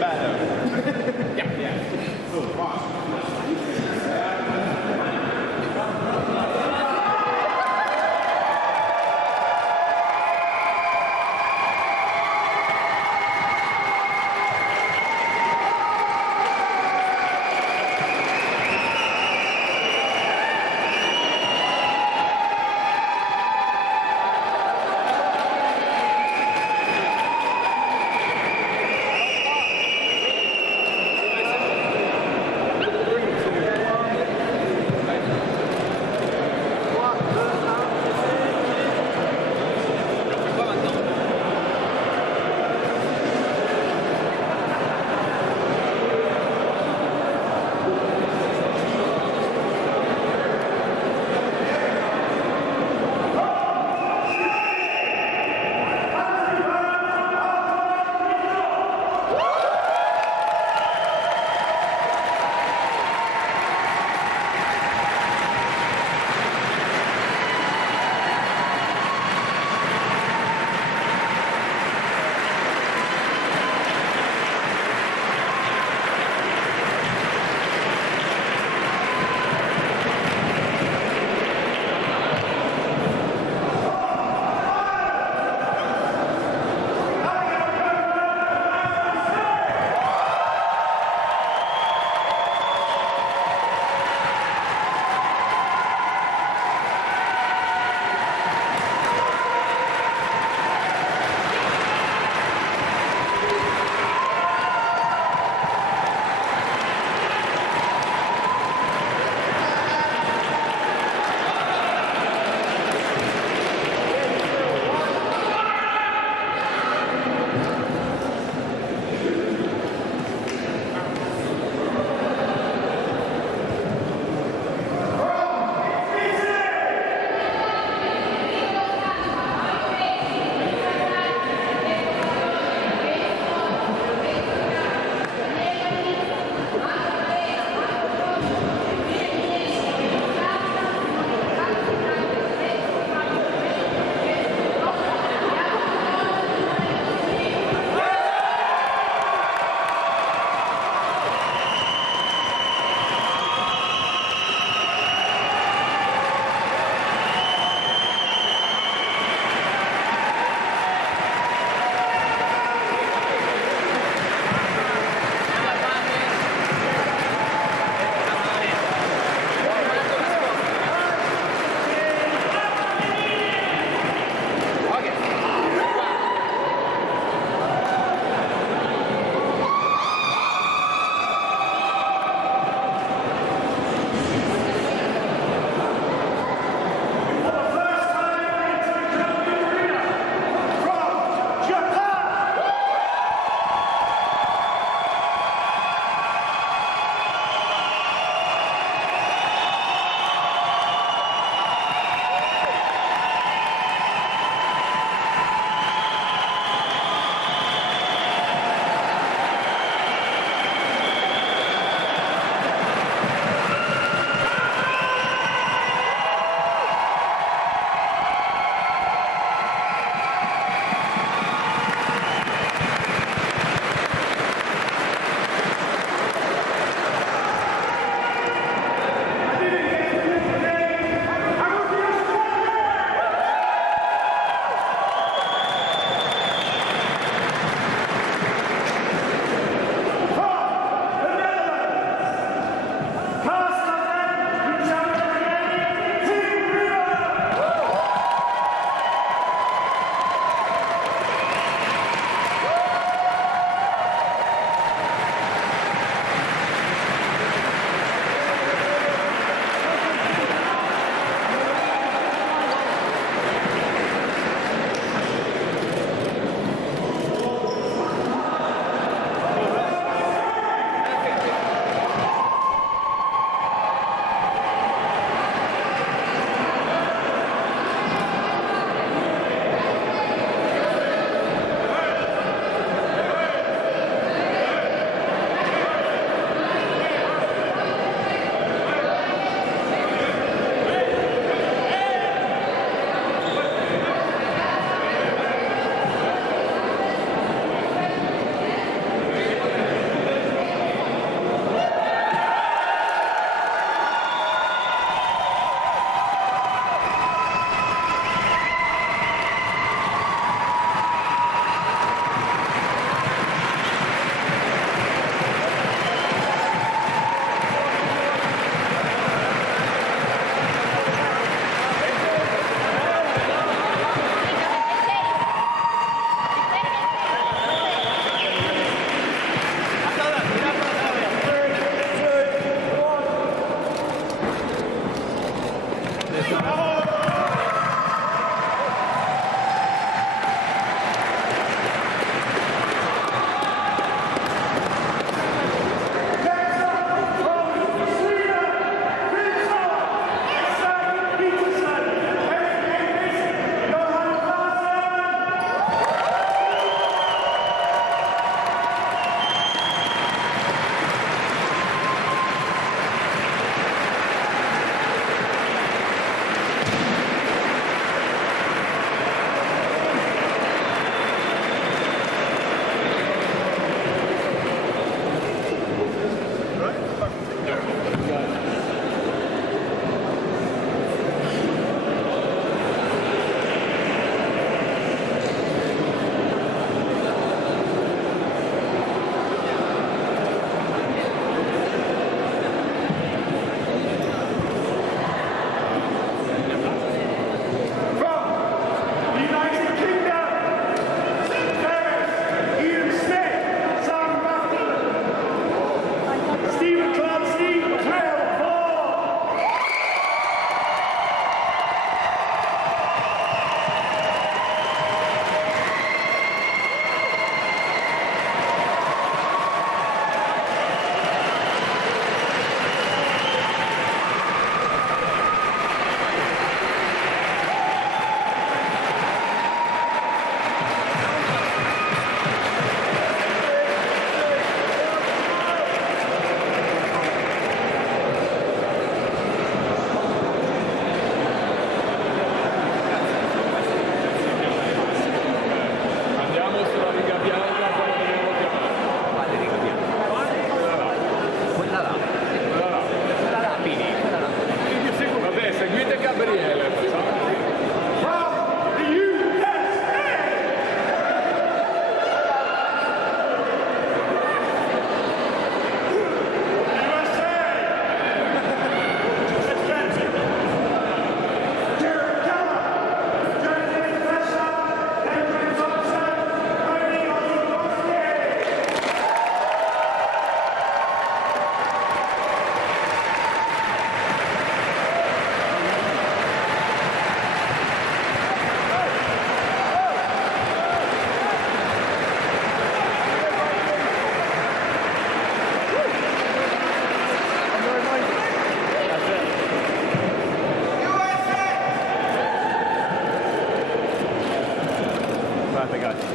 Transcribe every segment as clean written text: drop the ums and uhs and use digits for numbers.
better. Yeah.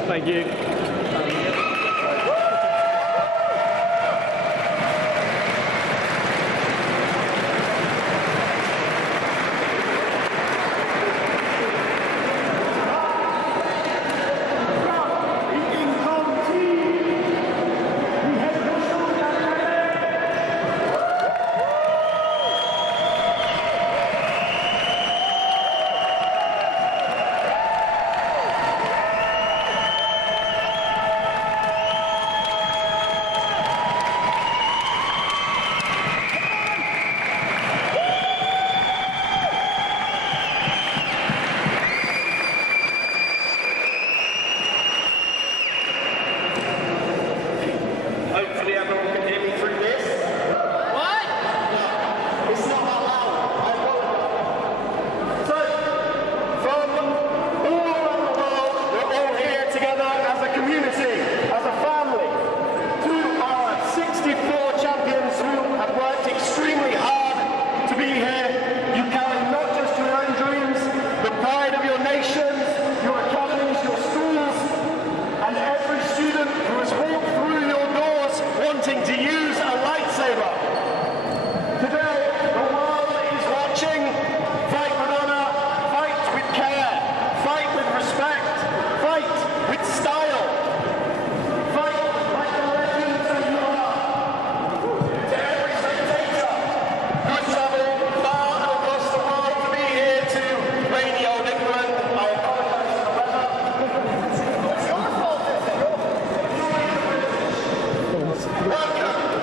Thank you. Hopefully everyone can hear me through this. What? It's not that loud. I apologize. So, from all around the world, we're all here together as a community, as a family, to our 64 champions who have worked extremely hard to be here. You carry not just your own dreams, the pride of your nations, your academies, your schools, and every student who has walked through your doors wanting to use a lightsaber. Today, the world is watching. Fight with honor, fight with care, fight with respect, fight with style. Fight like the legends that you are. To every spectator who has travelled far and across the world to be here to rainy old England, I apologise for the weather. It's your fault, is it? Welcome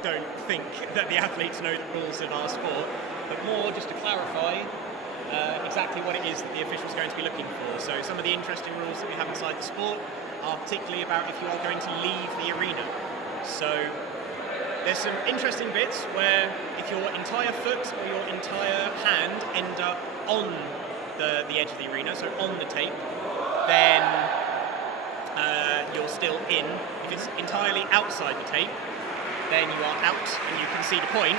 Don't think that the athletes know the rules of our sport, but more just to clarify exactly what it is that the official's going to be looking for. So some of the interesting rules that we have inside the sport are particularly about if you are going to leave the arena. So there's some interesting bits where if your entire foot or your entire hand end up on the edge of the arena, so on the tape, then you're still in. If it's entirely outside the tape, then you are out and you concede a point.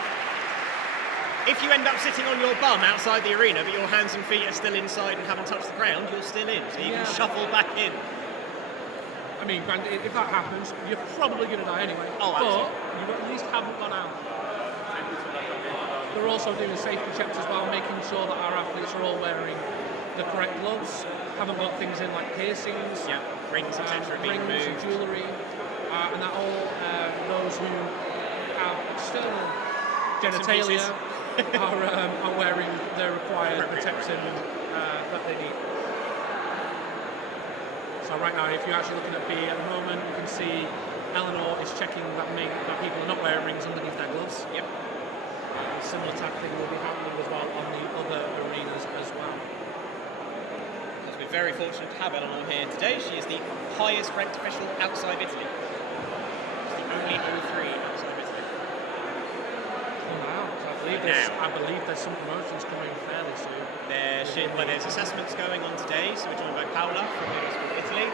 If you end up sitting on your bum outside the arena, but your hands and feet are still inside and haven't touched the ground, you're still in, so you can shuffle back in. I mean, granted, if that happens, you're probably going to die anyway. Oh, but you at least haven't gone out. They're also doing safety checks as well, making sure that our athletes are all wearing the correct gloves, haven't got things in like piercings, rings, etc. being rings and moved. jewellery, and that all those who have external genitalia are wearing the required protection that they need. So right now, if you're actually looking at B at the moment, you can see Eleanor is checking that people are not wearing rings underneath their gloves. Yep. A similar type thing will be happening as well on the other arenas as well. Because we're very fortunate to have Eleanor here today. She is the highest ranked official outside Italy. She's the only 03 outside of Italy. Wow, so I believe there's some promotions coming fairly soon. There's assessments going on today, so we're joined by Paola from LudoSport Italy.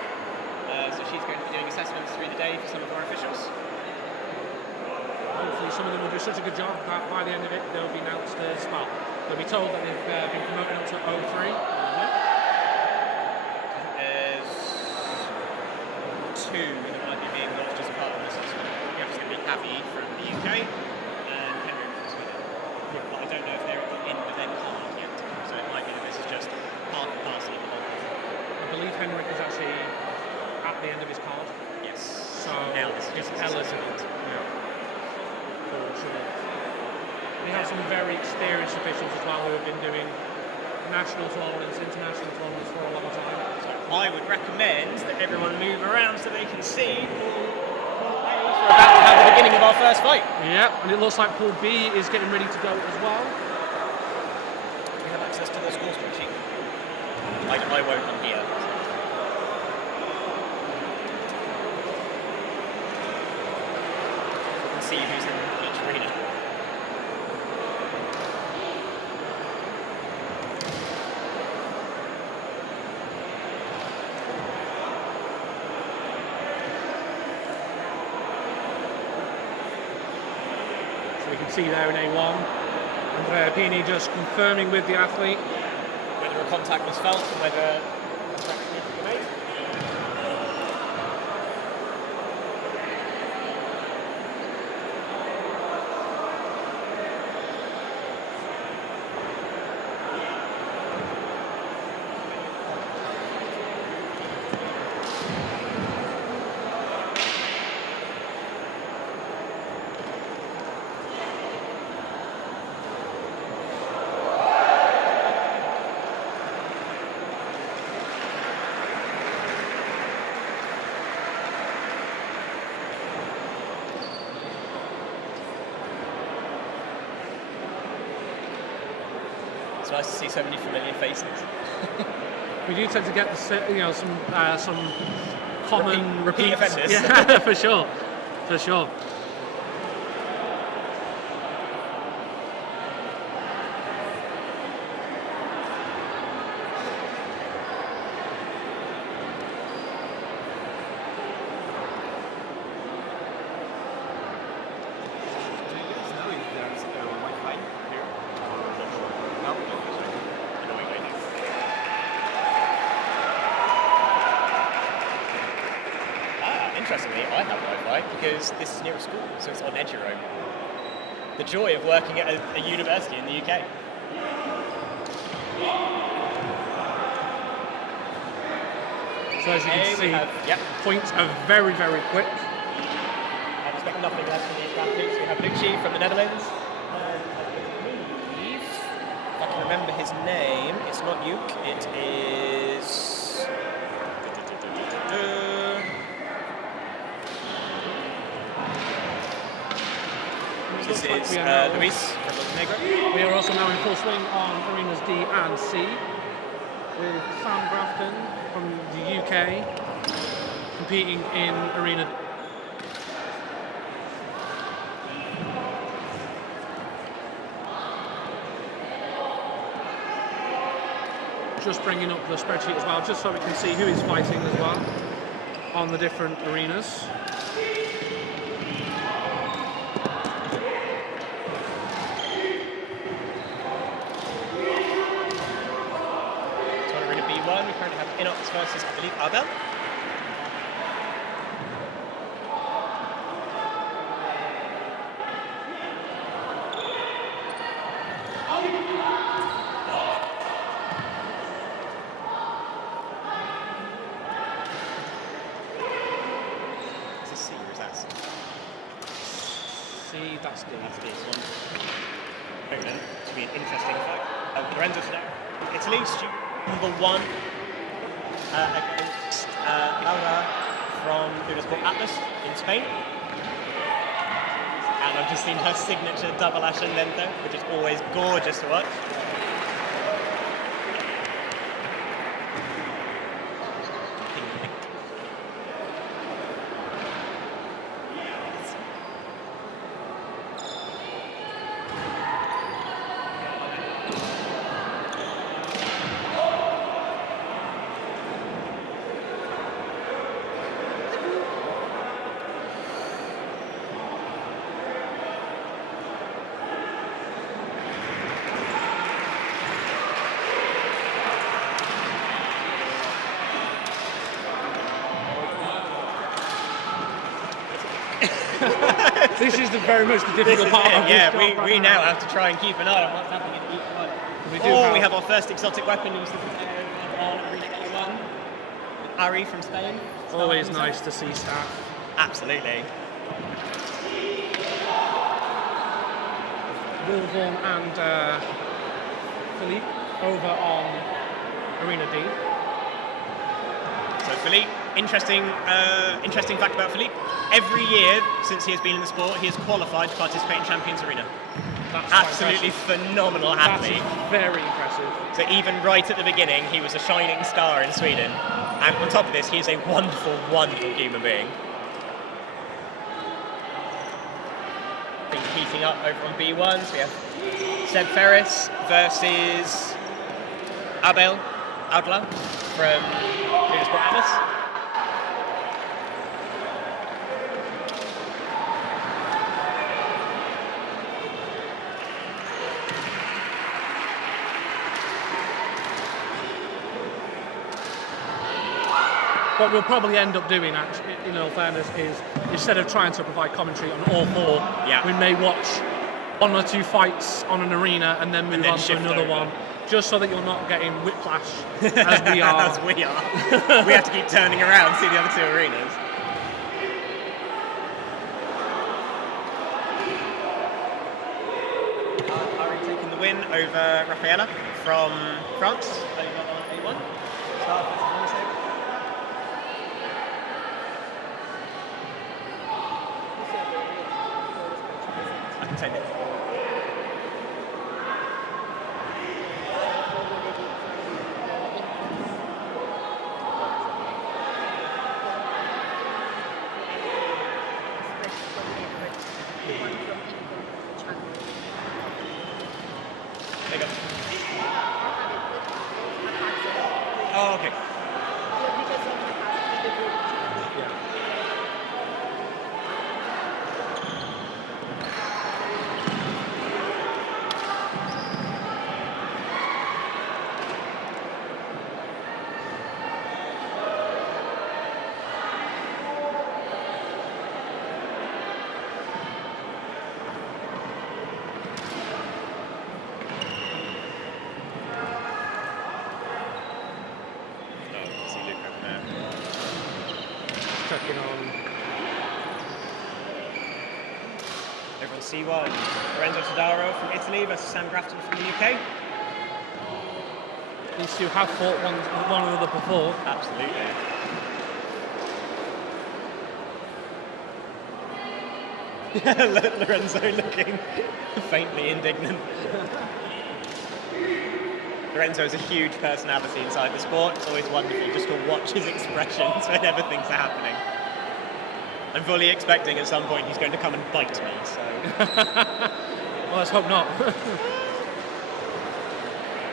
So she's going to be doing assessments through the day for some of our officials. Hopefully some of them will do such a good job that by the end of it they'll be announced as well. They'll be told that they've been promoted up to 03. There's two that might be being launched as a part of this assessment. It's going to be Javi from the UK and Henrik from Sweden. But I don't know if they're at the end of their card yet, so it might be that this is just part and parcel of the whole thing. I believe Henrik is actually at the end of his card. Yes. So now this is just Ella's in it. We have some very experienced officials as well who have been doing national tournaments, international tournaments for a long time. So I would recommend that everyone move around so they can see we're about to have the beginning of our first fight. Yeah, and it looks like Pool B is getting ready to go as well. We have access to the score spreadsheet. I won't on here. You can see who's in each arena. So we can see there in A1, Andrea Pini just confirming with the athlete whether a contact was felt and whether a track needed to be made. It's nice to see so many familiar faces. We do tend to get some common repeat offenders. Yeah, for sure, for sure. Interestingly, I have Wi-Fi because this is near a school, so it's on Edurome. The joy of working at a university in the UK. So as you can see, points are very, very quick. I expect nothing less from these athletes. We have Lucci from the Netherlands. And I believe, if I can remember his name, it's not Uke, it is... This is Luis from Montenegro. We are also now in full swing on Arenas D and C with Sam Grafton from the UK competing in Arena. Just bringing up the spreadsheet as well, just so we can see who is fighting as well on the different arenas. We currently have Inox versus, I believe, Abel. Is this C or is that C? C, that's D. That's this one. Opponent to be an interesting fight. Lorenzo Tadeo, Italy, number 1 against Laura from LudoSport Atlas in Spain. And I've just seen her signature double ascendente, which is always gorgeous to watch. This is the very most difficult part of this job. We now have to try and keep an eye on what's happening in each one. We have our first exotic weapon on Arena A1. Ari from Spain. Always nice to see staff. Absolutely. Wilvorn and Philippe over on Arena D. So Philippe, interesting fact about Philippe. Every year since he has been in the sport, he has qualified to participate in Champions Arena. That's absolutely phenomenal athlete. That's very impressive. So even right at the beginning, he was a shining star in Sweden. And on top of this, he is a wonderful, wonderful human being. Been heating up over on B1, so we have Seb Ferris versus Abel Audla from LudoSport Atlas. What we'll probably end up doing, actually, in all fairness, is instead of trying to provide commentary on all four, we may watch 1 or 2 fights on an arena and then move on to another one, just so that you're not getting whiplash as we are. As we are. We have to keep turning around, see the other 2 arenas. Ari taking the win over Rafaela from France, over on A1. I can take it. one from info channel. There you go. I have it with Oh, okay. because of the past with the group channel. Yeah. See Luke over there. Checking on. Over on C1, Lorenzo Todaro from Italy versus Sam Grafton from the UK. These two have fought one another before. Absolutely. Lorenzo looking faintly indignant. Lorenzo is a huge personality inside the sport. It's always wonderful just to watch his expressions whenever things are happening. I'm fully expecting at some point he's going to come and bite me, so... Well, let's hope not.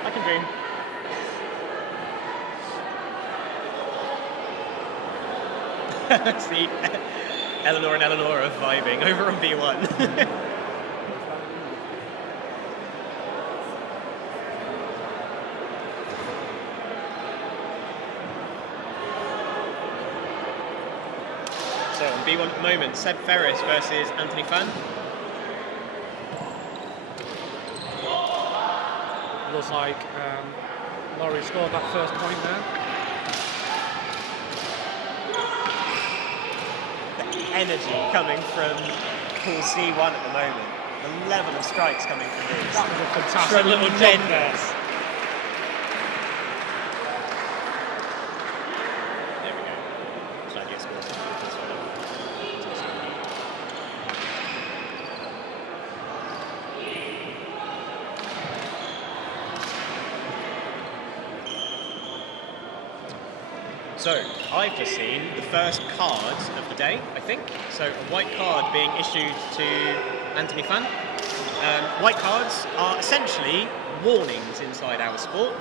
I can dream. See, Eleanor and Eleanor are vibing over on B1. So on B1 at the moment, Seb Ferris versus Anthony Fan. Looks like Laurie scored that first point there. The energy coming from Pool C1 at the moment. The level of strikes coming from these. That was a fantastic little jump there. There we go. Glad you scored something with this one. So, I've just seen the first card of the day, I think. So, a white card being issued to Anthony Fan. White cards are essentially warnings inside our sport.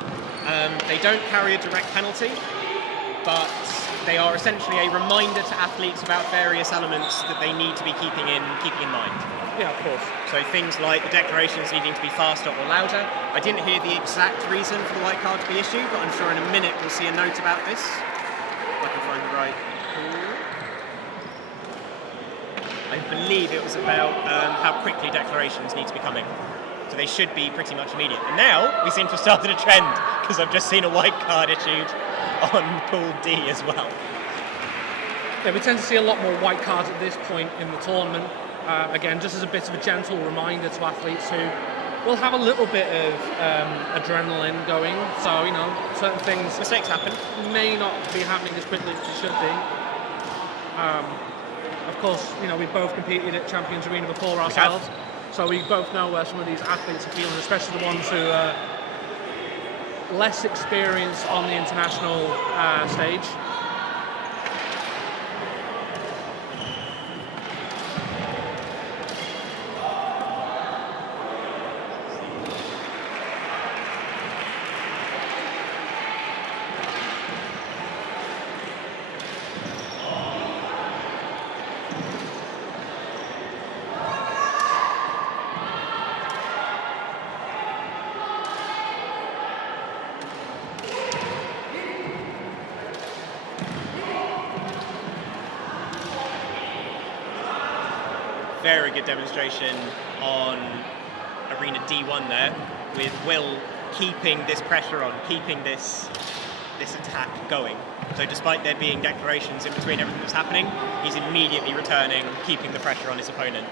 They don't carry a direct penalty, but they are essentially a reminder to athletes about various elements that they need to be keeping in mind. Yeah, of course. So things like the declarations needing to be faster or louder. I didn't hear the exact reason for the white card to be issued, but I'm sure in a minute we'll see a note about this. If I can find the right pool. I believe it was about how quickly declarations need to be coming. So they should be pretty much immediate. And now we seem to have started a trend, because I've just seen a white card issued on Pool D as well. Yeah, we tend to see a lot more white cards at this point in the tournament. Again, just as a bit of a gentle reminder to athletes who will have a little bit of adrenaline going. So, you know, certain things... Mistakes happen. May not be happening as quickly as they should be. Of course, you know, we've both competed at Champions Arena before ourselves. So we both know where some of these athletes are feeling, especially the ones who are less experienced on the international stage. Very good demonstration on Arena D1 there, with Will keeping this pressure on, keeping this attack going. So despite there being declarations in between everything that's happening, he's immediately returning, keeping the pressure on his opponent.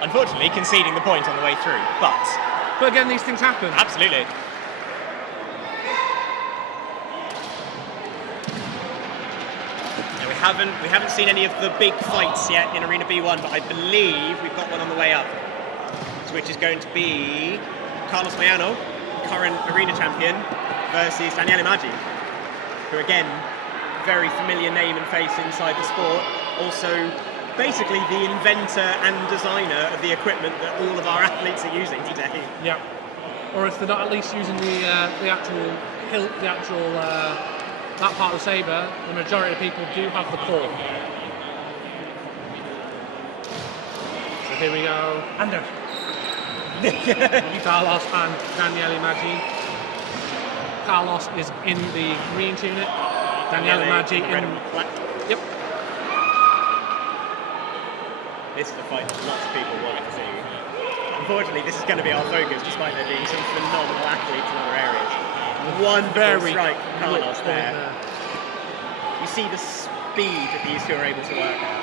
Unfortunately, conceding the point on the way through, but again, these things happen. Absolutely. We haven't seen any of the big fights yet in Arena B1, but I believe we've got one on the way up, which is going to be Carlos Mayano, current Arena champion, versus Daniele Maggi, who again, very familiar name and face inside the sport. also basically the inventor and designer of the equipment that all of our athletes are using today. Yeah. Or if they're not at least using the actual hilt, that part of the saber, the majority of people do have the claw. So here we go. Under. Carlos and Daniele Maggi. Carlos is in the green tunic. Daniele Maggi in the black. Yep. This is a fight that lots of people want to see. Unfortunately, this is going to be our focus, despite there being some phenomenal athletes in other areas. Wonderful strike from Carlos there. You see the speed that these two are able to work at.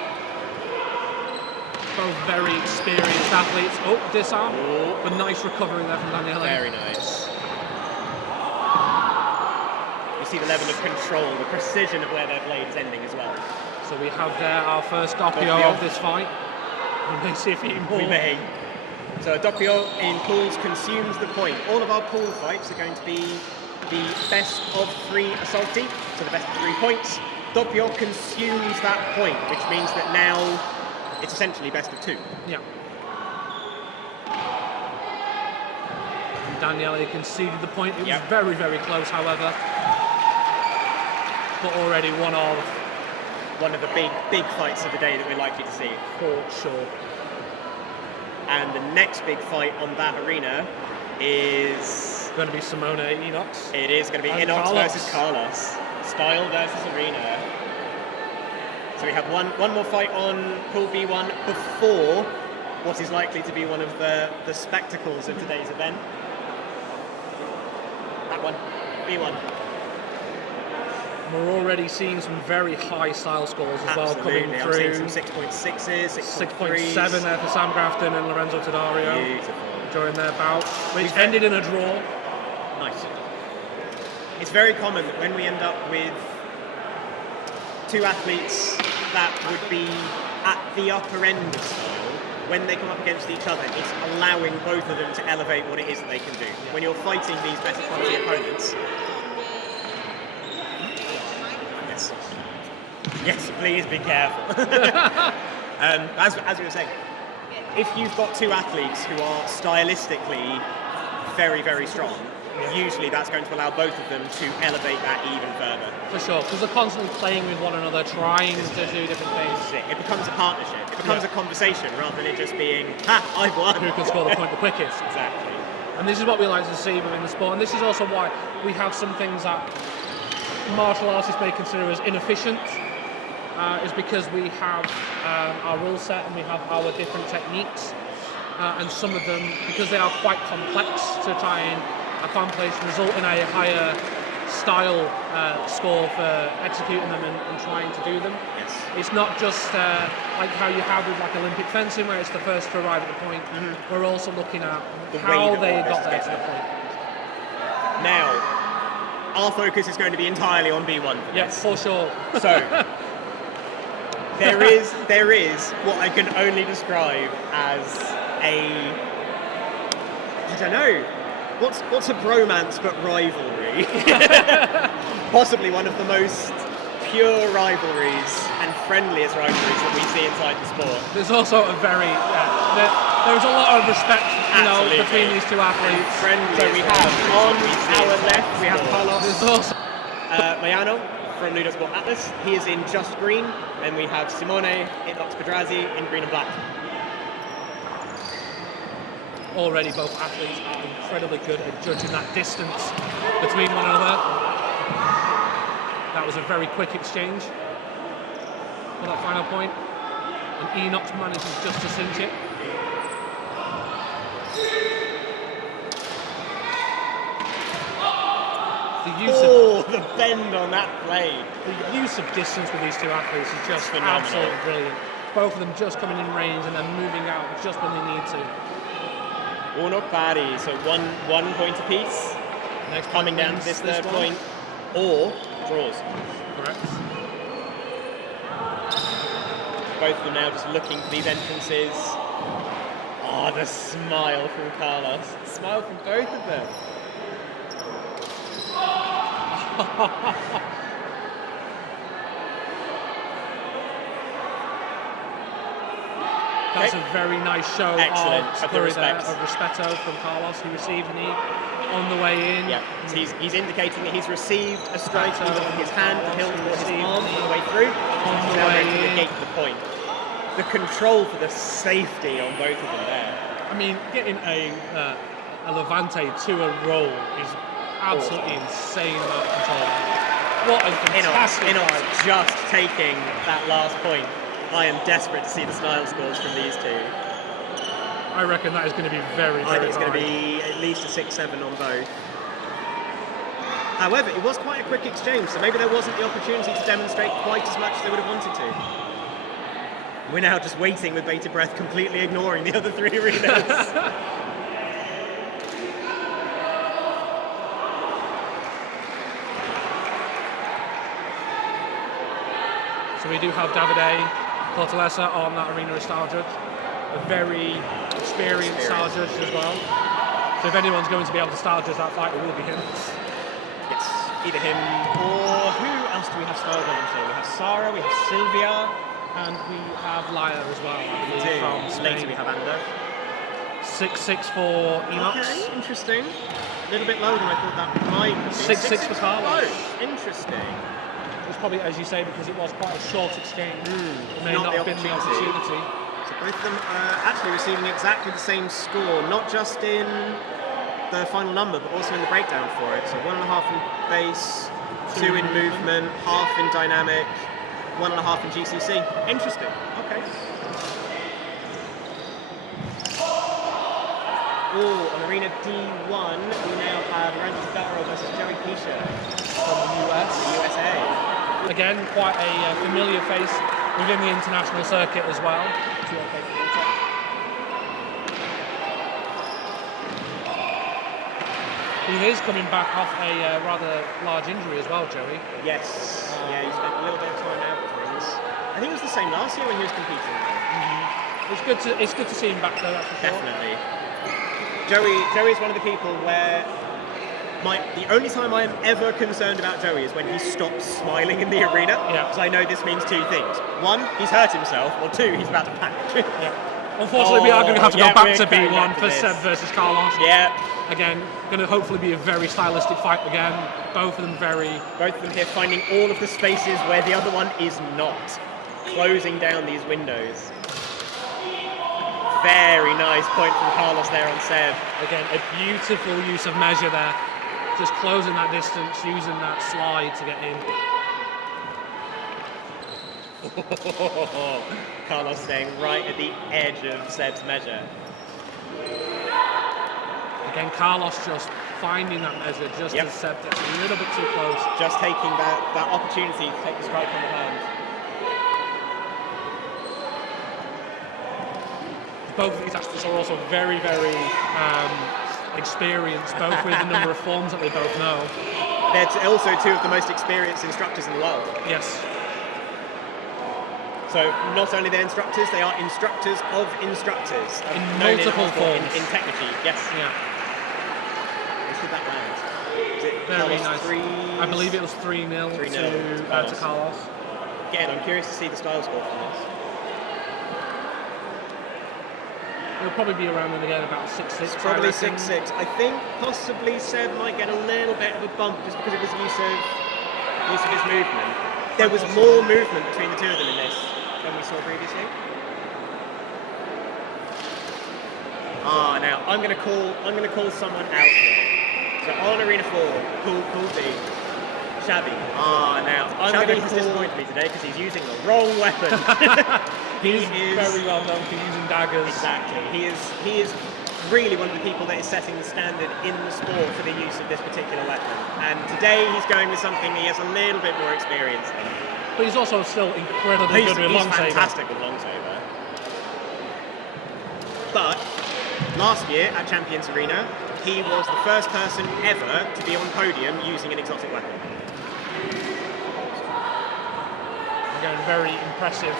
Both very experienced athletes. Oh, disarm. Oh. But nice recovery there from Daniele. Very nice. You see the level of control, the precision of where their blade is ending as well. So we have there our first doppio of this fight. We may see a few more. We may. So a doppio in pools consumes the point. All of our pool fights are going to be the best of 3 assaulti, so the best of 3 points. Doppio consumes that point, which means that now it's essentially best of 2. Yeah. And Daniele conceded the point. It was very, very close, however. But already one of the big fights of the day that we're likely to see. For sure. And the next big fight on that arena is going to be Simone Enox. It is going to be Enox versus Carlos. Style versus arena. So we have one more fight on Pool B1 before what is likely to be one of the spectacles of today's event. That one, B1. We're already seeing some very high style scores as well coming through. I'm seeing some 6.6s, 6.7 there for Sam Grafton and Lorenzo Tadario. Beautiful. During their bout, which ended in a draw. Nice. It's very common that when we end up with 2 athletes that would be at the upper end of style, when they come up against each other, it's allowing both of them to elevate what it is that they can do. When you're fighting these better quality opponents, yes, please be careful. As you were saying, if you've got 2 athletes who are stylistically very, very strong, usually that's going to allow both of them to elevate that even further. For sure, because they're constantly playing with one another, trying to do different things. It becomes a partnership. It becomes a conversation rather than it just being, ha, I've won. Who can score the point the quickest. Exactly. And this is what we like to see within the sport, and this is also why we have some things that martial artists may consider as inefficient, is because we have our rule set and we have our different techniques, and some of them, because they are quite complex to try and accomplish, result in a higher style score for executing them and trying to do them. Yes. It's not just like how you have with like Olympic fencing, where it's the first to arrive at the point. Mm-hmm. We're also looking at how they got there to the point. Now, our focus is going to be entirely on B1 for this. For sure. So, there is what I can only describe as I don't know, what's a bromance but rivalry? Possibly one of the most pure rivalries and friendliest rivalries that we see inside the sport. There's also a very, there's a lot of respect, between these 2 athletes. So we have on our left, we have Carlos. There's also Mayano from LudoSport Atlas. He is in just green. Then we have Simone Enox Pedrazzi in green and black. Already both athletes are incredibly good at judging that distance between one another. That was a very quick exchange for that final point. And Enox manages just to cinch it. The bend on that blade. The use of distance with these 2 athletes is just absolutely brilliant. Both of them just coming in range and then moving out just when they need to. Uno pari, so one point apiece. Next coming down to this third point, or draws. Correct. Both of them now just looking for these entrances. Oh, the smile from Carlos. The smile from both of them. That's a very nice show Excellent. of Of the flurry there, respect. of Rispetto from Carlos. He received a knee on the way in. Yeah, so he's indicating that he's received a strike either on his hand, the hilt, or his Received arm on the way through. on He's the now way going to in. negate the point. The control for the safety on both of them there. I mean, getting a Levante to a roll is absolutely insane amount of control. What a fantastic fight. Just taking that last point. I am desperate to see the style scores from these two. I reckon that is going to be very, very I think it's going to high. be at least a 6-7 on both. However, it was quite a quick exchange, so maybe there wasn't the opportunity to demonstrate quite as much as they would have wanted to. We're now just waiting with bated breath, completely ignoring the other three arenas. So we do have Davide Cortellessa on that arena as star judge. A very experienced star judge as well. So if anyone's going to be able to star judge that fight, it will be him. Yes, either him or who else do we have star judging? We have Sarah, we have Sylvia. And we have Laya as well, I believe, from Spain. Later we have Ando. 6-6 for Enox. Okay, interesting. A little bit lower than I thought that might be. 6-6 for Carlos. Oh, interesting. It was probably, as you say, because it was quite a short exchange. It may Not not the have been the opportunity. So both of them are actually receiving exactly the same score, not just in the final number, but also in the breakdown for it. So 1.5 in base, 2 in movement, half in dynamic, 1.5 in GCC. Interesting. Okay. Oh, on Arena D1, we now have Randy Tadaro versus Joey Pisha From the US. the USA. Again, quite a familiar face within the international circuit as well. He is coming back off a rather large injury as well, Joey. Yes. Yeah, he spent a little bit of time out with things. I think it was the same last year when he was competing. It's good to see him back though, that's for sure. Definitely. Joey is one of the people where the only time I am ever concerned about Joey is when he stops smiling in the arena. Yeah. Because I know this means two things. One, he's hurt himself, or two, he's about to panic. Unfortunately, we are going to have to go back to we're going B1 back to for this. Seb versus Carlos. Yeah. Again, going to hopefully be a very stylistic fight again. Both of them Both of them here finding all of the spaces where the other one is not. Closing down these windows. Very nice point from Carlos there on Seb. Again, a beautiful use of measure there. Just closing that distance, using that slide to get in. Carlos staying right at the edge of Seb's measure. Again, Carlos just finding that measure just as Seb gets a little bit too close. Just taking that opportunity to take the strike on the hand. Both of these athletes are also very, very experienced, both with the number of forms that they both know. They're also two of the most experienced instructors in the world. Yes. So not only they're instructors, they are instructors of instructors. In known multiple sport, forms. In technology, yes. Yeah. How did that land? Was it Very Carlos nice. I believe it was 3-0 to Carlos. Again, I'm curious to see the style score from this. It'll probably be around then again about 6-6. Probably 6-6. I think possibly Seb might get a little bit of a bump just because of his use of his movement. There was more movement between the two of them in this than we saw previously. Now I'm gonna call someone out here. So on Arena 4, Pool B, Shabby. Now Shabby has disappointed me today because he's using the wrong weapon. He is very well known for using daggers. Exactly. He is really one of the people that is setting the standard in the sport for the use of this particular weapon. And today he's going with something he has a little bit more experience in. But he's also still incredibly good with LightSaber. He's fantastic with LightSaber. But last year at Champions Arena, he was the first person ever to be on podium using an exotic weapon. Again, very impressive.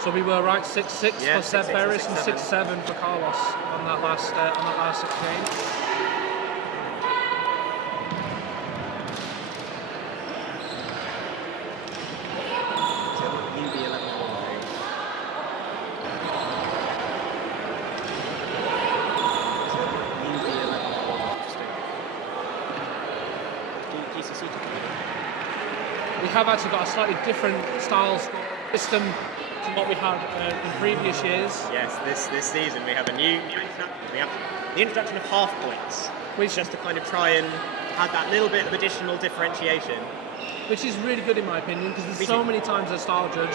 So we were right, 6-6 for Seb Ferris and 6-7 for Carlos on that last exchange. we have actually got a slightly different style system to what we had in previous years. Yes, this season we have a new introduction. We have the introduction of half points, which just to kind of try and add that little bit of additional differentiation. Which is really good in my opinion, because there's so many times as a style judge,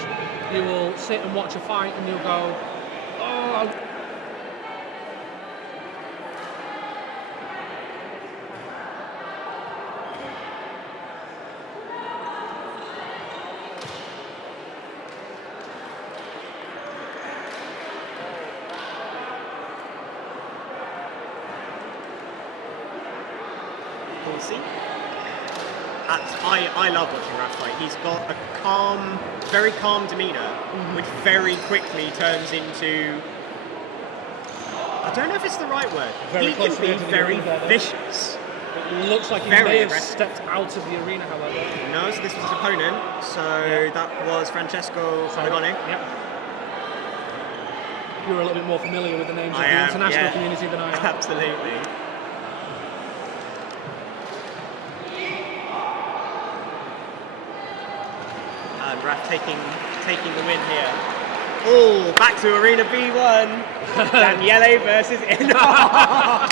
you will sit and watch a fight and you'll go, oh, We'll see. I love watching Raph fight. He's got a calm, very calm demeanour, which very quickly turns into, I don't know if it's the right word, he can be very vicious. It looks like he Very may have aggressive. stepped out of the arena, however. No, so this was his opponent, so that was Francesco Salagone. Yep. You're a little bit more familiar with the names of I the am, international yeah. community than I am. Absolutely. And Raph taking the win here. Oh, back to Arena B1. Daniele versus Enoch.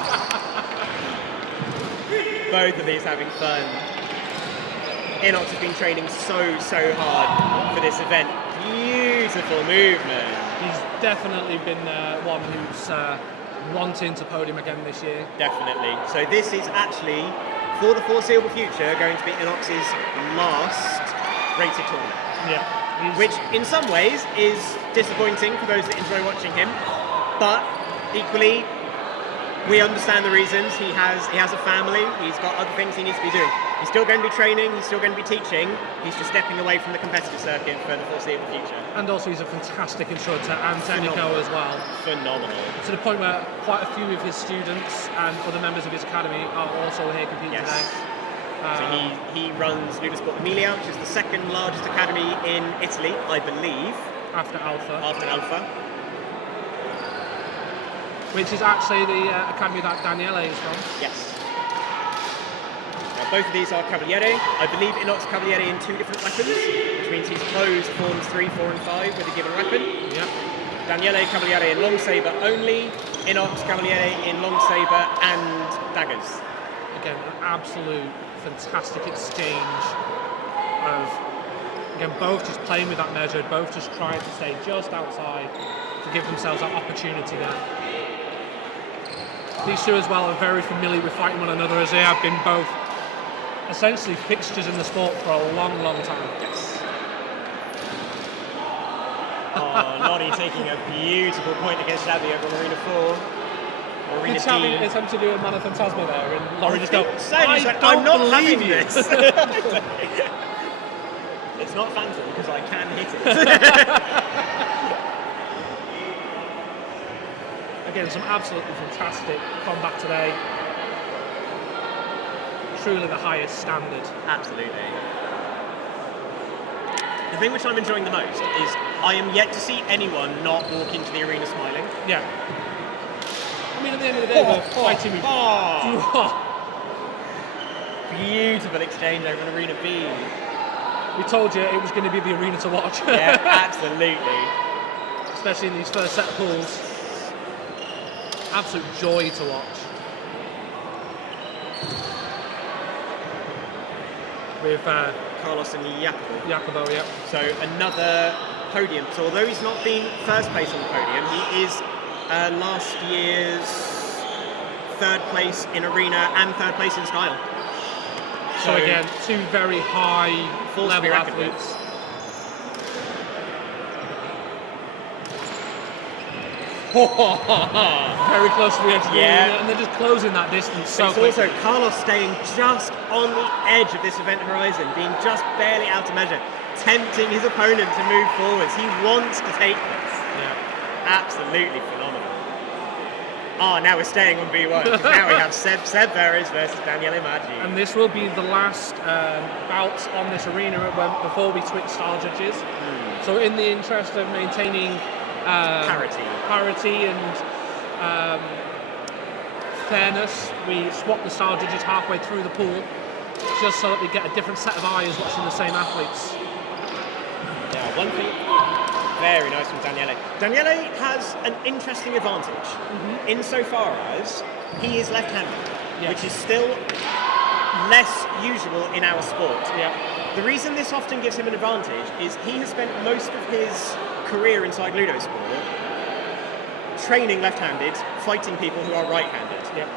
Both of these having fun. Enoch has been training so hard for this event. Beautiful movement. He's definitely been one who's wanting to podium again this year. Definitely. So this is actually, for the foreseeable future, going to be Enoch's last rated tournament. Yeah. Which in some ways is disappointing for those that enjoy watching him, but equally we understand the reasons. He has a family, he's got other things he needs to be doing. He's still going to be training, he's still going to be teaching, he's just stepping away from the competitive circuit for the foreseeable future. And also he's a fantastic instructor and technical as well. Phenomenal. To the point where quite a few of his students and other members of his academy are also here competing today. So he runs LudoSport Emilia, which is the second largest academy in Italy, I believe. After Alpha. Which is actually the academy that Daniele is from. Yes. Now both of these are Cavaliere. I believe Enoch's Cavaliere in 2 different weapons, which means he's closed forms 3, 4 and 5 with a given weapon. Yep. Daniele Cavaliere in long saber only, Enoch's Cavaliere in long saber and daggers. Again, an absolute fantastic exchange of, again, both just playing with that measure, both just trying to stay just outside to give themselves that opportunity there. These two as well are very familiar with fighting one another, as they have been both essentially fixtures in the sport for a long time. Yes. Oh, Lottie taking a beautiful point against Shabby over Arena 4. Arena It's D. having to do a Mana Phantasma there, and Laurie just go, I'm not having you." this. It's not Phantom because I can hit it. Again, some absolutely fantastic combat today. Truly the highest standard. Absolutely. The thing which I'm enjoying the most is I am yet to see anyone not walk into the arena smiling. Yeah. I mean, at the end of the day, we're fighting with... Beautiful exchange over in Arena B. We told you it was going to be the arena to watch. Yeah, absolutely. Especially in these first set pools. Absolute joy to watch. With Carlos and Jacobo, yeah. So another podium. So although he's not been first place on the podium, he is last year's 3rd place in arena and 3rd place in style. So again, 2 very high level athletes. Very close to the edge of the arena, and they're just closing that distance so quickly. Also Carlos staying just on the edge of this event horizon, being just barely out of measure, tempting his opponent to move forwards. He wants to take this. Yeah. Absolutely phenomenal. Now we're staying on B1, because now we have Seb Veres versus Daniele Maggi. And this will be the last bout on this arena before we switch style judges. So in the interest of maintaining parity and fairness, we swap the style judges halfway through the pool just so that we get a different set of eyes watching the same athletes. Yeah, one thing, very nice from Daniele. Daniele has an interesting advantage insofar as he is left-handed, which is still less usual in our sport. Yeah. The reason this often gives him an advantage is he has spent most of his career inside LudoSport training left-handed, fighting people who are right-handed. Yeah.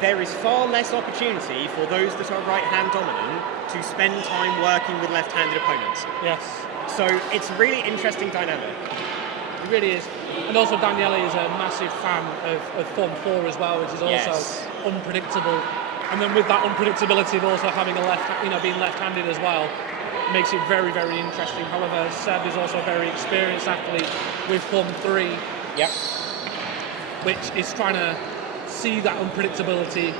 There is far less opportunity for those that are right-hand dominant to spend time working with left-handed opponents. Yes. So it's a really interesting dynamic. It really is. And also Daniele is a massive fan of Form 4 as well, which is also unpredictable. And then with that unpredictability of also having being left-handed as well, makes it very, very interesting. However, Seb is also a very experienced athlete with Form 3. Yep. Which is trying to see that unpredictability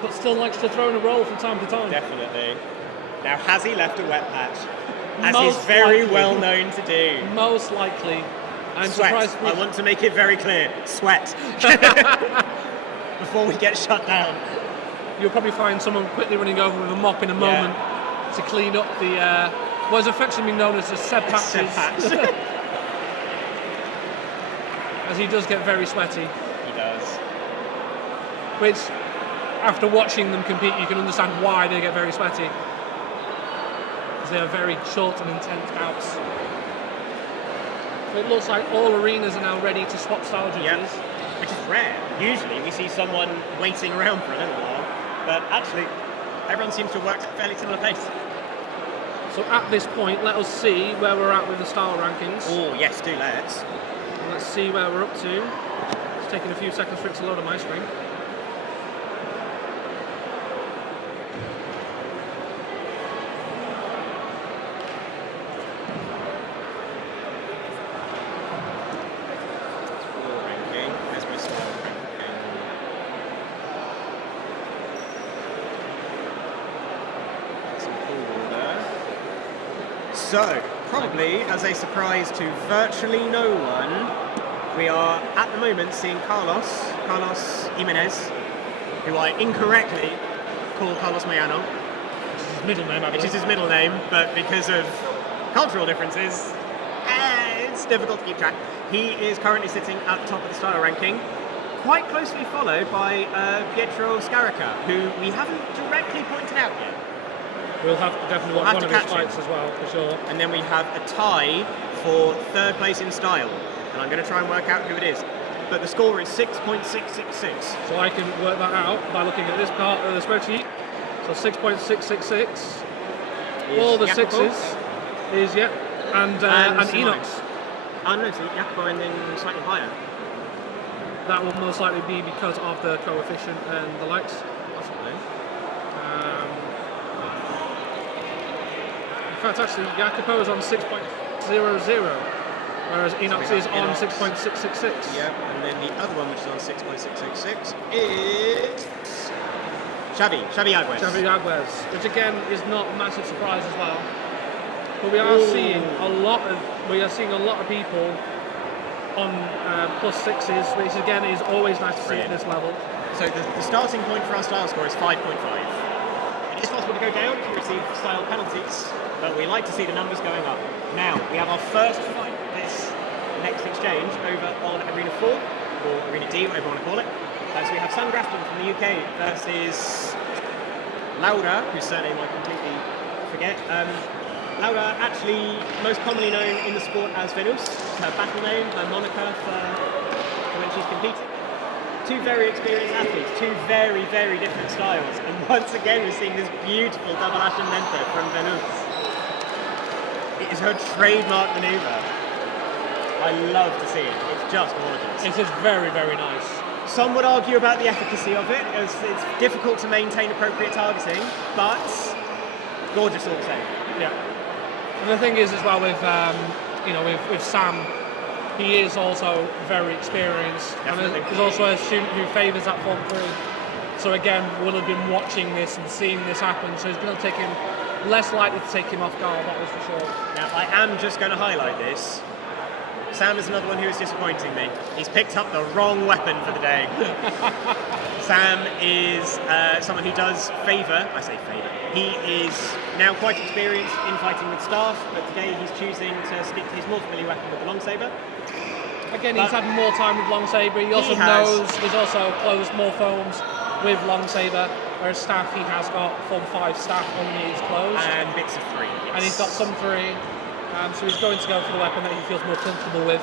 but still likes to throw in a roll from time to time. Definitely. Now, has he left a wet patch? As he's very well known to do. Most likely. I'm Sweat. surprised. I want to make it very clear. Sweat. Before we get shut down. You'll probably find someone quickly running over with a mop in a moment to clean up the what is affectionately known as the Seb patches. Seb patch. As he does get very sweaty. He does. Which, after watching them compete, you can understand why they get very sweaty. Because they are very short and intense bouts. It looks like all arenas are now ready to swap style judges. Yep. Which is rare. Usually we see someone waiting around for a little while, but actually everyone seems to have worked at a fairly similar pace. So at this point, let us see where we're at with the style rankings. Oh yes, do let's. Let's see where we're up to. It's taking a few seconds for it to load on my screen. So, probably as a surprise to virtually no one, we are at the moment seeing Carlos Jimenez, who I incorrectly call Carlos Mayano. Which is his middle name, I believe. Which is his middle name, but because of cultural differences, it's difficult to keep track. He is currently sitting at the top of the style ranking, quite closely followed by Pietro Scarica, who we haven't directly pointed out yet. We'll have to definitely watch one of his fights as well, for sure. And then we have a tie for third place in style. And I'm going to try and work out who it is. But the score is 6.666. So I can work that out by looking at this part of the spreadsheet. So 6.666. All the sixes is, and Enox. Oh no, so Jacopo and then slightly higher. That will most likely be because of the coefficient and the likes. Possibly. In fact, actually, Jacopo is on 6.00, whereas Enox is on 6.666. Yep, and then the other one, which is on 6.666, is Xavi Agues. Xavi Agues, which again is not a massive surprise as well. But we are seeing a lot of people on plus sixes, which again is always nice to see at this level. So the starting point for our style score is 5.5. It is possible to go down to receive style penalties, but we like to see the numbers going up. Now, we have our first fight this next exchange over on Arena 4, or Arena D, whatever you want to call it. So we have Sam Grafton from the UK versus Laura, whose surname I completely forget. Laura, actually most commonly known in the sport as Venus, her battle name, her moniker for when she's competing. Two very experienced athletes, two very, very different styles, and once again we're seeing this beautiful double ascendente from Venus. It is her trademark manoeuvre. I love to see it, it's just gorgeous. It is very, very nice. Some would argue about the efficacy of it, as it's difficult to maintain appropriate targeting, but gorgeous all the same. Yeah. And the thing is as well with with Sam, he is also very experienced. Definitely. And he's also a student who favours that Form 3. So again, will have been watching this and seeing this happen, so it's going to take him less likely to take him off guard, that was for sure. Now I am just going to highlight this. Sam is another one who is disappointing me. He's picked up the wrong weapon for the day. Sam is someone who does favour, I say favour, he is now quite experienced in fighting with staff, but today he's choosing to stick to his more familiar weapon with the long-saber. Again, he's had more time with long-saber. He also knows he's also closed more foams with long-saber, whereas staff, he has got form 5 staff only is closed. And bits of 3, yes. And he's got some 3, so he's going to go for the weapon that he feels more comfortable with.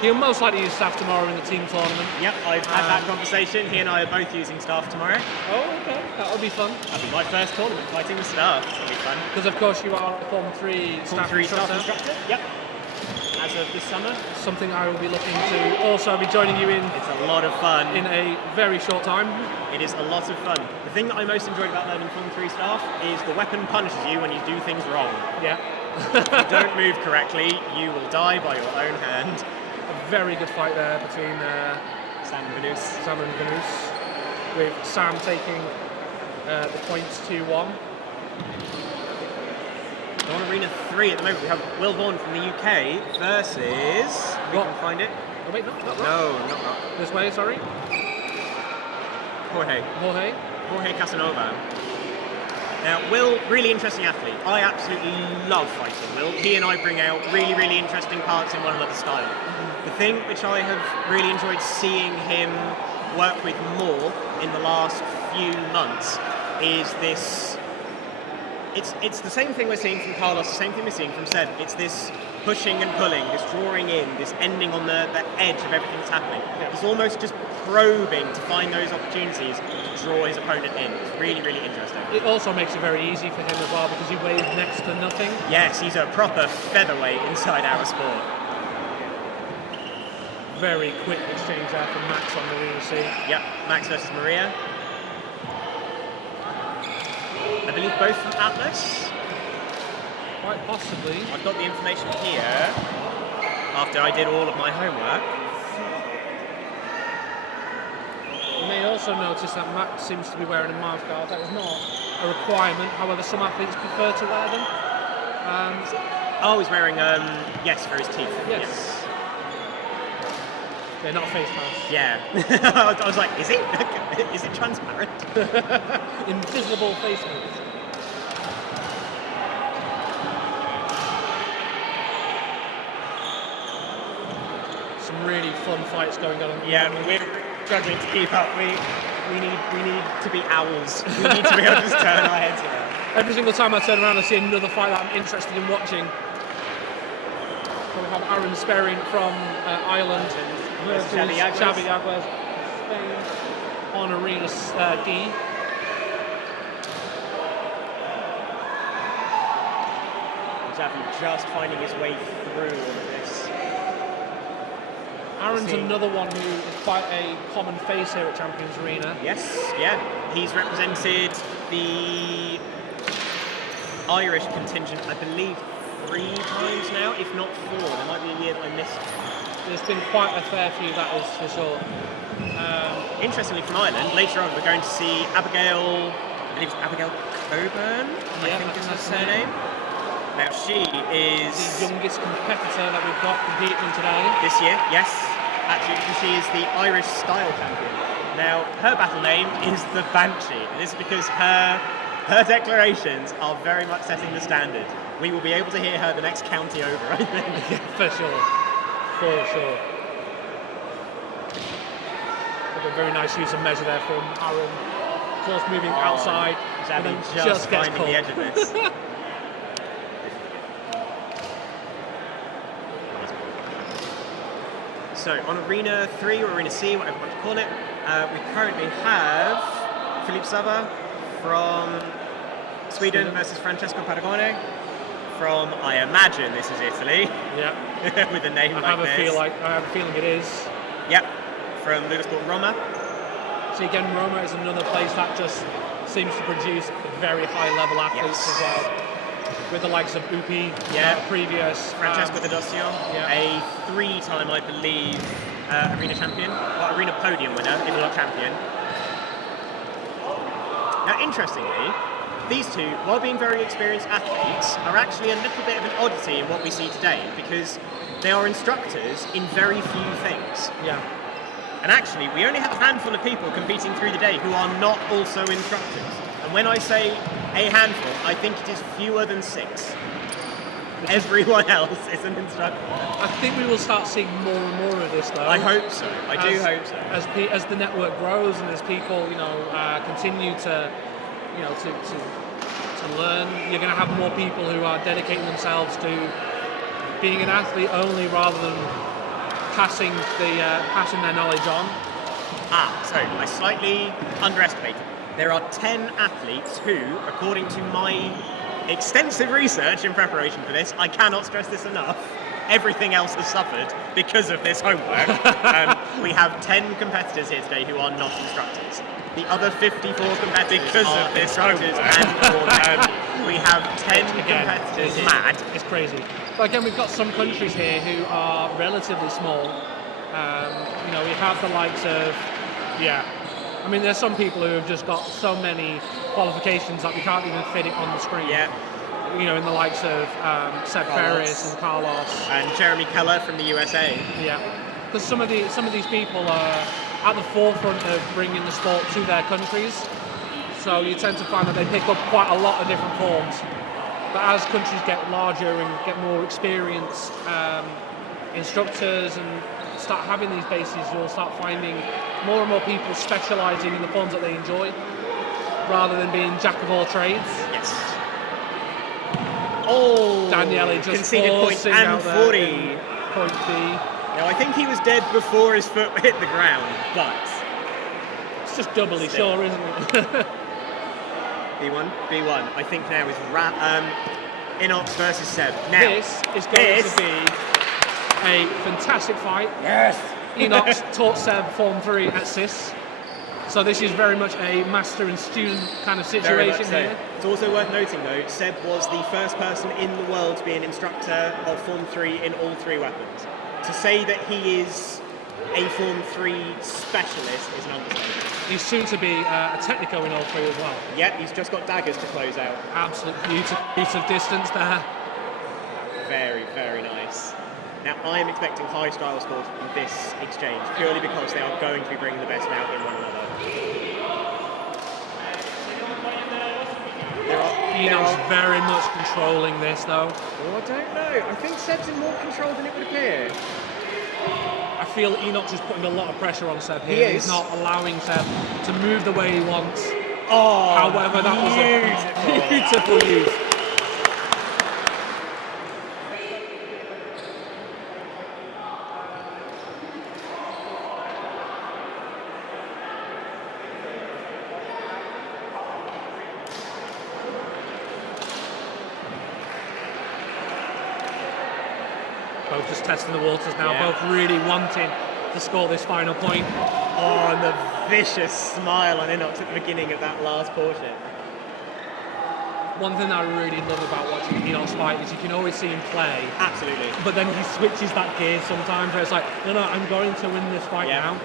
He'll most likely use staff tomorrow in the team tournament. Yep, I've had that conversation. He and I are both using staff tomorrow. Oh, okay. That'll be fun. That'll be my first tournament fighting with staff. That'll be fun. Because, of course, you are form 3 staff instructor. Yep. As of this summer. Something I will be looking to also be joining you in. It's a lot of fun. In a very short time. It is a lot of fun. The thing that I most enjoyed about learning form 3 staff is the weapon punishes you when you do things wrong. Yeah. If you don't move correctly, you will die by your own hand. A very good fight there between Sam and Venus. Sam and Venus, with Sam taking the points 2-1. On Arena 3 at the moment, we have Will Vaughan from the UK versus... We can find it. Oh, wait, not Rock. This way, sorry. Jorge Casanova. Now, Will, really interesting athlete. I absolutely love fighting Will. He and I bring out really, really interesting parts in one another's style. The thing which I have really enjoyed seeing him work with more in the last few months is this... It's the same thing we're seeing from Carlos, the same thing we're seeing from Seb. It's this pushing and pulling, this drawing in, this ending on the edge of everything that's happening. Yeah. He's almost just probing to find those opportunities to draw his opponent in. It's really, really interesting. It also makes it very easy for him as well because he weighs next to nothing. Yes, he's a proper featherweight inside our sport. Very quick exchange there from Max on the Arena C. Yep, Max versus Maria. I believe both from Atlas. Quite possibly. I've got the information here after I did all of my homework. You may also notice that Max seems to be wearing a mouth guard. That is not a requirement, however some athletes prefer to wear them. Oh, he's wearing, yes, for his teeth. Yes. They're not face masks. Yeah. I was like, is it? Is it transparent? Invisible face masks. Some really fun fights going on. Yeah, we're struggling to keep up. We need to be owls. We need to be able to just turn our heads around. Every single time I turn around, I see another fight that I'm interested in watching. So we have Aaron Sperring from Ireland versus Xavi Aguas, Spain, on Arena D. Xavi just finding his way through all of this. Aaron's another one who is quite a common face here at Champions Arena. Yes, yeah. He's represented the Irish contingent, I believe, 3 times now, if not 4. There might be a year that I missed. There's been quite a fair few, that is for sure. Interestingly, from Ireland, later on we're going to see Abigail, I believe it's Abigail Coburn, I think is her surname. Now she is the youngest competitor that we've got competing today. This year, yes. Actually, she is the Irish style champion. Now, her battle name is the Banshee. And this is because her declarations are very much setting the standard. We will be able to hear her the next county over, I think. Yeah, for sure. For sure. A very nice use of measure there from Aaron. Just moving outside. Xavi just gets finding the edge of this. So, on Arena 3 or Arena C, whatever you want to call it, we currently have Philippe Sava from Sweden versus Francesco Paragone from, I imagine this is Italy. Yeah. With a name I like this. I have a feeling it is. Yep. From LudoSport Roma. So again, Roma is another place that just seems to produce very high level athletes as well. With the likes of Upi, previous Francesco D'Adosio, a 3-time, I believe, arena champion, or arena podium winner, if not champion. Now, interestingly, these two, while being very experienced athletes, are actually a little bit of an oddity in what we see today, because they are instructors in very few things. Yeah. And actually, we only have a handful of people competing through the day who are not also instructors. And when I say a handful, I think it is fewer than 6. Everyone else is an instructor. I think we will start seeing more and more of this, though. I hope so. I do hope so. As the network grows and as people, continue to, to learn, you're going to have more people who are dedicating themselves to being an athlete only rather than passing their knowledge on. So I slightly underestimated. There are 10 athletes who, according to my extensive research in preparation for this, I cannot stress this enough, everything else has suffered because of this homework. We have 10 competitors here today who are not instructors. The other 54 competitors because of this homework. And we have 10 competitors here. Mad. It's crazy. But again, we've got some countries here who are relatively small. We have the likes of, I mean, there's some people who have just got so many qualifications that we can't even fit it on the screen. Yeah. In the likes of Seb Ferris and Carlos and Jeremy Keller from the USA. Yeah, because some of these people are at the forefront of bringing the sport to their countries. So you tend to find that they pick up quite a lot of different forms. But as countries get larger and get more experienced instructors and start having these bases, you'll start finding more and more people specialising in the forms that they enjoy, rather than being jack of all trades. Yes. Oh, Daniele just conceded point and 40. Point B. Now I think he was dead before his foot hit the ground, but it's just doubly sure, isn't it? B1. I think now is Inox versus Seb. Now this is going to be a fantastic fight. Yes. Inox taught Seb Form 3 at SIS. So this is very much a master and student kind of situation here. It's also worth noting though, Seb was the first person in the world to be an instructor of Form 3 in all 3 weapons. To say that he is a Form 3 specialist is an understatement. He's soon to be a Technico in all 3 as well. Yep, he's just got daggers to close out. Absolute piece of distance there. Very, very nice. Now, I am expecting high style scores in this exchange, purely because they are going to be bringing the best out in one another. Enoch's very much controlling this, though. Oh, I don't know. I think Seb's in more control than it would appear. I feel Enoch is putting a lot of pressure on Seb here. He's not allowing Seb to move the way he wants. Oh, however, that was a beautiful use. Both just testing the waters now, both really wanting to score this final point. Oh, and the vicious smile on Inox at the beginning of that last portion. One thing I really love about watching Inox fight is you can always see him play. Absolutely. But then he switches that gear sometimes where it's like, no, I'm going to win this fight now.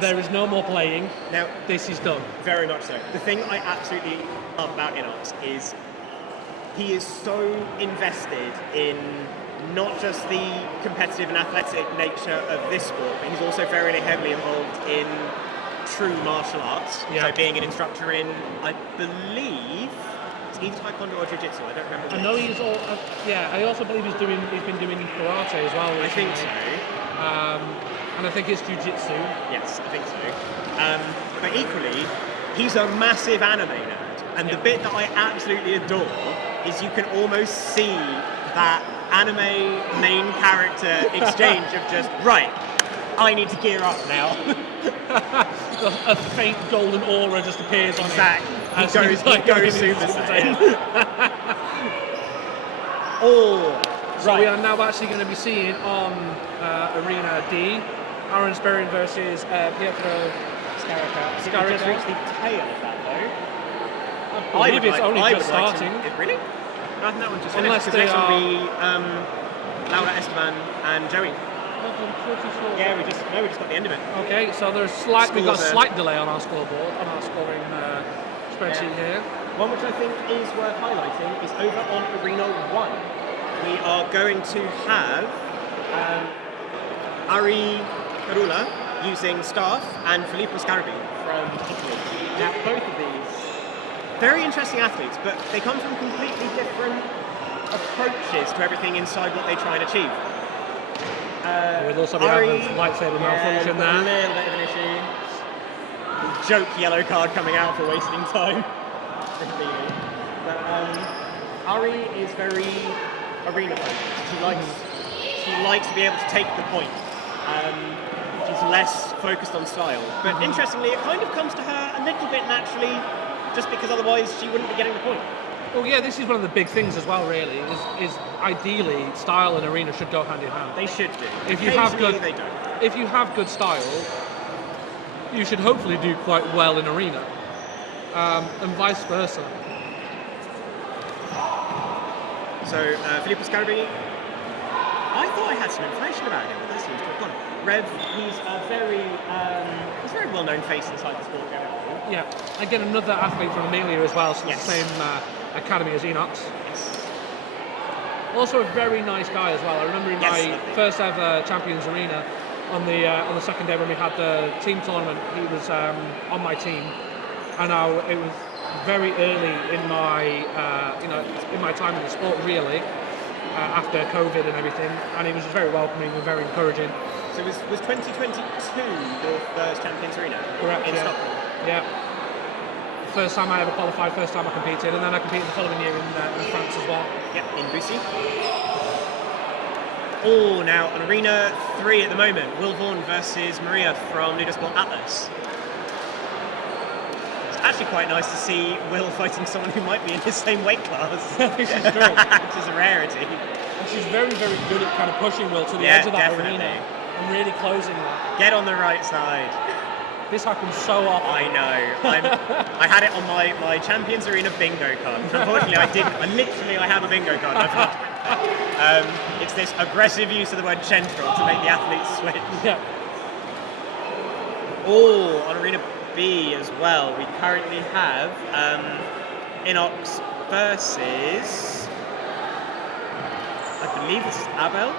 There is no more playing. Now, this is done. Very much so. The thing I absolutely love about Inox is he is so invested in not just the competitive and athletic nature of this sport, but he's also very heavily involved in true martial arts. So being an instructor in, I believe, it's either Taekwondo or Jiu-Jitsu, I don't remember which. I know he's all, I also believe he's been doing karate as well recently. I think so. And I think it's Jiu-Jitsu. Yes, I think so. But equally, he's a massive anime nerd. And the bit that I absolutely adore is you can almost see that anime main character exchange of just, right, I need to gear up now. A faint golden aura just appears on him. He goes Super Saiyan. So we are now actually going to be seeing on Arena D, Aaron Sperrin versus Pietro Scarica. Did we just reach the tail of that though? I believe it's only just starting. Really? I think that one just finished, because the next one will be Laura Esteban and Joey. Yeah, we just got the end of it. Okay, so we've got a slight delay on our scoreboard, on our scoring spreadsheet here. One which I think is worth highlighting is over on Arena 1. We are going to have Ari Carula using staff, and Filippo Scarbi from Italy. Now, both of these very interesting athletes, but they come from completely different approaches to everything inside what they try and achieve. We'll also be having lightsaber malfunction there. A little bit of an issue. Joke yellow card coming out for wasting time. But Ari is very arena focused. She likes to be able to take the point. She's less focused on style. But interestingly, it kind of comes to her a little bit naturally, just because otherwise she wouldn't be getting the point. Well, yeah, this is one of the big things as well. Really, is ideally style and arena should go hand in hand. They should do. If you have good, they don't. If you have good style, you should hopefully do quite well in arena, and vice versa. So Filippo Scarbi, I thought I had some information about him, but that seems to have gone. Rev, he's a very well-known face inside the sport generally. Yeah, again another athlete from Amelia as well, so yes. the same academy as Enox. Yes. Also a very nice guy as well. I remember in my first ever Champions Arena on the second day when we had the team tournament, he was on my team, and it was very early in my in my time in the sport really, after COVID and everything, and he was just very welcoming and very encouraging. So was 2022 the first Champions Arena? Correct. In Stockholm? Yeah. First time I ever qualified, first time I competed, and then I competed the following year in France as well. Yeah, in Bussy. Oh, now on Arena 3 at the moment, Will Vaughan versus Maria from LudoSport Atlas. It's actually quite nice to see Will fighting someone who might be in his same weight class. This is good. Which is a rarity. And she's very, very good at kind of pushing Will to the edge of that arena and really closing that. Get on the right side. This happens so often. I know. I had it on my Champions Arena bingo card. Unfortunately, I didn't. I have a bingo card. I forgot to put it. It's this aggressive use of the word central to make the athletes switch. Yeah. Oh, on Arena B as well, we currently have Inox versus, I believe this is Abel.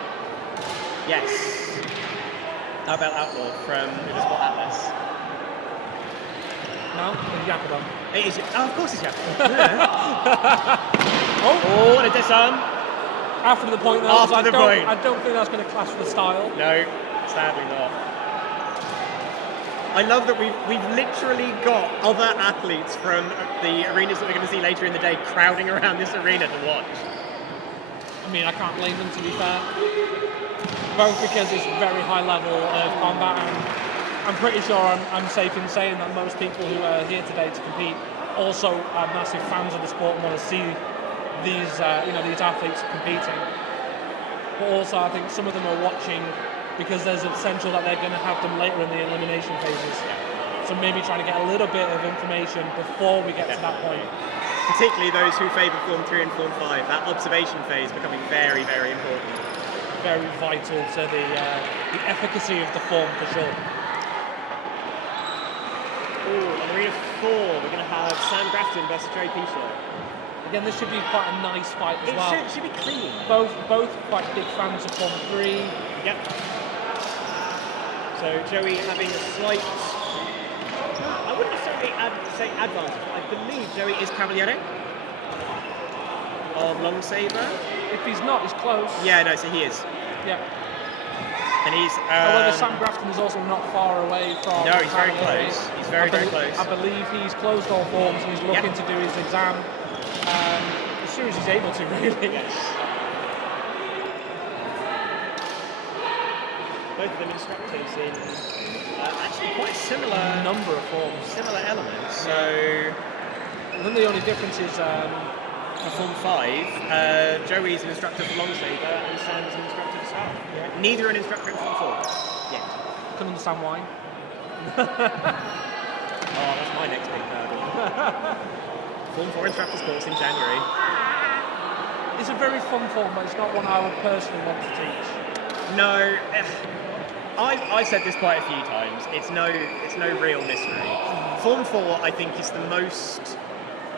Yes. Abel Outlaw from LudoSport Atlas. No, it's Jacobo. It is. Oh, of course it's Jacobo. Oh, and a disarm. After the point, though. After the point. I don't think that's going to clash with style. No, sadly not. I love that we've literally got other athletes from the arenas that we're going to see later in the day crowding around this arena to watch. I mean, I can't blame them, to be fair. Both because it's very high level of combat, and I'm pretty sure I'm safe in saying that most people who are here today to compete also are massive fans of the sport and want to see these these athletes competing. But also, I think some of them are watching because there's a potential that they're going to have them later in the elimination phases. So maybe trying to get a little bit of information before we get to that point. Particularly those who favour Form 3 and Form 5, that observation phase becoming very, very important. Very vital to the efficacy of the form, for sure. Oh, on Arena 4, we're going to have Sam Grafton versus Joey Pisha. Again, this should be quite a nice fight as well. It should be clean. Both quite big fans of Form 3. Yep. So Joey having a slight, I wouldn't necessarily say advantage. I believe Joey is Cavaliere of LightSaber. If he's not, he's close. Yeah, no, so he is. Yeah. And he's. However, Sam Grafton is also not far away from. No, he's very close. He's very close. I believe he's closed all forms and he's looking to do his exam as soon as he's able to, really. Yes. Both of them instructors in actually quite similar number of forms, similar elements. So I think the only difference is for Form 5, Joey's an instructor for LightSaber and Sam's an instructor for Staff. Yeah. Neither an instructor in Form 4 yet. Can understand why. Oh, that's my next big hurdle. Form 4 instructor's course in January. It's a very fun form, but it's not one I would personally want to teach. No, I've said this quite a few times. It's no real mystery. Form 4, I think, is the most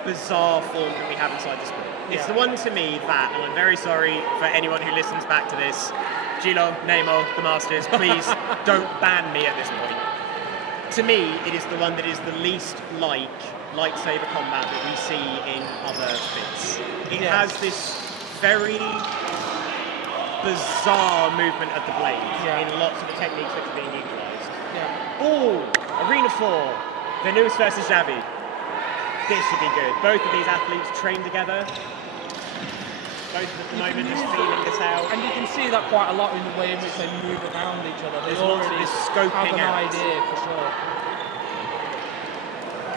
bizarre form that we have inside the sport. It's the one to me that, and I'm very sorry for anyone who listens back to this, Gilo, Nemo, the Masters, please don't ban me at this point. To me, it is the one that is the least like lightsaber combat that we see in other bits. It has this very bizarre movement of the blade in lots of the techniques that are being utilised. Oh, Arena 4, Venus versus Xavi. This should be good. Both of these athletes train together. Both at the moment just feeling this out. And you can see that quite a lot in the way in which they move around each other. They There's lots of already this scoping have an out. idea for sure.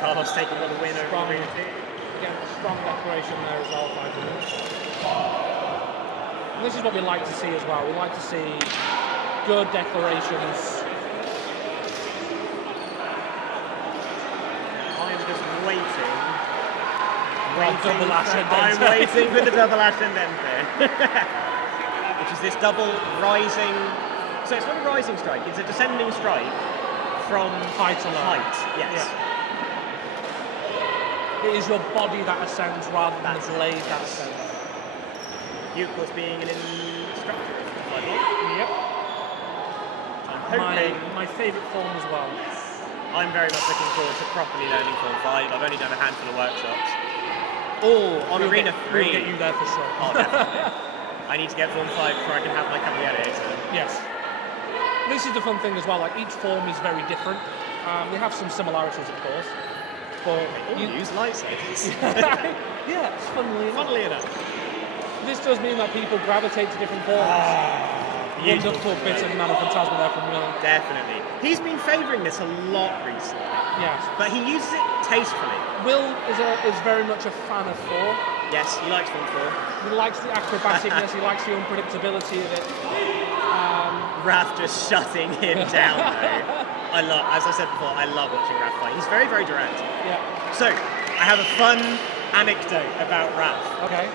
Carlos taking another win over Arena 2. Again, strong declaration there as well, 5 minutes. And this is what we like to see as well. We like to see good declarations. I'm just waiting. Double I'm waiting for the double ascendente. Which is this double rising. So it's not a rising strike, it's a descending strike from Height to low. height. Yes. It is your body that ascends rather than the blade that ascends. You, of course, being an instructor. Yep. I'm hoping. My favourite form as well. I'm very much looking forward to properly learning Form 5. I've only done a handful of workshops. Oh, on Arena 3. We'll get you there for sure. Oh, definitely. I need to get Form 5 before I can have my cavalleros. Yes. This is the fun thing as well, like each form is very different. We have some similarities, of course. But you use lightsabers. yeah, it's Funnily enough. This does mean that people gravitate to different forms. Wonderful bit of Nano Phantasma there from Will. Definitely. He's been favouring this a lot recently. Yes. But he uses it tastefully. Will is very much a fan of 4. Yes, he likes Form 4. He likes the acrobaticness, he likes the unpredictability of it. Raph just shutting him down though. As I said before, I love watching Raph fight. He's very, very direct. Yeah. So, I have a fun anecdote about Raph. Okay.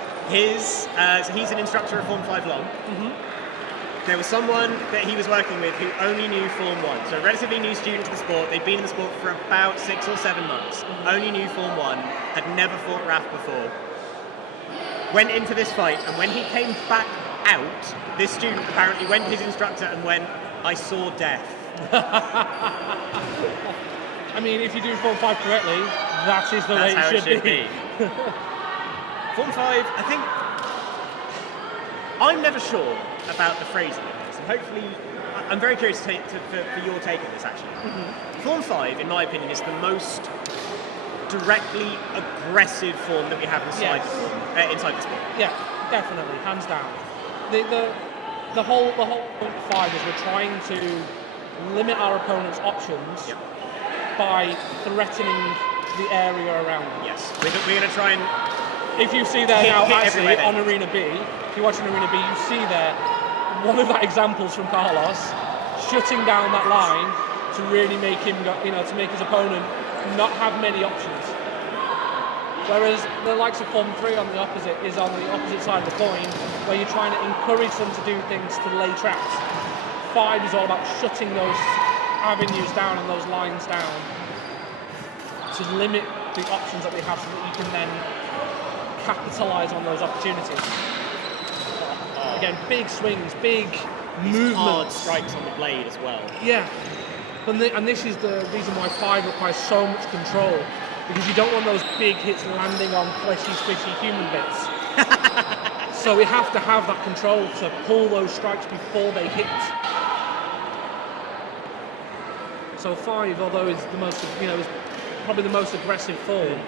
So he's an instructor of Form 5 Long. There was someone that he was working with who only knew Form 1. So a relatively new student to the sport. They'd been in the sport for about 6 or 7 months. Only knew Form 1. Had never fought Raph before. Went into this fight, and when he came back out, this student apparently went to his instructor and went, "I saw death." I mean, if you do Form 5 correctly, that is the way it should be. Form 5, I think... I'm never sure about the phrasing of this, and hopefully... I'm very curious for your take on this, actually. Form 5, in my opinion, is the most directly aggressive form that we have inside the sport. Yeah, definitely, hands down. The whole point 5 is we're trying to limit our opponent's options by threatening the area around them. Yes, we're going to try and... If you see there now, actually, on Arena B, if you're watching Arena B, you see there one of the examples from Carlos shutting down that line to really make him, to make his opponent not have many options. Whereas the likes of Form 3 on the opposite is on the opposite side of the coin, where you're trying to encourage them to do things to lay traps. 5 is all about shutting those avenues down and those lines down to limit the options that they have so that you can then capitalise on those opportunities. Again, big swings, big movements. Hard strikes on the blade as well. Yeah. And this is the reason why 5 requires so much control, because you don't want those big hits landing on fleshy, squishy human bits. So we have to have that control to pull those strikes before they hit. So 5, although is the most, is probably the most aggressive form,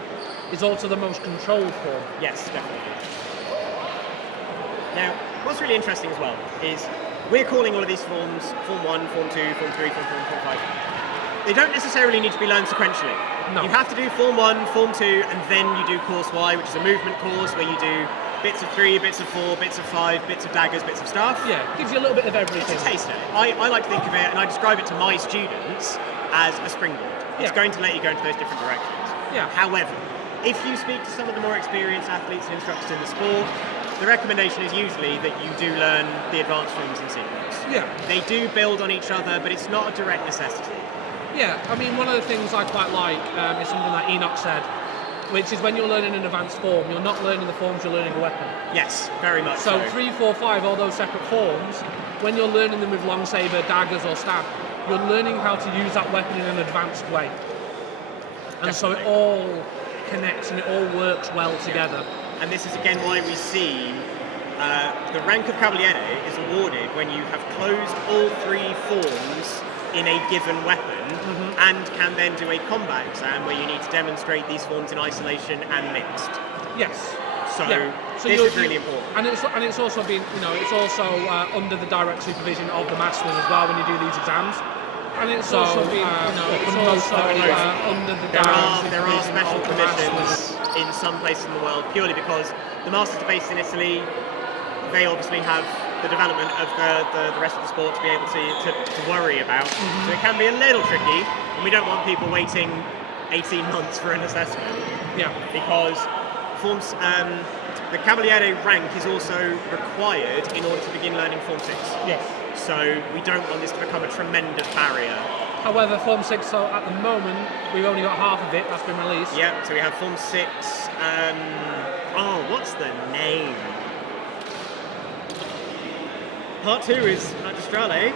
is also the most controlled form. Yes, definitely. Now, what's really interesting as well is we're calling all of these forms Form 1, Form 2, Form 3, Form 4, Form 5. They don't necessarily need to be learned sequentially. No. You have to do Form 1, Form 2, and then you do Course Y, which is a movement course where you do bits of 3, bits of 4, bits of 5, bits of daggers, bits of staff. Yeah, gives you a little bit of everything. It's a taster. I like to think of it, and I describe it to my students as a springboard. It's going to let you go into those different directions. Yeah. However, if you speak to some of the more experienced athletes and instructors in the sport, the recommendation is usually that you do learn the advanced forms in sequence. Yeah. They do build on each other, but it's not a direct necessity. Yeah, I mean, one of the things I quite like is something that Enoch said which is when you're learning an advanced form. You're not learning the forms, you're learning a weapon. Yes, very much So 3, 4, 5, all those separate forms, when you're learning them with long saber, daggers or staff, you're learning how to use that weapon in an advanced way. And so it all connects and it all works well together. And this is again why we see the rank of Cavaliere is awarded when you have closed all 3 forms in a given weapon, and can then do a combat exam where you need to demonstrate these forms in isolation and mixed. Yes. So this is really important. And it's also been, it's also under the direct supervision of the masters as well when you do these exams. And it's also been, it's also under the direct there are supervision special of the commissions masters. in some places in the world purely because the masters are based in Italy. They obviously have the development of the rest of the sport to be able to worry about. So it can be a little tricky, and we don't want people waiting 18 months for an assessment. Yeah. Because forms, the Cavaliere rank is also required in order to begin learning Form 6. Yes. So we don't want this to become a tremendous barrier. However, Form 6, so at the moment, we've only got half of it that's been released. Yeah, so we have Form 6, what's the name? Part 2 is Magistrale.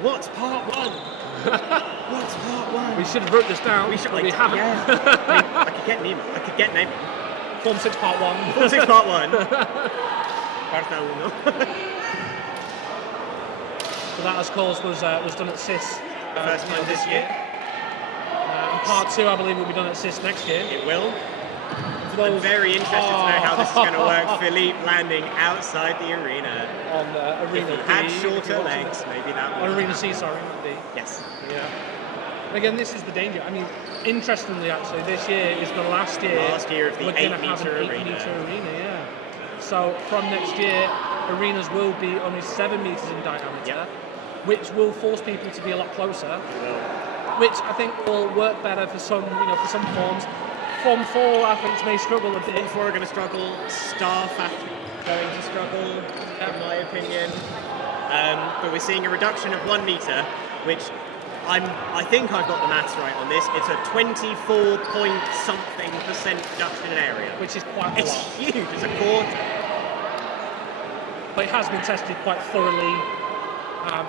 What's Part 1? What's Part 1? We should have wrote this down, but we haven't. Yeah. I could get name. Form 6 Part 1. Form 6 Part 1. Parte 1. So that, of course, was done at CIS. First time this year. And Part 2, I believe, will be done at CIS next year. It will. I'm very interested to know how this is going to work. Philippe landing outside the arena. On Arena If B. he had shorter legs, maybe that would. On Arena C, sorry, not B. Yes. Yeah. And again, this is the danger. I mean, interestingly, actually, this year is the last year. Last year of the we're going to have an 8-meter arena. 8-meter arena, yeah. So from next year, arenas will be only 7 meters in diameter, which will force people to be a lot closer. Which I think will work better for some, for some forms. Form 4 athletes may struggle a bit. Form 4 are going to struggle. Staff athletes are going to struggle, in my opinion. But we're seeing a reduction of 1 meter, which I think I've got the maths right on this. It's a 24-point-something% reduction in area. Which is quite a lot. It's huge. It's a quarter. But it has been tested quite thoroughly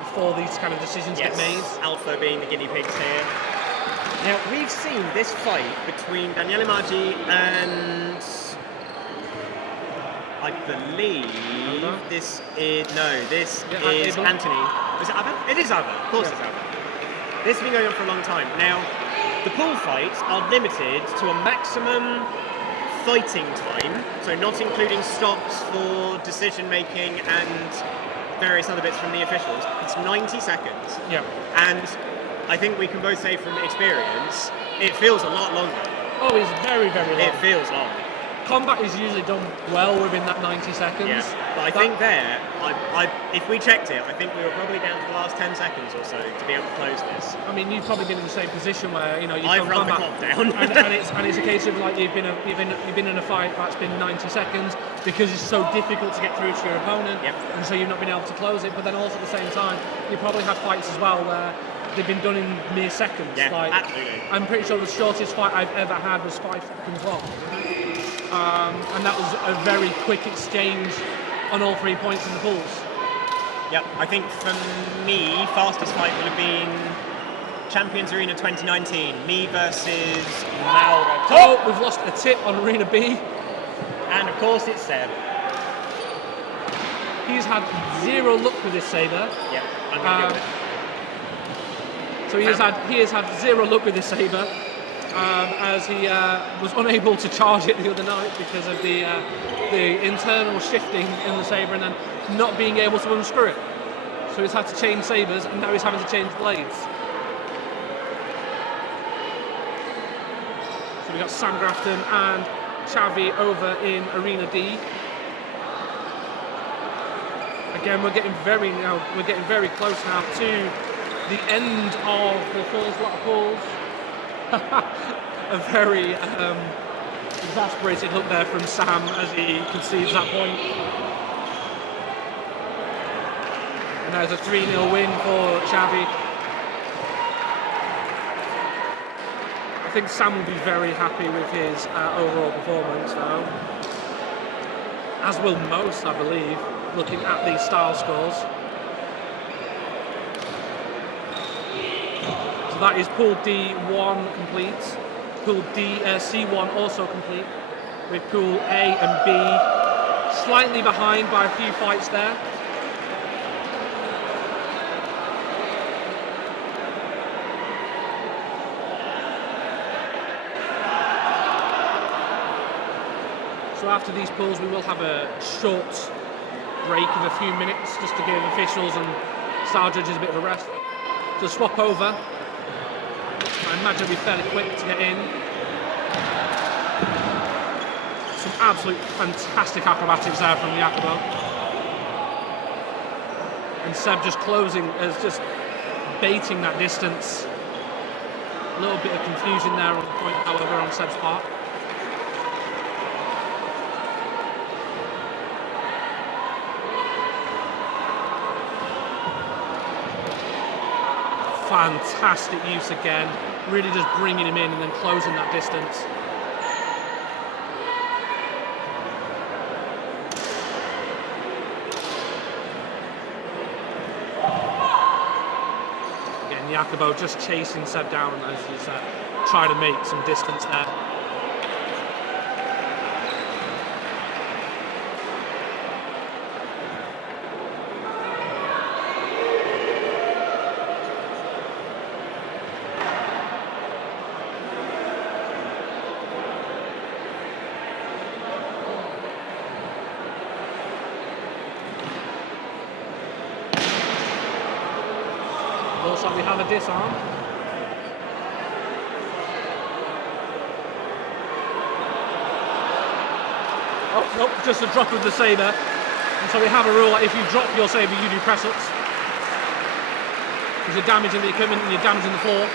before these kind of decisions get made. Alpha being the guinea pigs here. Now, we've seen this fight between Daniele Maggi and I believe this is Abel. Anthony. Is it Abba? It is Abba. Of course it's Abba. This has been going on for a long time. Now, the pool fights are limited to a maximum fighting time, so not including stops for decision making and various other bits from the officials. It's 90 seconds. Yeah. And I think we can both say from experience, it feels a lot longer. Oh, it's very, very long. It feels long. Combat is usually done well within that 90 seconds. Yeah. But I think there, if we checked it, I think we were probably down to the last 10 seconds or so to be able to close this. I mean, you've probably been in the same position where you've I've done run the combat, clock down. and it's a case of like you've been in a fight that's been 90 seconds because it's so difficult to get through to your opponent, and so you've not been able to close it. But then also at the same time, you probably had fights as well where they've been done in mere seconds. Yeah, like, absolutely. I'm pretty sure the shortest fight I've ever had was 5 seconds long. And that was a very quick exchange on all 3 points in the pools. Yep, I think for me, fastest fight would have been Champions Arena 2019, me versus Mauro. Oh, we've lost a tip on Arena B. And of course it's Seb. He's had 0 luck with his saber. Yep, I'm going to go with it. So he has had 0 luck with his saber, as he was unable to charge it the other night because of the internal shifting in the saber and then not being able to unscrew it. So he's had to change sabers and now he's having to change blades. So we got Sam Grafton and Xavi over in Arena D. Again, we're getting very close now to the end of the first lot of pools. A very exasperated look there from Sam as he concedes that point. And there's a 3-0 win for Xavi. I think Sam will be very happy with his overall performance, though. As will most, I believe, looking at these style scores. So that is Pool D1 complete. Pool C1 also complete, with Pool A and B slightly behind by a few fights there. So after these pools we will have a short break of a few minutes just to give officials and style judges a bit of a rest. To swap over, I imagine it'll be fairly quick to get in. Some absolute fantastic acrobatics there from the Yakubo. And Seb just closing, just baiting that distance. A little bit of confusion there on the point, however, on Seb's part. Fantastic use again, really just bringing him in and then closing that distance. Again, Yakubo just chasing Seb down as he's trying to make some distance there. Also, we have a disarm. Oh, nope, just a drop of the saber. And so we have a rule that if you drop your saber, you do press ups. Because you're damaging the equipment and you're damaging the floor.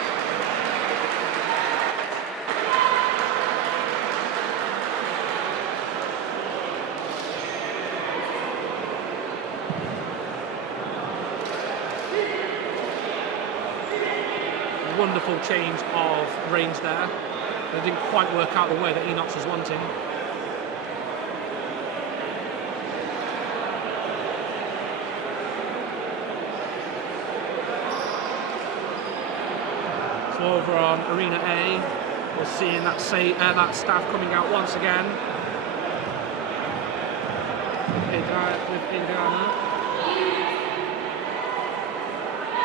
Wonderful change of range there. It didn't quite work out the way that Enox was wanting. So over on Arena A, we're seeing that staff coming out once again. With Indiana.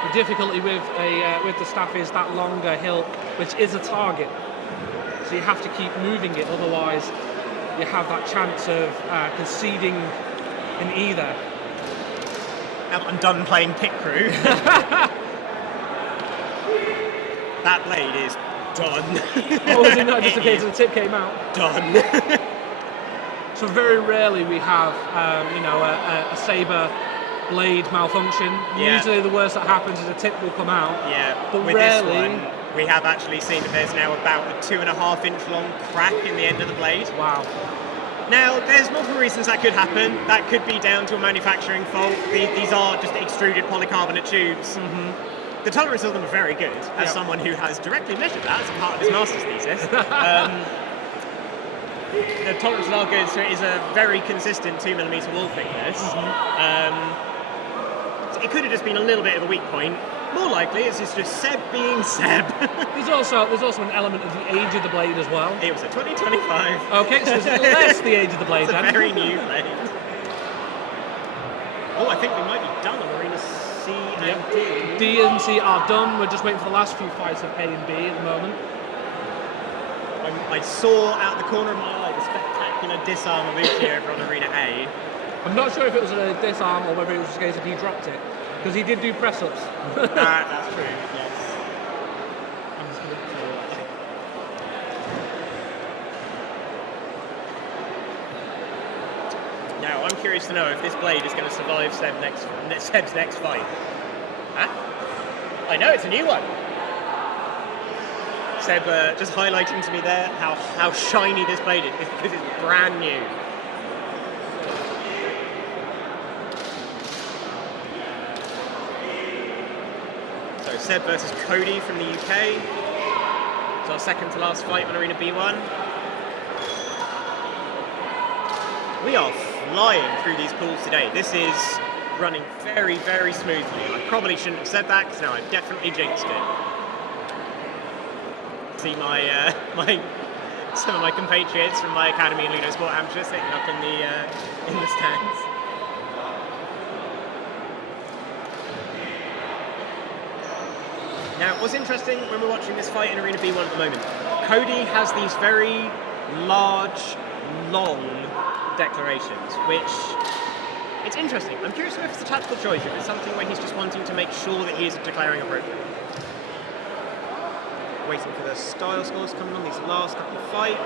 The difficulty with the staff is that longer hill, which is a target. So you have to keep moving it, otherwise you have that chance of conceding in either. Now that I'm done playing pit crew, that blade is done. Oh, was it not just in case the tip came out? Done. So very rarely we have, a saber blade malfunction. Yeah. Usually the worst that happens is a tip will come out. Yeah, but with rarely. This one, we have actually seen that there's now about a 2.5 inch long crack in the end of the blade. Wow. Now, there's multiple reasons that could happen. That could be down to a manufacturing fault. These are just extruded polycarbonate tubes. Mm-hmm. The tolerances of them are very good, as someone who has directly measured that as a part of his master's thesis. The tolerances are good, so it is a very consistent 2mm wall thickness. Mm-hmm. So it could have just been a little bit of a weak point. More likely, it's just Seb being Seb. There's also an element of the age of the blade as well. It was a 2025. Okay, so it's less the age of the blade It's then. a very new blade. Oh, I think we might be done on Arena C and D. D and C are done. We're just waiting for the last few fights of A and B at the moment. I saw out the corner of my eye the spectacular disarm of Uchi over on Arena A. I'm not sure if it was a disarm or whether it was just a case of he dropped it, because he did do press ups. That's true, yes. I'm just going to Now, I'm curious to know if this blade is going to survive Seb's next fight. Huh? I know, it's a new one. Seb just highlighting to me there how shiny this blade is, because it's brand new. So Seb versus Cody from the UK. It's our second to last fight on Arena B1. We are flying through these pools today. This is running very, very smoothly. I probably shouldn't have said that because now I've definitely jinxed it. See my some of my compatriots from my academy in LudoSport Amateur sitting up in the stands. Now, what's interesting when we're watching this fight in Arena B1 at the moment, Cody has these very large, long declarations, which it's interesting. I'm curious if it's a tactical choice, if it's something where he's just wanting to make sure that he is declaring appropriately. Waiting for the style scores coming on these last couple of fights.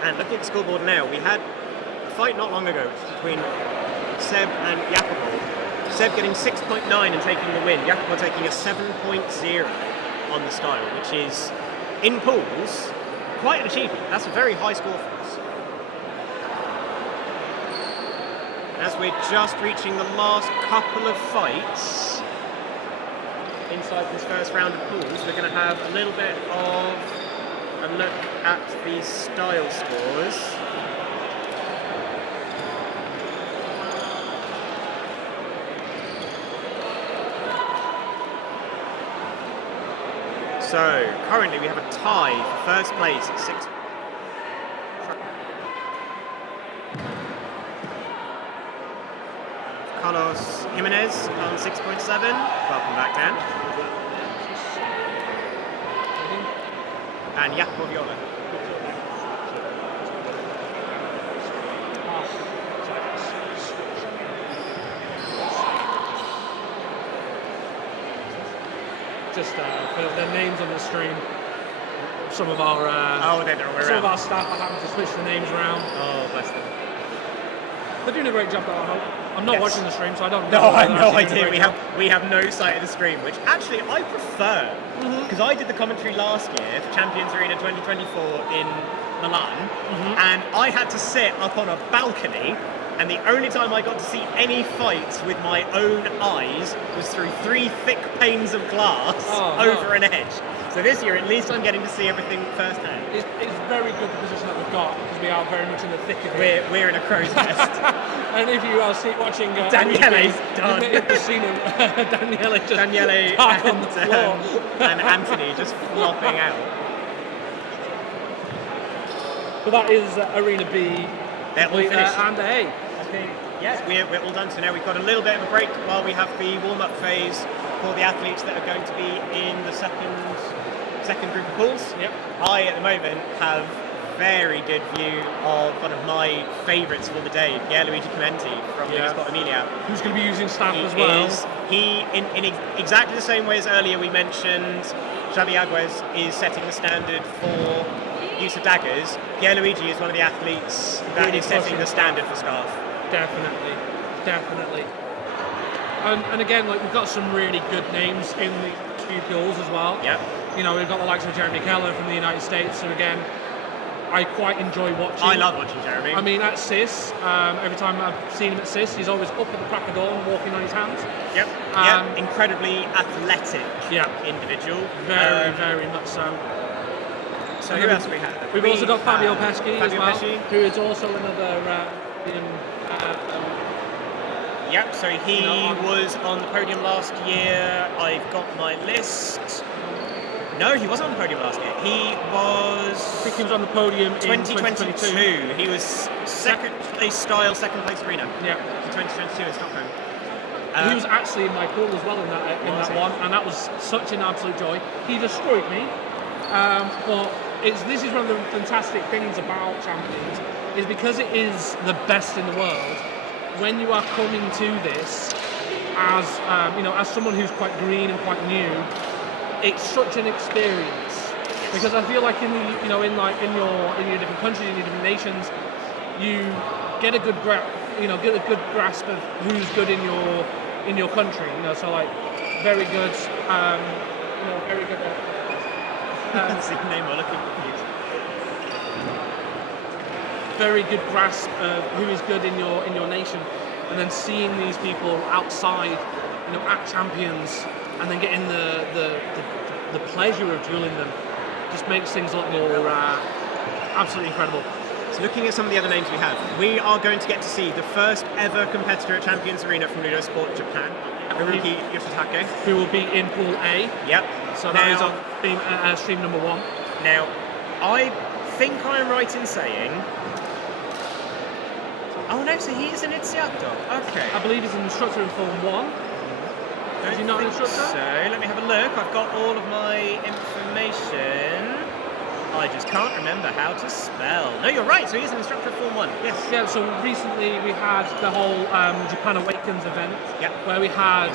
And looking at the scoreboard now, we had a fight not long ago between Seb and Jacopo. Seb getting 6.9 and taking the win, Jacopo taking a 7.0 on the style, which is, in pools, quite an achievement. That's a very high score for us. As we're just reaching the last couple of fights inside this first round of pools, we're going to have a little bit of a look at the style scores. So, currently we have a tie for first place at 6. Carlos Jimenez on 6.7. Welcome back, Dan. And Jacopo Viola. Just for their names on the stream. Some of our some of our staff are having to switch the names around. Oh, bless them. They're doing a great job, though. I hope. I'm not watching the stream, so I don't know. No, I have no idea. We have no sight of the screen, which actually I prefer, because I did the commentary last year for Champions Arena 2024 in Milan, and I had to sit up on a balcony, and the only time I got to see any fights with my own eyes was through 3 thick panes of glass over an edge. So this year, at least I'm getting to see everything firsthand. It's very good the position that we've got, because we are very much in the thick of it. We're in a crow's nest. And if you are watching Daniele's done. You've seen him. Daniele just on the floor. And Anthony just flopping out. But that is Arena B. They're all finished. And A. Okay. Yes, we're all done. So now we've got a little bit of a break while we have the warm-up phase for the athletes that are going to be in the second group of pools. Yep. I, at the moment, have very good view of one of my favourites for the day, Pierluigi Clementi from LudoSport Emilia. Who's going to be using staff as well. In exactly the same way as earlier we mentioned, Xavi Aguez is setting the standard for use of daggers. Pierluigi is one of the athletes that really is setting the standard for scarf. Definitely. And again, like, we've got some really good names in the two pools as well. Yeah. You know, we've got the likes of Jeremy Keller from the United States, so again, I quite enjoy watching. I love watching Jeremy. I mean, at CIS, every time I've seen him at CIS, he's always up at the crack of dawn, walking on his hands. Yep. Incredibly athletic individual. Very much so. So who else do we have? We've also got Fabio Pesci as well, Pesci, who is also another Yep, so he was on the podium last year. I've got my list. No, he wasn't on the podium last year. He was... I think he was on the podium in 2022. He was second place style, second place arena. Yeah. In 2022 in Stockholm. He was actually in my pool as well in that one, and that was such an absolute joy. He destroyed me, but this is one of the fantastic things about Champions, is because it is the best in the world. When you are coming to this as as someone who's quite green and quite new, it's such an experience, because I feel like in your different countries, in your different nations, you get a good grasp of who's good in your country. So like very good, very good. See Neymar looking confused. very good grasp of who is good in your nation, and then seeing these people outside, at champions, and then getting the pleasure of dueling them, just makes things look more absolutely incredible. So looking at some of the other names we are going to get to see the first ever competitor at Champions Arena from LudoSport Japan, Haruki Yoshitake, who will be in Pool A. Yep. So that is on stream number 1. Now, I think I'm right in saying... Oh no, so he is an instructor. Okay. I believe he's an instructor in Form 1. Is he not an instructor? So, let me have a look. I've got all of my information. I just can't remember how to spell. No, you're right. So he's an instructor of Form 1. Yes. Yeah, so recently we had the whole Japan Awakens event, where we had,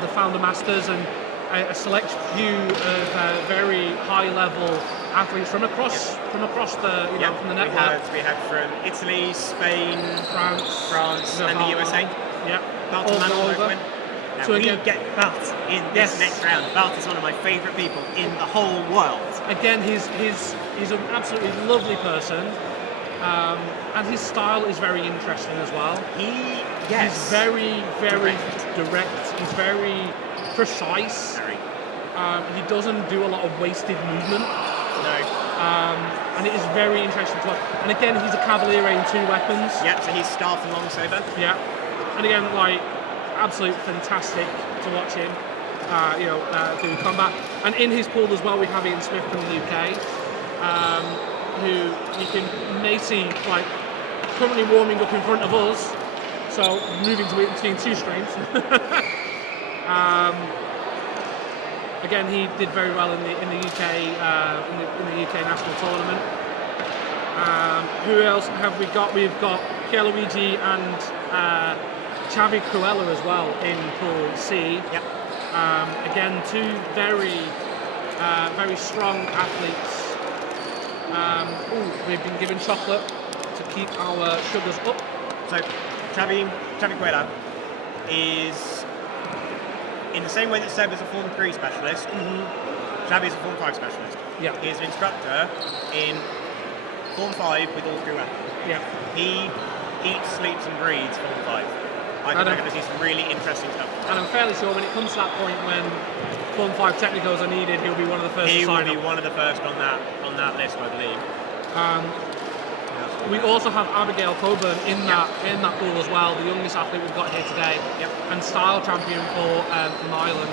the Founder Masters and a select few of very high-level athletes from across the from the network. We had from Italy, Spain, France, and the USA. Yeah. Bart and Manuel went. Now so we get Bart in this next round. Bart is one of my favourite people in the whole world. Again, he's an absolutely lovely person, and his style is very interesting as well. He's very, very direct. He's very precise. He doesn't do a lot of wasted movement. No. And it is very interesting to watch. And again, he's a Cavaliere in 2 weapons. Yeah, so he's staff and lightsaber. Yeah. And again, absolutely fantastic to watch him, do combat. And in his pool as well, we have Ian Smith from the UK, who may see currently warming up in front of us. So moving between 2 streams. Again, he did very well in the UK in the UK national tournament. Who else have we got? We've got Pierluigi and Xavi Cruella as well in Pool C. Yep. Again, 2 very strong athletes. We've been given chocolate to keep our sugars up. So Xavi Cruella is, in the same way that Seb is a Form 3 specialist, Xavi is a Form 5 specialist. Yeah. He is an instructor in Form 5 with all 3 weapons. Yeah. He eats, sleeps and breathes Form 5. I think we're going to see some really interesting stuff. And I'm fairly sure when it comes to that point when Form 5 technicals are needed, he'll be one of the first to sign up. He will be one of the first on that list, I believe. We also have Abigail Coburn in that pool as well, the youngest athlete we've got here today, and style champion from Ireland,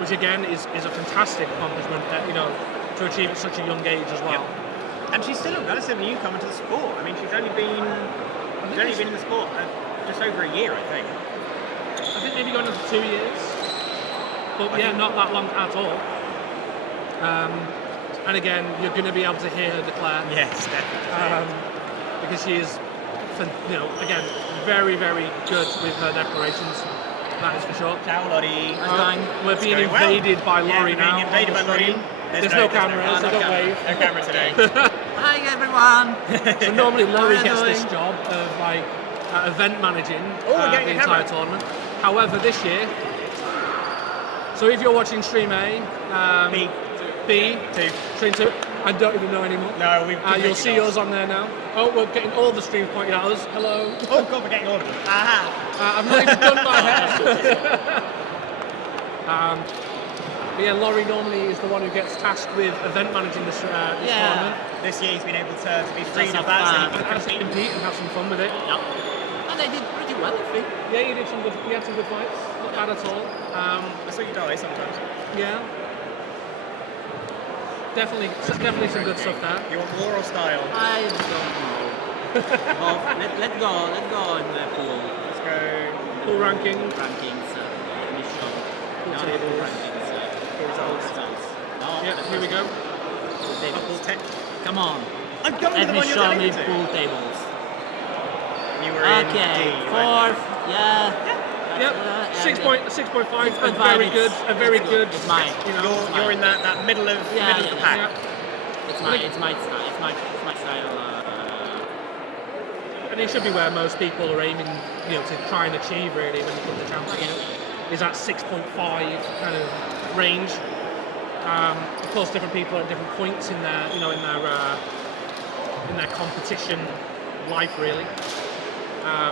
which again is a fantastic accomplishment, to achieve at such a young age as well. And she's still a relative newcomer to the sport. I mean, she's only been in the sport just over a year, I think. I think maybe going on for 2 years, but not that long at all. And again, you're going to be able to hear her declare. Yes, definitely. Because she is, again, very, very good with her declarations. That is for sure. Ciao, Laurie. We're being invaded by Laurie now. Being invaded by Laurie. There's no cameras, so don't wave. No camera today. Hi everyone! So normally Laurie gets this job of event managing the entire tournament. However, this year, so if you're watching stream A, B, 2, stream 2, I don't even know anymore. No, you'll see us on there now. Oh, we're getting all the streams pointed at us. Hello. Oh God, we're getting all of them. Aha! I've not even done my hair. But yeah, Laurie normally is the one who gets tasked with event managing this tournament. This year he's been able to be freed of that, so he can actually compete and have some fun with it. Yep. And I did pretty well, I think. Yeah, you had some good fights. Not bad at all. I saw you die sometimes. Yeah. Definitely some good stuff there. You want war or style? I don't know. Let's go in the pool. Let's go. Pool rankings. Mission. Pool tables. rankings. Results. No, Here we go. Pool tech. Come on. I'm going Let to the me one you're show going me to. pool tables. You were in D, 4th. Yeah. Yep. 6.5. A very good. It's mine. You're in that middle of the pack. Yeah. It's my style. It's my style. And it should be where most people are aiming, to try and achieve really when you come to champion. Is that 6.5 kind of range. Of course, different people are at different points in their, in their competition life, really.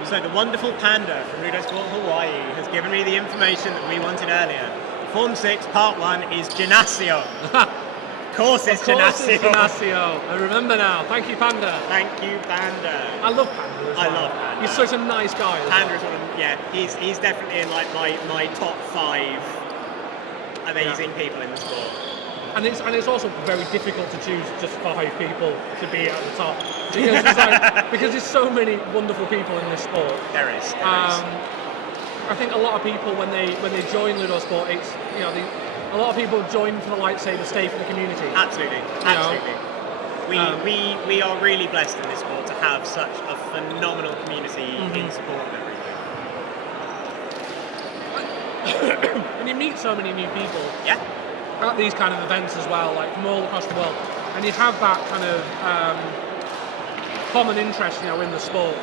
So the wonderful Panda from LudoSport Hawaii has given me the information that we wanted earlier. Form 6, Part 1 is Gimnasio. Of course it's Gimnasio. I remember now. Thank you, Panda. Thank you, Panda. I love Panda as well. I love Panda. He's such a nice guy. Panda is one of them, yeah, he's definitely in like my top 5 amazing people in the sport. And it's also very difficult to choose just 5 people to be at the top because it's like, because there's so many wonderful people in this sport. There is. I think a lot of people when they join LudoSport, it's a lot of people join for the lightsaber, stay for the community. Absolutely. We are really blessed in this sport to have such a phenomenal community in support of everything. And you meet so many new people. Yeah. At these kind of events as well, like from all across the world, and you have that kind of common interest, in the sport.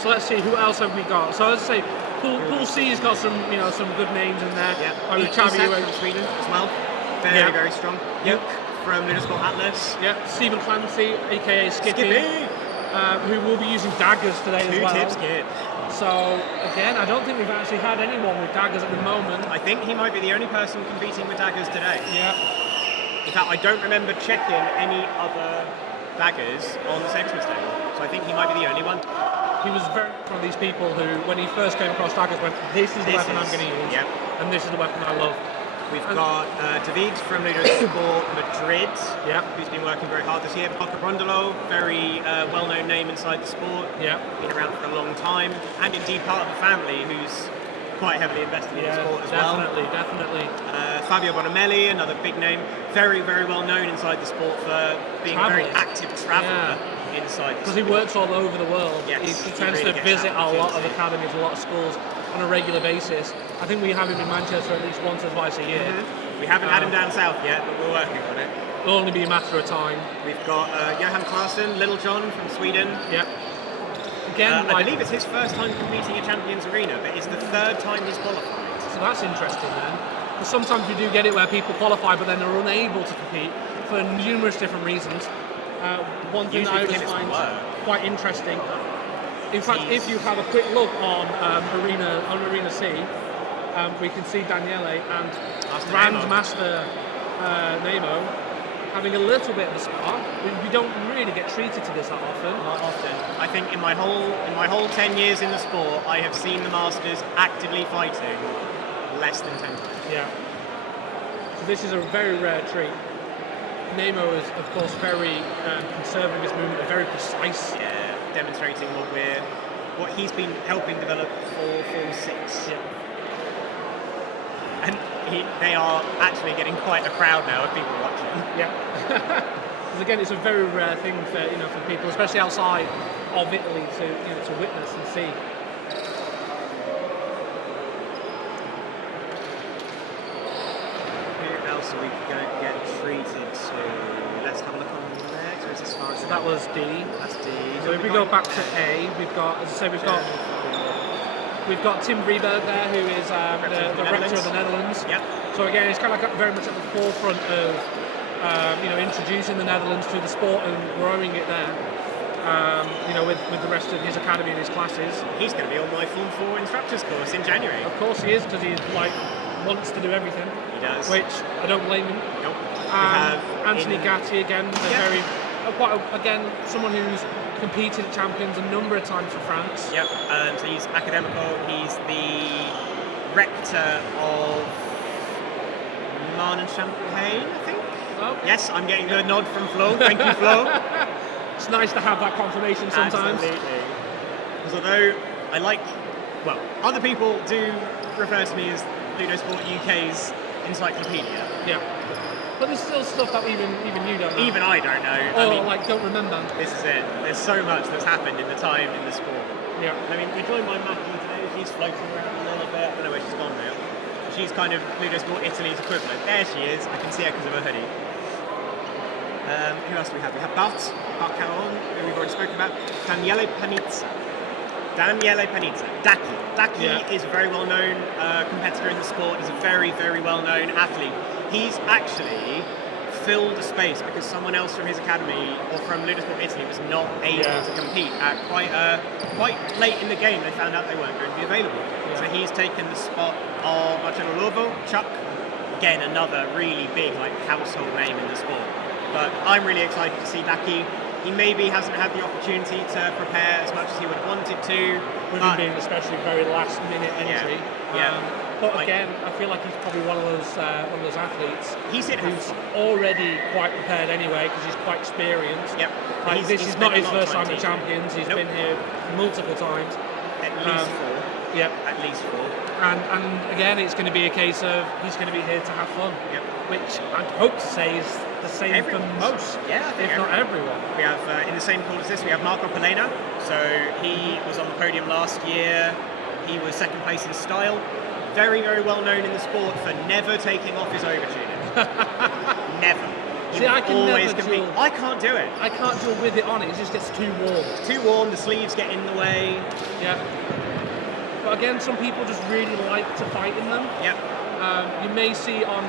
So let's see, who else have we got? So let's say Pool C's got some good names in there. Yeah. Isak from Sweden as well. Very, very strong. Yep. From LudoSport Atlas. Yeah. Stephen Clancy, aka Skippy. Who will be using daggers today as well. 2 tip Skip. So again, I don't think we've actually had anyone with daggers at the moment. I think he might be the only person competing with daggers today. Yeah. In fact, I don't remember checking any other daggers on the Sexsmith's table, so I think he might be the only one. He was very one of these people who, when he first came across daggers, went, "This is the weapon I'm going to use, and this is the weapon I love." We've got David from LudoSport Madrid, who's been working very hard this year. Paco Brondolo, very well-known name inside the sport, been around for a long time, and indeed part of the family who's quite heavily invested in the sport as well. Definitely. Fabio Bonamelli, another big name, very, very well known inside the sport for being a very active traveller inside the sport. Because he works all over the world. Yes, he tends to visit a lot of academies, a lot of schools on a regular basis. I think we have him in Manchester at least once or twice a year. We haven't had him down south yet, but we're working on it. It'll only be a matter of time. We've got Johan Claesson, Little John from Sweden. Yep. Again, I believe it's his first time competing in Champions Arena, but it's the 3rd time he's qualified. So that's interesting then. Because sometimes we do get it where people qualify but then are unable to compete for numerous different reasons. One thing that I always find quite interesting, in fact, if you have a quick look on Arena C, we can see Daniele and Grandmaster Nemo having a little bit of a spar. We don't really get treated to this that often. Not often. I think in my whole 10 years in the sport, I have seen the Masters actively fighting less than 10 times. Yeah. So this is a very rare treat. Nemo is, of course, very conservative in his movement, but very precise. Yeah, demonstrating what he's been helping develop for Form 6. Yeah. And they are actually getting quite a crowd now of people watching. Yeah. Because again, it's a very rare thing for for people, especially outside of Italy, to witness and see. Who else are we going to get treated to? Let's have a look on there. So it's as far as that was D. That's D. So if we go back to A, we've got, as I say, we've got Tim Vreeberg there, who is the rector of the Netherlands. Yep. So again, he's kind of very much at the forefront of introducing the Netherlands to the sport and growing it there. With the rest of his academy and his classes. He's going to be on my Form 4 instructors course in January. Of course he is, because he wants to do everything. He does. Which I don't blame him. Nope. Anthony Gatti again, again someone who's competed at Champions a number of times for France. Yep. So he's Academico. He's the rector of Marne and Champagne, I think. Okay. Yes, I'm getting a nod from Flo. Thank you, Flo. It's nice to have that confirmation sometimes. Absolutely. Because although other people do refer to me as LudoSport UK's encyclopedia. Yeah. But there's still stuff that even you don't know. Even I don't know. Don't remember. This is it. There's so much that's happened in the time in the sport. Yeah. I mean, we're joined by Mackie today. She's floating around a little bit. I don't know where she's gone now. She's kind of LudoSport Italy's equivalent. There she is. I can see her because of her hoodie. Who else do we have? We have Bart Caron, who we've already spoken about. Daniele Panizza. Daki is a very well-known competitor in the sport. He's a very, very well-known athlete. He's actually filled a space because someone else from his academy or from LudoSport Italy was not able to compete at quite late in the game. They found out they weren't going to be available. Yeah. So he's taken the spot of Marcello Chuck, again another really big household name in the sport. But I'm really excited to see Daki. He maybe hasn't had the opportunity to prepare as much as he would have wanted to. With him being especially very last minute entry. But again, I feel like he's probably one of those athletes who's already quite prepared anyway because he's quite experienced. Yep. This is not his first time at Champions. He's been here multiple times. At least 4. Yep. At least 4. And again, it's going to be a case of he's going to be here to have fun. Yep. Which I'd hope to say is the same for most, if not everyone. We have, in the same pool as this, we have Marco Palena. So he was on the podium last year. He was second place in style. Very, very well known in the sport for never taking off his overtuning. Never. See, I can always never compete. duel. I can't do it. I can't duel with it on. It just gets too warm. Too warm, the sleeves get in the way. Yeah. But again, some people just really like to fight in them. Yep. You may see on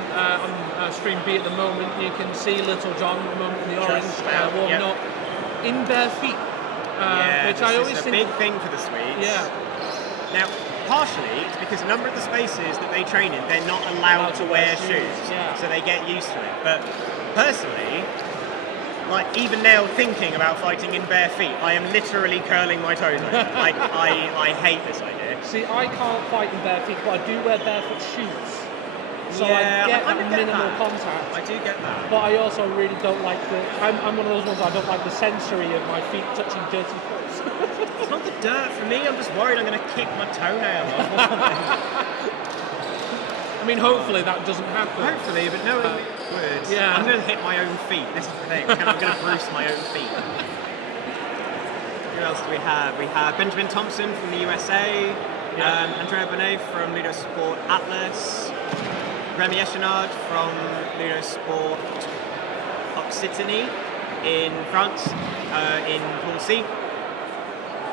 stream B at the moment, you can see Little John at the moment in the orange warming up in bare feet. Which I always think is a big thing for the Swedes. Yeah. Now, partially, it's because a number of the spaces that they train in, they're not allowed to wear shoes. So they get used to it. But personally, even now thinking about fighting in bare feet, I am literally curling my toes over. I hate this idea. See, I can't fight in bare feet, but I do wear barefoot shoes. So Yeah, I get I that get minimal that. contact. I do get that. But I also really don't like I'm one of those ones, I don't like the sensory of my feet touching dirty foot. It's not the dirt for me, I'm just worried I'm going to kick my toenail off or something. I mean, hopefully that doesn't happen. Hopefully, but no, it would. Yeah. I'm going to hit my own feet, this is the thing. I'm going to bruise my own feet. Who else do we have? We have Benjamin Thompson from the USA, Andrea Bonet from LudoSport Atlas, Remy Echenard from LudoSport Occitanie in France, in Pool C.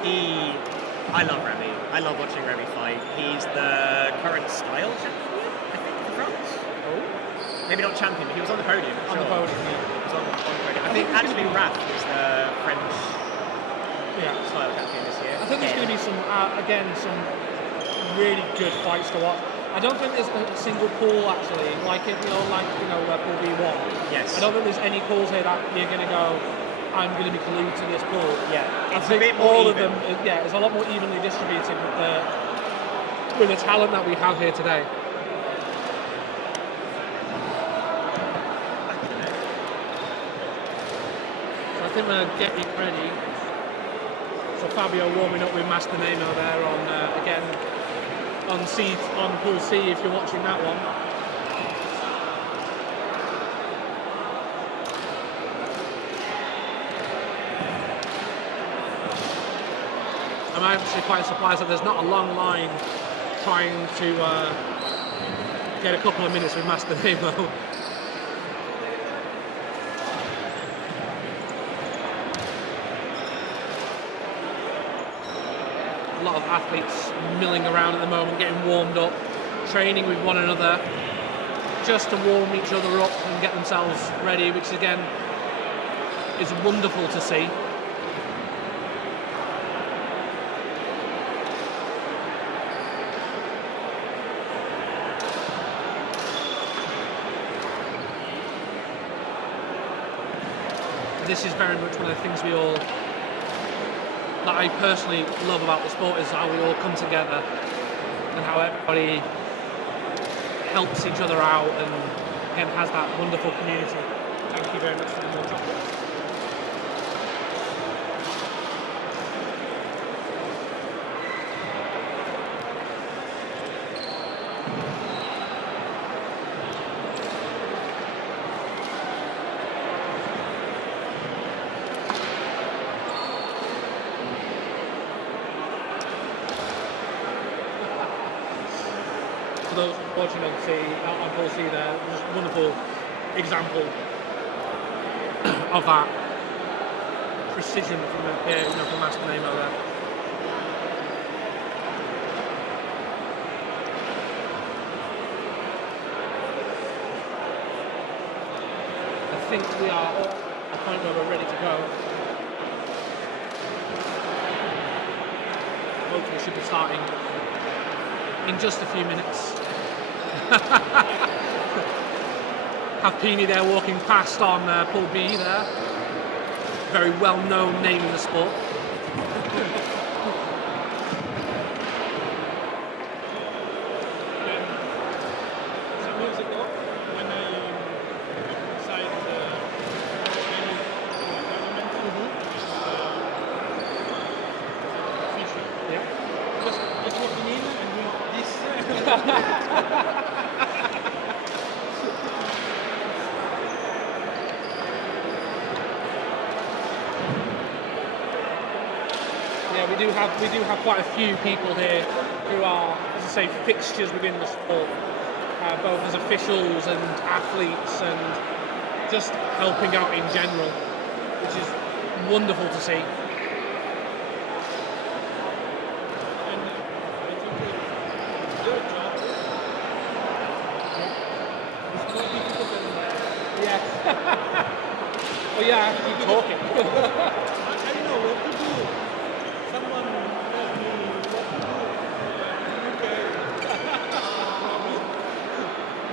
I love Remy. I love watching Remy fight. He's the current style champion, I think, for France. Oh. Maybe not champion, but he was on the podium. On the podium, He was on the podium. I think actually Raph was the French style champion this year. I think there's going to be some really good fights to watch. I don't think there's a single pool actually, like pool B1. Yes. I don't think there's any pools here that you're going to go, I'm going to be glued to this pool. Yeah. I It's think a bit more all even. of them, it's a lot more evenly distributed with the talent that we have here today. So I think we're getting ready. So Fabio warming up with Master Nemo there on again on Pool C if you're watching that one. I'm actually quite surprised that there's not a long line trying to get a couple of minutes with Master Nemo. A lot of athletes milling around at the moment, getting warmed up, training with one another, just to warm each other up and get themselves ready, which again is wonderful to see. This is very much one of the things that I personally love about the sport, is how we all come together and how everybody helps each other out and again has that wonderful community. Thank you very much for the more chocolates. For those watching on Pool C there, just a wonderful example of that precision from Master Nemo there. I think we are at a point where we're ready to go. Hopefully should be starting in just a few minutes. Have Peony there walking past on Pool B there. Very well-known name in the sport. We do have quite a few people here who are, as I say, fixtures within the sport, both as officials and athletes, and just helping out in general, which is wonderful to see. And I think your job is more difficult than Yeah. Well, yeah, I have to keep talking. I don't know what to do. Someone told me what to do. Okay.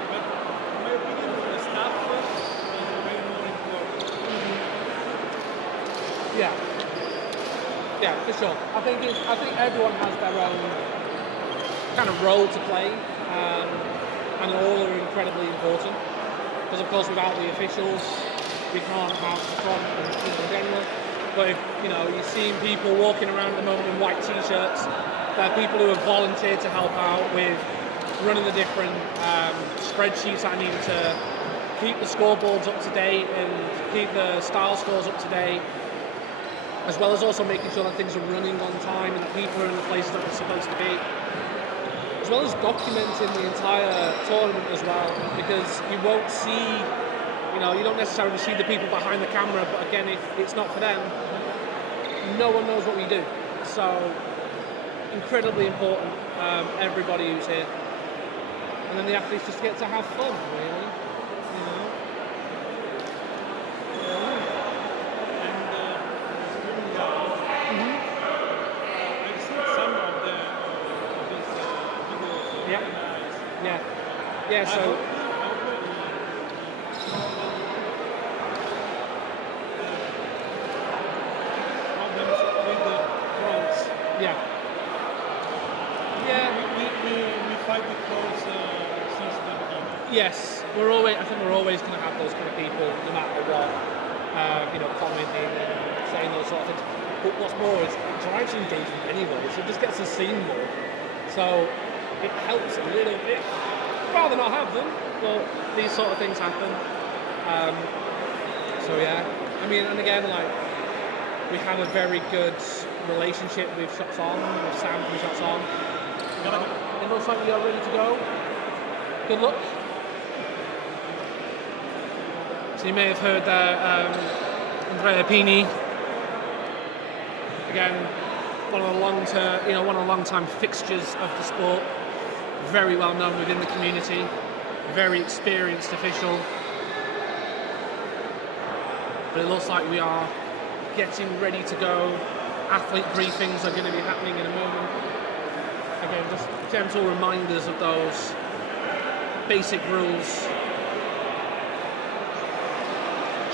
But in my opinion, the staff is very more important. Yeah. Yeah, for sure. I think everyone has their own kind of role to play, and all are incredibly important. Because of course, without the officials, we can't have the fun in general. But if you're seeing people walking around at the moment in white t-shirts, they're people who have volunteered to help out with running the different spreadsheets that I need to keep the scoreboards up to date and keep the style scores up to date, as well as also making sure that things are running on time and that people are in the places that they're supposed to be, as well as documenting the entire tournament as well, because you won't see, you don't necessarily see the people behind the camera, but again, if it's not for them, no one knows what we do. So, incredibly important, everybody who's here. And then the athletes just get to have fun, really. I've seen some of these videos. Yeah, so Problems with the trolls. yeah, We fight with trolls since the beginning. yes, I think we're always going to have those kind of people, no matter what, commenting and saying those sort of things. But what's more is it drives engagement anyway, so it just gets us seen more. So it helps a little bit. I'd rather not have them, but these sort of things happen. So yeah, I mean, and again, we have a very good relationship with Shots On, with Sam from Shots On. It looks like we are ready to go. Good luck. So you may have heard Andrea Pini, again, one of the long-time fixtures of the sport, very well known within the community, very experienced official. But it looks like we are getting ready to go. Athlete briefings are going to be happening in a moment. Again, just gentle reminders of those basic rules.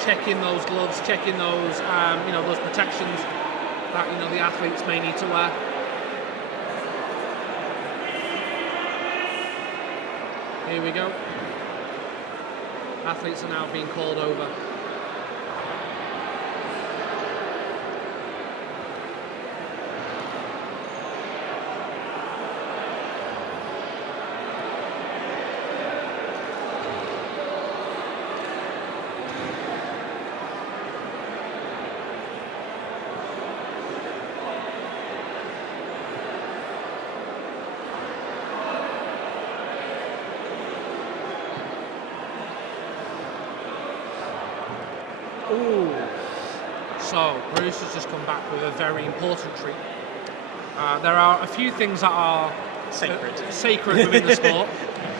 Checking those gloves, checking those, those protections that the athletes may need to wear. Here we go. Athletes are now being called over. Ooh. So, Bruce has just come back with a very important treat. There are a few things that are sacred within the sport.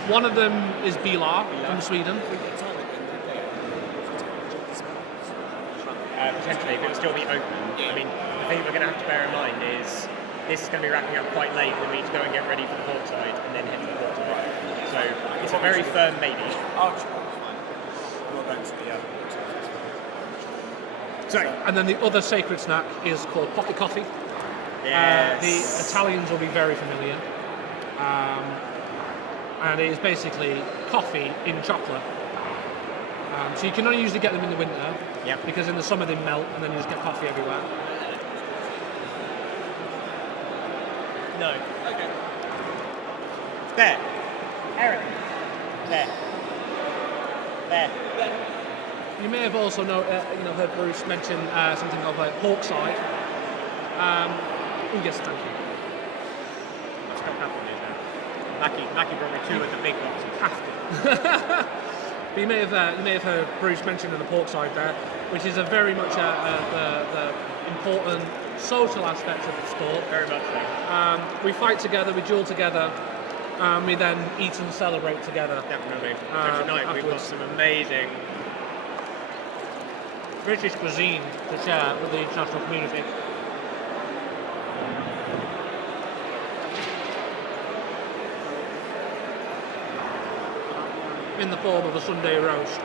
One of them is Bilar from Sweden. potentially, if it will still be open. I mean, the thing we're going to have to bear in mind is this is going to be wrapping up quite late, and we need to go and get ready for the port side, and then head to the port tomorrow. So it's a very firm maybe. Oh, fine. Not going to the So, And then the other sacred snack is called pocket coffee. yes. The Italians will be very familiar. And it is basically coffee in chocolate. So you can only usually get them in the winter, because in the summer they melt and then you just get coffee everywhere. No. Okay. There. Aaron. There. There. You may have also heard Bruce mention something of a pork side. Yes, thank you. I've got that one now. Mackie brought me 2 of the big boxes. But you may have heard Bruce mention the pork side there, which is a very much the important social aspect of the sport. Very much so. We fight together, we duel together, and we then eat and celebrate together. Definitely. So tonight we've got some amazing British cuisine to share with the international community. In the form of a Sunday roast.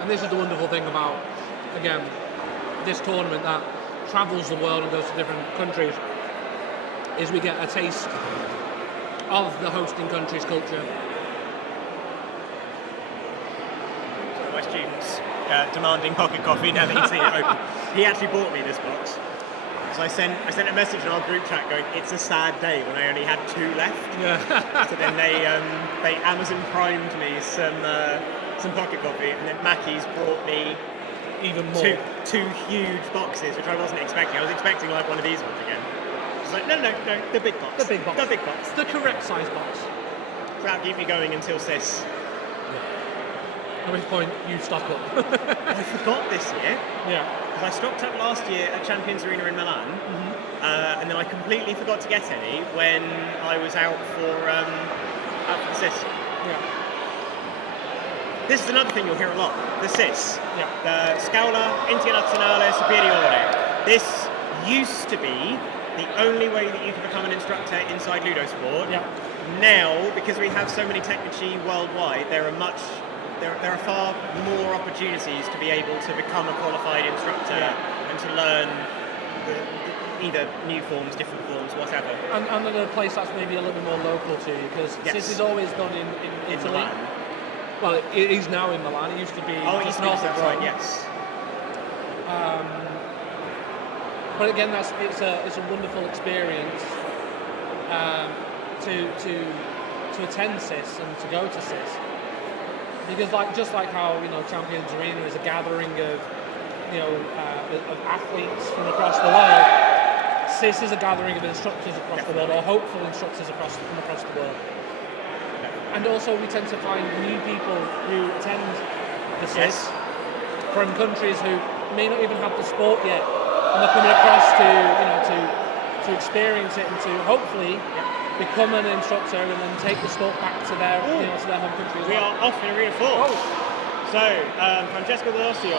And this is the wonderful thing about, again, this tournament that travels the world and goes to different countries, is we get a taste of the hosting country's culture. my students demanding pocket coffee now that he's seen it open. He actually bought me this box. So I sent a message in our group chat going, it's a sad day when I only had 2 left. Yeah. So then they Amazon primed me some pocket coffee, and then Mackie's brought me Even more. two huge boxes, which I wasn't expecting. I was expecting like one of these ones again. It's like, no, the big box. The big box. The big box. The correct size box. So that'll keep me going until sis. At which point you stock up. I forgot this year. Yeah. I stocked up last year at Champions Arena in Milan, and then I completely forgot to get any when I was out for the CIS. Yeah. This is another thing you'll hear a lot, the CIS. Yeah. The Scaola Internazionale Superiore. This used to be the only way that you could become an instructor inside LudoSport. Yeah. Now, because we have so many technici worldwide, there are far more opportunities to be able to become a qualified instructor and to learn either new forms, different forms, whatever. And another place that's maybe a little bit more local to you, because this is always done in Italy. Milan. Well, it is now in Milan. It used to be Oh, it used to be north of outside, Rome. yes. But again, it's a wonderful experience to attend CIS and to go to CIS. Because just like how Champions Arena is a gathering of of athletes from across the world, CIS is a gathering of instructors across the world, or hopeful instructors from across the world. And also we tend to find new people who attend the CIS from countries who may not even have the sport yet, and they're coming across to experience it and to hopefully become an instructor and then take the sport back to their to their home country as We well. are off in Arena 4. Oh. So, Francesco Delosio,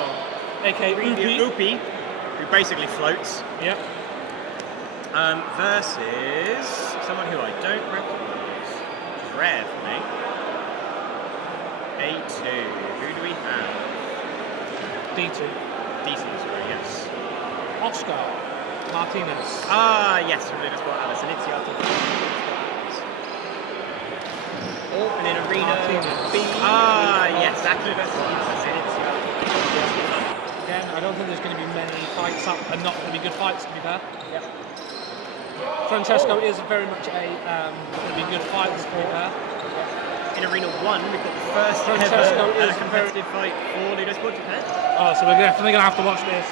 aka Upi, who basically floats, Yep. versus someone who I don't recognise, which is rare for me. A2. Who do we have? D2. D2, sorry, yes. Oscar Martinez. Ah, yes, from LudoSport Alice, Iniziato. And in Arena B. Ah, yes, exactly. Again, I don't think there's going to be many fights up, and not going to be good fights, to be fair. Yep. Francesco is very much going to be good fights, to be fair. In Arena 1, we've got the first Francesco ever is competitive fight for LudoSport Japan. Oh, so we're definitely going to have to watch this.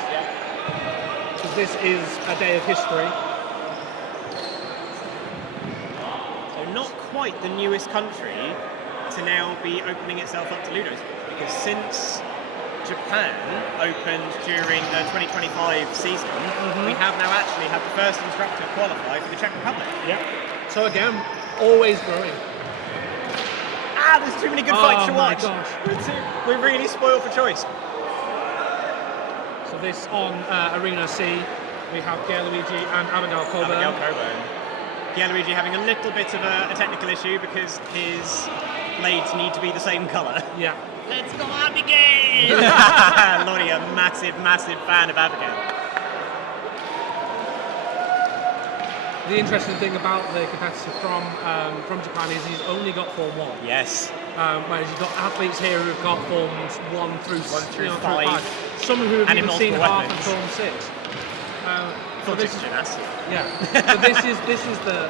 Because this is a day of history. So not quite the newest country to now be opening itself up to LudoSport, because since Japan opened during the 2025 season, we have now actually had the first instructor qualify for the Czech Republic. Yeah. So again, always growing. Ah, there's too many good fights to watch. Oh my gosh. We're really spoiled for choice. So this on Arena C, we have Luigi and Abigail Coburn. Abigail Coburn. Luigi having a little bit of a technical issue because his blades need to be the same colour. Yeah. Let's go Abigail! Lottie, a massive, massive fan of Abigail. The interesting thing about the competitor from Japan is he's only got Form 1. Yes. Whereas you've got athletes here who've got Forms 1 through 5. Some who have And even seen half weapons. of Form 6. So this is, gymnastics. yeah. So this is the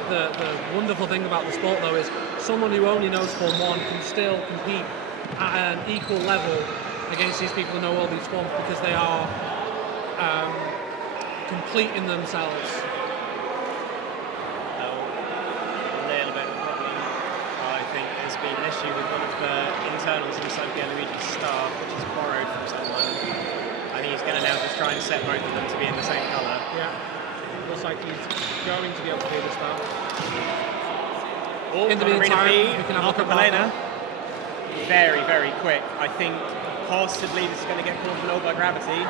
wonderful thing about the sport though, is someone who only knows Form 1 can still compete at an equal level against these people who know all these forms because they are complete in themselves. A little bit of a problem. I think there's been an issue with one of the internals inside Luigi's staff, which is borrowed from someone. And he's going to now just try and set both of them to be in the same colour. Yeah. Looks like he's going to be able to do this now. Oh, in the meantime, we can have a look at Malena. Very, very quick. I think possibly this is going to get caught low by gravity.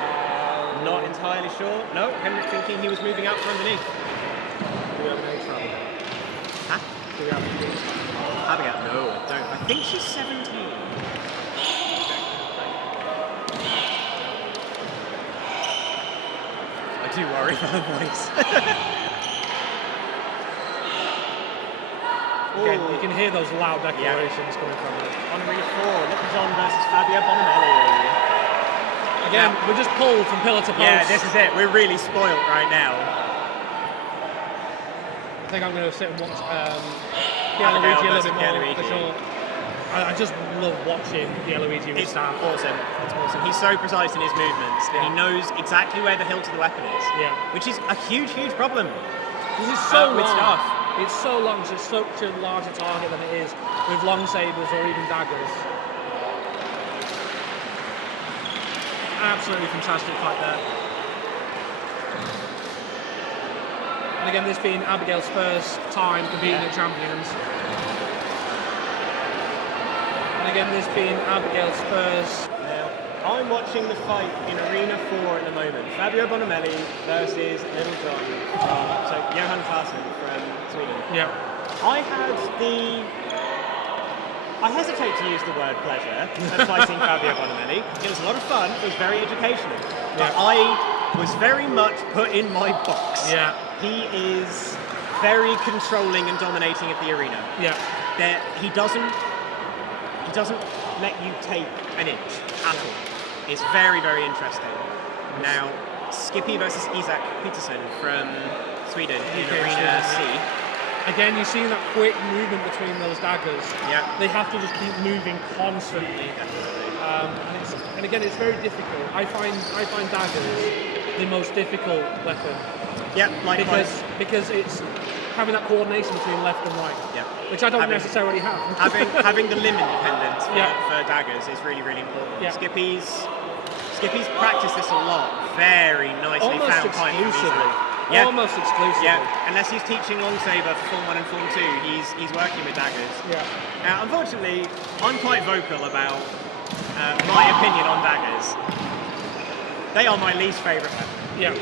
Not entirely sure. No, Henrik thinking he was moving out from underneath. Do we have an age for Abigail? Huh? Do we have an age? Abigail? No, I don't. I think she's 17. I do worry for her voice. Again, you can hear those loud declarations coming from her. On arena 4, Littlejohn versus Fabio Bonomelli. Again, we're just pulled from pillar to post. Yeah, this is it. We're really spoiled right now. I think I'm going to sit and watch Luigi a little bit more for sure. I just love watching Luigi with staff. Awesome. It's awesome. He's so precise in his movements. Yeah. He knows exactly where the hilt of the weapon is. Yeah. Which is a huge, huge problem. This is so long. With stuff. It's so long, so it's such a larger target than it is with long sabers or even daggers. Absolutely fantastic fight there. And again, this being Abigail's first time competing at Champions. And again, this being Abigail's first. Now, I'm watching the fight in Arena 4 at the moment. Fabio Bonomelli versus Littlejohn so Johan Klassen from Sweden. Yeah. I hesitate to use the word pleasure of fighting Fabio Bonomelli. It was a lot of fun, it was very educational. But I was very much put in my box. Yeah. He is very controlling and dominating of the arena. Yeah. He doesn't let you take an inch at all. It's very, very interesting. Now, Skippy versus Isak Peterson from Sweden in Arena C. Again, you see that quick movement between those daggers. Yeah. They have to just keep moving constantly. And again, it's very difficult. I find daggers the most difficult weapon. Yeah, likewise. Because it's having that coordination between left and right. Yeah. Which I don't necessarily have. having the limb independence for daggers is really, really important. Yeah. Skippy's practiced this a lot. Very nicely Almost found time. exclusively. Yeah. Almost exclusively. Yeah, unless he's teaching LightSaber for Form 1 and Form 2, he's working with daggers. Yeah. Now, unfortunately, I'm quite vocal about my opinion on daggers. They are my least favourite weapon. Yeah.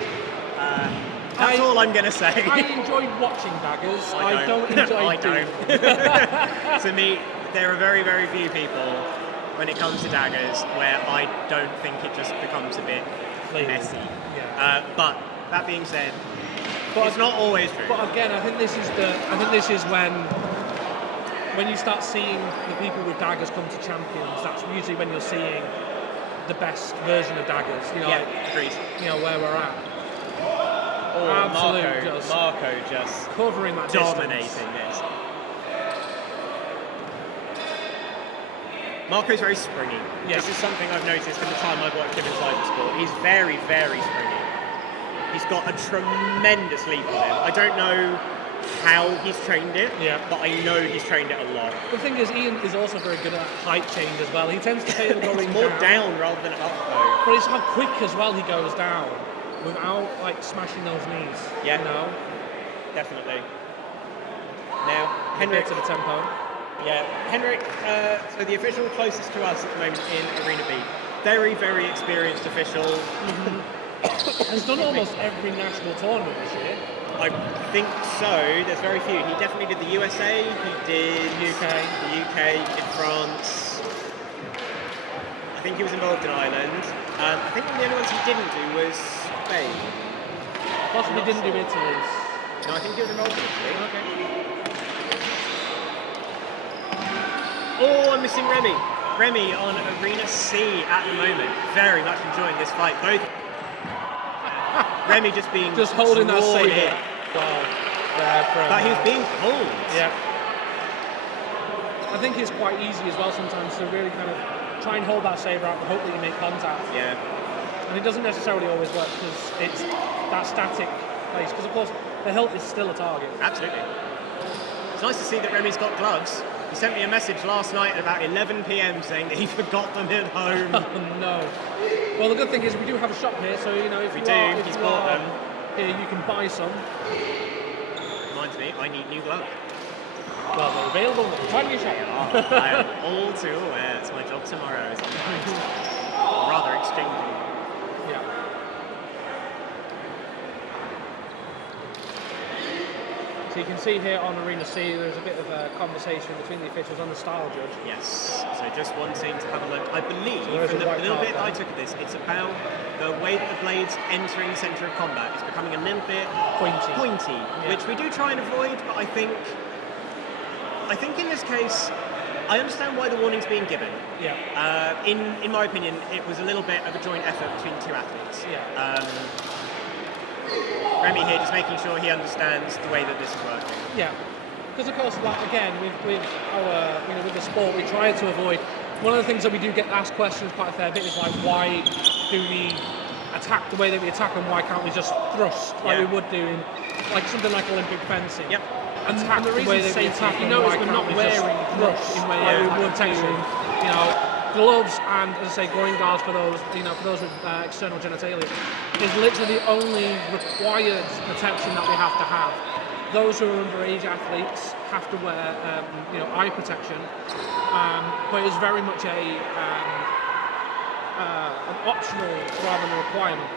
That's all I'm going to say. I enjoy watching daggers. I don't enjoy doing them. To me, there are very, very few people when it comes to daggers where I don't think it just becomes a bit messy. Yeah. But that being said, it's not always true. But again, I think this is when you start seeing the people with daggers come to champions. That's usually when you're seeing the best version of daggers. Agreed. Where we're at. Oh, Marco just covering that dominating distance. this. Marco's very springy. Yeah. This is something I've noticed in the time I've watched him inside the sport. He's very, very springy. He's got a tremendous leap on him. I don't know how he's trained it, but I know he's trained it a lot. The thing is, Ian is also very good at height change as well. He tends to favour going more down rather than up, though. But it's how quick as well he goes down without smashing those knees. Yeah. You know? Definitely. Now, Henrik Henrik, to the tempo. yeah, Henrik, so the official closest to us at the moment in Arena B. Very, very experienced official. He's done almost every national tournament this year. I think so. There's very few. He definitely did the USA. He did UK. The UK. He did France. I think he was involved in Ireland. I think one of the only ones he didn't do was Spain. Possibly didn't do Italy's. No, I think he was involved in Italy. Okay. Oh, I'm missing Remy. Remy on Arena C at the moment. Very much enjoying this fight. Both. Remy just being holding that drawn saber. in. Wow. But he was being pulled. Yeah. I think it's quite easy as well sometimes to really kind of try and hold that saber out and hope that you make contact. Yeah. And it doesn't necessarily always work because it's that static place. Because of course the hilt is still a target. Absolutely. It's nice to see that Remy's got gloves. He sent me a message last night at about 11 p.m. saying that he forgot them at home. Oh no. Well, the good thing is we do have a shop here, so you know if We you do, are, if he's you bought are them. here, you can buy some. Reminds me, I need new gloves. Well, they're available in the tiny shop. I am all too aware. It's my job tomorrow, isn't it? Or rather, exchanging. Yeah. So you can see here on Arena C, there's a bit of a conversation between the officials and the style judge. Yes. So just wanting to have a look. I believe, So there's from a the white little card bit that I there. took of this, it's about the way that the blade's entering the centre of combat. It's becoming a little bit Pointy. which we do try and avoid, but I think in this case, I understand why the warning's being given. Yeah. In my opinion, it was a little bit of a joint effort between two athletes. Yeah. Remy here just making sure he understands the way that this is working. Yeah. Because of course, like again, with our, you know, with the sport, we try to avoid. One of the things that we do get asked questions quite a fair bit is like, why do we attack the way that we attack, and why can't we just thrust like we would do in like something like Olympic fencing? Yep. And the reason that we attack, you notice we're not wearing gloves in way we would do, you know, gloves and, as I say, groin guards for those, you know, for those with external genitalia is literally the only required protection that we have to have. Those who are underage athletes have to wear, you know, eye protection, but it's very much an optional rather than a requirement.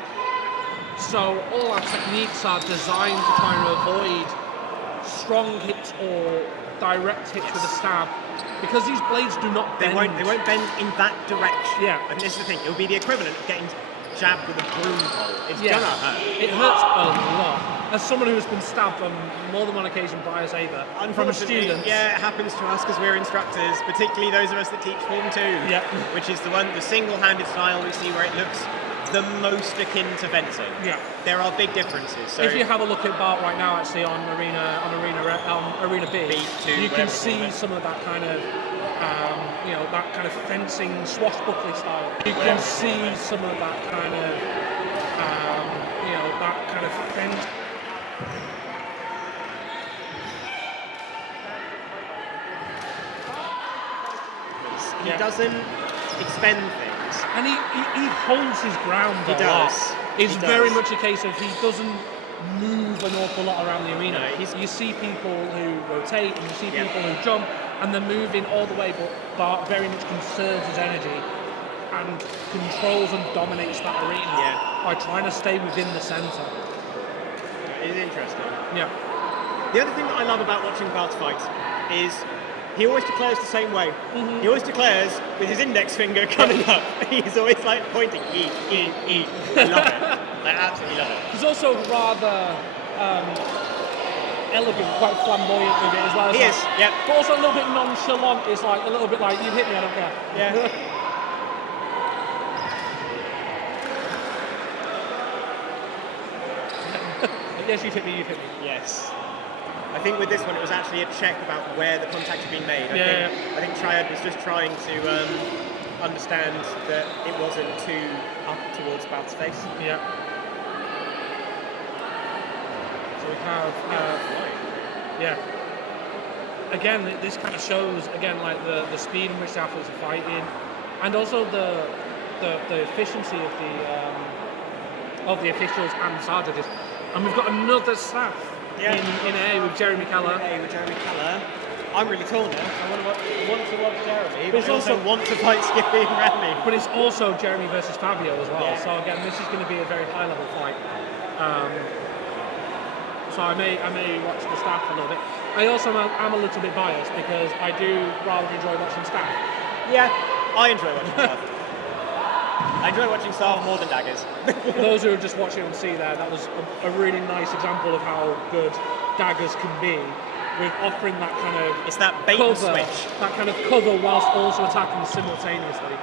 So all our techniques are designed to try and avoid strong hits or direct hits with a stab, because these blades do not bend. They won't bend in that direction. Yeah. And this is the thing, it will be the equivalent of getting jabbed with a broom pole. It's gonna hurt. It hurts a lot. As someone who has been stabbed on more than one occasion by a saber from a Unfortunately, student. yeah, it happens to us because we're instructors, particularly those of us that teach Form 2, which is the single-handed style we see where it looks the most akin to fencing. Yeah. There are big differences. So If you have a look at Bart right now, actually on Arena B, B2, you can whatever see you call it. some of that kind of, you know, that kind of fencing swashbuckling style. You can see some of that kind of, you know, that kind of fence. he doesn't expend things. And he holds his ground a lot. It's very much a case of he doesn't move an awful lot around the arena. No, you see people who rotate, and you see people who jump, and they're moving all the way, but Bart very much conserves his energy and controls and dominates that arena by trying to stay within the centre. It is interesting. Yeah. The other thing that I love about watching Bart's fight is he always declares the same way. He always declares with his index finger coming up. He's always like pointing, E. I love it. I absolutely love it. He's also rather elegant, quite flamboyant with it as well. He is, yeah. But also a little bit nonchalant. It's like a little bit like, you hit me, I don't care. Yeah. Yes, you've hit me, you've hit me. Yes. I think with this one it was actually a check about where the contact had been made. I think Triad was just trying to understand that it wasn't too up towards Bart's face. Yeah. So we have, yeah. Again, this kind of shows, again, like the speed in which the athletes are fighting, and also the efficiency of the officials and star judges. And we've got another staff in A with Jeremy Keller. With Jeremy Keller. I'm really torn now. I want to watch Jeremy, But but I also want to fight Skippy and Remy. But it's also Jeremy versus Fabio as well. Yeah. So again, this is going to be a very high level fight. So I may watch the staff a little bit. I also am a little bit biased because I do rather enjoy watching staff. Yeah, I enjoy watching staff. I enjoy watching staff more than daggers. For those who are just watching on C there, that was a really nice example of how good daggers can be, with offering that kind of It's that bait cover, and switch. that kind of cover whilst also attacking simultaneously.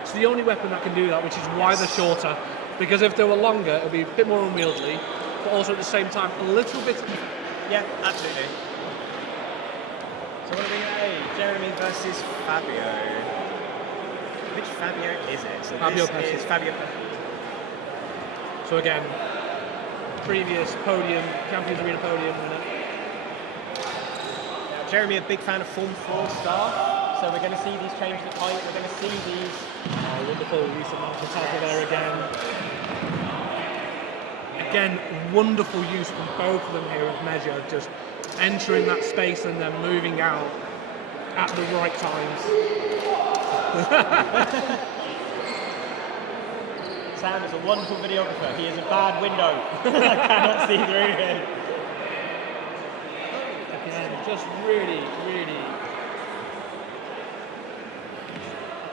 It's the only weapon that can do that, which is why they're shorter. Because if they were longer, it would be a bit more unwieldy, but also at the same time a little bit. Yeah, absolutely. So what are we at? Jeremy versus Fabio. Which Fabio is it? So Fabio this Pesci. is Fabio Pesci. So again, previous podium, Champions Arena podium winner. Jeremy, a big fan of Form 4 staff, so we're going to see these change the height, we're going to see these... Oh, wonderful use of mountain tackle there again. Again, wonderful use from both of them here of measure, just entering that space and then moving out at the right times. Sam is a wonderful videographer, he is a bad window. I cannot see through him. Just really,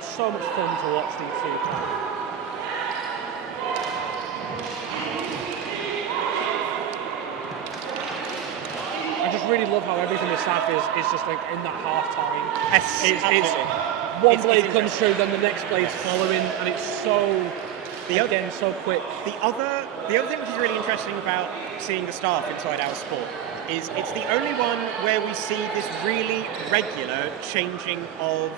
so much fun to watch these two play. I just really love how everything with staff is just like in that half time. Yes, It's one blade comes through, then the next blade's following, and it's so so quick. The other thing which is really interesting about seeing the staff inside our sport is it's the only one where we see this really regular changing of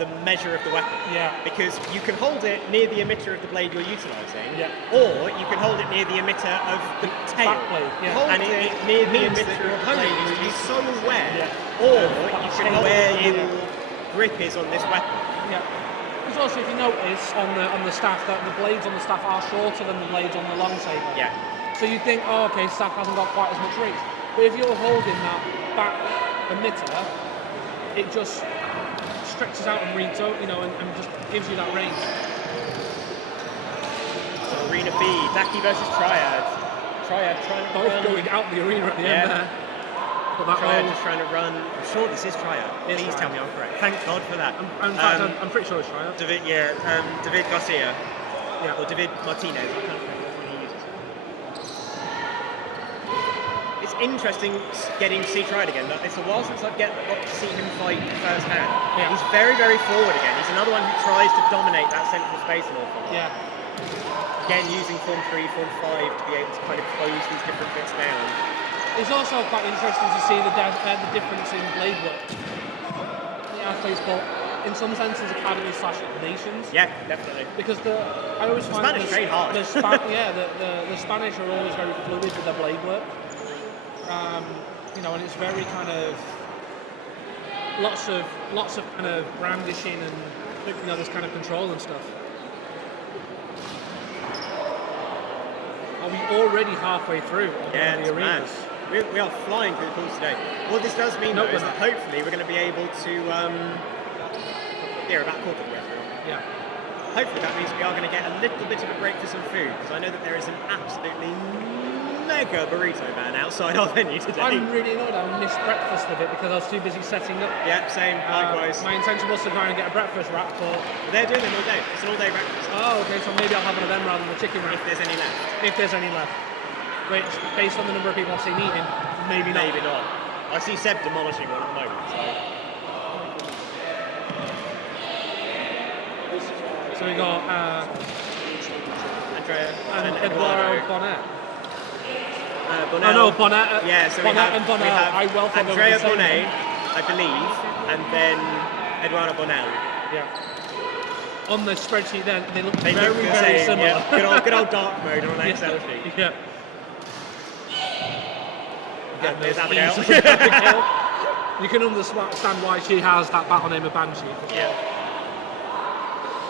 the measure of the weapon. Yeah. Because you can hold it near the emitter of the blade you're utilising, Yeah. or you can hold it near the emitter of the tail. Back blade, yeah. Hold it near the emitter of the blade needs to be so aware, Yeah. or you can hold where your grip is on this weapon. Yeah. Because also, if you notice on the staff, that the blades on the staff are shorter than the blades on the long saber. Yeah. So you think, oh, okay, staff hasn't got quite as much reach. But if you're holding that back emitter, it just stretches out and reads out, and just gives you that range. So Arena B, Daki versus Triad. Triad trying to Both run. going out the arena at the end there. But that Triad roll, just trying to run. I'm sure this is Triad. It's Please Triad. tell me I'm correct. Thank God for that. in fact, I'm pretty sure it's right. David Garcia. Yeah. Or David Martinez. I can't remember which one he uses. It's interesting getting to see Triad again. It's a while since I've got to see him fight firsthand. Yeah. He's very, very forward again. He's another one who tries to dominate that central space an awful lot. Yeah. Again, using Form 3, Form 5 to be able to kind of close these different bits down. It's also quite interesting to see the difference in blade work. The athletes, but in some senses, academy/nations. Yeah, definitely. Because I always find Spanish train hard. the Spanish are always very fluid with their blade work. And it's very kind of lots of kind of brandishing and this kind of control and stuff. Are we already halfway through on Yeah, the it's arenas? mad. We are flying through the course today. What this does mean, No, though, is we're that not. hopefully we're going to be able to... about a quarter of the way through. Yeah. Hopefully that means we are going to get a little bit of a break for some food, because I know that there is an absolutely mega burrito van outside our venue today. I'm really annoyed I missed breakfast of it because I was too busy setting up. Yeah, same, likewise. My intention was to try and get a breakfast wrap, but... They're doing them all day. It's an all-day breakfast. Oh, okay, so maybe I'll have one of them rather than the chicken wrap. If there's any left. If there's any left. Which, based on the number of people I've seen eating, maybe not. Maybe not. I see Seb demolishing one at the moment, so... So we got Andrea and Eduardo Bonnet. Bonnell. Oh no, Bonnet. Yeah, so Bonnet we and Bonnell. have I well thought Andrea they were the same Bonnet, name. I believe, and then Eduardo Bonnell. Yeah. On the spreadsheet, then they look They very, look the very same, similar. yeah. Good old dark mode on an Excel sheet. Yeah. And there's Abigail. Abigail. You can understand why she has that battle name of Banshee. Yeah.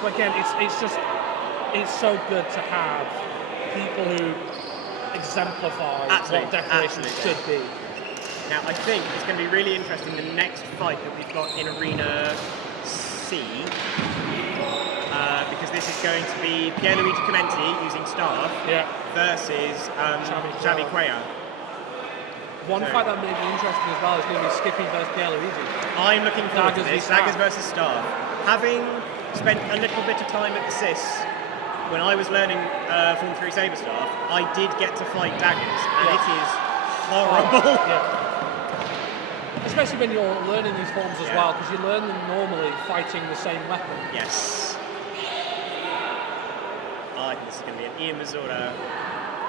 But again, it's so good to have people who exemplify Absolutely, what decorations absolutely. should be. Now, I think it's going to be really interesting, the next fight that we've got in Arena C, because this is going to be Pierluigi Commenti using staff versus Xavi Cuellar. One fight that may be interesting as well is going to be Skippy versus Pierluigi. I'm looking forward to Daggers this, Daggers versus Staff. Having spent a little bit of time at the CIS, when I was learning Form 3 Saber Staff, I did get to fight Daggers, and it is horrible. Especially when you're learning these forms as well, because you learn them normally fighting the same weapon. Yes. I think this is going to be an E Missoura.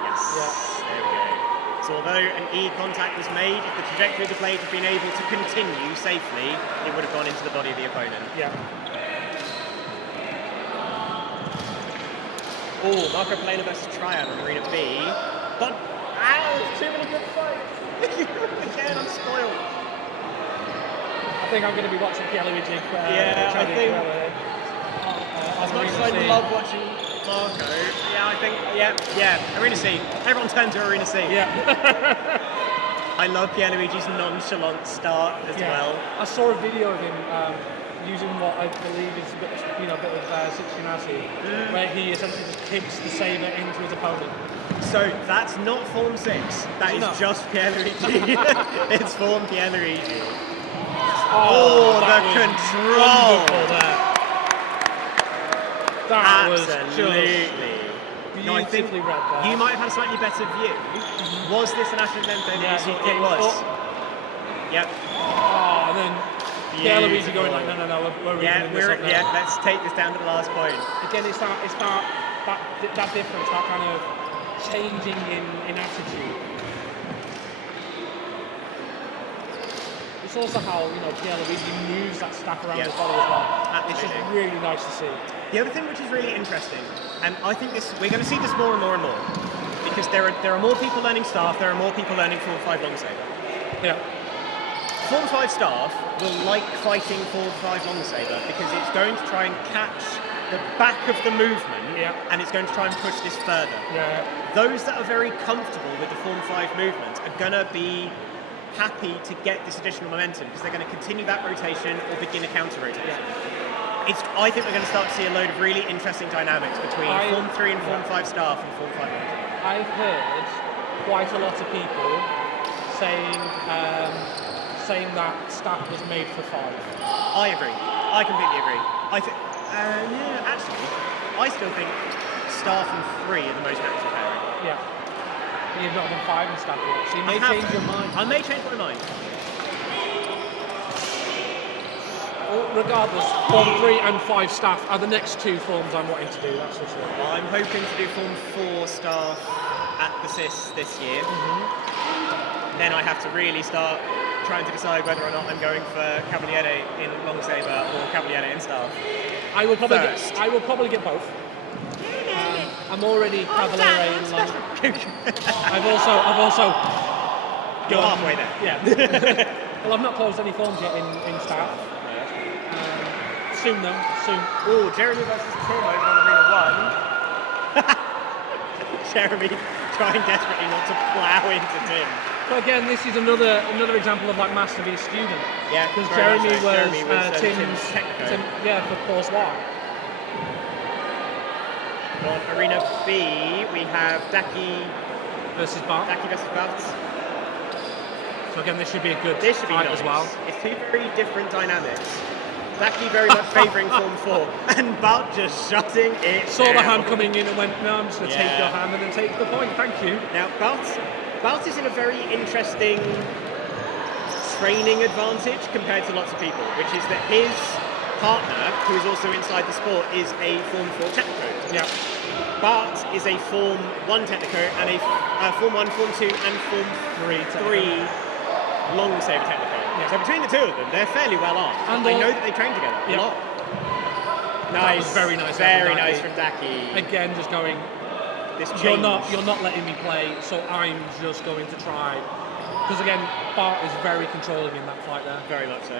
Yes. There we go. So although an E contact was made, if the trajectory of the blade had been able to continue safely, it would have gone into the body of the opponent. Oh, Marco Plana versus Triad on Arena B. But, there's too many good fights. Again, I'm spoiled. I think I'm going to be watching Pierluigi. I think. As much as I love watching Marco, I think, Arena C. Everyone turn to Arena C. I love Pierluigi's nonchalant start as well. I saw a video of him using what I believe is a bit of Sitsunasi, where he essentially just kicks the saber into his opponent. So that's not Form 6. That is just Pierluigi. It's Form Pierluigi. Oh, the control! That was absolutely no, I think you might have had a slightly better view. Was this an Ashen Dente? It was. Yep. Oh, and then Pierluigi going like, no, we're this up now. Let's take this down to the last point. Again, it's that difference, that kind of changing in attitude. It's also how Pierluigi moves that staff around the body as well. It's just really nice to see. The other thing which is really interesting, and I think we're going to see this more and more and more, because there are more people learning staff, there are more people learning Form 5 long saber. Yeah. Form 5 staff will like fighting Form 5 long saber because it's going to try and catch the back of the movement, and it's going to try and push this further. Those that are very comfortable with the Form 5 movement are going to be happy to get this additional momentum because they're going to continue that rotation or begin a counter rotation. I think we're going to start to see a load of really interesting dynamics between Form 3 and Form 5 staff and Form 5 long saber. I've heard quite a lot of people saying that staff was made for 5. I agree. I completely agree. Actually, I still think staff and 3 are the most natural pairing. You've not done 5 and staff yet, so you may change your mind. I may change my mind. Well, regardless, Form 3 and 5 staff are the next 2 forms I'm wanting to do, that's for sure. Well, I'm hoping to do Form 4 staff at the CIS this year. Then I have to really start trying to decide whether or not I'm going for Cavaliere in long saber or Cavaliere in staff. I will probably get both. I'm already Cavaliere in long. I've also You're halfway there. Well, I've not closed any forms yet in staff. Soon though, soon. Oh, Jeremy versus Tim over on Arena 1. Jeremy trying desperately not to plough into Tim. So again, this is another example of like master v student. Yeah, because Jeremy was Tim's for course Y. On Arena B, we have Daki versus Bouts. So again, this should be a good fight as well. It's 2 very different dynamics. Daki very much favouring Form 4, and Bout just shutting it Saw down. the hand coming in and went, no, I'm just going to take your hand and then take the point, thank you. Now, Bout is in a very interesting training advantage compared to lots of people, which is that his partner, who is also inside the sport, is a Form 4 technico. Bart is a Form 1 technico and a Form 1, Form 2 and Form 3 long saber technico. So between the 2 of them, they're fairly well armed. And I know that they train together a lot. That was very nice. Very nice from Daki. Again, just going. You're not letting me play, so I'm just going to try. Because again, Bart is very controlling in that fight there. Very much so.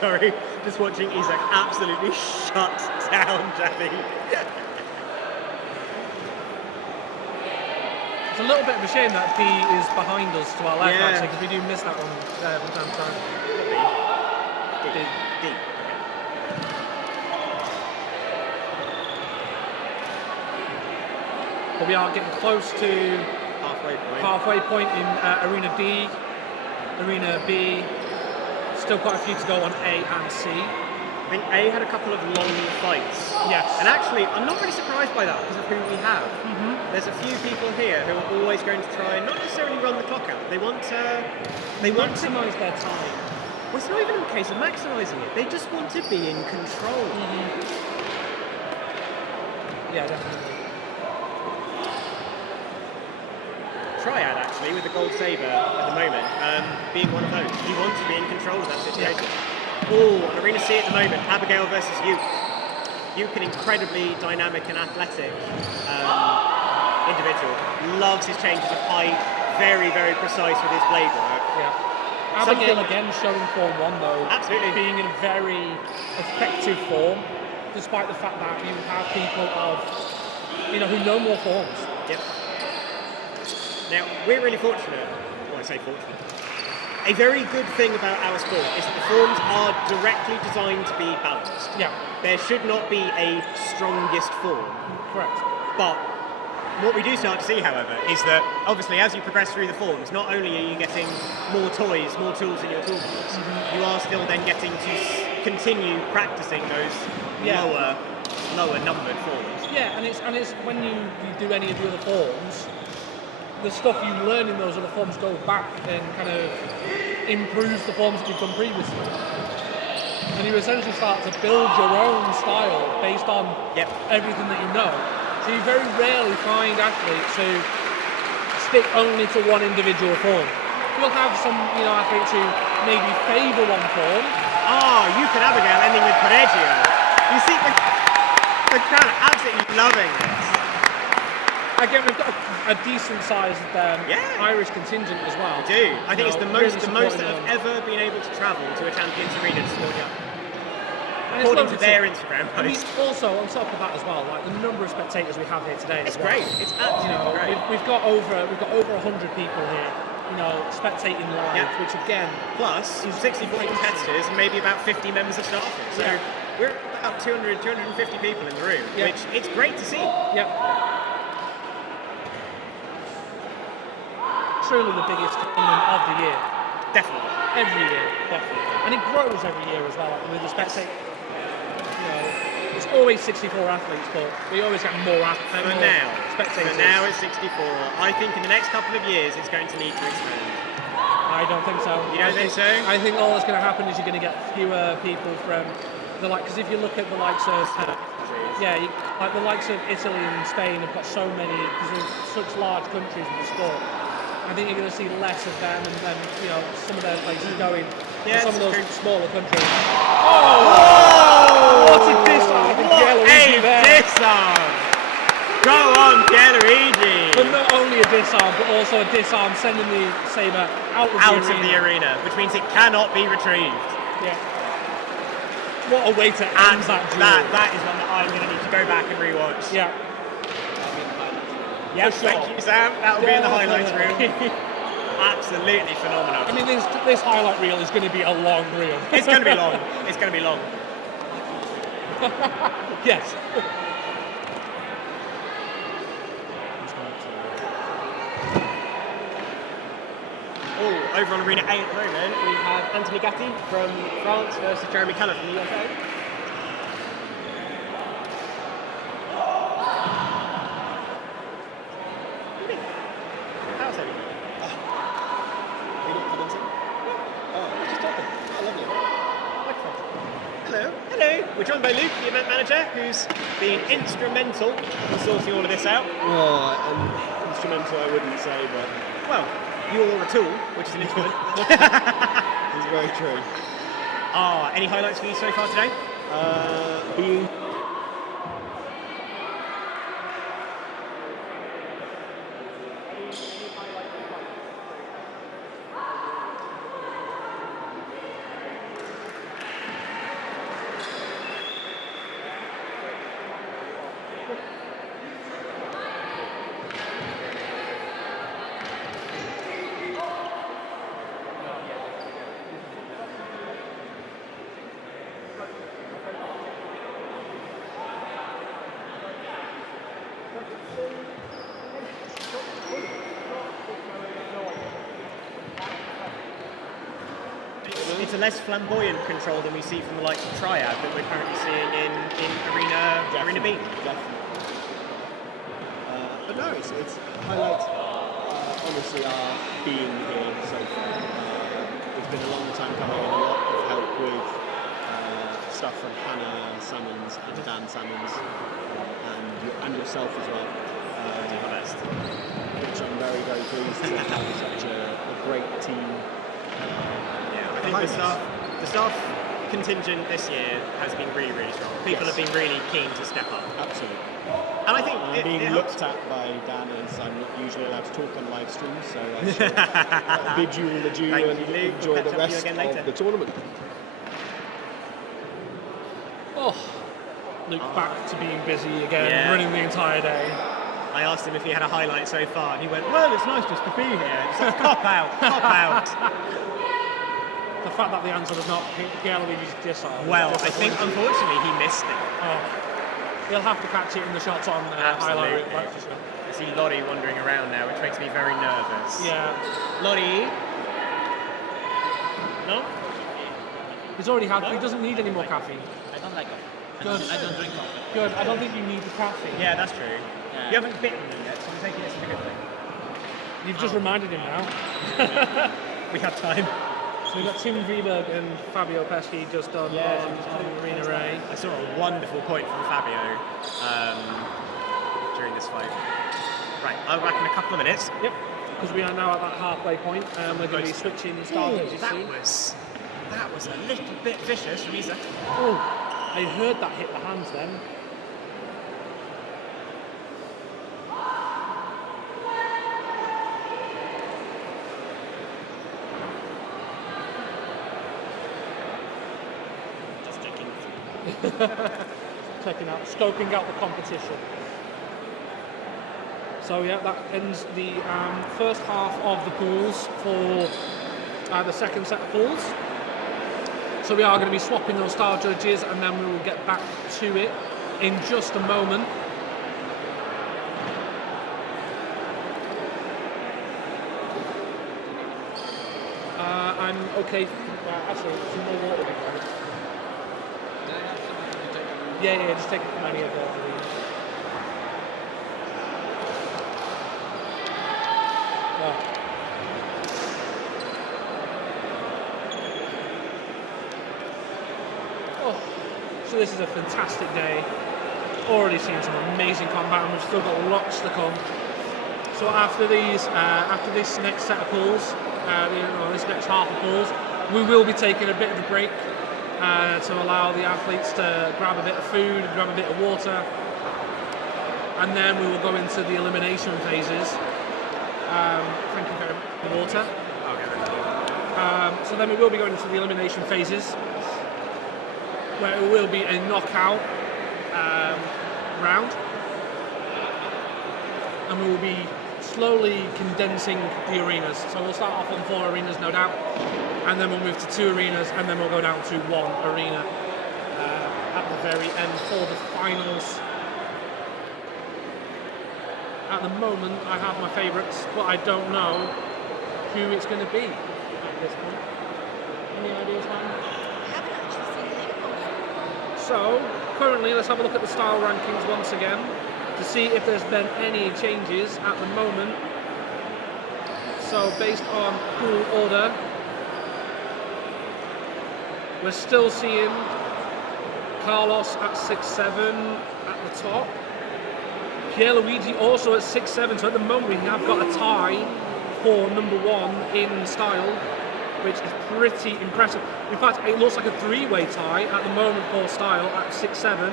Sorry, just watching Isaac absolutely shut down Jabby. It's a little bit of a shame that D is behind us to our left, Yeah. actually, because we do miss that one there from time to time. D. But we are getting close to halfway point in Arena D. Arena B, still quite a few to go on A and C. I think A had a couple of long fights. Yes. And actually, I'm not really surprised by that because of who we have. There's a few people here who are always going to try and not necessarily run the clock out. They want to Maximise their time. Well, it's not even a case of maximising it. They just want to be in control. Yeah, definitely. Triad actually with the gold saber at the moment, being one of those. He wants to be in control of that situation. Oh, on Arena C at the moment, Abigail versus Yuke. Yuke, an incredibly dynamic and athletic individual. Loves his changes of height, very, very precise with his blade work. Yeah. Abigail again showing form 1 though. Absolutely. Being in a very effective form, despite the fact that you have people who know more forms. Yep. Now, we're really fortunate, well I say fortunate, a very good thing about our sport is that the forms are directly designed to be balanced. Yeah. There should not be a strongest form. Correct. But what we do start to see, however, is that obviously as you progress through the forms, not only are you getting more toys, more tools in your toolbox, you are still then getting to continue practicing those lower numbered forms. Yeah, and it's when you do any of the other forms, the stuff you learn in those other forms goes back and kind of improves the forms that you've done previously. And you essentially start to build your own style based on everything that you know. So you very rarely find athletes who stick only to one individual form. You'll have some, athletes who maybe favour one form. You can Abigail ending with Correggio. You see the crowd absolutely loving this. Again, we've got a decent sized Irish contingent as well. We do. I think it's the most really that have ever been able to travel to a Champions Arena to support you. And According to their Instagram post. I mean, also on top of that as well, like the number of spectators we have here today. It's great. It's absolutely great. We've got over 100 people here, spectating live, which again, plus 64 competitors and maybe about 50 members of staff. So we're about 250 people in the room, which it's great to see. Yeah. Truly the biggest tournament of the year. Definitely. Every year, definitely. And it grows every year as well, with the spectators. It's always 64 athletes, but we always get more spectators. For now it's 64. I think in the next couple of years it's going to need to expand. I don't think so. You don't think so? I think all that's going to happen is you're going to get fewer people from because if you look at the likes of like the likes of Italy and Spain have got so many, because they're such large countries in the sport. I think you're going to see less of them, and then some of their places going to some of those smaller countries. What a disarm! What a disarm! Go on, Pierluigi! But not only a disarm, but also a disarm sending the saber out of the arena, which means it cannot be retrieved. Yeah. What a way to end that duel. That is one that I'm going to need to go back and rewatch. Yeah. Yep, thank you, Sam. That'll be in the highlights reel. Absolutely phenomenal. I mean, this highlight reel is going to be a long reel. It's going to be long. It's going to be long. Yes. Over on Arena A at the moment, we have Anthony Gatti from France versus Jeremy Keller from the USA. How's everything? Are you not coming in? Oh, we're just talking. Oh, lovely. Hello. Hello. We're joined by Luke, the event manager, who's been instrumental in sorting all of this out. Oh, instrumental I wouldn't say, but... Well, you're a tool, which is an instrument. It's very true. Any highlights for you so far today? Being... a less flamboyant control than we see from the likes of Triad that we're currently seeing in Arena B. Definitely. But no, it's highlights. Honestly, are being here so far. It's been a long time coming, and a lot of help with stuff from Hannah Salmons and Dan Salmons, and yourself as well. Do my best. Which I'm very, very pleased to have such a great team. I think the staff contingent this year has been really, really strong. People have been really keen to step up. Absolutely. And I think I'm being looked at by Dan as I'm not usually allowed to talk on live streams, so I shall bid you all adieu and enjoy the rest of the tournament. Oh, Luke back to being busy again, running the entire day. I asked him if he had a highlight so far, and he went, "Well, it's nice just to be here." It's like, cop out. The fact that the answer was not Pierluigi's disarm. Well, I think unfortunately he missed it. Oh. He'll have to catch it in the shots on highlight. I see Lottie wandering around now, which makes me very nervous. Yeah. Lottie? No? He's already had. He doesn't need any more caffeine. I don't like coffee. I don't drink coffee. Good. I don't think you need the caffeine. Yeah, that's true. Yeah. You haven't bitten me yet, so I'm taking this as a good thing. You've just reminded him now. We have time. So we've got Tim Viberg and Fabio Pesci just on Arena Ray. I saw a wonderful point from Fabio during this fight. Right, I'll be back in a couple of minutes. Yep, because we are now at that halfway point, and we're going to be switching starters soon. That was a little bit vicious, Risa. Oh, I heard that hit the hands then. Scoping out the competition. So yeah, that ends the first half of the pools for the second set of pools. So we are going to be swapping those star judges, and then we will get back to it in just a moment. I'm okay. Actually, some more water. Yeah, just take it from any of them. So this is a fantastic day. Already seen some amazing combat, and we've still got lots to come. So after this next set of pools, this next half of pools, we will be taking a bit of a break. To allow the athletes to grab a bit of food, grab a bit of water, and then we will go into the elimination phases. Thank you very much for the water. So then we will be going into the elimination phases, where it will be a knockout round, and we will be slowly condensing the arenas. So we'll start off on 4 arenas, no doubt, and then we'll move to 2 arenas, and then we'll go down to 1 arena at the very end for the finals. At the moment, I have my favourites, but I don't know who it's going to be at this point. Any ideas, man? I haven't actually seen the leaderboard. So, currently, let's have a look at the style rankings once again to see if there's been any changes at the moment. So, based on pool order, we're still seeing Carlos at 6'7" at the top. Pierluigi also at 6'7", so at the moment we have got a tie for number 1 in style, which is pretty impressive. In fact, it looks like a 3-way tie at the moment for style at 6'7",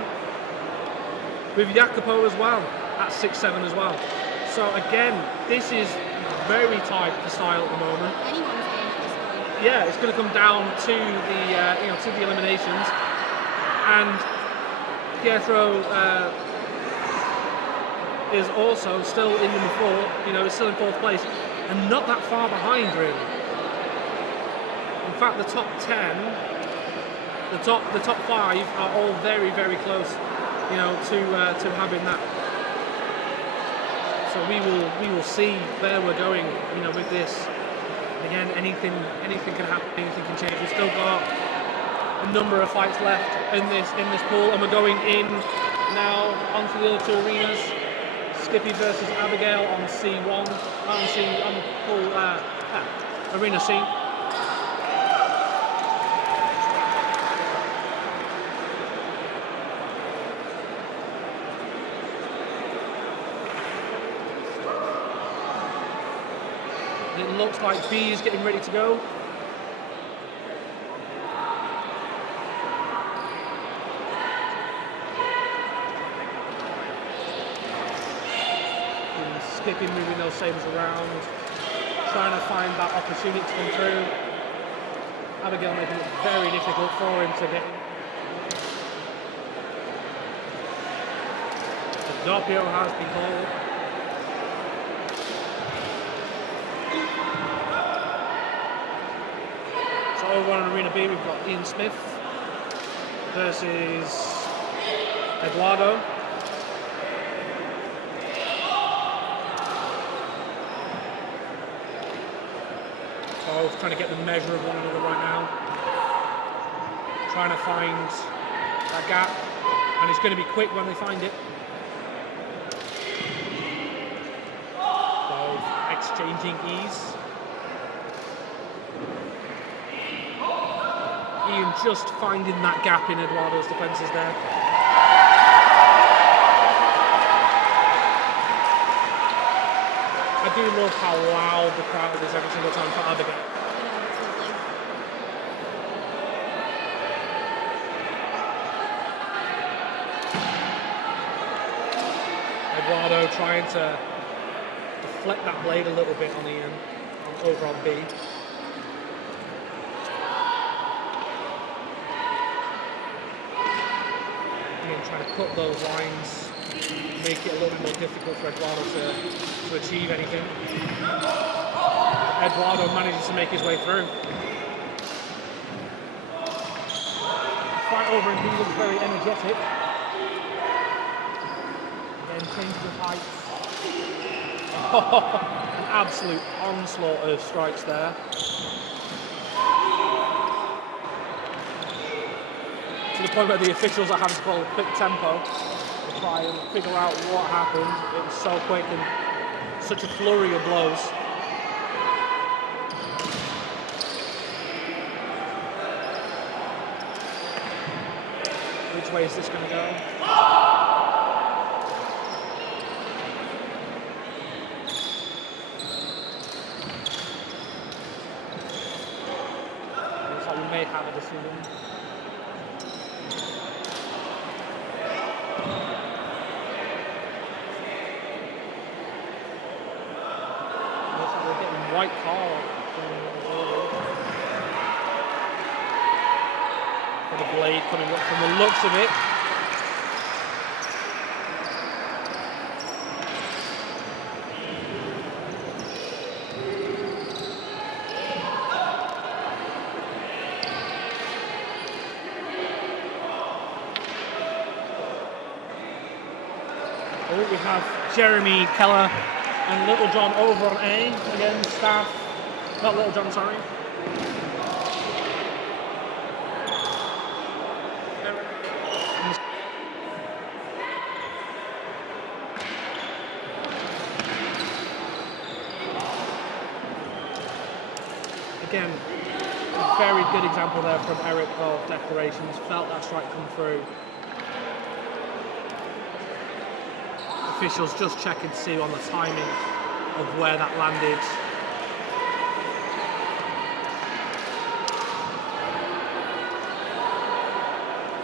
with Jacopo as well at 6'7" as well. So again, this is very tight for style at the moment. Anyone's in at this point. Yeah, it's going to come down to the to the eliminations, and Pietro is also still in number 4. Is still in 4th place, and not that far behind really. In fact, the top 10, the top 5 are all very, very close, to having that. So we will see where we're going, with this. Again, anything can happen, anything can change. We've still got a number of fights left in this pool, and we're going in now onto the other two arenas. Skippy versus Abigail on C1, on pool arena C. It looks like B is getting ready to go. Skipping, moving those sabers around, trying to find that opportunity to come through. Abigail making it very difficult for him to get in. The Doppio has been called. So over on Arena B, we've got Ian Smith versus Eduardo. Both trying to get the measure of one another right now. Trying to find that gap, and it's going to be quick when they find it. Both exchanging ease. Ian just finding that gap in Eduardo's defences there. I do love how loud the crowd is every single time for Abigail. Eduardo trying to deflect that blade a little bit on Ian, over on B. Ian trying to cut those lines, make it a little more difficult for Eduardo to achieve anything. Eduardo manages to make his way through. Fight over and he looks very energetic. Again, changes of heights. An absolute onslaught of strikes there. To the point where the officials are having to call a quick tempo to try and figure out what happened. It was so quick and such a flurry of blows. Which way is this going to go? Looks like we may have a decision. White call for the blade coming up from the looks of it. Oh, we have Jeremy Keller and Little John over on A. Again, staff. Not Little John, sorry. Again, a very good example there from Eric of declarations. Felt that strike come through. Officials just checking to see on the timing of where that landed.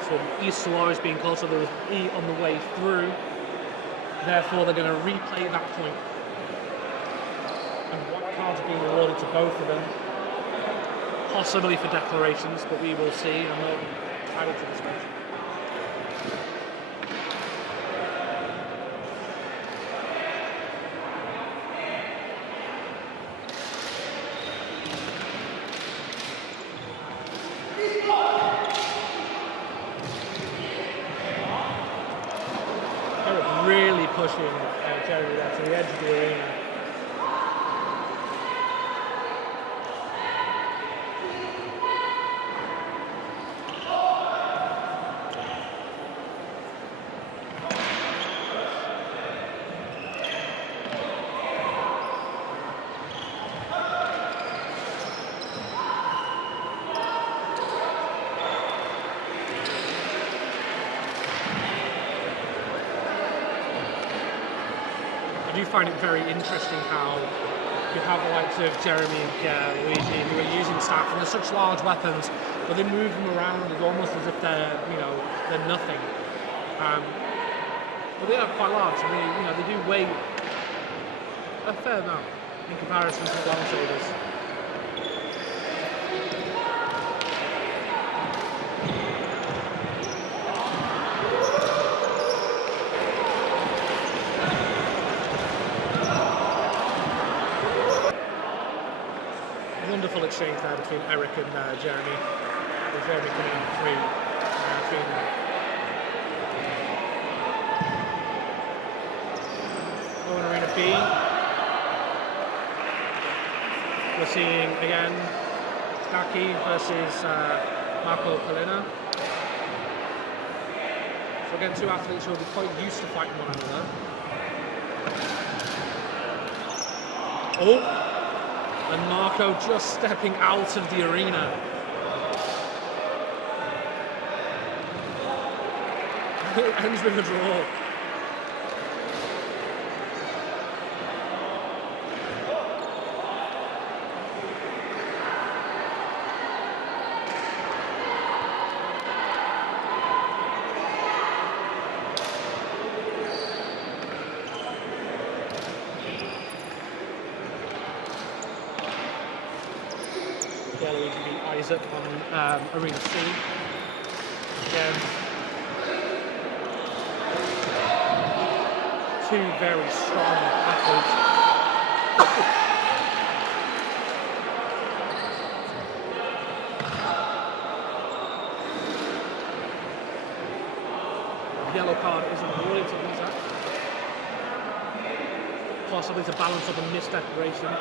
So East Solaris being closer, there was E on the way through. Therefore, they're going to replay that point. And white cards are being awarded to both of them. Possibly for declarations, but we will see. I'm not entitled to this match. Really pushing Jeremy there to the edge of the arena. do find it very interesting how you have the likes of Jeremy and Pierre, Luigi, who are using staff, and they're such large weapons, but they move them around almost as if they're, they're nothing. But they are quite large, and they do weigh a fair amount in comparison to the lightsabers. Wonderful exchange there between Eric and Jeremy. With Jeremy coming out through there. Going Arena B. We're seeing again Daki versus Marco Polina. So again, two athletes who will be quite used to fighting one another. Oh! And Marco just stepping out of the arena. It ends with a draw. Luigi beat Isaac on Arena C. Again, two very strong athletes. The yellow card is awarded to Isaac. Possibly to balance up a missed declaration.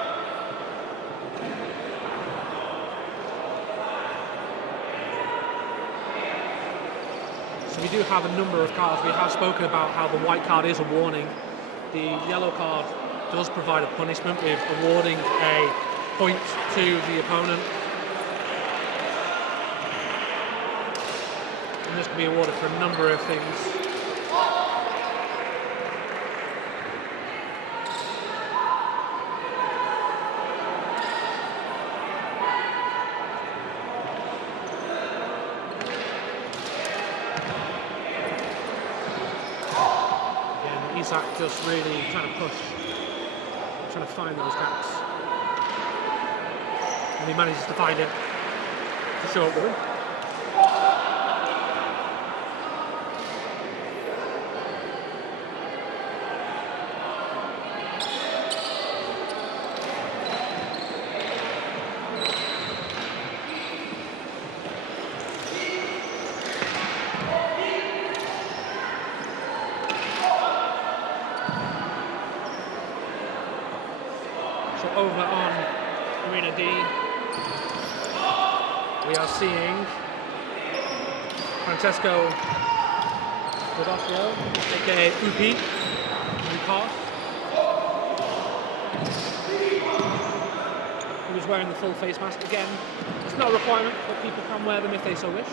We do have a number of cards. We have spoken about how the white card is a warning. The yellow card does provide a punishment with awarding a point to the opponent. And this can be awarded for a number of things. Isaac just really trying to push, trying to find those gaps. And he manages to find it for short goal. Over on Arena D, we are seeing Francesco Rodolfo, aka Upi, who is wearing the full face mask. Again, it's not a requirement, but people can wear them if they so wish.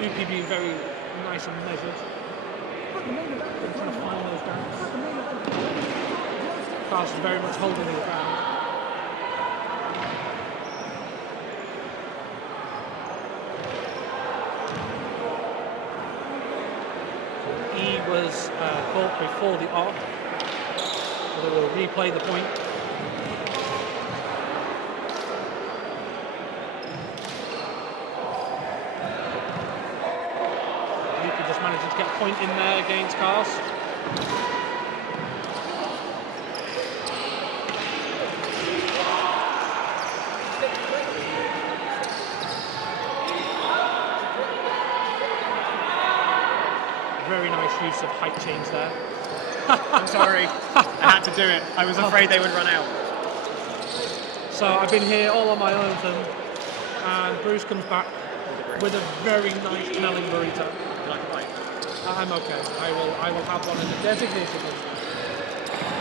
Upi being very nice and measured. Trying to find those gaps. Carlos is very much holding the ground. E was caught before the arc. So they will replay the point. Managing to get a point in there against Cars. Very nice use of height change there. I'm sorry, I had to do it. I was afraid they would run out. So I've been here all on my own with them, and Bruce comes back with a very nice smelling burrito. I'm okay. I will have one in the designated one.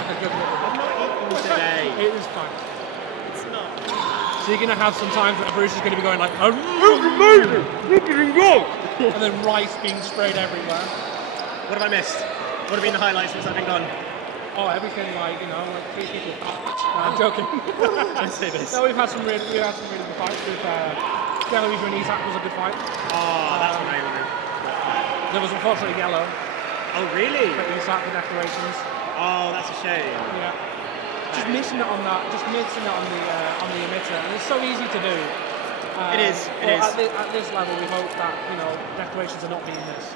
Like a good little one. I'm not eating today. It is fine. It's not. So you're going to have some times where Bruce is going to be going like, "I'm amazing, look at him go!" and then rice being sprayed everywhere. What have I missed? What have been the highlights since I've been gone? Oh, everything like, you know, like 3 people. No, I'm joking. I say this. No, we've had some really good fights. With Deluise and Isaac was a good fight. Oh, that's what I remember. There was unfortunately yellow. Oh, really? For Isaac for declarations. Oh, that's a shame. Yeah. Just missing it on that. Just missing it on the emitter, and it's so easy to do. It is. It is. At this level, we hope that declarations are not being missed.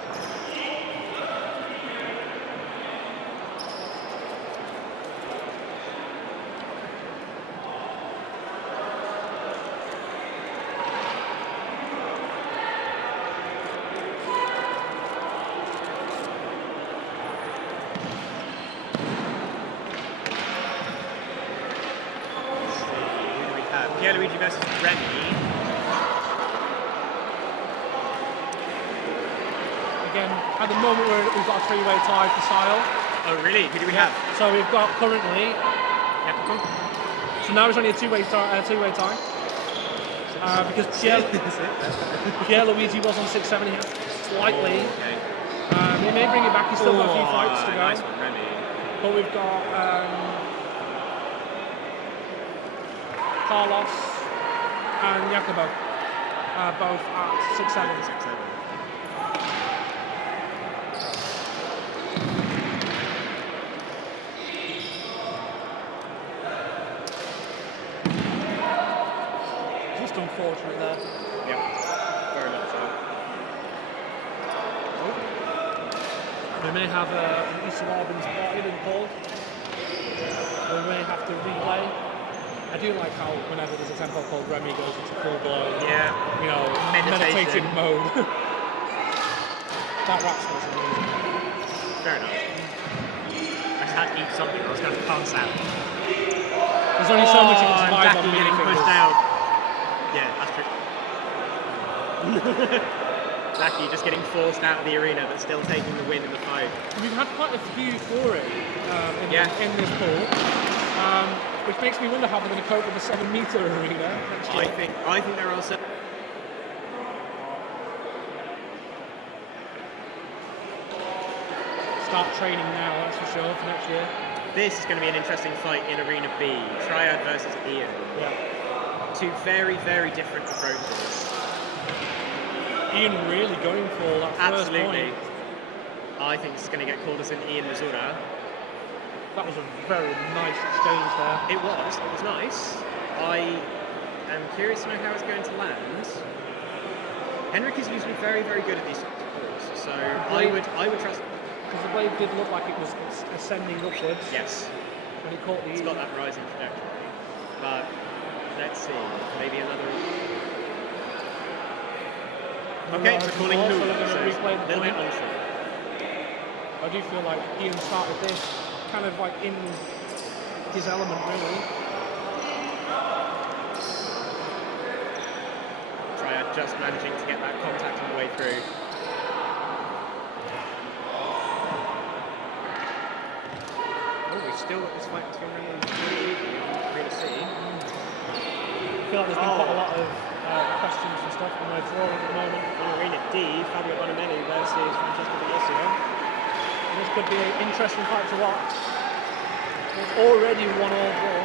Luigi versus Remy. Again, at the moment we've got a 3-way tie for style. Oh really? Who do we have? So we've got currently. So now it's only a 2-way tie. Because Pierre Luigi was on 6-7 here slightly. Okay. He may bring it back. He's still got a few fights to go. Nice one, Remy. But we've got Carlos and Jacobo, both at 6-7. 6-7. Just unfortunate there. Yeah, very much so. We may have East Albans spotted and called. We may have to replay. I do like how whenever there's a tempo called, Remy goes into full-blown, meditative mode. That rap was amazing. Fair enough. I just had to eat something, I was going to pass out. There's only so much you can survive on getting pushed out. Yeah, that's true. Blackie just getting forced out of the arena, but still taking the win in the fight. We've had quite a few for it in this pool. Which makes me wonder how they're going to cope with a 7-meter arena next year. I think there are some. Start training now, that's for sure, for next year. This is going to be an interesting fight in Arena B. Triad versus Ian. Yeah. Two very, very different approaches. Ian really going for that first Absolutely. point. I think it's going to get called as an Ian Missoura. That was a very nice exchange there. It was nice. I am curious to know how it's going to land. Henrik is usually very, very good at these sorts of calls, so I would trust him. Because the wave did look like it was ascending upwards. Yes. When it caught the It's got that rising trajectory. But let's see, maybe another. Okay, we're calling Lou, so a little bit onshore. I do feel like Ian started this kind of like in his element, really. Triad just managing to get that contact on the way through. Oh, we've still got this fight between Arena C. I feel like there's been quite a lot of questions and stuff, and we're drawing at the moment. In Arena D, Fabio Bonamelli versus Francesco Bellissimo. This could be an interesting fight to watch. It's already 1-all draw.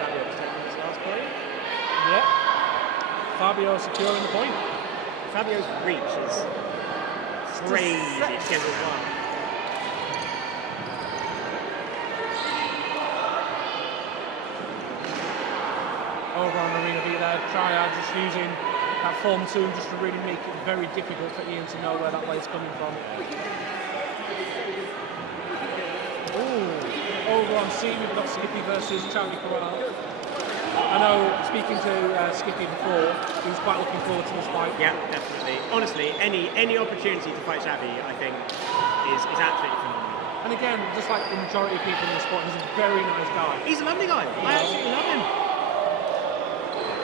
Fabio was taking his last point. Yeah. Fabio securing the point. Fabio's reach is crazy. It's getting one. Over on Arena B there, Triad just using that form 2 just to really make it very difficult for Ian to know where that wave's coming from. Ooh, over on C we've got Skippy versus Charlie Corral. I know, speaking to Skippy before, he was quite looking forward to this fight. Yeah, definitely. Honestly, any opportunity to fight Xavi, I think, is absolutely phenomenal. And again, just like the majority of people in the sport, he's a very nice guy. He's a lovely guy. I absolutely love him.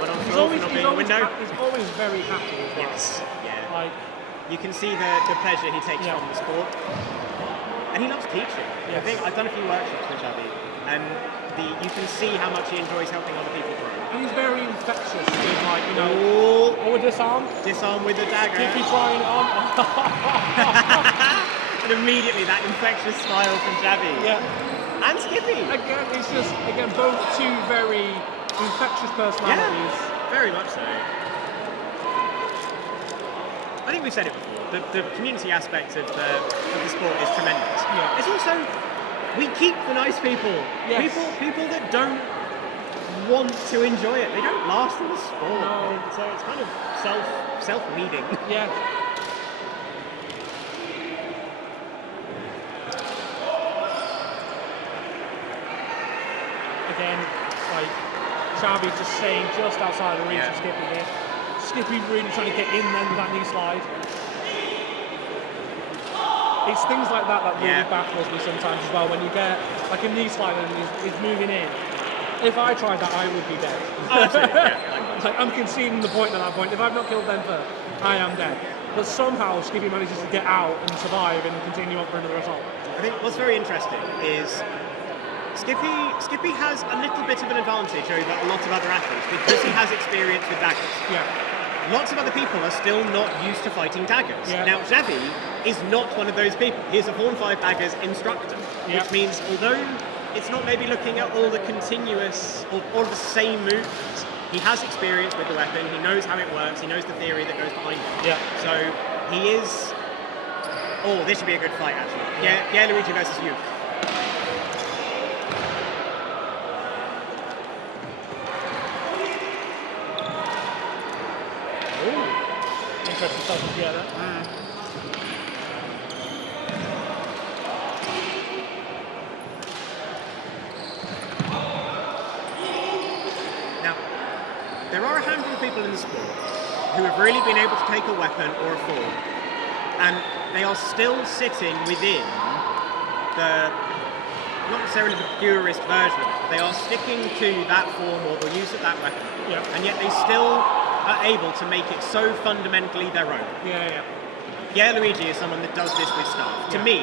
But on He's floor always, for not he's, being a always window. he's always very happy as well. Yes, yeah. Like, you can see the pleasure he takes from the sport. And he loves teaching. Yes. I think I've done a few workshops with Xavi, and you can see how much he enjoys helping other people grow. And he's very infectious with, like, you know, or disarm. Disarm with the dagger. Skippy trying it on. And immediately that infectious smile from Javi. Yeah. And Skippy. Again, it's just, both two very infectious personalities. Yeah, very much so. I think we've said it before. The community aspect of the sport is tremendous. Yeah. It's also, we keep the nice people. Yes. People that don't want to enjoy it. They don't last in the sport. No. So it's kind of self-leading. Yeah. Again, like Xavi's just staying just outside the reach of Skippy here. Skippy really trying to get in then with that knee slide. It's things like that really baffles me sometimes as well. When you get like a knee slide and he's moving in. If I tried that, I would be dead. Like, I'm conceding the point at that point. If I've not killed them first, I am dead. But somehow Skippy manages to get out and survive and continue on for another assault. I think what's very interesting is Skippy has a little bit of an advantage over a lot of other athletes because he has experience with daggers. Yeah. Lots of other people are still not used to fighting daggers. Yeah. Now, Xavi is not one of those people. He is a Form 5 daggers instructor, which means although it's not maybe looking at all the continuous or all the same movements, he has experience with the weapon, he knows how it works, he knows the theory that goes behind it. Yeah. So he is... Oh, this should be a good fight, actually. Yeah, Luigi versus Yuke. Interesting stuff together. Now, there are a handful of people in the sport who have really been able to take a weapon or a form, and they are still sitting within the, not necessarily the purest version of it, but they are sticking to that form or the use of that weapon, and yet they still are able to make it so fundamentally their own. Yeah, Luigi is someone that does this with stuff. To me,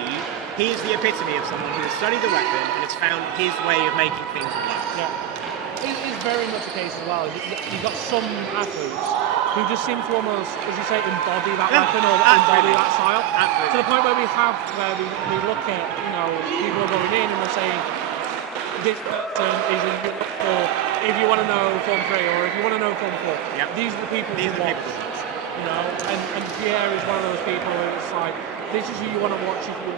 he is the epitome of someone who has studied the weapon and has found his way of making things work. Yeah. It is very much a case as well. You've got some athletes who just seem to almost, as you say, embody that weapon or embody that style. To the point where we look at, you know, people are going in and they're saying, this person is in for, if you want to know Form 3 or if you want to know Form 4, these are the people you watch. You know, and Pierre is one of those people where it's like, this is who you want to watch if you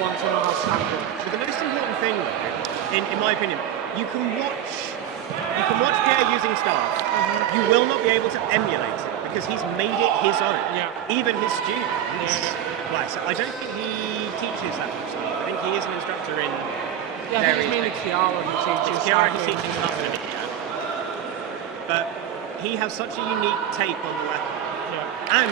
want to know how staff works. But the most important thing, though, in my opinion, you can watch Pierre using staff. You will not be able to emulate it because he's made it his own. Even his students. Right, so I don't think he teaches that much stuff. I think he is an instructor in. I think it's mainly Chiara who teaches. Chiara who's teaching stuff in a video. But he has such a unique take on the weapon. And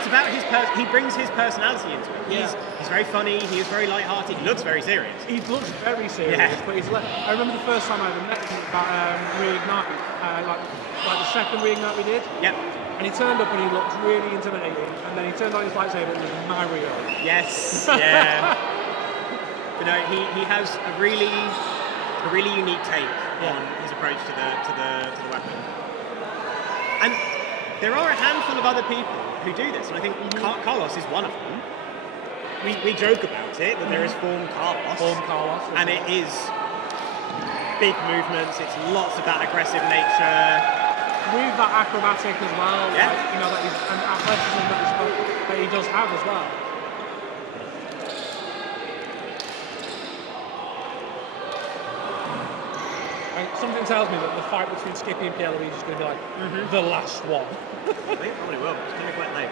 it's about he brings his personality into it. He's very funny, he is very light-hearted, he looks very serious. He looks very serious, but I remember the first time I ever met him about Reignite, like the second Reignite we did. And he turned up and he looked really intimidating, and then he turned on his lightsaber and it was Mario. Yes, But no, he has a really unique take on his approach to the weapon. And there are a handful of other people who do this, and I think Carlos is one of them. We joke about it, that there is Form Carlos. And it is big movements, it's lots of that aggressive nature. With that acrobatic as well, like, you know, that he's an athleticism that he does have as well. Something tells me that the fight between Skippy and Pierre Luigi is going to be like the last one. I think it probably will. It's going to be quite late.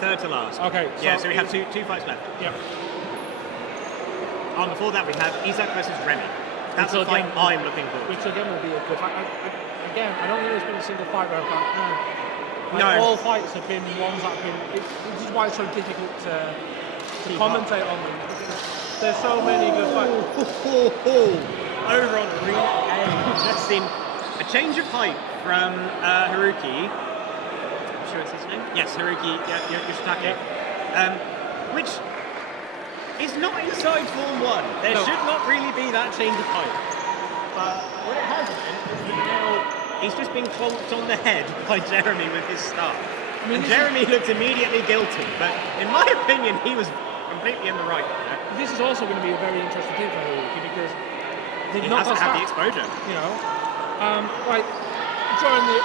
Third to last. Okay. So we have two fights left. And before that we have Isaac versus Remy. That's a fight I'm looking forward to. Which again will be a good fight. Again, I don't think there's been a single fight where I've gone, no. All fights have been ones that have been. This is why it's so difficult to commentate on them. There's so many good fights. Over on Arena A, we've just seen a change of height from Haruki sure it's his name. Yes, Haruki Yoshitake. Which is not inside Form 1. There should not really be that change of height. But what it has been is that now he's just been clonked on the head by Jeremy with his staff. I mean, and Jeremy looked immediately guilty, but in my opinion, he was completely in the right there. This is also going to be a very interesting thing for Haruki because he doesn't have the exposure. You know, like during the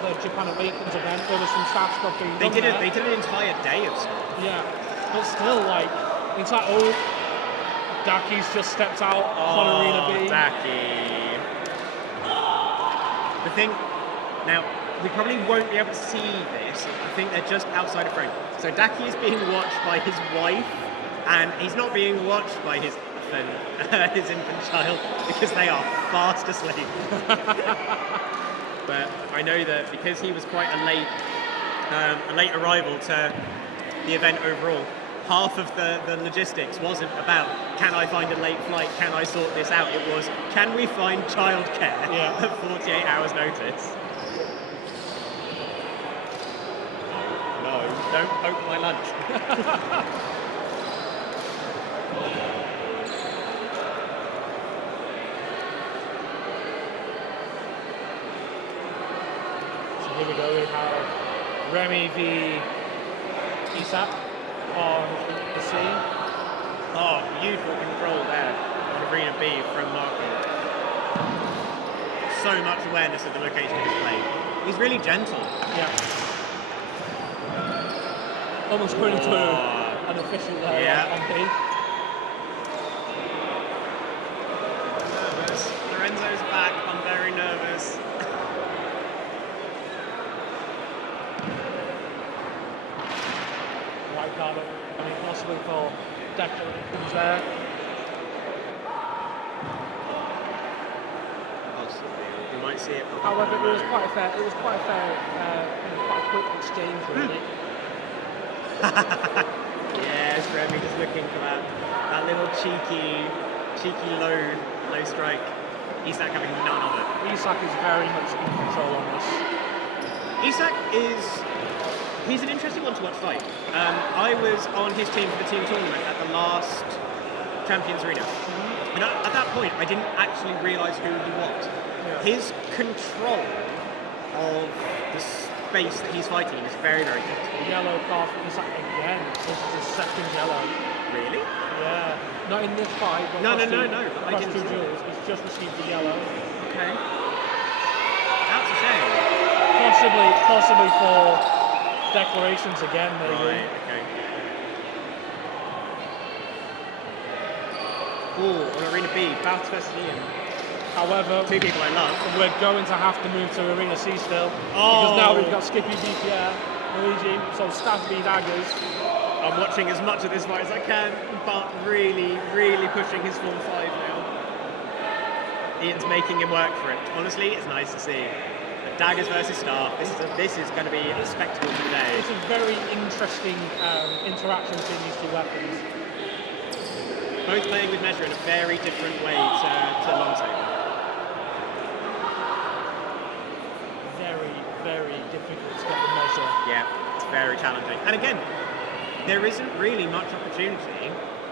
the Japan Awakens event, there was some staff stuff being done there. They did an entire day of stuff. Yeah, but still, like, it's like, Daki's just stepped out on Arena B. Daki. The thing, now, we probably won't be able to see this. I think they're just outside of frame. So Daki is being watched by his wife, and he's not being watched by his infant child because they are fast asleep. But I know that because he was quite a late arrival to the event overall, half of the logistics wasn't about can I find a late flight, can I sort this out, it was can we find childcare at 48 hours notice. No, don't poke my lunch. So here we go, we have Remy v Isak on the scene. Oh, beautiful control there on Arena B from Marco. So much awareness of the location of his play. He's really gentle. Yeah. Almost going into an official there on B. Nervous. Lorenzo's back. I'm very nervous. White card, I mean, possibly for Declan who's there. Possibly. You might see it. However, it was quite a fair, quite a quick exchange, really. Yes, Remy just looking for that little cheeky low strike. Isak having none of it. Isak is very much in control on this. Isak he's an interesting one to watch fight. I was on his team for the team tournament at the last Champions Arena. And at that point, I didn't actually realise who he was. Yeah. His control of the space that he's fighting in is very, very good. Yellow card for Isak again. This is his second yellow. Really? Yeah. Not in this fight, but No. I across didn't two see duels. He's just received the yellow. Okay. That's a shame. Possibly for declarations again, maybe. Right, okay. Ooh, on Arena B, bouts versus Ian. However, two people I love. We're going to have to move to Arena C still. Because now we've got Skippy v Pierre, Luigi, so Staff v Daggers. I'm watching as much of this fight as I can, but really, really pushing his Form 5 now. Ian's making him work for it. Honestly, it's nice to see. But Daggers versus Staff, this is going to be a spectacle today. It's a very interesting interaction between these two weapons. Both playing with measure in a very different way to LightSaber. Very, very difficult to get the measure. Yeah, it's very challenging. And again, there isn't really much opportunity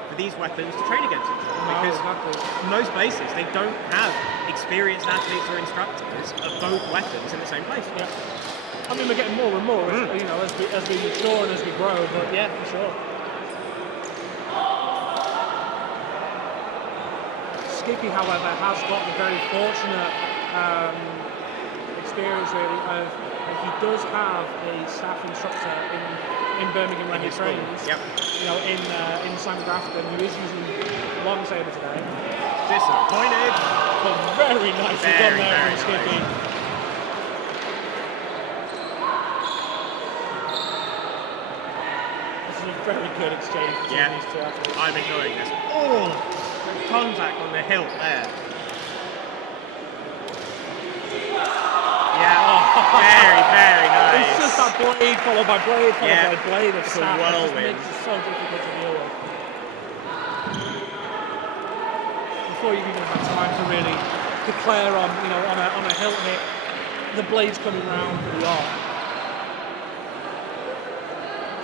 for these weapons to train against each other. No, because exactly. in most places, they don't have experienced athletes or instructors of both weapons in the same place. Yeah. I mean, we're getting more and more, you know, as we mature and as we grow, but yeah, for sure. Skippy, however, has got the very fortunate experience, really, of he does have a staff instructor in Birmingham where he trains. Yep. You know, in Sam Grafton, who is using LightSaber today. Disappointed. But very nicely done there from Skippy. Nice. This is a very good exchange between these two athletes. I'm enjoying this. Oh, the contact on the hilt there. Yeah, very, very nice. It's just that blade followed by blade followed by blade of it's staff. a whirlwind. It just makes it so difficult to deal with. Before you've even had time to really declare on, you know, on a hilt hit, the blade's coming round for the arm.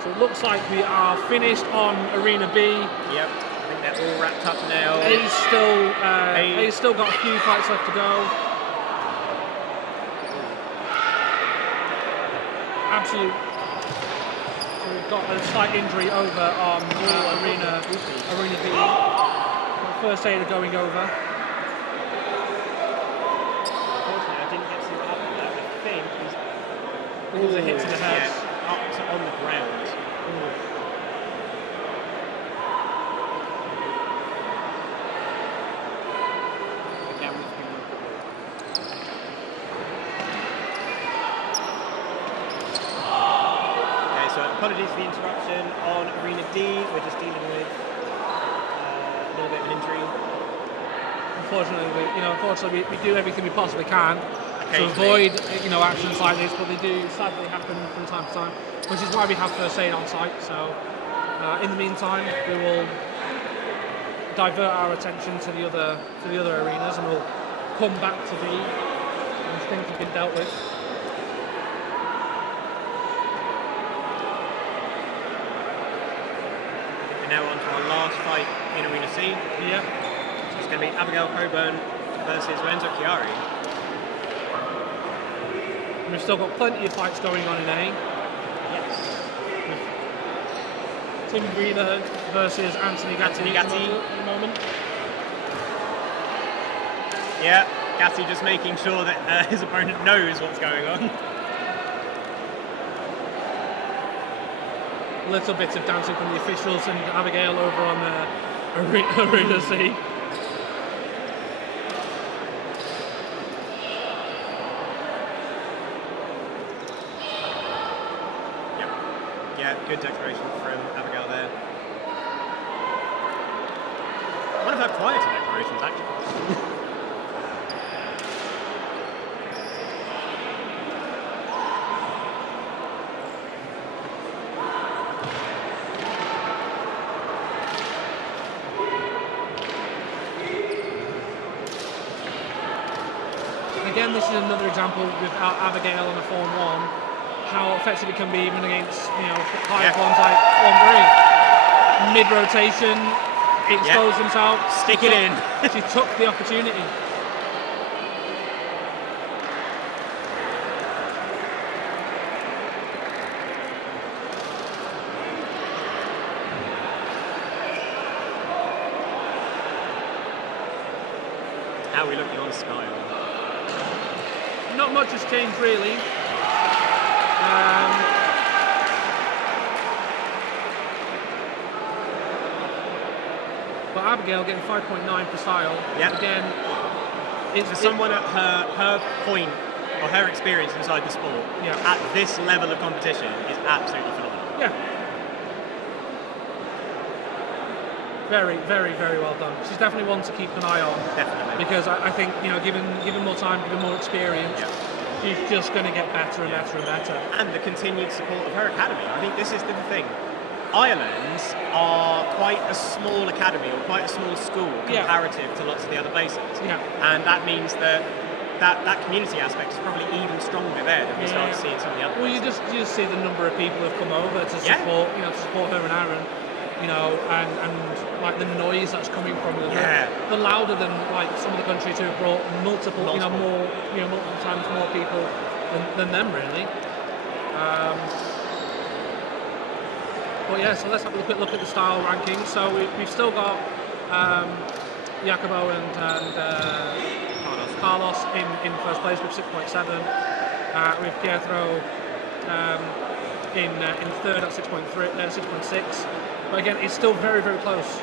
So it looks like we are finished on Arena B. Yep, I think they're all wrapped up now. A's still got a few fights left to go. Absolute. We've got a slight injury over on Arena B. First aider going over. Unfortunately, I didn't get to see what happened there. I think It was a hit to the head. yeah, up to on the ground. The camera's been Okay, so apologies for the interruption on Arena D. We're just dealing with a little bit of an injury. Unfortunately, we do everything we possibly can to avoid, actions like this, but they do sadly happen from time to time, which is why we have first aid on site. So, in the meantime, we will divert our attention to the other arenas, and we'll come back to B and things have been dealt with. We're now on to our last fight in Arena C. Yeah. It's going to be Abigail Coburn versus Lorenzo Chiari. We've still got plenty of fights going on in A. Yes. Tim Greener versus Anthony Gatti At the Yeah, Gatti just making sure that his opponent knows what's going on. Little bits of dancing from the officials and Abigail over on Arena C. Good declaration from Abigail there. One of her quieter declarations, actually. Again, this is another example with Abigail on a Form 1. How effective it can be even against high ones like 1-3. Mid-rotation, expose himself. Stick it in. She took the opportunity. How are we looking on style? Not much has changed really. But Abigail getting 5.9 for style. Yeah. Again, For someone at her point or her experience inside the sport, at this level of competition is absolutely phenomenal. Yeah. Very, very, very well done. She's definitely one to keep an eye on. Definitely. Because I think, given more time, given more experience, she's just going to get better and better and better. And the continued support of her academy. I think this is the thing. Ireland are quite a small academy or quite a small school comparative to lots of the other places. Yeah. And that means that community aspect is probably even stronger there than we start to see in some of the other places. You just see the number of people who've come over to support, to support her and Aaron. And like the noise that's coming from them, they're louder than like some of the countries who have brought multiple times more people than them really. But yeah, so let's have a quick look at the style rankings. So we've still got Jacobo and Carlos in first place with 6.7. With Pietro in third at 6.6. But again, it's still very, very close.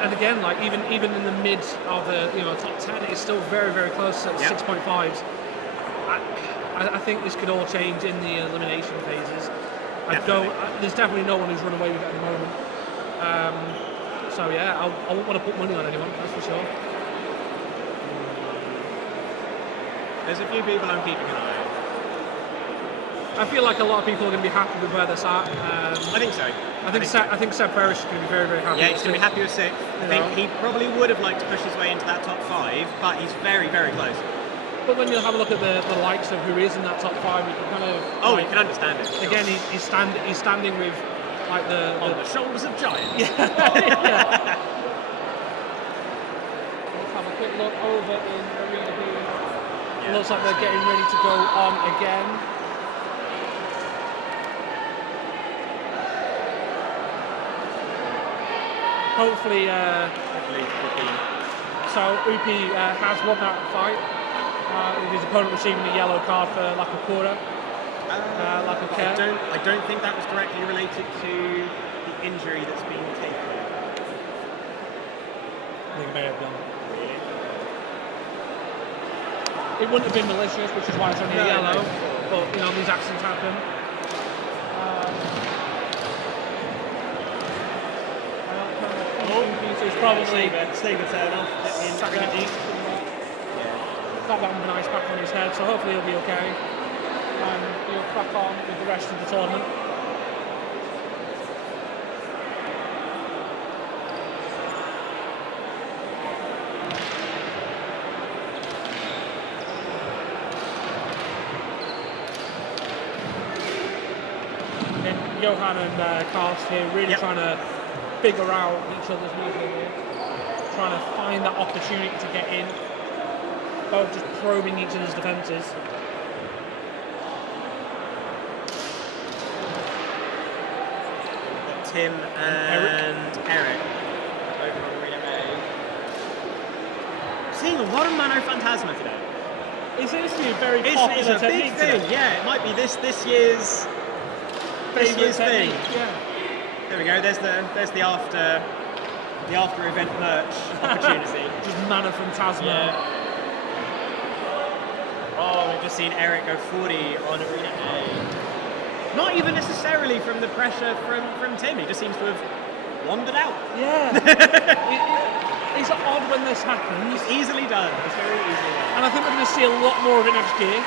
And again, like even in the mid of the top 10, it's still very, very close at 6.5s. I think this could all change in the elimination phases. There's definitely no one who's run away with it at the moment. So yeah, I wouldn't want to put money on anyone, that's for sure. There's a few people I'm keeping an eye on. I feel like a lot of people are going to be happy with where they're at. I think so. I think Seb Ferris is going to be very, very happy. Yeah, he's going to be happy with 6th. I think he probably would have liked to push his way into that top 5, but he's very, very close. But when you have a look at the likes of who is in that top 5, you can kind of... you can understand it. Again, he's standing with like on the shoulders of giants. Yeah. Let's have a quick look over in Arena B. It looks like they're getting ready to go on again. Hopefully, so Upi has won that fight with his opponent receiving a yellow card for lack of quarter. Lack of care. I don't think that was directly related to the injury that's been taken. They may have done. It wouldn't have been malicious, which is why it's only a yellow. But you know, these accidents happen. So it's probably Saber turn off in Arena D. Got that with an ice pack on his head, so hopefully he'll be okay. And he'll crack on with the rest of the tournament. And Johan and Karst here really trying to figure out each other's movement here. Trying to find that opportunity to get in. Both just probing each other's defences. Tim and Eric over on Arena A. Seeing a lot of Mano Phantasma today. It seems to be a very It's popular a big technique thing. today. Yeah, it might be this year's thing. Yeah. There we go. There's the after event merch opportunity. Just Mano Phantasma. Yeah. Oh, we've just seen Eric go 40 on Arena A. Not even necessarily from the pressure from Tim. He just seems to have wandered out. Yeah. It's odd when this happens. It's easily done. It's very easily done. And I think we're going to see a lot more of it next year.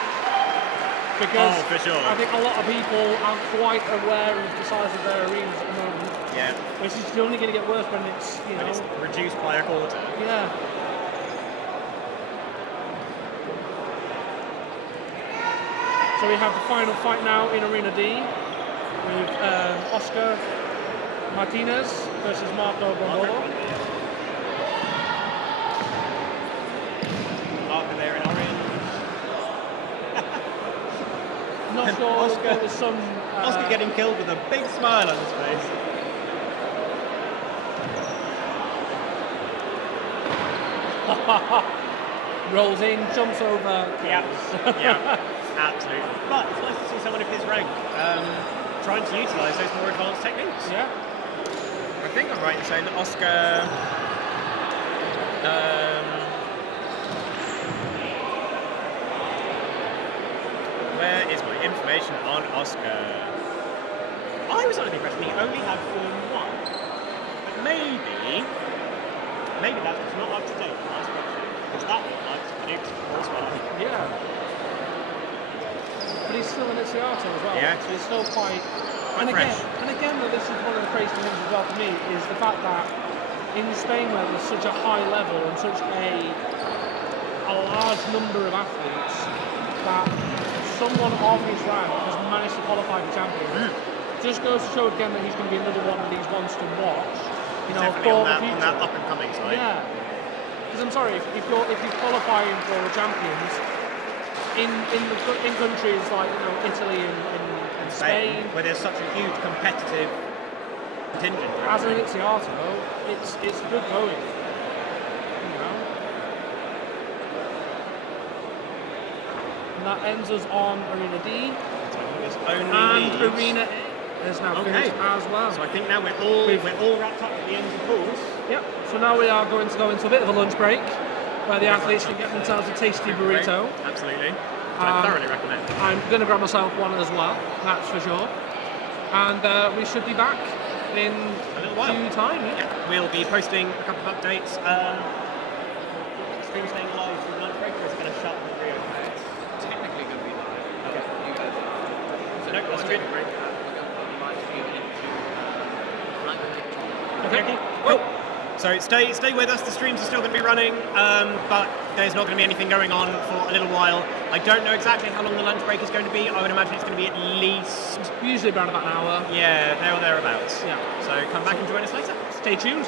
Because for sure. I think a lot of people aren't quite aware of the size of their arenas at the moment. Yeah. Which is only going to get worse when it's, you know... It's reduced by a quarter. Yeah. So we have the final fight now in Arena D with Oscar Martinez versus Marco Bombolo. Marco there in orange. Not sure Oscar, there was some... Oscar getting killed with a big smile on his face. Rolls in, jumps over. Yeah, absolutely. But it's nice to see someone of his rank trying to utilise those more advanced techniques. Yeah. I think I'm right in saying that Oscar. Where is my information on Oscar? I was under the impression he only had Form 1. But maybe that's just not up to date. Because that looked like Duke's Force 1. Yeah. But he's still in Itziato as well. Yeah. So he's still quite fresh. And again, though, this is one of the crazy things as well for me, is the fact that in Spain where there's such a high level and such a large number of athletes, that someone of his rank has managed to qualify for champions. Just goes to show again that he's going to be another one of these ones to watch. You know, Definitely for on the future. that up and coming side. Yeah. Because I'm sorry, if you're qualifying for champions in countries like, you know, Italy and Spain, where there's such a huge competitive contingent. as an Itziato, it's good going. You know. And that ends us on Arena D. And Arena A is now finished as well. So I think now we're all wrapped up at the end of the pools. Yep. So now we are going to go into a bit of a lunch break, where the athletes can get themselves a tasty burrito. Absolutely. I thoroughly recommend. I'm going to grab myself one as well, that's for sure. And we should be back in A little while. due time. Yeah. We'll be posting a couple of updates. Stream staying live through lunch break, or is it going to shut and reopen? Technically going to be live. Okay. You guys. So No, that's good. Okay. Cool. So stay with us. The streams are still going to be running, but there's not going to be anything going on for a little while. I don't know exactly how long the lunch break is going to be. I would imagine it's going to be at least Usually around about an hour. there or thereabouts. Yeah. So come back and join us later. Stay tuned.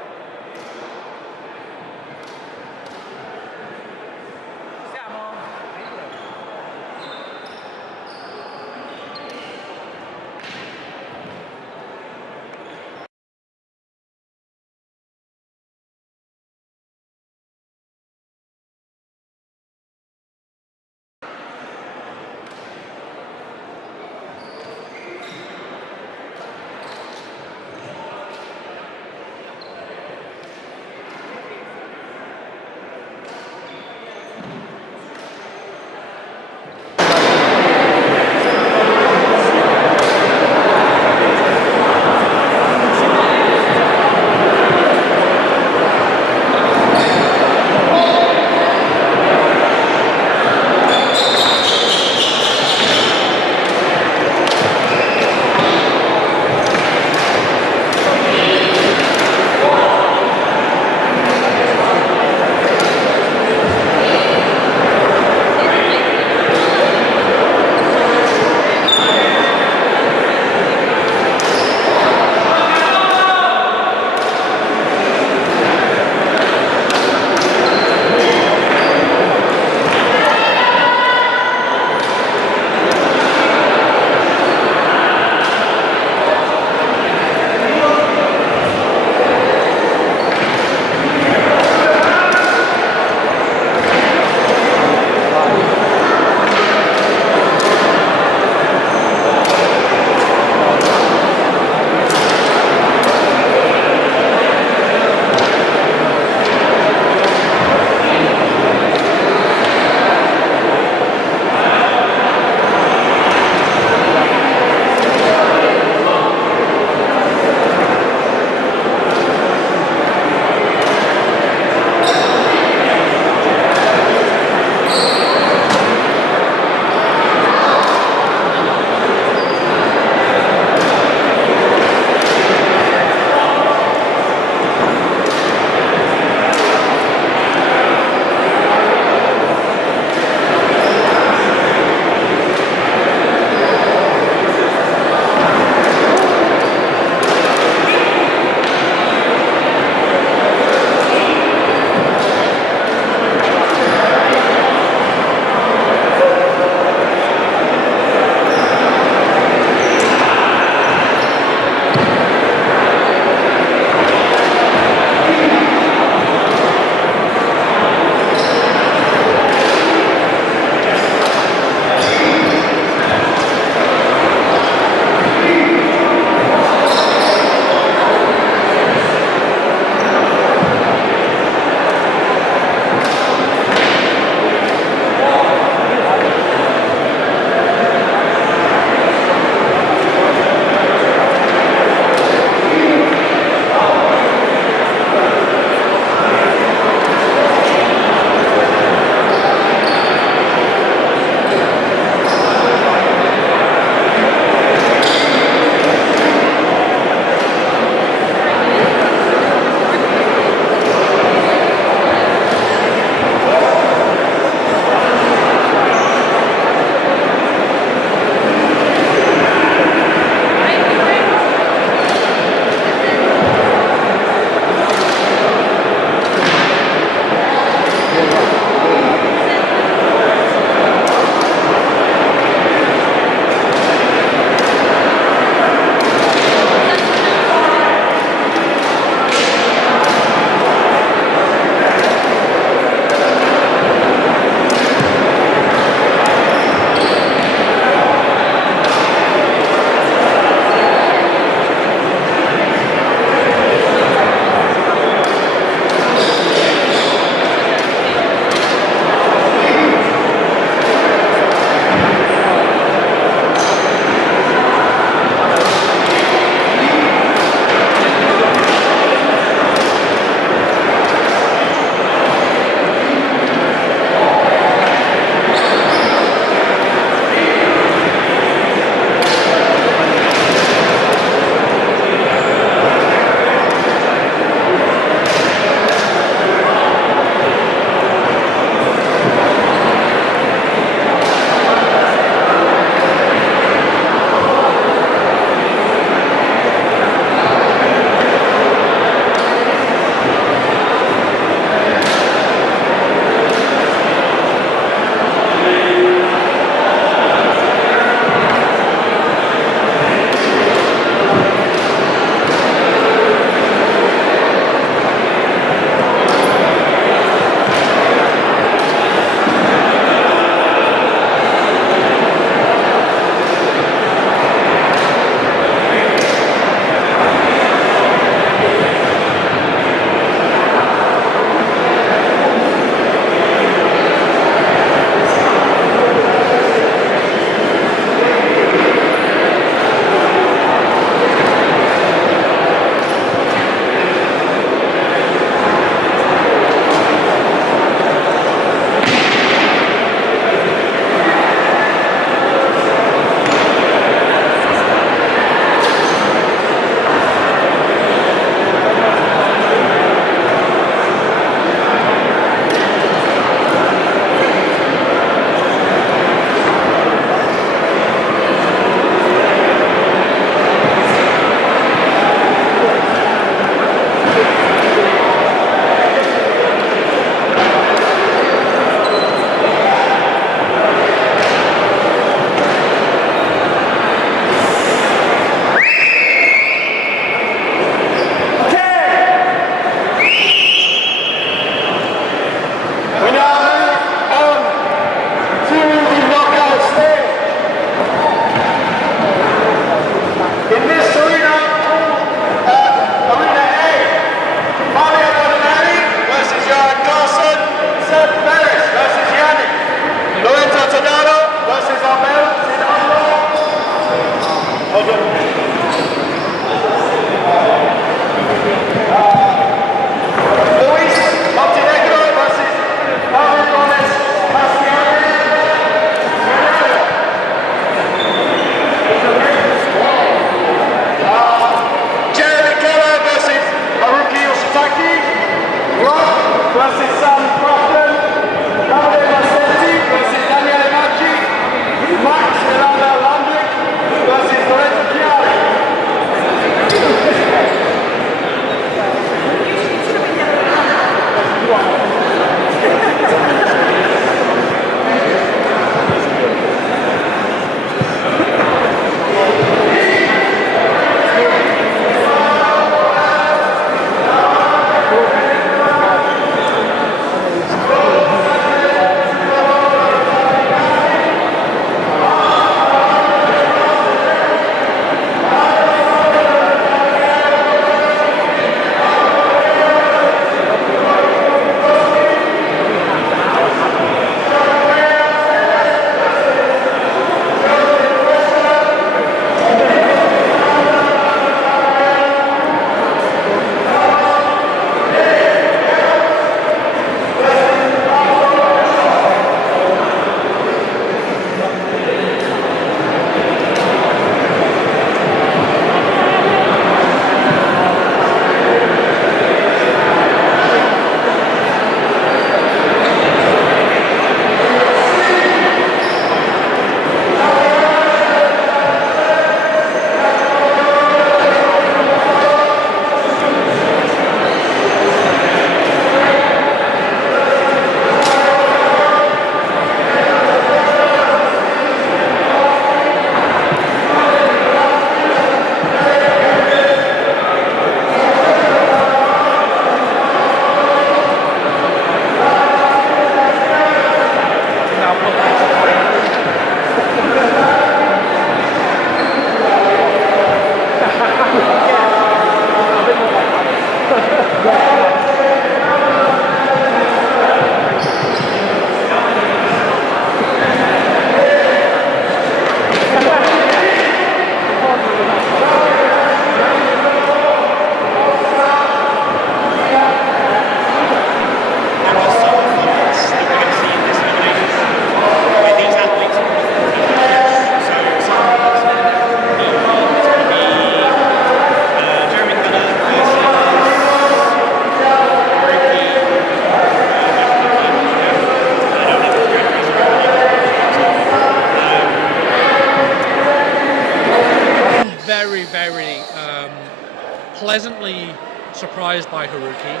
pleasantly surprised by Haruki.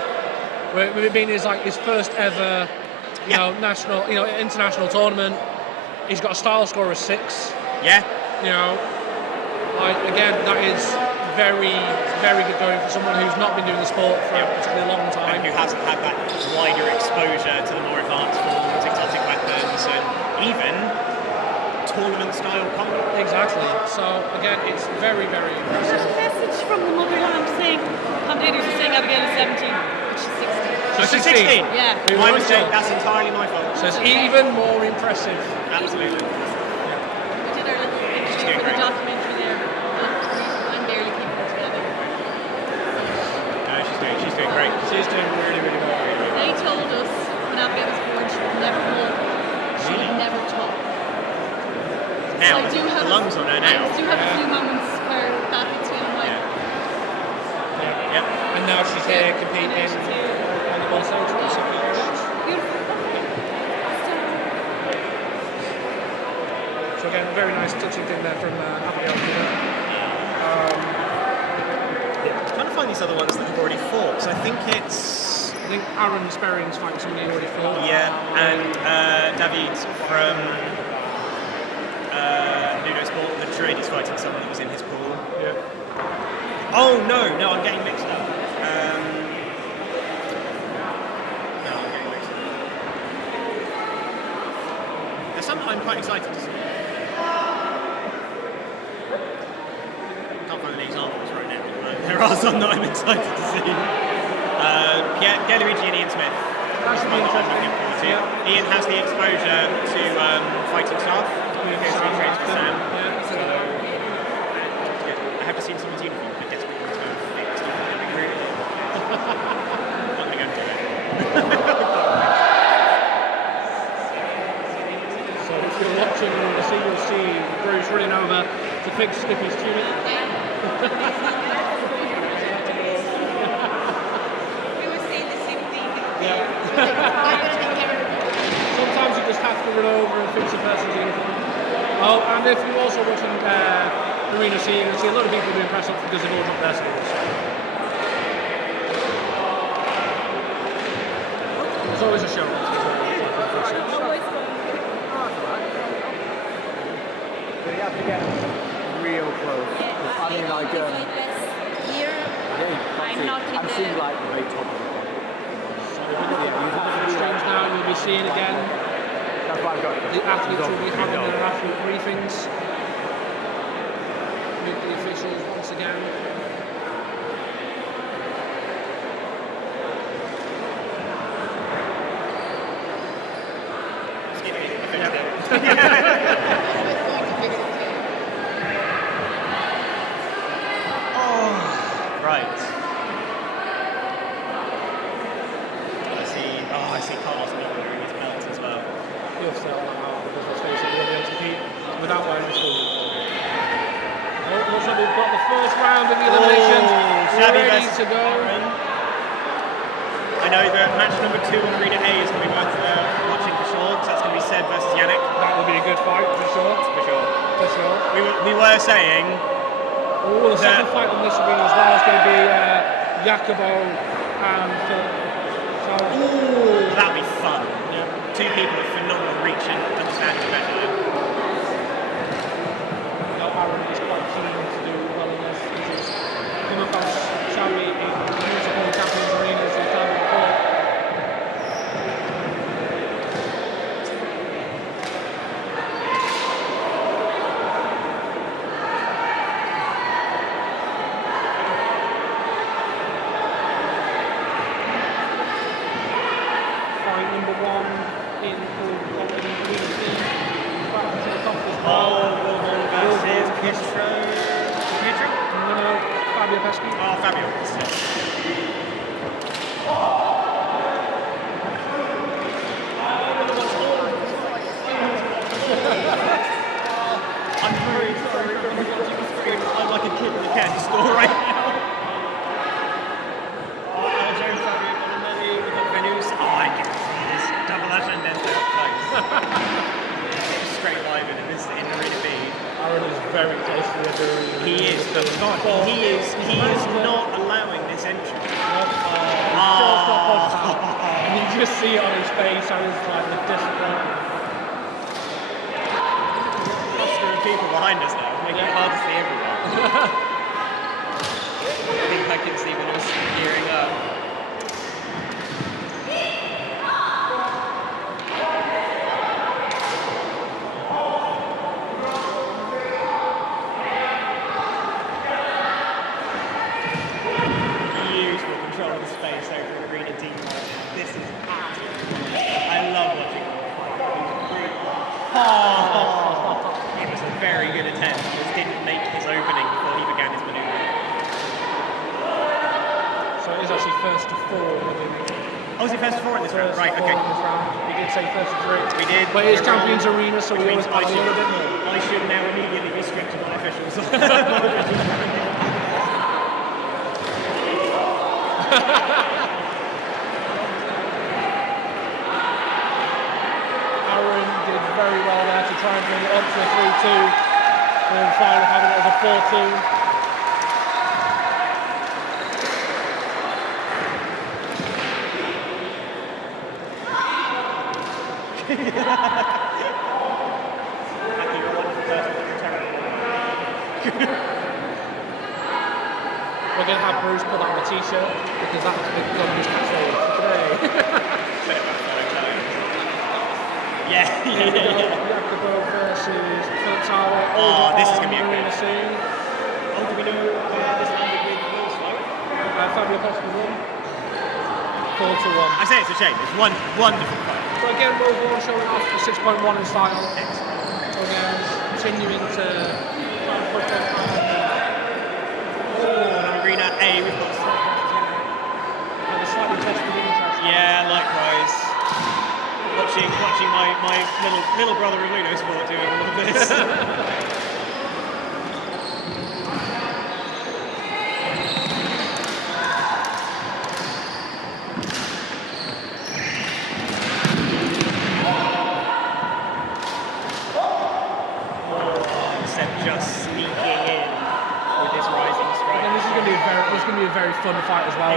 It being his first ever, national, international tournament. He's got a style score of 6. Yeah. Again, that is very, very good going for someone who's not been doing the sport for a particularly long time. And who hasn't had that wider exposure to the more advanced forms, exotic weapons, and even tournament-style combat. Exactly. So, again, it's very, very impressive. There's a message from the motherland saying, commentators are saying Abigail is 17, but she's 16. So she's 16? Yeah. My mistake, that's entirely my fault. So it's even more impressive. Absolutely. We did our little interview for the documentary there, but I'm barely keeping it together. No, she's doing great. She's doing really, really well. They told us when Abigail was born she would never walk, she would never talk. Now, So I do have the lungs on her now. I do have a few moments where that hits me in the mind. Yep. And now she's here competing And now she's here. on the ball stage. Beautiful. So again, a very nice touching thing there from Abigail. Trying to find these other ones that have already fought. So I think it's Aaron Sperring's fighting somebody who already fought. and David from LudoSport Madrid is fighting someone that was in his pool. Yeah. Oh no, I'm getting mixed up. No, I'm getting mixed up. There's some I'm quite excited to see. Can't find any examples right now, but there are some that I'm excited to see. Pierre Luigi and Ian Smith. That should be interesting. Yeah. Ian has the exposure to fighting staff. Sam. So, I haven't seen someone's uniform, but desperately want to go and fix it. Not going to go and do it. So if you're watching the scene, you'll see Bruce running over to fix Skippy's tunic. We were saying the same thing. Yeah. Sometimes you just have to run over and fix a person's uniform. Oh, and if you're also watching Arena C, you'll see a lot of people doing press ups because they've all dropped their skills. There's always a show off. But you have to get real close. I mean, like, Here, I'm not in I'm seeing the... like the very top of the Streams now, you'll be seeing again. That's why I've got The athletes will be having their athlete briefings. Meet the officials once again. Right. I see Carlos wearing his belt as well. He'll sell that out because let's face it, he'll be able to compete without wearing his full uniform. Oh, looks like we've got the first round of the eliminations ready to go. I know that match number 2 on Arena A is going to be worth watching for sure, because that's going to be Seb versus Yannick. That will be a good fight for sure. For sure. For sure. We were saying... Oh, the second fight on this arena as well is going to be Jacobo and Philip. So, Ooh, that'd be fun. Yeah. 2 people with phenomenal reach and understanding of better. Aaron is quite keen to do well in this. He's come across Xavi in multiple Champions arenas he's done before. Fight number 1 in Arena B. Back to the top of this ball. Versus Pietro? No, Fabio Pesci. Oh, Fabio. I'm very sorry for everyone to scream. I'm like a kid in a candy store right now. James Fabio Bonameli, we've got Venus. I can see this. Double Ascendente up close. Straight vibing in Arena B. Aaron is very close to the other. He is, but God, he is see it on his face, and it's like the disappointment. Cluster of people behind us now, making it hard to see everyone. I think I can see when I was gearing up. Beautiful control of the space over arena deep. This is absolutely. I love watching them fight. Oh, it was a very good attempt. Just didn't make his opening before he began his manoeuvre. So it is actually first to 4 within. Oh, was it first to 4 in this round? Right, okay. We did say first to 3. We did. But it is Champions Arena, so we always I have a little bit more. I should now immediately be strict to my officials. Aaron did very well there to try and bring it up to a 3-2, and then finally having it as a 4-2. We're going to have Bruce put that on the t-shirt because that's become his catchphrase for today. Yeah. Jacobo versus Philip Tower. Oh, this is going to be a arena good scene. Oh, do we know this landed with Will's fight? Fabio Costa won. 4-1. I say it's a shame. It's one wonderful fight. So again, World War showing off the 6.1 in style. So again, continuing to try and push them out. On arena A, we've got And a slightly tested interest. yeah, likewise. Watching my little brother of LudoSport doing all of this. Just sneaking in with this rising strike. And this is going to be a very fun fight as well.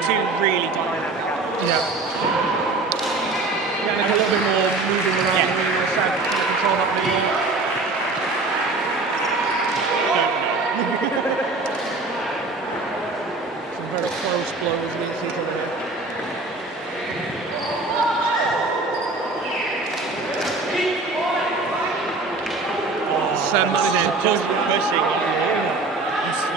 Two really dynamic athletes. Yeah. Like a little bit more moving around the ring, trying to control that ring. Some very close blows against each other. Pushing.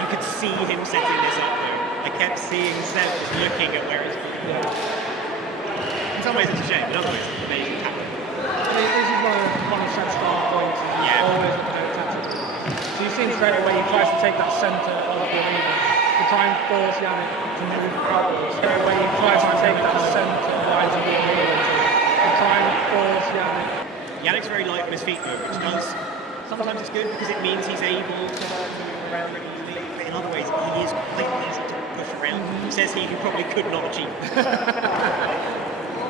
You could see him setting this up though. I kept seeing Seb just looking at where he's going. Yeah. In some ways it's a shame, in other ways it's an amazing tackle. I mean, this is one of Seb's strong points. He's always looking at tactics. So you see straight away he tries to take that centre of the arena to try and force Yannick to move outwards. Straight away he tries to take that centre wide of the arena to try and force Yannick. Yannick's very light on his feet though, which does sometimes it's good because it means he's able to move around really easily. But in other ways he is quite easy to push around. Says he who probably could not achieve.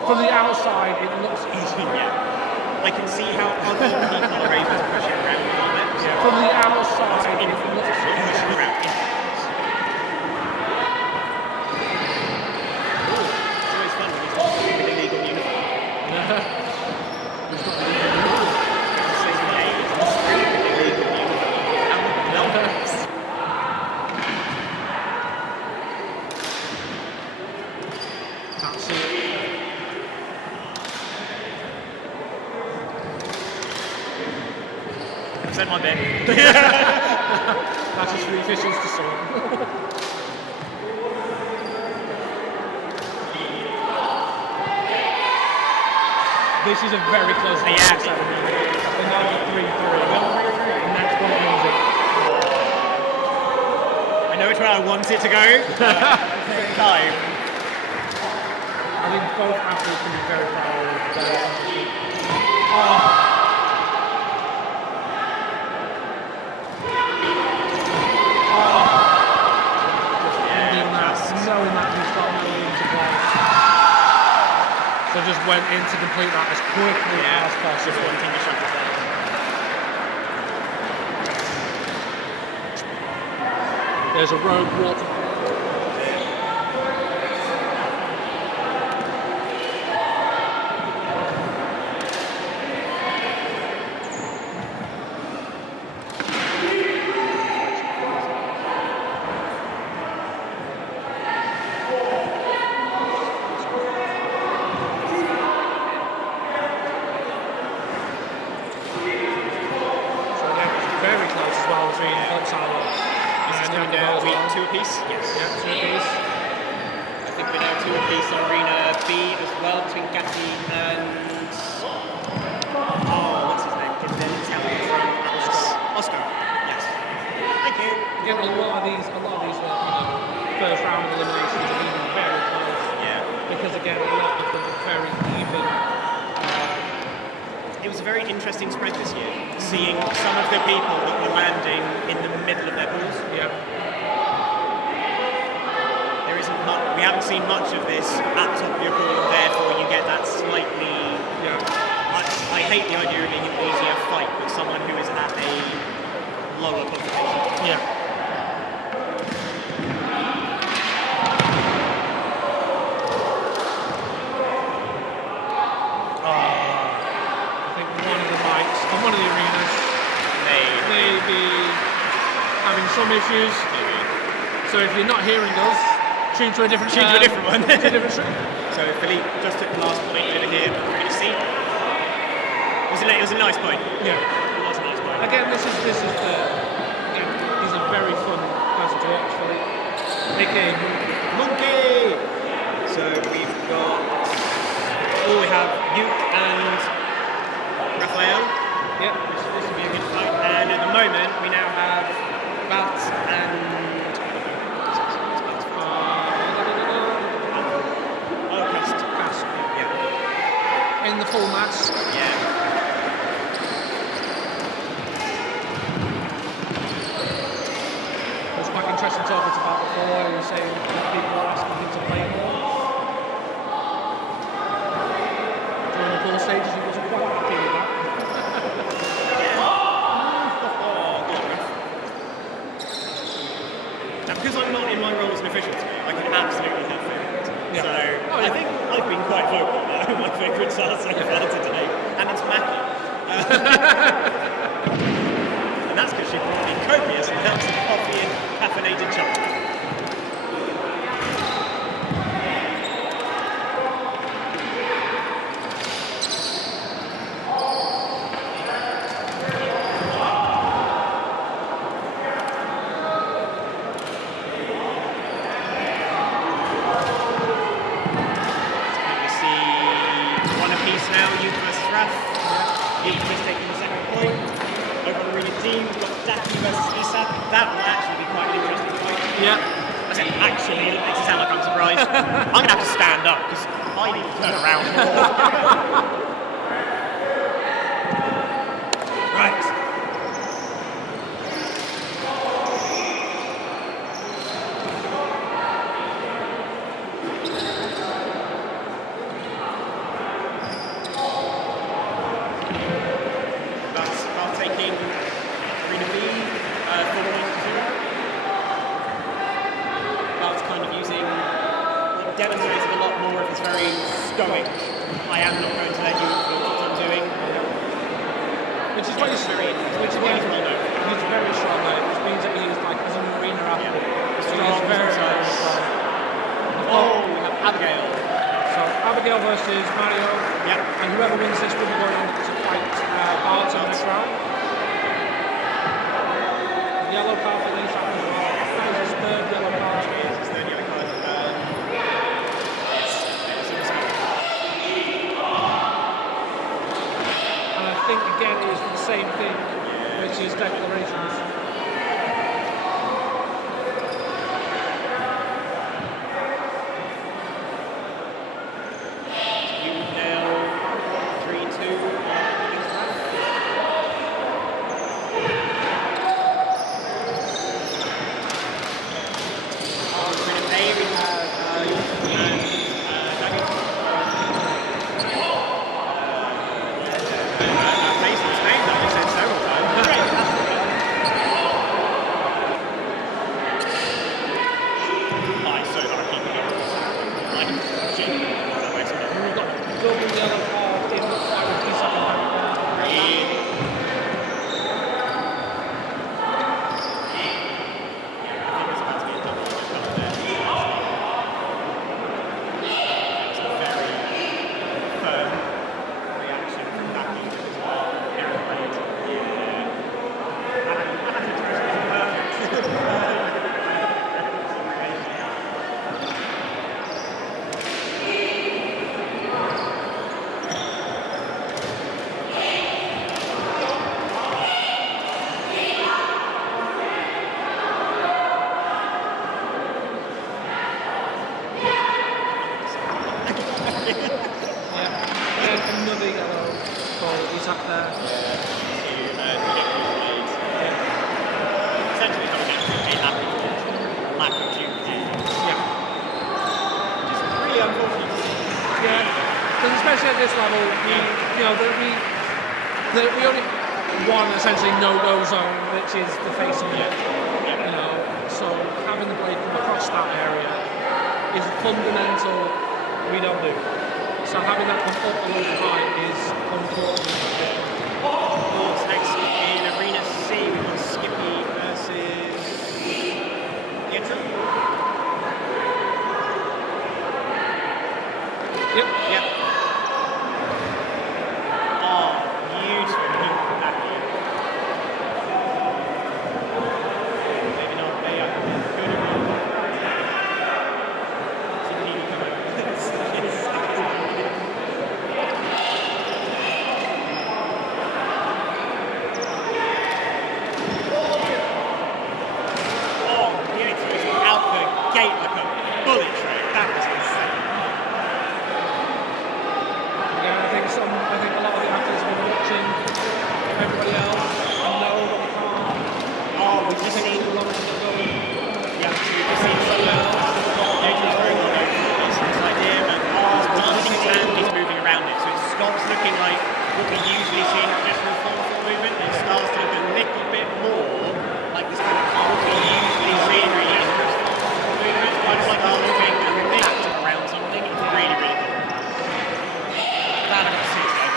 From the outside it looks easy. Yeah. I can see how other people are able to push it around a little bit. Yeah. From the outside it looks easy. Pushing around. It's always fun when he's got a legal uniform. He's got a legal uniform. That's it. I've said my bit. That's just 3 fishes to sort. This is a very close game. Yeah. They're now at 3-3. And that's what wins it. I know which way I want it to go. Time. I think both athletes can be very proud of their accomplishment. Just ending that, knowing that he's got moving into play. So just went in to complete that as quickly as possible. Just wanting to shut it down. There's a rogue water. 2 apiece? Yes. Yeah, 2 apiece. I think we're now 2 apiece on Arena B as well, between Gatti and... Oh, what's his name? Can you tell me from Atlas? Oscar. Yes. Thank you. Again, a lot of these first round of eliminations have been very close. Yeah. Because again, a lot of them are very even. It was a very interesting spread this year, seeing some of the people that were landing in the middle of their pools. Yeah. There isn't much, we haven't seen much of this at top of your pool, and therefore you get that slightly... Yeah. I hate the idea of being an easier fight with someone who is at a lower qualification. Yeah. One of the arenas may be having some issues. Maybe. So if you're not hearing us, tune to a different one. to a different stream. So Philippe just took the last point over here. We're going to see. It was a nice point. Yeah. It was a nice point. Again, he's a very fun person to watch, Philippe. AKA Monkey. So we've got. We have Luke and Raphael. Yep. This will be a good fight. And at the moment, we now have bouts and. Cast. Yeah. In the full mask. Yeah. It was quite interesting talking to Bart before. He was saying that people are asking him to play more. During the pool stages, he wasn't quite happy with that. Now, because I'm not in my role as an official today, I can absolutely have favourites. Yeah. So I think I've been quite vocal about who my favourites are so far today, and it's Mackie. And that's because she brought me copious amounts of coffee and caffeinated chocolate. Actually, it makes it sound like I'm surprised. I'm going to have to stand up because I need to turn around more. Right. That's taking Arena B, 4-1-2. Demonstrated a lot more of his very stoic, I am not going to let you influence what I'm doing. Which is what he's very he's very strong though, which means that he's like he's an arena athlete. So he's very strong. Oh, we have Abigail. So Abigail versus Mario. Yep. And whoever wins this will be going on to fight Bart in the next round. Yellow card for these as well. That is his third yellow card. His third yellow card. I think again it was for the same thing, which is declarations. You now 3-2. attack there. Essentially coming down to a lack of duel. Yeah. Which is really unfortunate to see. Yeah. Because especially at this level, we only one essentially no-go zone, which is the facing net. You know, so having the blade come across that area is fundamental. We don't do. So having that come up a little high is unfortunate. What's next in Arena C? We've got Skippy versus Pietro. Yep. Oh, beautiful move from that one. Maybe not way up. Good move. See Pete come over. Oh, Pietro is out the gate like a bullet train. That was insane. Yeah, I think a lot of the athletes have been watching everybody else and know that we can't. Oh, we've just seen some of Pietro's very good at this idea of dancing his hand, he's moving around it. So it stops looking like what we usually see in traditional form movement, and it starts to look a little bit more like this kind of what we usually see in traditional movement. It's kind of like moving a mat around something. It's really, really cool. Glad I got to see it though.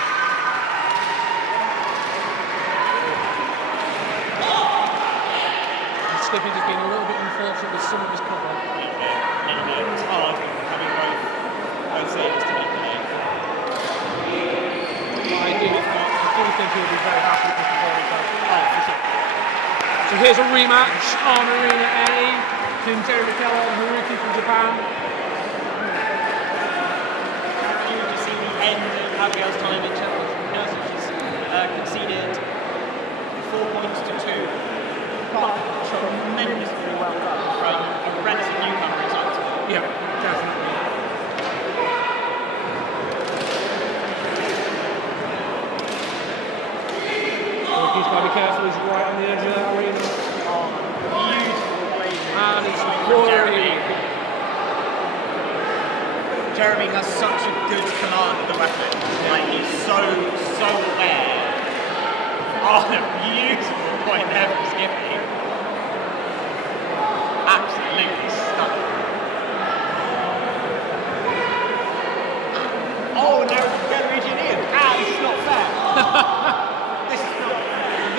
Skippy just being a little bit unfortunate with some of his cover. It's hard having both sabers to make today. But I do think he'll be very happy with the performance. Oh, for sure. So here's a rematch on Arena A between Terry McKellar and Haruki from Japan. You would just see the end of Abigail's time in Champions. She's conceded 4 points to 2. But tremendously well done from a relative newcomer in science. Yeah, definitely. He's got to be careful, he's right on the edge of that arena. Oh, beautiful blade. And it's Jeremy. Jeremy has such a good command of the weapon. Like, he's so aware. Oh, a beautiful point there from Skippy. Absolutely stunning. Oh, now Gallery Ian. This is not fair.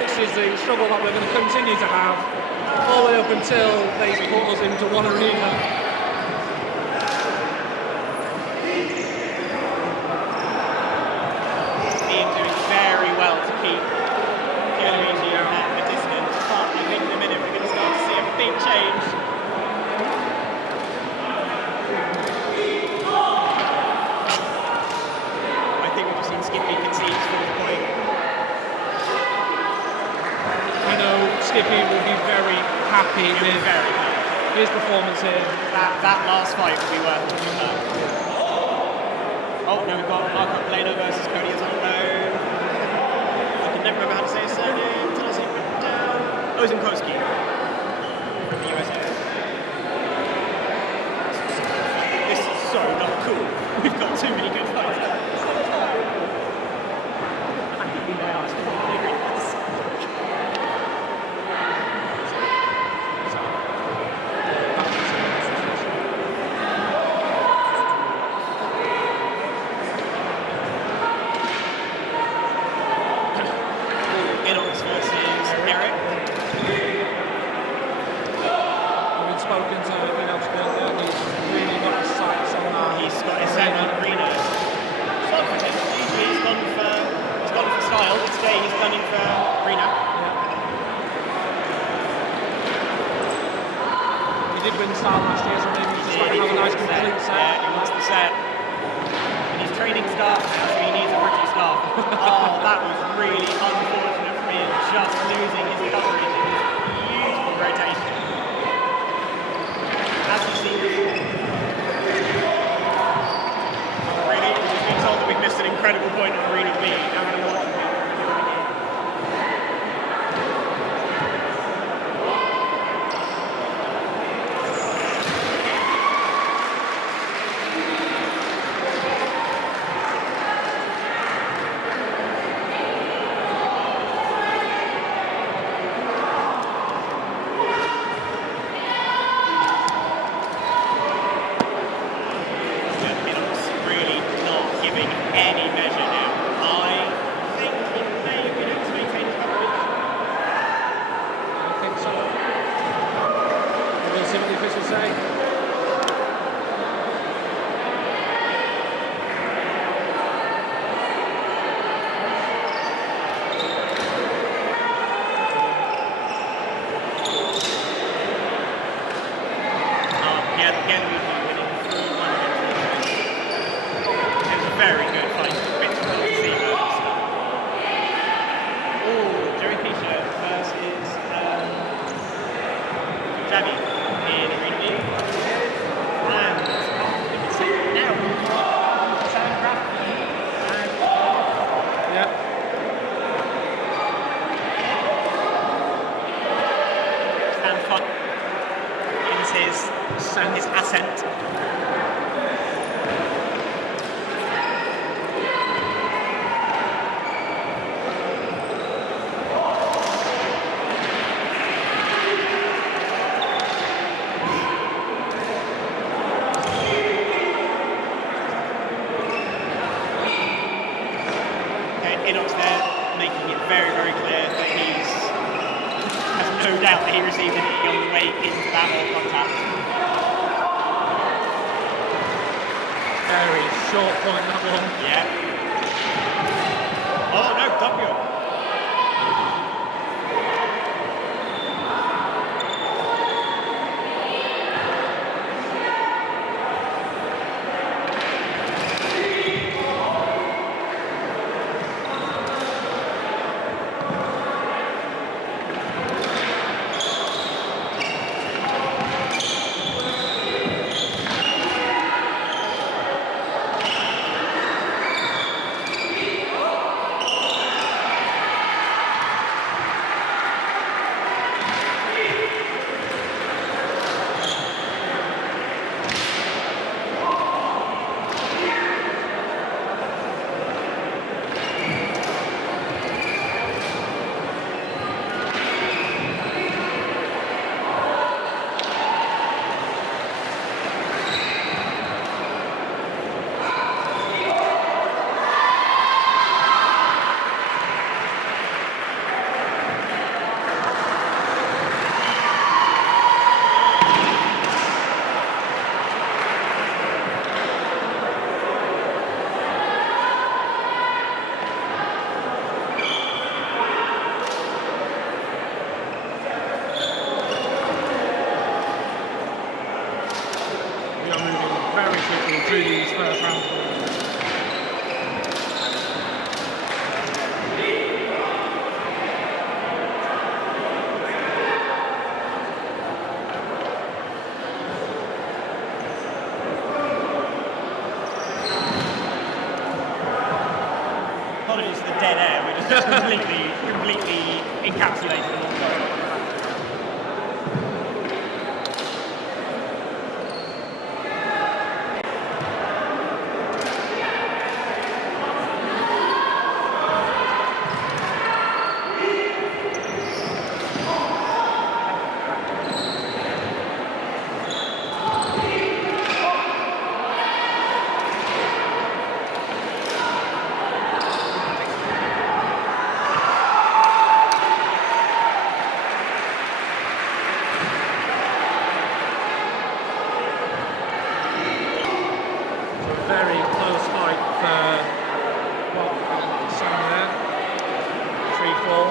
This is the struggle that we're going to continue to have all the way up until they put us into one arena. Ian doing very well to keep Gallery Ian at a distance. But I think in a minute we're going to start to see a big change. I think we've just seen Skippy concede his 4th point. I know Skippy will be very happy with his performance here. That last fight will be worth talking about. Oh, now we've got Marco Plano versus Cody Azondo. I can never remember how to say his surname until I see it written down. Ozenkowski from the USA. This is so not cool. We've got too many good fights. Style last year, so maybe he's just like to have a nice complete set. Yeah, he wants the set. And he's training staff now, so he needs a pretty staff. Oh, that was really unfortunate for me, just losing his coverage in his beautiful rotation. As you see before. Really, we've been told that we've missed an incredible point of Arena B. Now we're going to watch say. Very good fight. Bit too hard to see, but Joey Fisher versus Javi in Arena B. And you can see now Sam Craft and Stan Fun is his ascent. Inox there, making it very, very clear that he's has no doubt that he received an knee on the way into that or contact. Very short point, that one. Yeah. Oh no, W. Through these first rounds. Apologies for the dead air, we're just completely encapsulated along the way. Very close fight for Sam there. 3-4.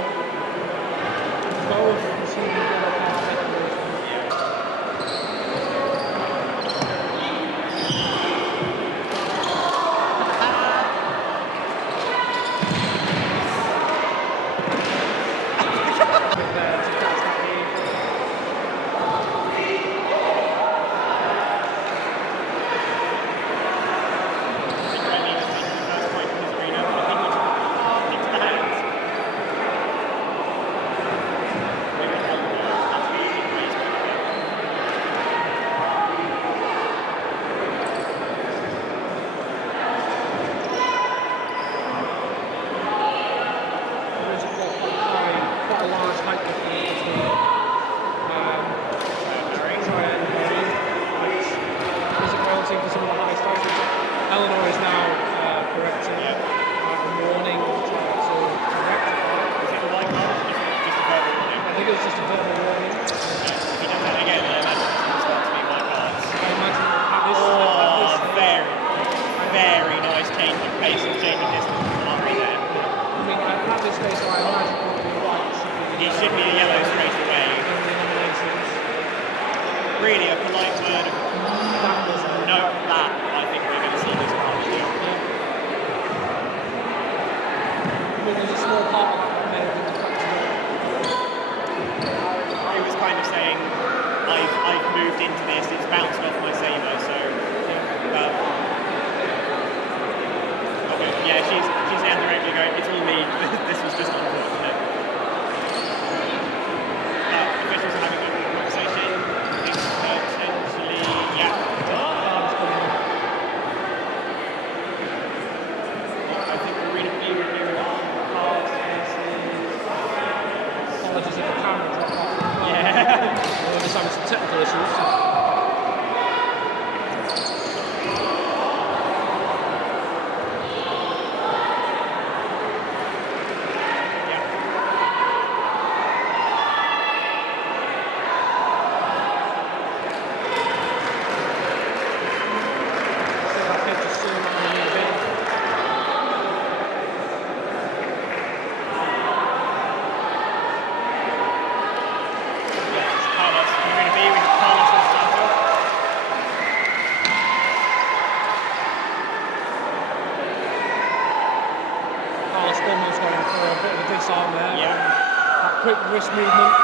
Both seem to be quick wrist movement.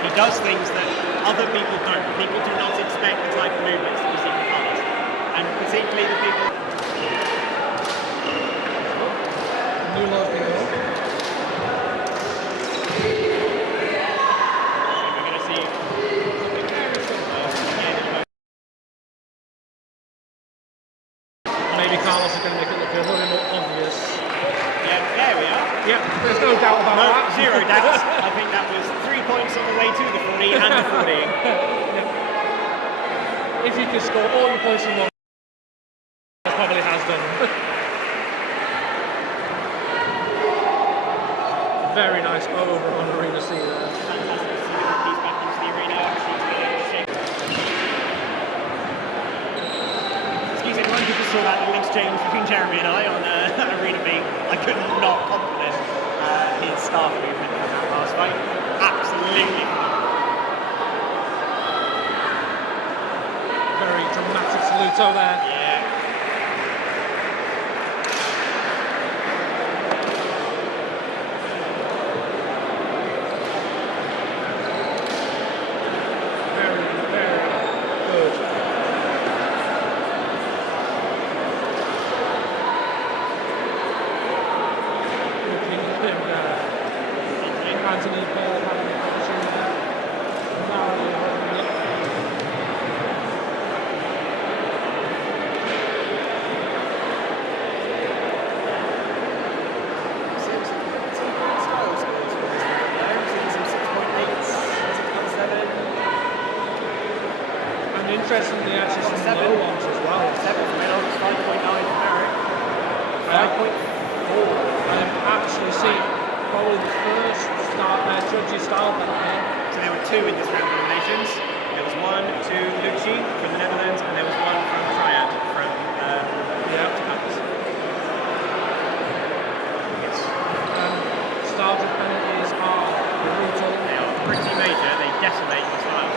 He does things that other people don't. People do not expect the type of movements that we see from Carlos. And particularly the people... New laws being on. We're going to see something very similar again in a moment. Maybe Carlos is going to make it look a little bit more obvious. Yeah, there we are. Yep, there's no doubt about that. Zero doubts. I think that was 3 points on the way to the 40 and the 40. Yeah. If you could score all your points in one, that probably has done. Very nice over on Arena C there. Fantastic to see the rookies back into the arena. Excuse me, everyone, you just saw that little exchange between Jeremy and I on Arena B. I could not compliment his staff movement from that last fight. Absolutely. Very dramatic salute over there. Yeah. Very, very good. Looking at him there. Anthony Bell having the position there. Narrowly holding it. And interestingly, actually some low ones as well. 7th medal, 5.9 for Eric. 5.4. I've actually seen probably the first judges style belt here. So there were 2 in this round of eliminations. There was 1 to Lucci from the Netherlands, and there was 1 from Triad from Japan. Yes. Style judge penalties are brutal. They are pretty major. They decimate the styles.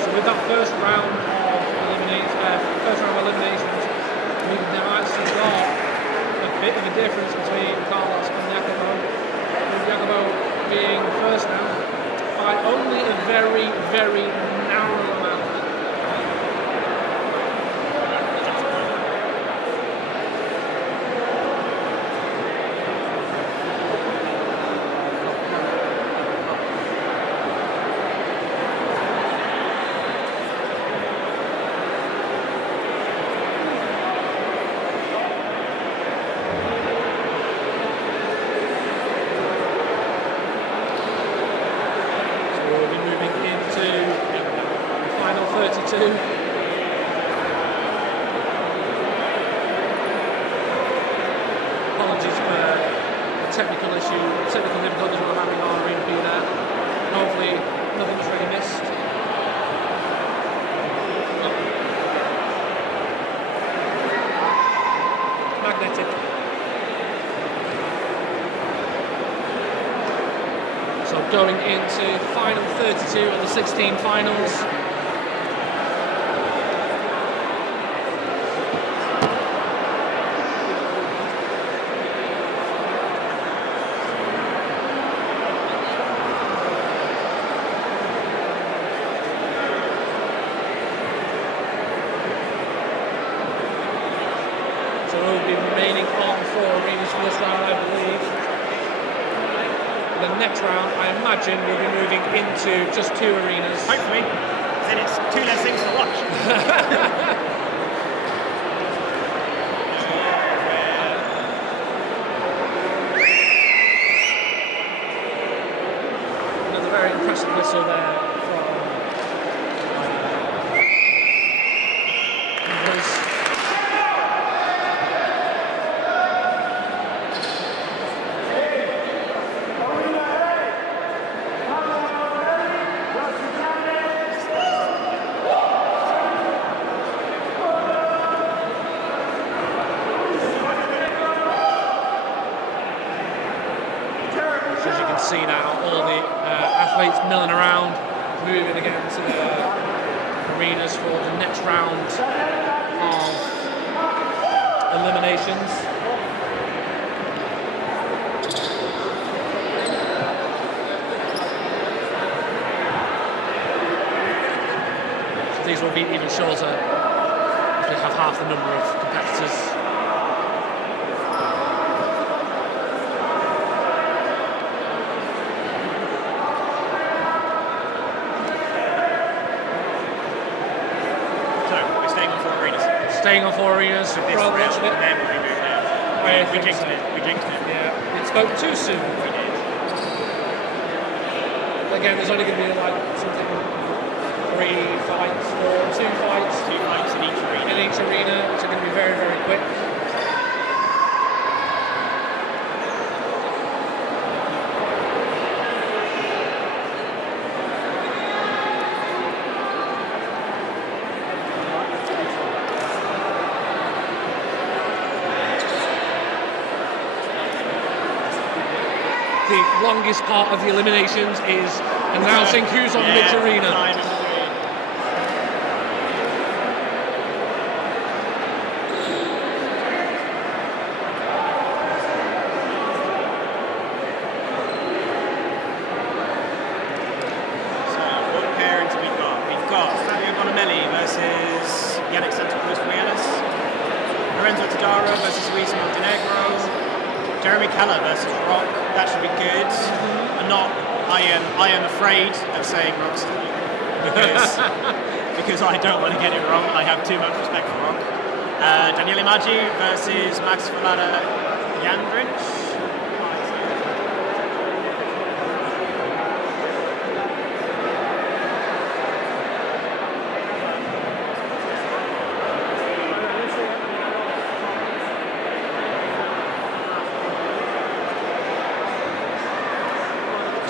So with that first round of eliminations, we've now actually got a bit of a difference between Carlos and Jacobo. With Jacobo being first now by only a very, very narrow amount. Apologies for the technical difficulties we're having on Arena B there. Hopefully nothing's really missed. So going into the final 32 of the 16 finals. So we'll be remaining on 4 arenas for this round, I believe. The next round, I imagine, we'll be moving into just 2 arenas. Hopefully. Then it's 2 less things to watch. Another very impressive whistle there from Bruce. As you can see now, all the athletes milling around, moving again to the arenas for the next round of eliminations. So these will be even shorter if we have half the number of competitors. Staying on 4 arenas, This round, and then we move down. We jinxed it. We jinxed it. Yeah, it spoke too soon. We did. Again, there's only going to be like something 3 fights or 2 fights. 2 fights in each arena. In each arena, which are going to be very, very quick. The longest part of the eliminations is announcing who's on which arena. Time in between. So, what pairings have we got? We've got Fabio Bonamelli versus Yannick Santos Rielas, Lorenzo Tadaro versus Luis Montenegro, Jeremy Keller versus Rock. That should be good. I am afraid of saying Rockstar because I don't want to get it wrong. I have too much respect for Rock. Daniele Maggi versus Max Valada Jandrich.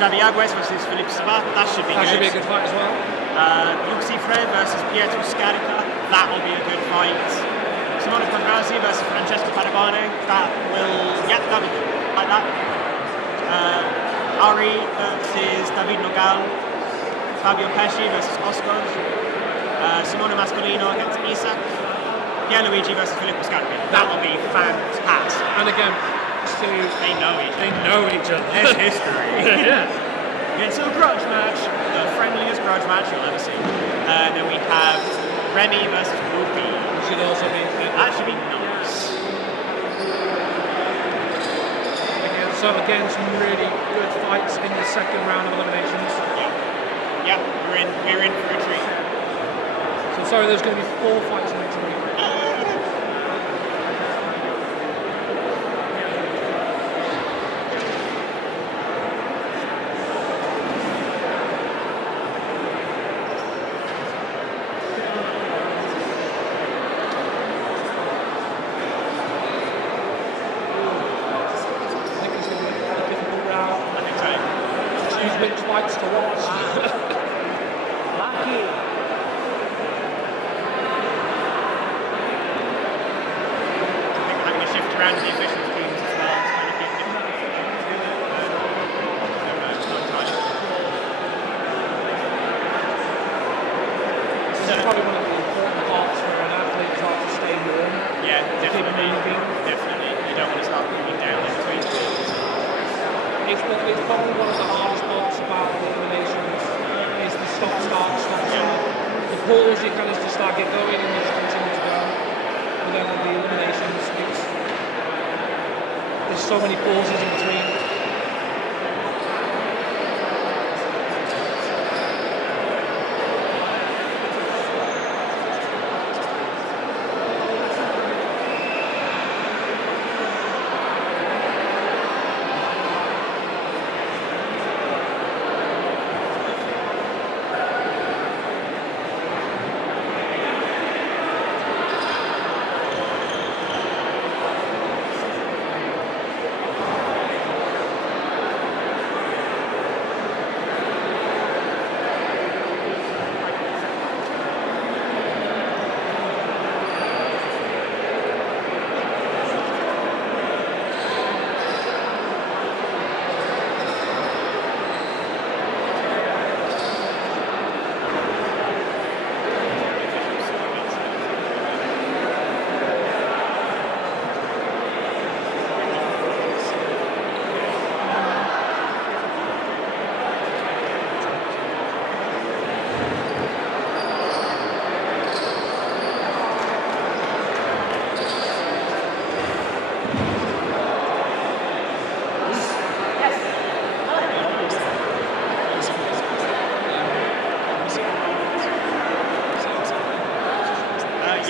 Javi Agues versus Philippe Sabat, that should be good. That should be a good fight as well. Luxi Fred versus Pietro Scarica, that will be a good fight. Simone Pagazzi versus Francesco Paragone, that'll be good. Like that. Ari versus David Nogal, Fabio Pesci versus Oscar, Simone Mascolino against Isak, Pierluigi versus Filippo Scarica, that will be fantastic. And again, they know each other. There's history. Yeah. It's a grudge match, the friendliest grudge match you'll ever see. Then we have Remy versus Whoopi. Should also be That should be nice. Again, some really good fights in the second round of eliminations. Yeah, we're in for a treat. So sorry, there's going to be 4 fights in each arena. Which fights to watch. Lucky. I think having a shift around the officials' teams as well is kind of different. Not entirely That's probably one of the important parts for an athlete to stay warm. Yeah, Keep moving. definitely. You don't want to start moving down in between. It's probably one of the hardest parts about the eliminations is the stop, start, stop, start. The pause, you kind of just start get going and you just continue to go. But then with the eliminations, there's so many pauses in between.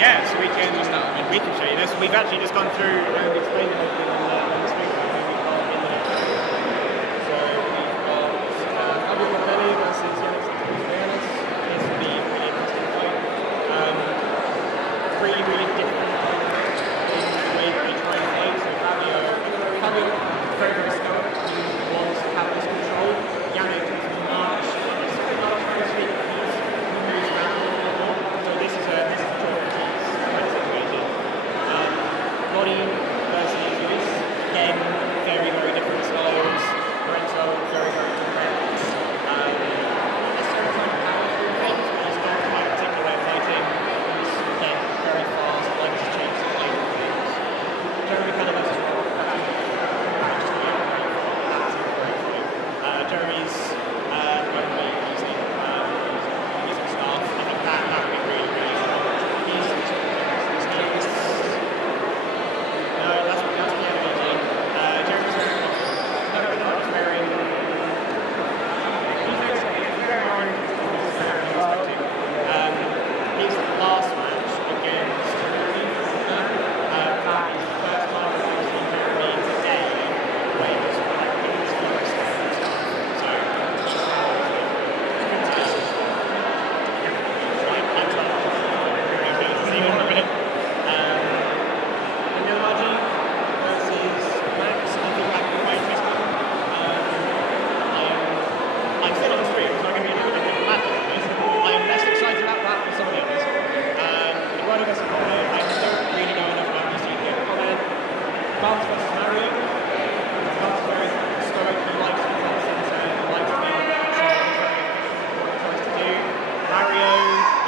Yeah, so we can show you this. We've actually just gone through and explained everything on the screen. So we've got Fabio Belli versus Yannis Yannis. This will be a really interesting fight. Really, really different in the way that they try and play. So Fabio, very, very stoic. He wants to have this control. Yannick is much he moves around a little bit more. So this is a Roddy versus Luis, again, very, very different styles. Lorenzo, very, very direct. Necessarily kind of powerful things, but he's not quite a particular way of fighting. He's, again, very fast, likes to change the way of things. Jeremy kind of versus Rob, that's a great fight. Jeremy's only using staff. I think that would be really, really strong. He's the last match against Jeremy. That is the first time I've seen Jeremy today when his first stuff. So, I'm still on the stream, so I'm going to be a little bit dramatic on this. I'm less excited about that than some of the others. Roddy versus Comment, I don't really know enough about this yet. Comment, Bouts versus Mario. Bouts very stoic, he likes to play center, he likes to be able to control what he tries to do. Mario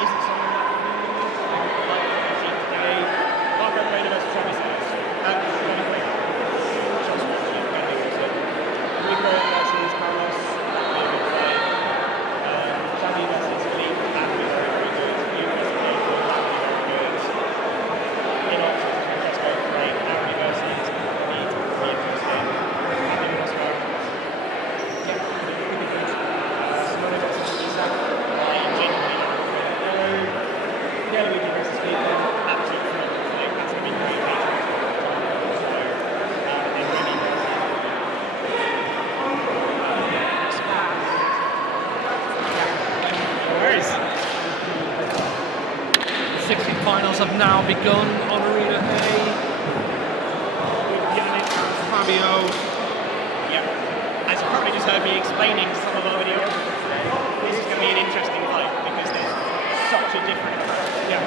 isn't someone that like what we've seen today. Marco Reina versus Travis Harris. Rico versus Carlos. Xavi versus Philippe, that would be very, very good. You versus Diego, that would be very good. Inox versus Francesco, great. Larry versus Pete, really interesting. Fabio Moscow, yeah, really good. Simone versus Isak, I genuinely don't know where to go. Luigi versus Philippe, absolute phenomenal fight. That's going to be great. And Remy versus 16 finals have now begun on Arena A. With Yannick and Fabio. Yep. As you probably just heard me explaining some of our video today, this is going to be an interesting fight because there's such a different approach. Yeah.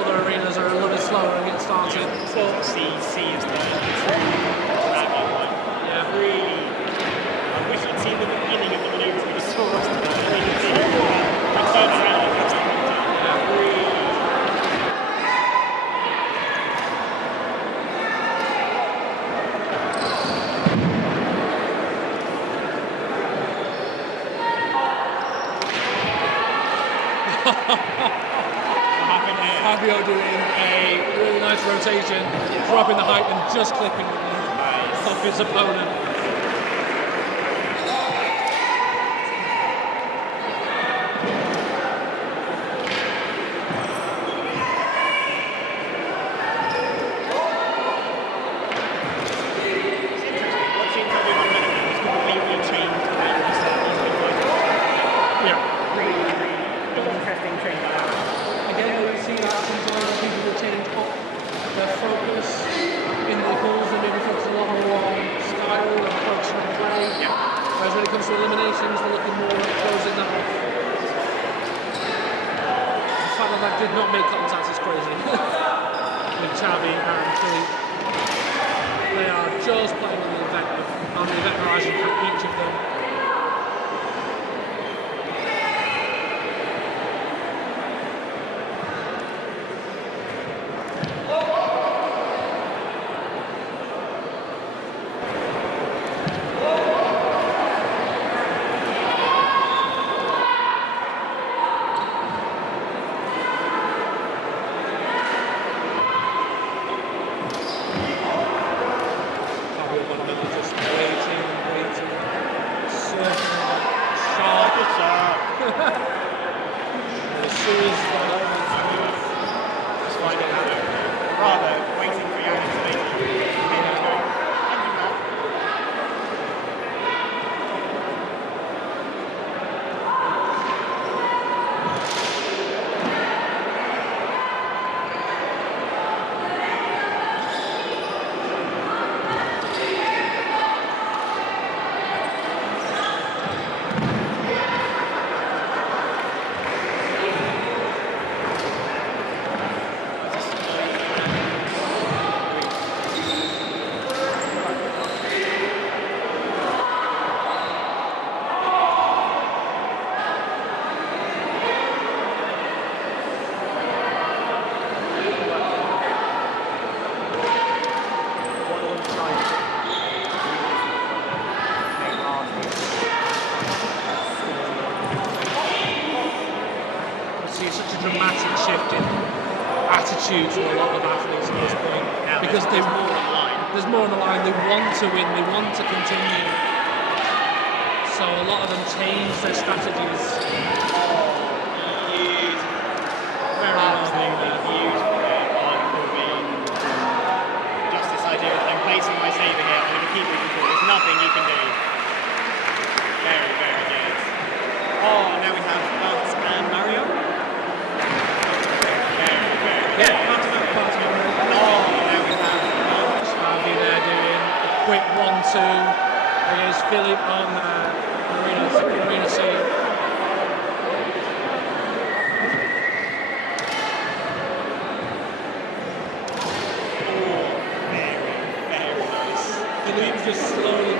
other arenas are a little bit slower and get started. So C is the landing one. Yeah. Really, I wish I'd seen the beginning of the maneuver we just saw us today. I didn't see it. I turned around and pressed the button. Yeah, really. Fabio doing a really nice rotation, dropping the height and just clipping off his opponent. Watching everyone minute has completely changed the way we start these videos. Yeah. Really interesting change. Again, we see that sometimes people will change up their focus in the calls, they maybe focus a lot more on style and approach and play. Yeah. Whereas when it comes to eliminations, they're looking more at closing that off. The fact that that did not make contact is crazy. With Xavi and Philippe. They are just playing on the event horizon for each of them. Attitude for a lot of athletes at this point, because there's more on the line. They want to win, they want to continue, so a lot of them change their strategies. Absolutely beautiful on just this idea of I'm placing my saber here, I'm going to keep moving forward, there's nothing you can do. Very, very good. Oh, now we have Bouts and Mario. Yeah, there doing a quick 1-2 against Philippe on Arena C. Very nice. Philippe just slowly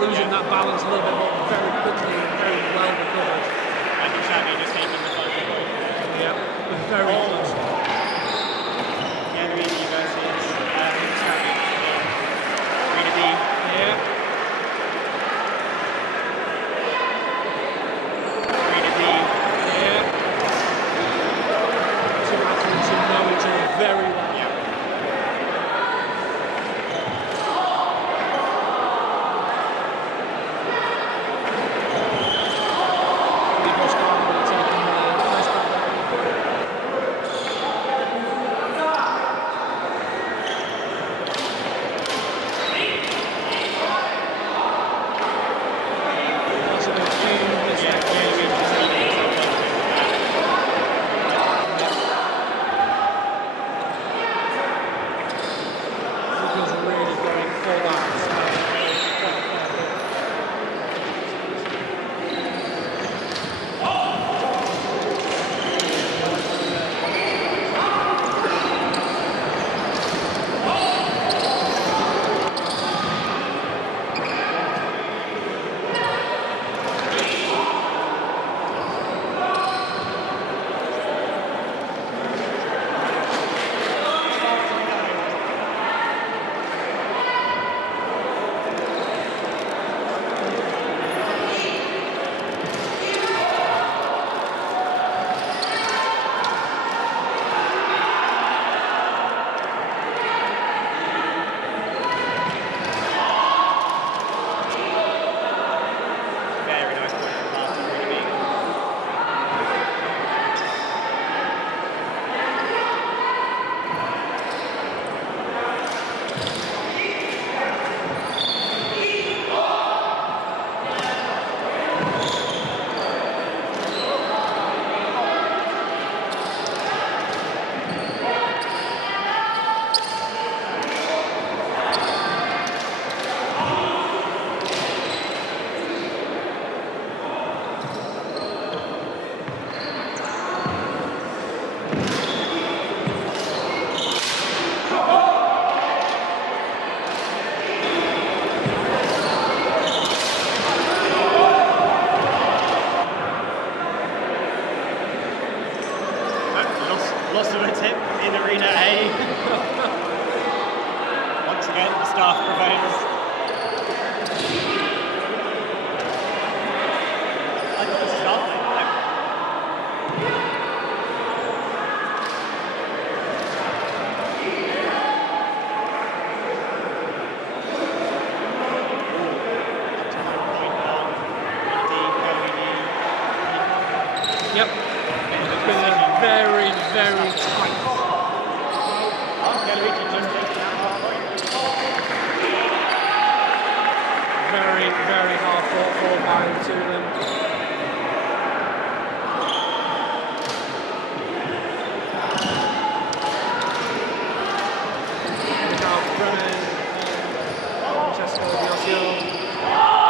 losing that balance a little bit, but very quickly and very well recovered. I think Xavi just taking the fun. Yeah, very close. again, the staff prevails. I thought this is lovely. Yep. It's been a very, very tight. Very, very hard fought for by the two of them. Now Brennan and Francesco Diosio.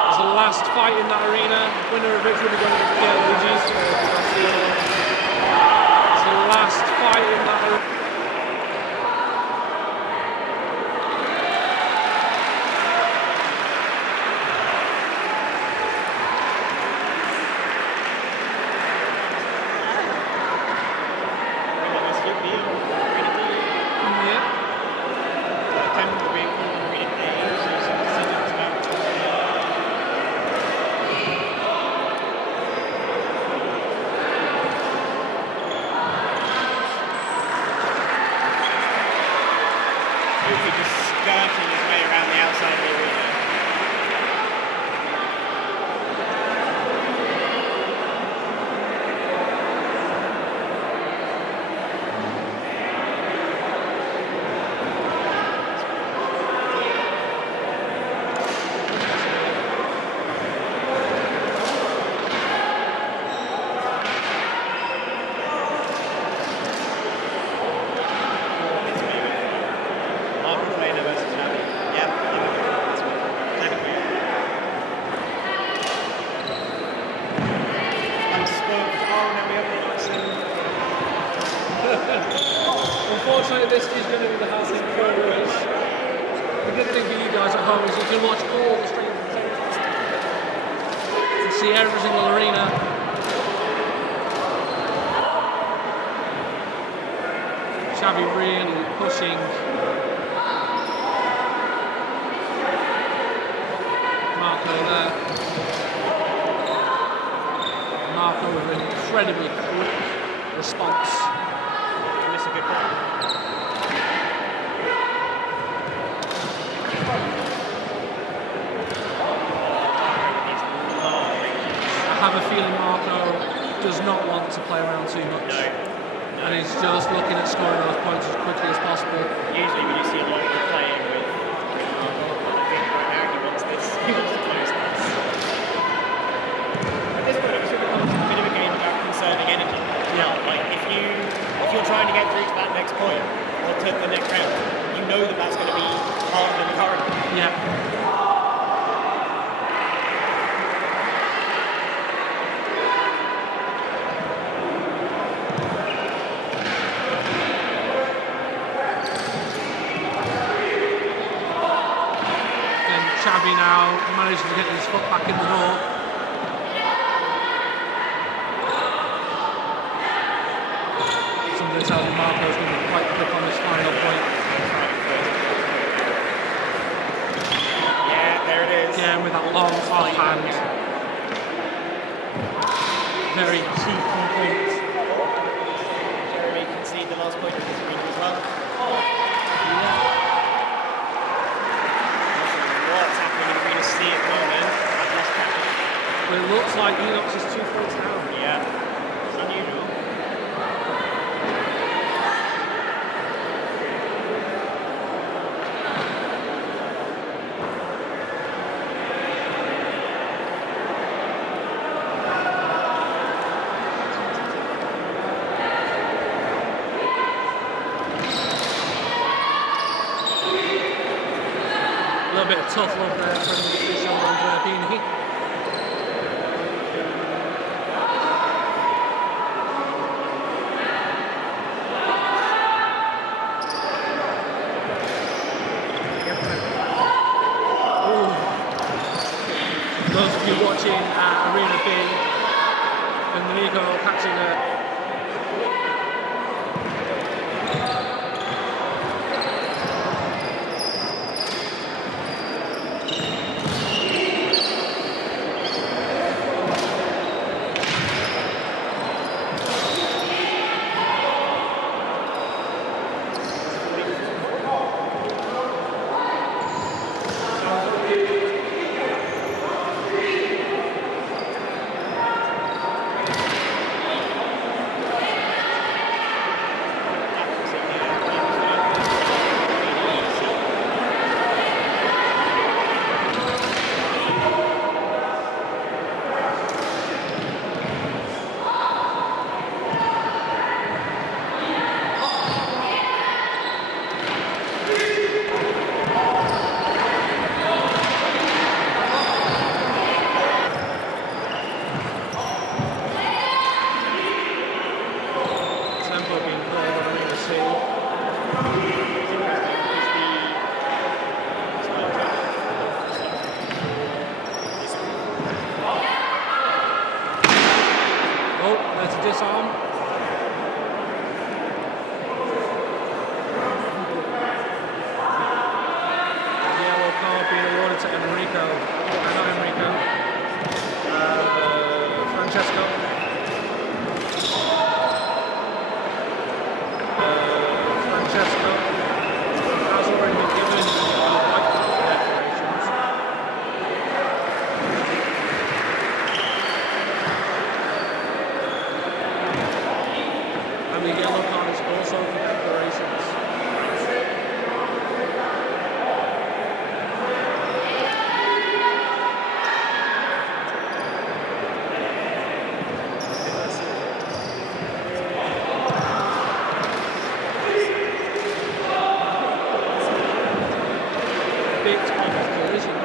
It's the last fight in that arena. Winner of which will be going to be Luigi's. It's the last fight in that arena. Skirting his way around the outside of the arena. Unfortunately, this is going to be the house in 4 rules. The good thing for you guys at home is you can watch all the streams and see every single arena. Xavi really pushing Marco there. Marco with an incredibly quick response. That's a good point. I have a feeling Marco does not want to play around too much. No. And he's just looking at scoring those points as quickly as possible. Usually when you see a lot of people playing with Marco, I think right now he wants this. He wants to close this. At this point it sort of becomes a bit of a game about conserving energy. Yeah. Like if you're trying to get through to that next point or to the next round, you know that that's going to be harder than the current. Yeah. Xavi now managing to get his foot back in the door. Something tells me Marco's going to be quite quick on this final point. Yeah, there it is. Yeah, with that long offhand. Very key point. Jeremy conceded the last point of this week as well. Yeah. See at the moment, but it looks like Enox is 2 points down. Yeah, it's unusual. A little bit of tough love there from the official and Beanie. Those of you watching at Arena B and the Nico catching a Francesco. Francesco has already been given white card for decorations. And the yellow card is also for declarations. Bit of a collision.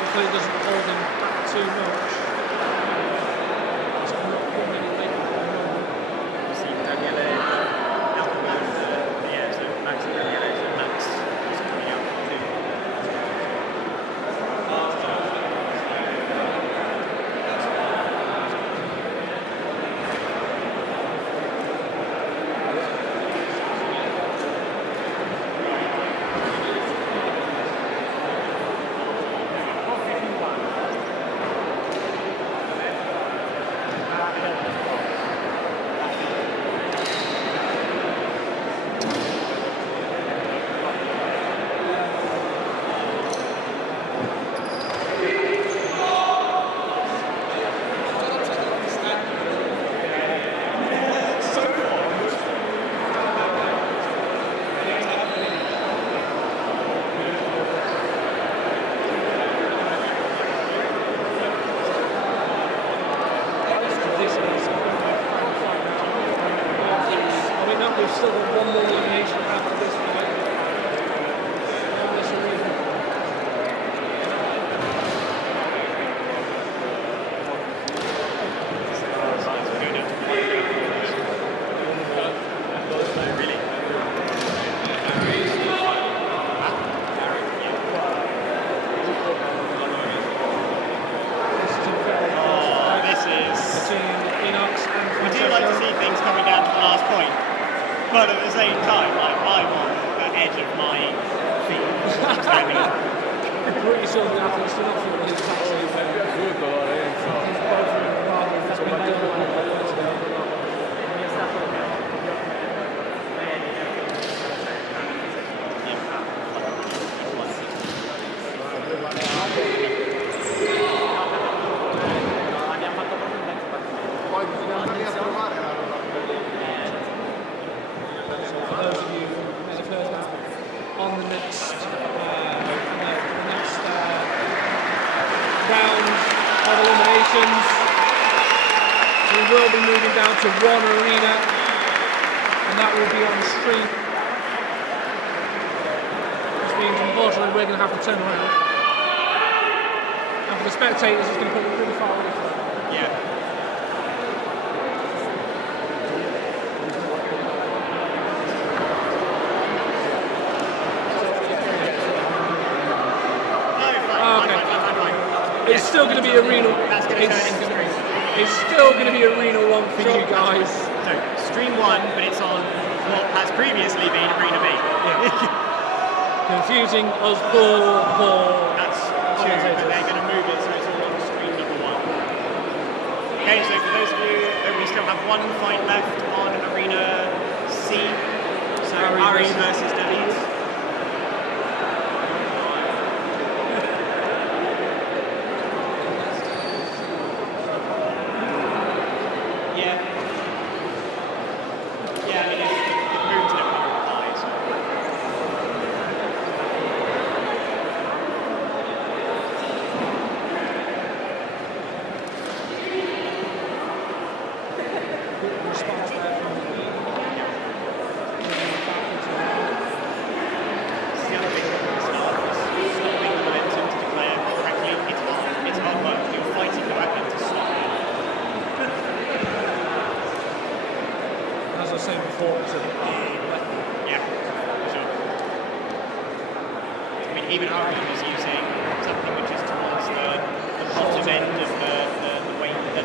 Hopefully it doesn't hold him back too much. It's not putting any weight on the moment. You see Daniele out of yeah, so Max and Daniele, so Max is coming out too. We've still got one more elimination after this fight. On this arena. But at the same time, like, I'm on the edge of my feet. Pretty sure the athletes do not feel the exact same way. On the next round of eliminations, we will be moving down to one arena, and that will be on stream. Which means, unfortunately, we're going to have to turn around. And for the spectators, it's going to put them pretty far away from them. Yeah. It's still going to be arena. It's still going to be arena one for you guys. So stream one, but it's on what has previously been arena B. Yeah. Confusing us poor. That's true, but they're going to move it so it's all on stream number one. Okay, so for those of you, we still have one fight left on arena C. So Ari versus Davies. even Ari was using something which is towards the bottom end of the weight, the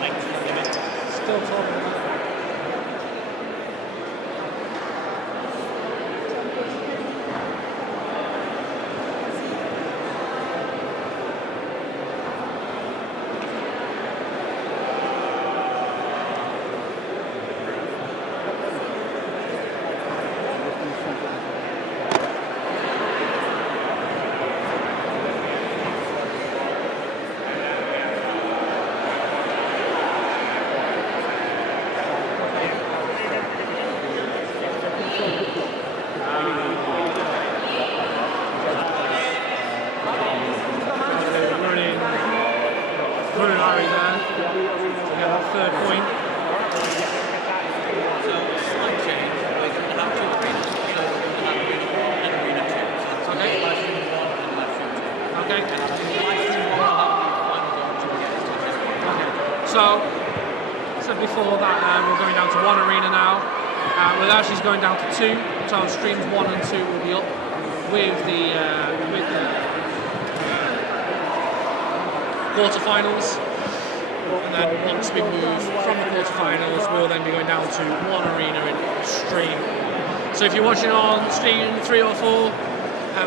length limit. Still talking about that. So before that, we're going down to one arena now. We're actually going down to two. So streams 1 and 2 will be up with the quarterfinals. And then once we move from the quarterfinals, we'll then be going down to one arena in stream. So if you're watching on stream 3 or 4,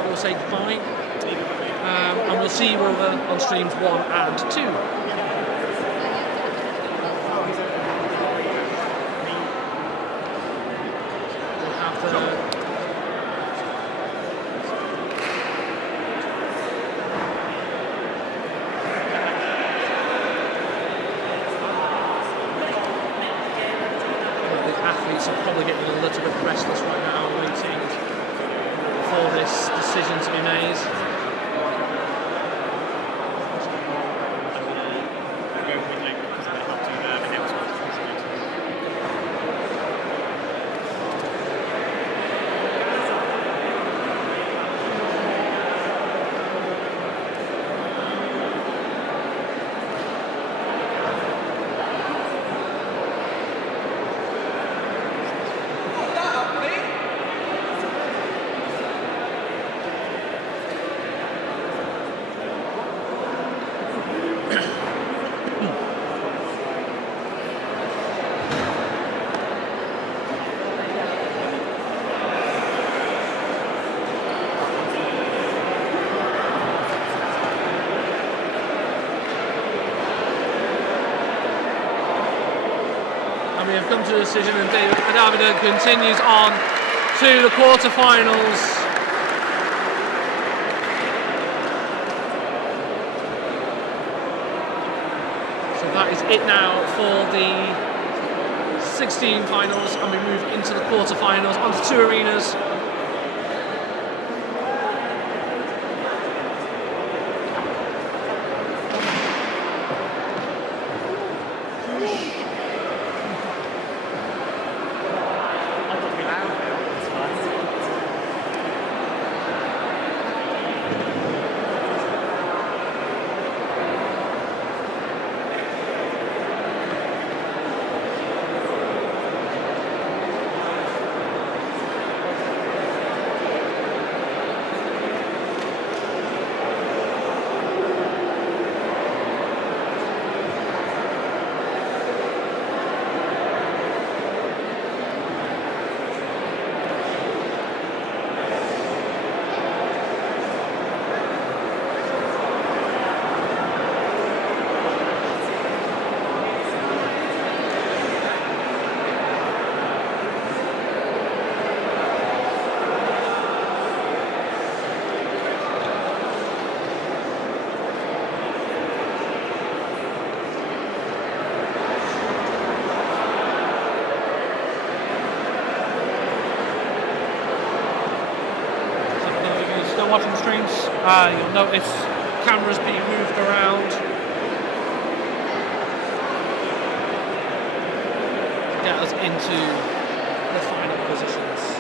we'll say goodbye. And we'll see you over on streams 1 and 2. Are probably getting a little bit restless right now, waiting for this decision to be made. We have come to a decision, and David continues on to the quarterfinals. So that is it now for the 16 finals, and we move into the quarterfinals onto 2 arenas. Watching streams, you'll notice cameras being moved around to get us into the final positions.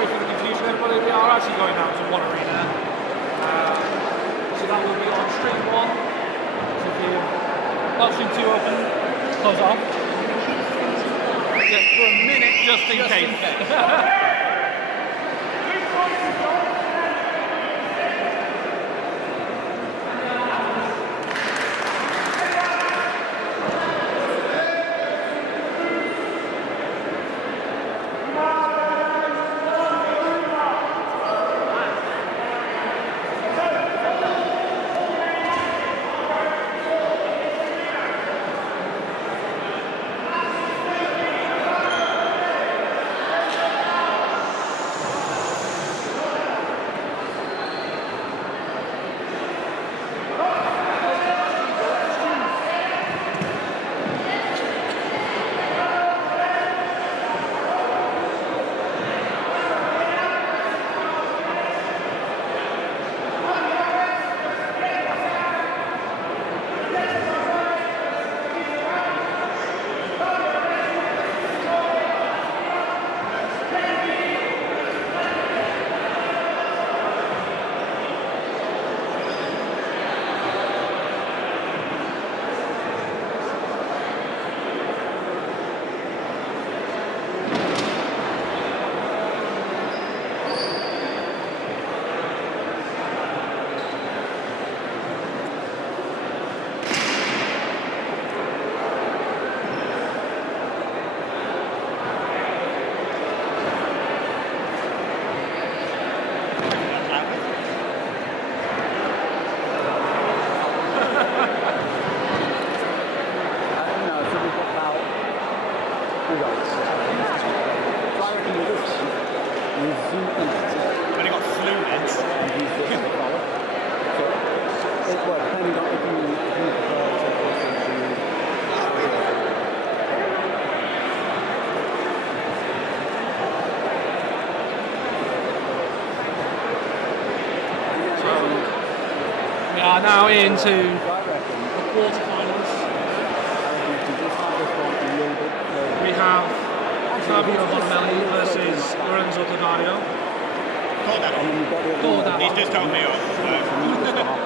sorry for the confusion, everybody. We are actually going down to one arena. So that will be on stream 1. So if you're watching 2 open, close off. Yeah, for a minute, just in case. We are now into the quarterfinals. We have Fabio Bonamelli versus Lorenzo Dodario. He's just told me off.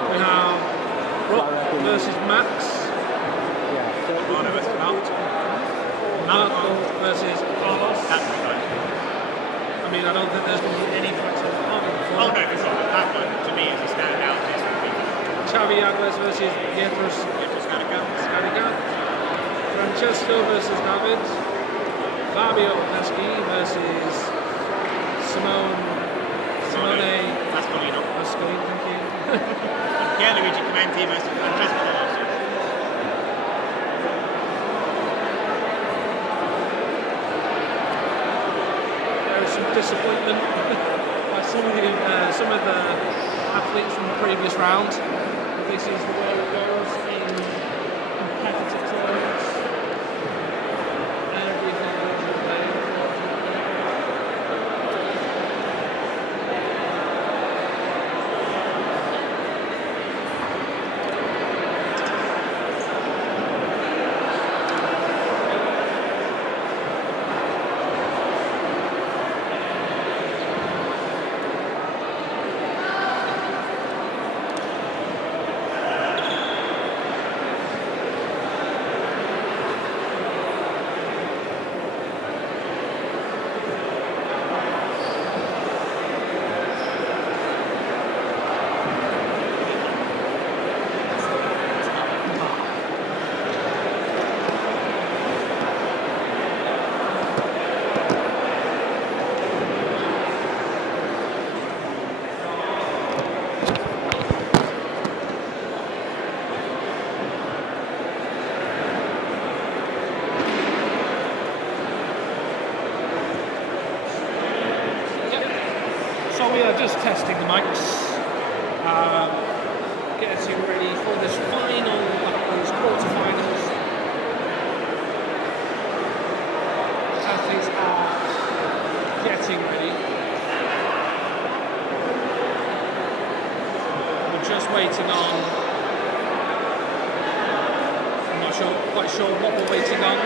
We have Brooke versus Max. Romano versus Mount. Marco versus Carlos. That's fine. I mean, I don't think there's going to be any fights on the card. Oh no, for sure. That one to me is a standout. Xavi Agles versus Pietros Scarica. Francesco versus David. Fabio Pesci versus Simone Pascolino. Thank you. Pierluigi Commenti versus Francesco Delosio. There is some disappointment by some of the athletes from the previous round. This is the way it goes in competitive tournaments. Everything goes in play, unfortunately. So we are just testing the mics, getting ready for this final, these quarterfinals. Athletes are getting ready. We're just waiting on. I'm not quite sure what we're waiting on.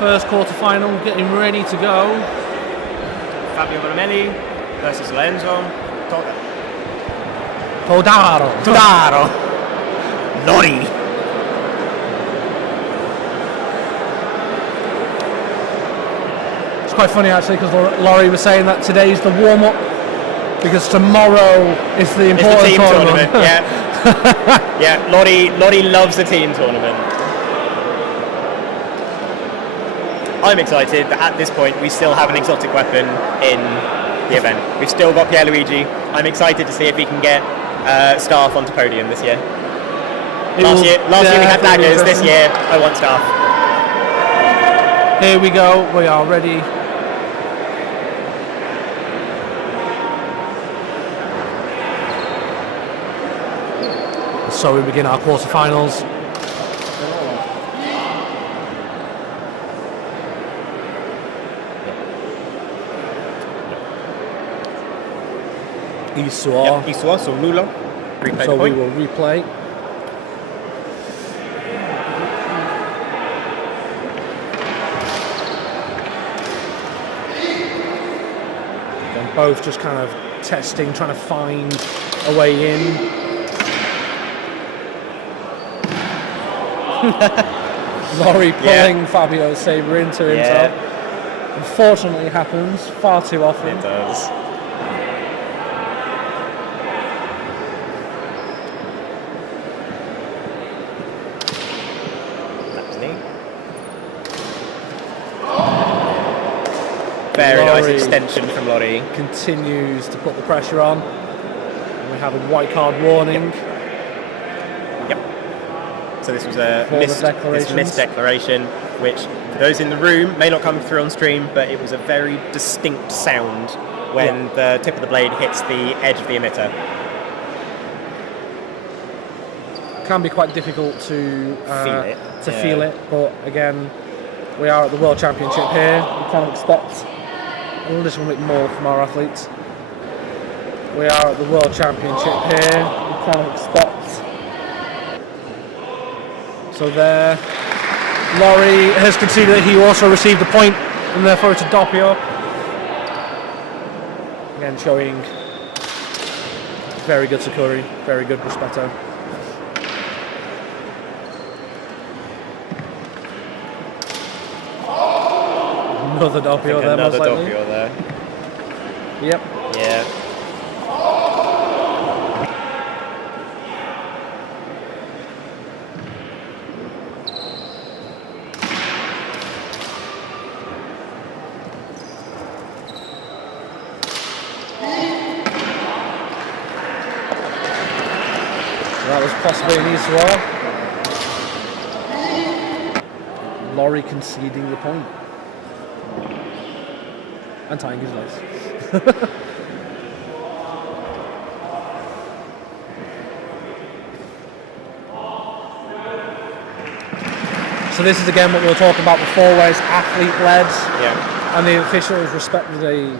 first quarter-final getting ready to go. Fabio Vermelli versus Lorenzo Todaro. Lori. It's quite funny actually because Laurie was saying that today's the warm-up because tomorrow is the important team tournament. Yeah. Yeah, Lori loves the team tournament. I'm excited that at this point we still have an exotic weapon in the event. We've still got Pierluigi. I'm excited to see if we can get staff onto podium this year. Last year we had daggers. This year I want staff. Here we go. We are ready. So we begin our quarterfinals. Isua, so nulo. Replay So the we point. will replay. And both just kind of testing, trying to find a way in. Laurie pulling Fabio's saber into himself. Unfortunately, it happens far too often. It does. That's neat. Very nice Laurie extension from Lori. continues to put the pressure on. And we have a white card warning. So this was a For the missed declaration, which for those in the room may not come through on stream, but it was a very distinct sound when the tip of the blade hits the edge of the emitter. Can be quite difficult to Feel it, but again, we are at the World Championship here. We can't expect a little bit more from our athletes. We are at the World Championship here. We can't expect. So there, Laurie has conceded that he also received a point, and therefore it's a doppio. Again, showing very good Sakuri, very good Rispetto. Another doppio there, another most likely. doppio there. Yep. Yeah. That was possibly an Isua. Laurie conceding the point. And tying his legs. So this is again what we were talking about before, where it's athlete-led. Yeah. And the officials respect the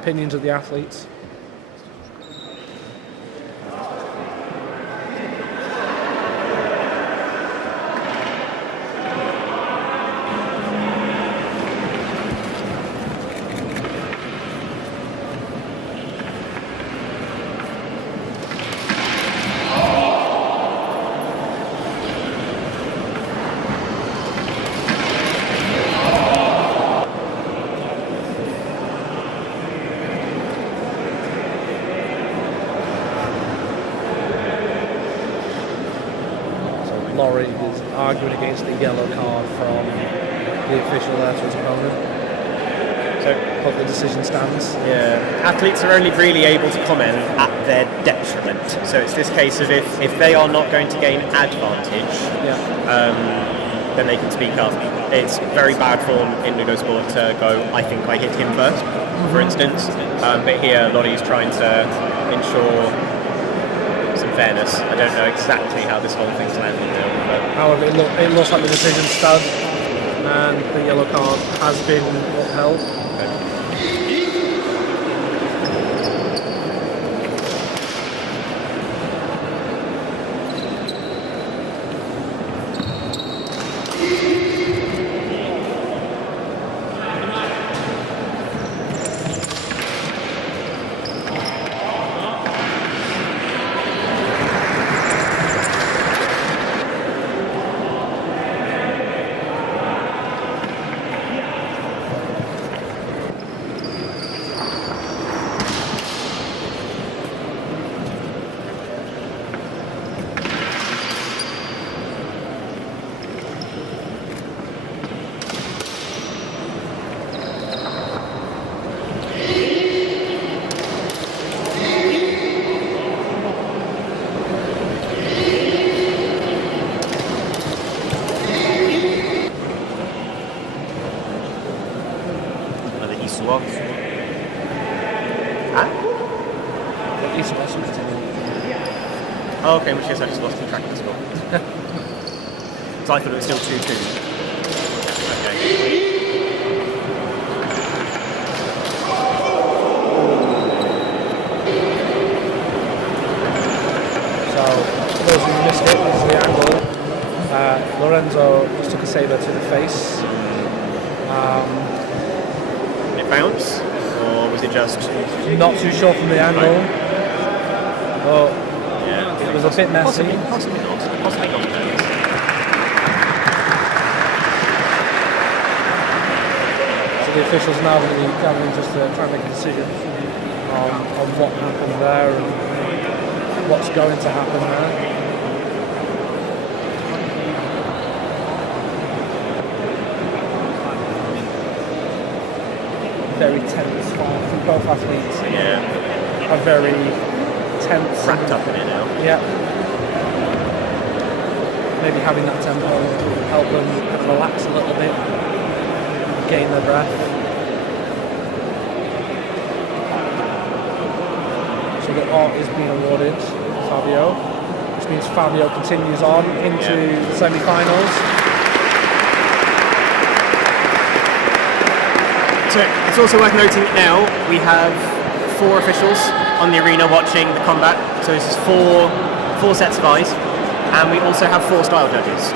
opinions of the athletes. Laurie is arguing against the yellow card from the official there to his opponent. But the decision stands. Yeah, athletes are only really able to comment at their detriment. So it's this case of if they are not going to gain advantage, then they can speak up. It's very bad form in LudoSport to go, I think I hit him first, for instance. But here, Lottie's trying to ensure some fairness. I don't know exactly how this whole thing's landed now. But However, it looks like the decision stood, and the yellow card has been upheld. SWAT. Huh? Oh, okay, which is I just lost the track of the score. So I thought it was still 2-2. Okay. So, for those who missed it, this is the angle. Lorenzo just took a saber to the face. Did it bounce? Or was it just... Not too sure from the angle. But yeah, it was a bit messy. Possibly not. Possibly not. So the officials now going to be gathering just to try and make a decision on what happened there and what's going to happen there. Very tense fight from both athletes. Yeah. Are very tense. Wrapped up in it now. Yeah. Maybe having that tempo will help them relax a little bit, gain their breath. So the art is being awarded Fabio, which means Fabio continues on into the semi-finals. So it's also worth noting that now we have 4 officials on the arena watching the combat. So this is four sets of eyes, and we also have 4 style judges.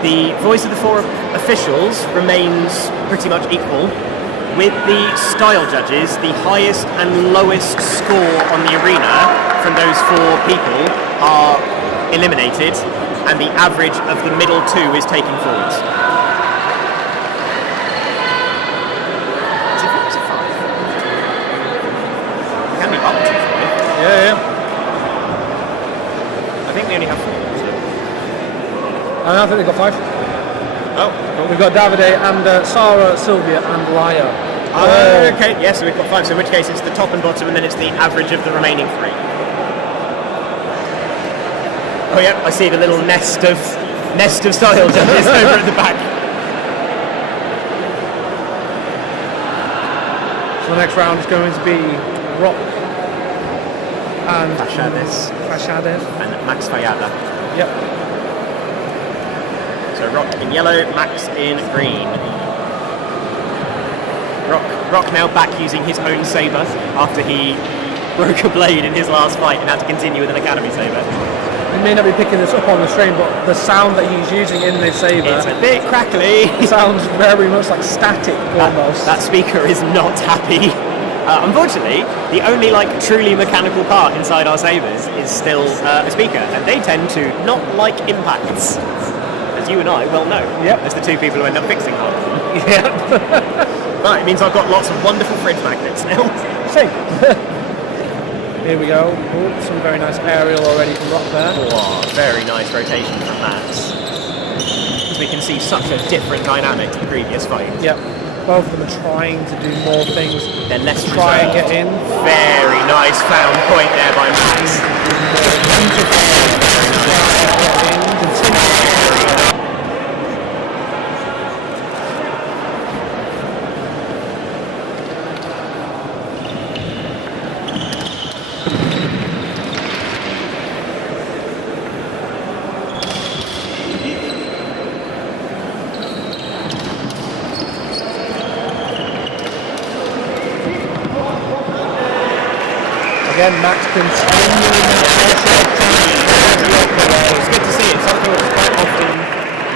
The voice of the 4 officials remains pretty much equal, with the style judges, the highest and lowest score on the arena from those 4 people are eliminated, and the average of the middle 2 is taken forwards. Yeah. I think we only have 4. I think they've got 5. Oh. We've got Davide and Sarah, Sylvia and Laia. Okay, yes, so we've got 5, so in which case it's the top and bottom and then it's the average of the remaining 3. Oh yeah, I see the little nest of style judges over at the back. So the next round is going to be Rock and Fashadev and Max Fayada. Yep. So Rock in yellow, Max in green. Rock now back using his own saber after he broke a blade in his last fight and had to continue with an academy saber. We may not be picking this up on the stream, but the sound that he's using in this saber, it's a bit crackly. Sounds very much like static almost. That speaker is not happy. Unfortunately, the only truly mechanical part inside our sabers is still a speaker, and they tend to not like impacts, as you and I well know. Yep. As the 2 people who end up fixing half of them. Yeah. Right, it means I've got lots of wonderful fridge magnets now. See. Here we go. Ooh, some very nice aerial already from Rock there. Oh, very nice rotation from Max. We can see such a different dynamic to the previous fight. Yep. Both of them are trying to do more things. They're less try and reserved. get in. Very nice found point there by Max. Again, Max continuing It's good to see it. Something that's quite often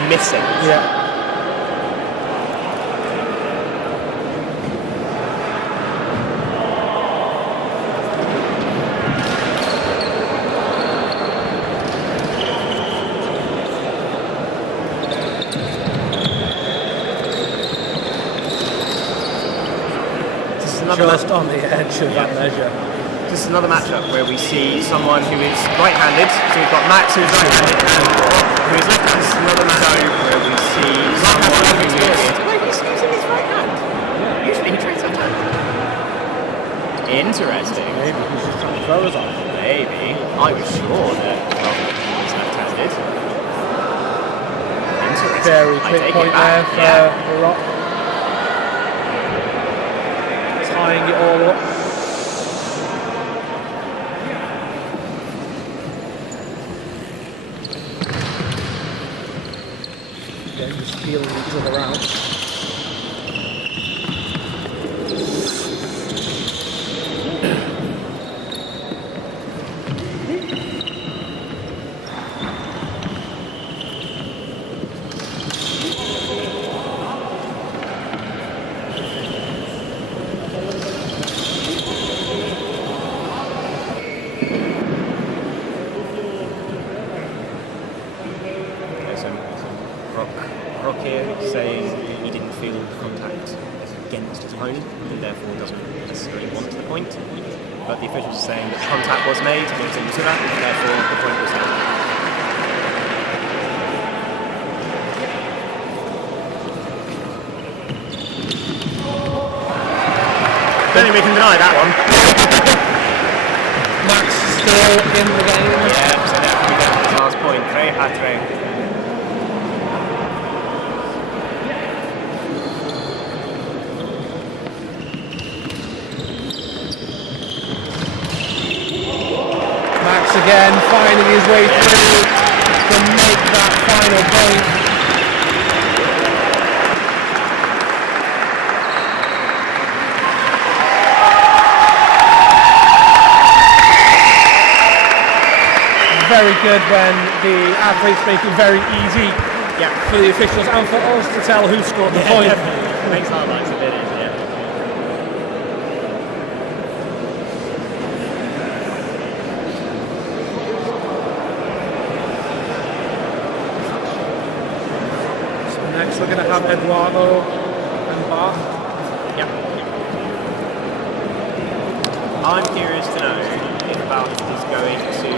missing. Yeah. Just on the edge of that measure. This is another matchup where we see someone who is right-handed. So we've got Max who's right-handed and who is left. This is another matchup where we see someone who is... Wait, he's using his right hand. Yeah. Usually he trains left-handed. Interesting. Maybe he's just trying to throw us off. Maybe. I was sure that he's left-handed. Interesting. Very quick point there for Rock. tying it all up. Again, just feeling each other out. Rock here saying he didn't feel contact against his opponent and therefore doesn't necessarily want the point. But the officials are saying that contact was made and he was into that, and therefore the point was held. Don't think we can deny that one. Max still in the game. Yeah, so that we get the last point. 3-3. Again, finding his way through to make that final point. Very good when the athletes make it very easy for the officials and for us to tell who scored the point. Definitely. Makes our lives a bit easier. Next we're going to have Eduardo and Bart. Yep. I'm curious to know if Bart is going to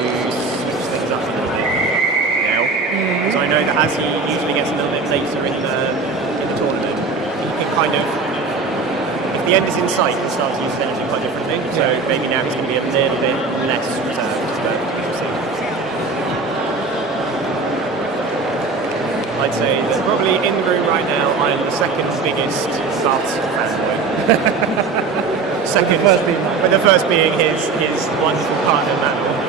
switch things up a little bit now. Because I know that as he usually gets a little bit later in the tournament, he can kind of, if the end is in sight, he starts to use his energy quite differently. So maybe now he's going to be a little bit less reserved. But we'll see. I'd say that probably in the room right now, I'm the second biggest Bart fanboy. Second, with the first being his wonderful partner, Manuel.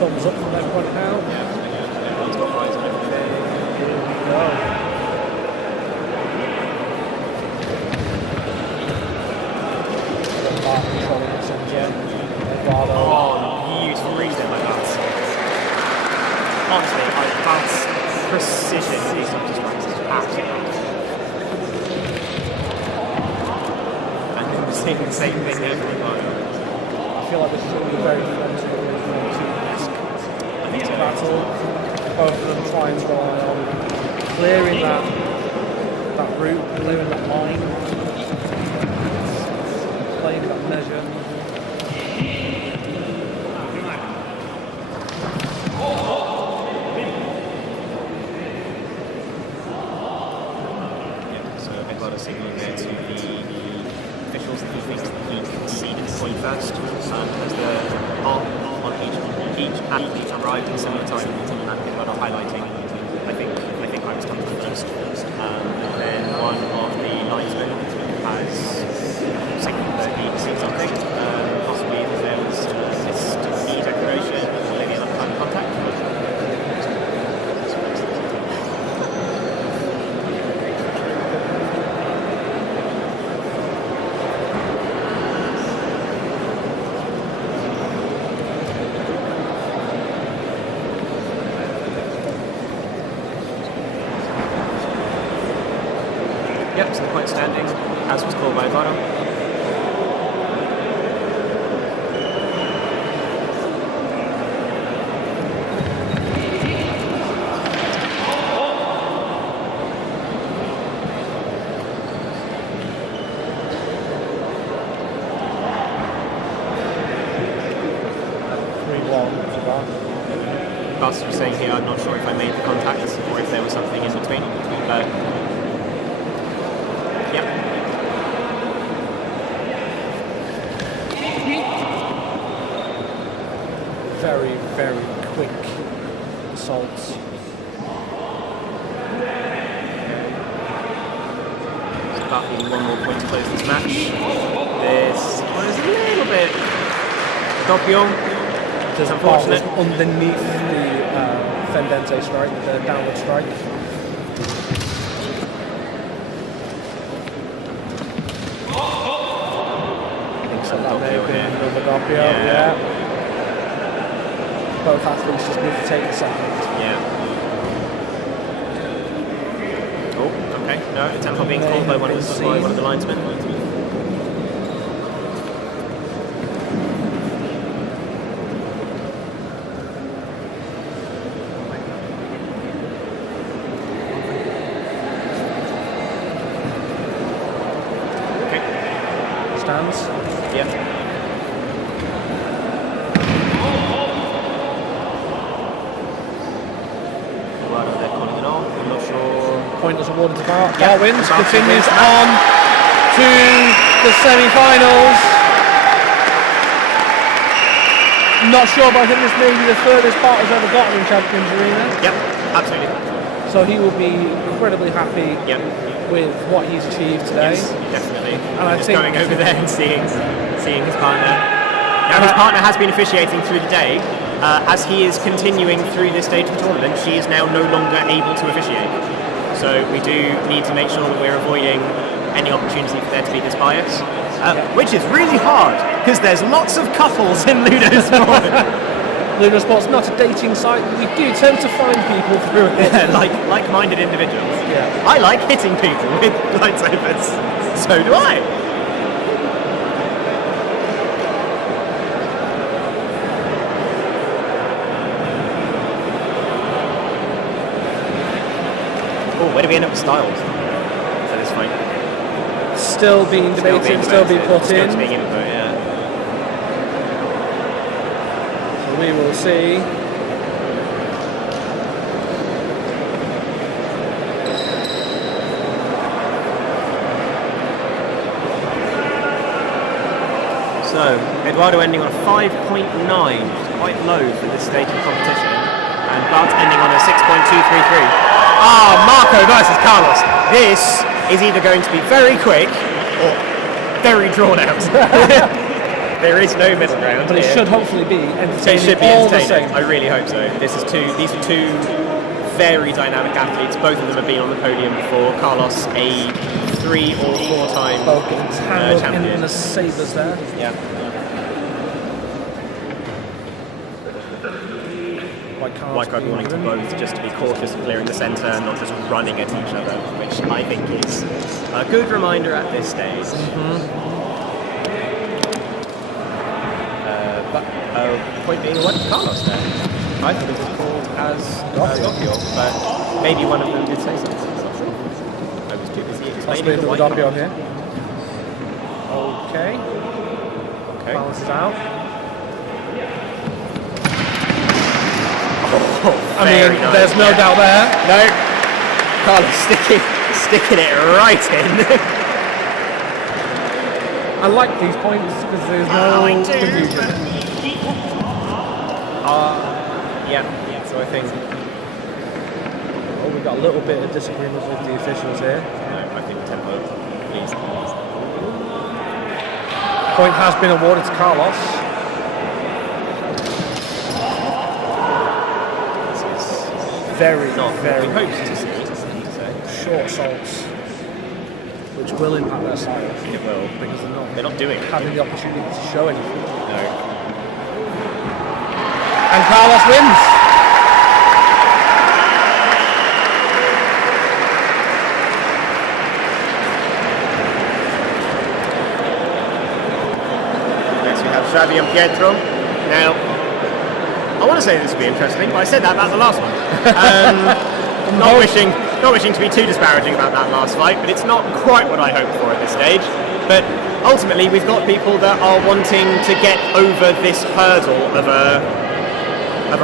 Thumbs up from everyone now. Everyone's got eyes on everything. Here we go. Oh, beautiful reach there by Bats. Honestly, Bats' precision is absolutely. And then we're seeing the same thing every time. I feel like this is going to be very flexible. Battle, both of them trying to rely on clearing that route, clearing that line, playing that measure. So Eduardo signaling there to the officials that he thinks that he conceded the point first, as the on each athlete arrived at a similar time, and Eduardo highlighting, I think I was done first. And then one of the lightsmen has signaled that he seen something, possibly if there was this E declaration or maybe another kind of contact. wasn't quite standing, as was called by Eduardo. Bouts was saying here, I'm not sure if I made the contacts or if there was something in between. Yep. Very, very quick assaults. So Bath needing one more point to close this match. This one is a little bit doppio. There's unfortunate. Underneath the Fendente strike, the downward strike. So that may have been another doppio, yeah. Both athletes just need to take a second. Yeah. Oh, okay. No, attempt on being called by one of the linesmen. Yep. Well, they're calling it off. I'm not sure. Point is awarded to Bart. Bart wins, continues on to the semi-finals. Not sure, but I think this may be the furthest Bart has ever gotten in Champions Arena. Yep, absolutely. So he will be incredibly happy with what he's achieved today. Yes, definitely. And I think going over there and seeing his partner. Now his partner has been officiating through the day. As he is continuing through this stage of the tournament, she is now no longer able to officiate. So we do need to make sure that we're avoiding any opportunity for there to be this bias, which is really hard because there's lots of couples in LudoSport. LudoSport's not a dating site, but we do tend to find people through it. Yeah, like-minded individuals. Yeah. I like hitting people with lightsabers. So do I. Oh, where do we end up with Styles for this fight? Still being debated, still being put in. Still being input, yeah. So we will see. So, Eduardo ending on a 5.9, which is quite low for this stage of the competition, and Bart ending on a 6.233. Marco versus Carlos. This is either going to be very quick or very drawn out. There is no middle ground. But it should hopefully be entertaining. It should be all entertaining. the same. I really hope so. These are two very dynamic athletes. Both of them have been on the podium before. Carlos, a 3 or 4 time champion. In the sabers there. Yeah. Why can't we wanting to both just to be cautious of clearing the centre and not just running at each other, which I think is a good reminder at this stage. But point being awarded to Carlos there. I thought it was called as Doppio, but maybe one of them did say something. I'm not sure. I was too busy explaining the white Doppio here. Okay. Balances out. I mean, nice. there's no doubt there. No. Carlos sticking it right in. I like these points because there's no confusion. Yeah, so I think... Oh, we've got a little bit of disagreement with the officials here. No, I think tempo, please. Point has been awarded to Carlos. Very short assaults, which will impact their style. It will, because they're not doing having the opportunity to show anything. No. And Carlos wins. Xavi and Pietro. Now, I want to say this will be interesting, but I said that about the last one. Not wishing to be too disparaging about that last fight, but it's not quite what I hoped for at this stage. But ultimately, we've got people that are wanting to get over this hurdle of a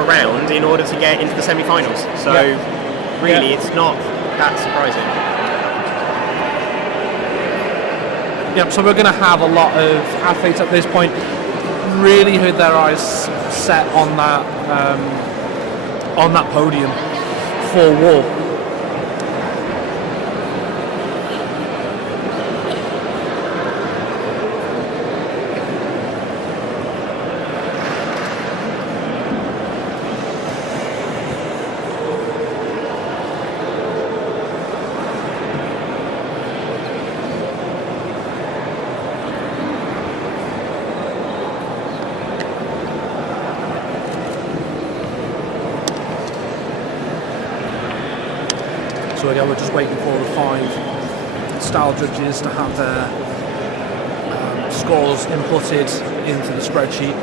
round in order to get into the semi-finals. So really, it's not that surprising. Yep, so we're going to have a lot of athletes at this point really with their eyes set on that podium for war. So again, we're just waiting for the 5 style judges to have their scores inputted into the spreadsheet.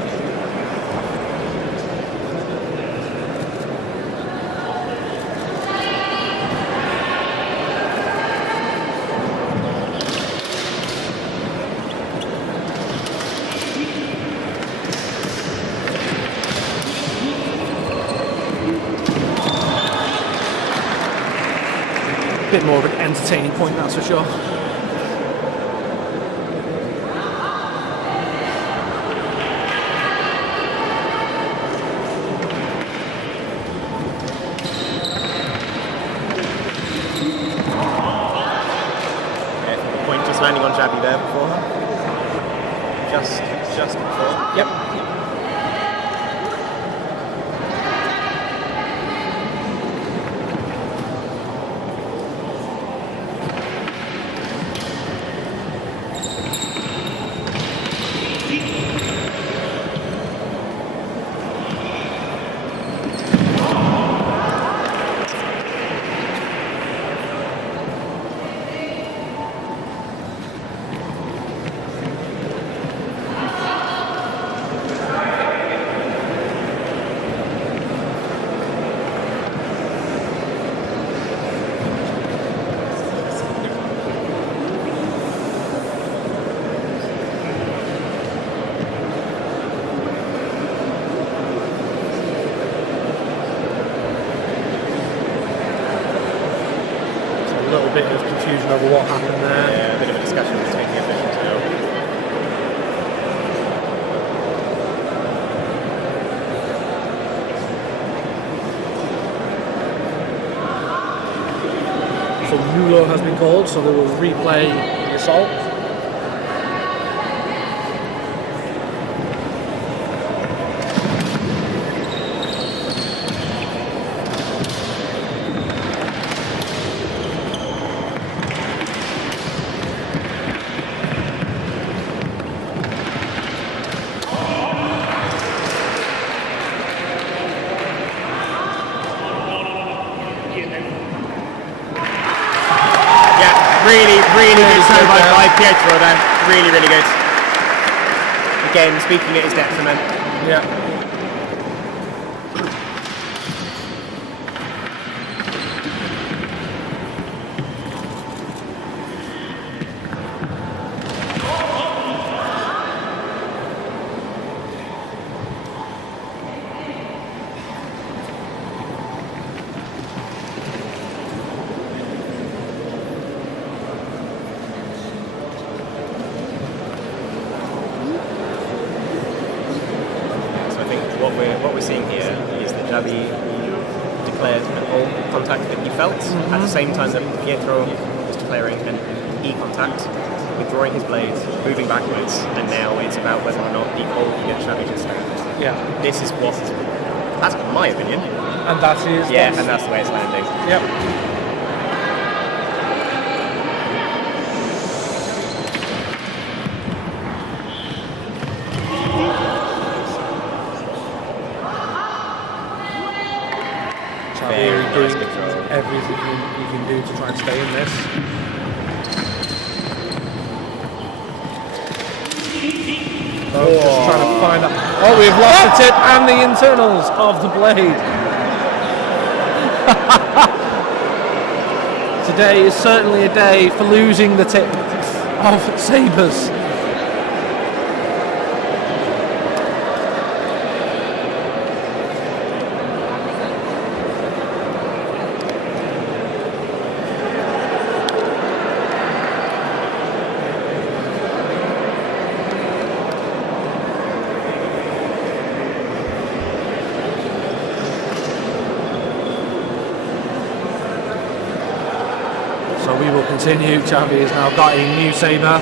Bit more of an entertaining point, that's for sure. Point just landing on Xavi there before. Just before. Yep. Bit of confusion over what happened there. Yeah, a bit of a discussion between the officials now. So Mulo has been called, so they will replay the assault. Really good show by Pietro there. Really good. Again, speaking at his detriment. Yeah. What we're seeing here is that Xavi declared an all contact that he felt at the same time that Pietro was declaring an E contact, withdrawing his blade, moving backwards, and now it's about whether or not the all can get Xavi to stand. Yeah. This is what, that's my opinion. And that is... Yeah, and that's the way it's landing. Yep. Nice control. Everything you can do to try and stay in this. Just trying to find out. Oh, we've lost the tip and the internals of the blade. Today is certainly a day for losing the tip of sabers. Continue. Xavi has now got a new saber.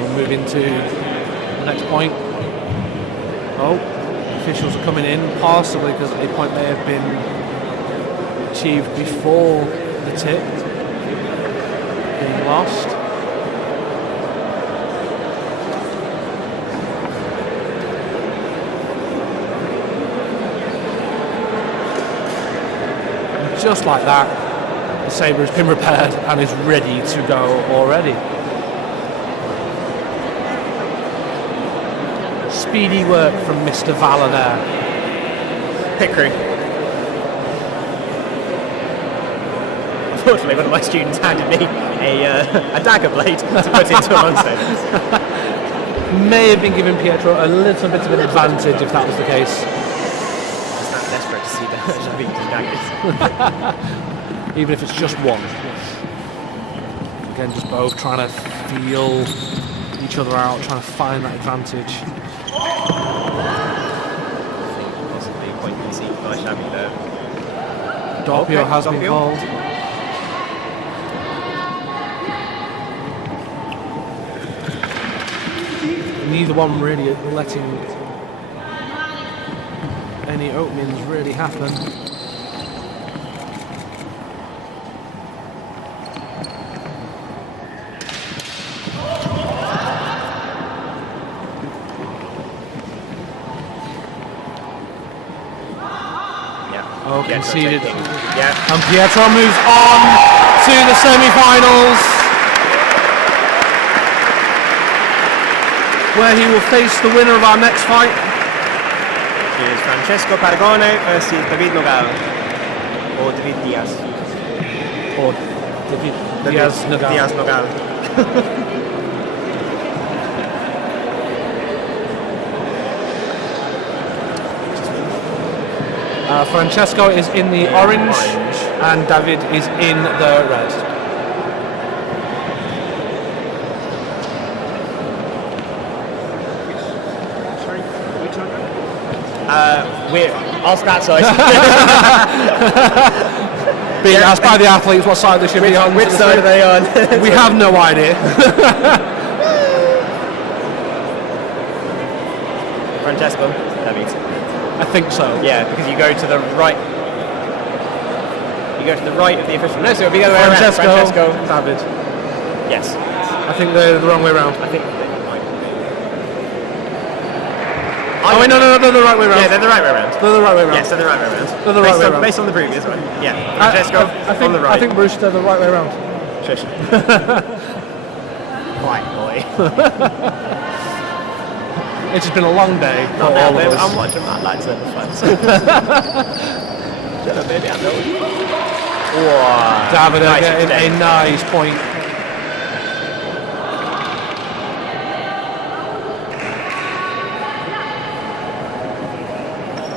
We'll move into the next point. Oh, officials are coming in, possibly because a point may have been achieved before the tip being lost. And just like that, the saber has been repaired and is ready to go already. Speedy work from Mr. Valor there. Pickering. Unfortunately, one of my students handed me a dagger blade to put into a lightsaber. May have been giving Pietro a little bit of an advantage if that was the case. It's not desperate to see the daggers. Even if it's just one. Again, just both trying to feel each other out, trying to find that advantage. I think possibly a point conceded by Xavi there. Doppio has been called. Neither one really letting any openings really happen. Conceded. Yeah. And Pietro moves on to the semi-finals, where he will face the winner of our next fight. It is Francesco Paragone versus David Nogal. Or David Diaz. Or David Diaz Nogal. Diaz Nogal. Francesco is in the orange and David is in the red. I'll start side. Being asked by the athletes what side they should be on. Which side are they on? We have no idea. Francesco, David. I think so. Yeah, because you go to the right. You go to the right of the official. No, so it'll be the other way around. Francesco, David. Yes. I think they're the wrong way around. I think they might. Oh wait, no, they're the right way around. Yeah, they're the right way around. They're the right way around. Yes, they're the right way around. They're the right way around. Based on the previous one. Yeah. Francesco on the right. I think Bruce, they're the right way around. Shush. White boy. It's just been a long day for all of us. I'm watching my lightsaber fights. Shut up, baby, I know. David getting a nice point.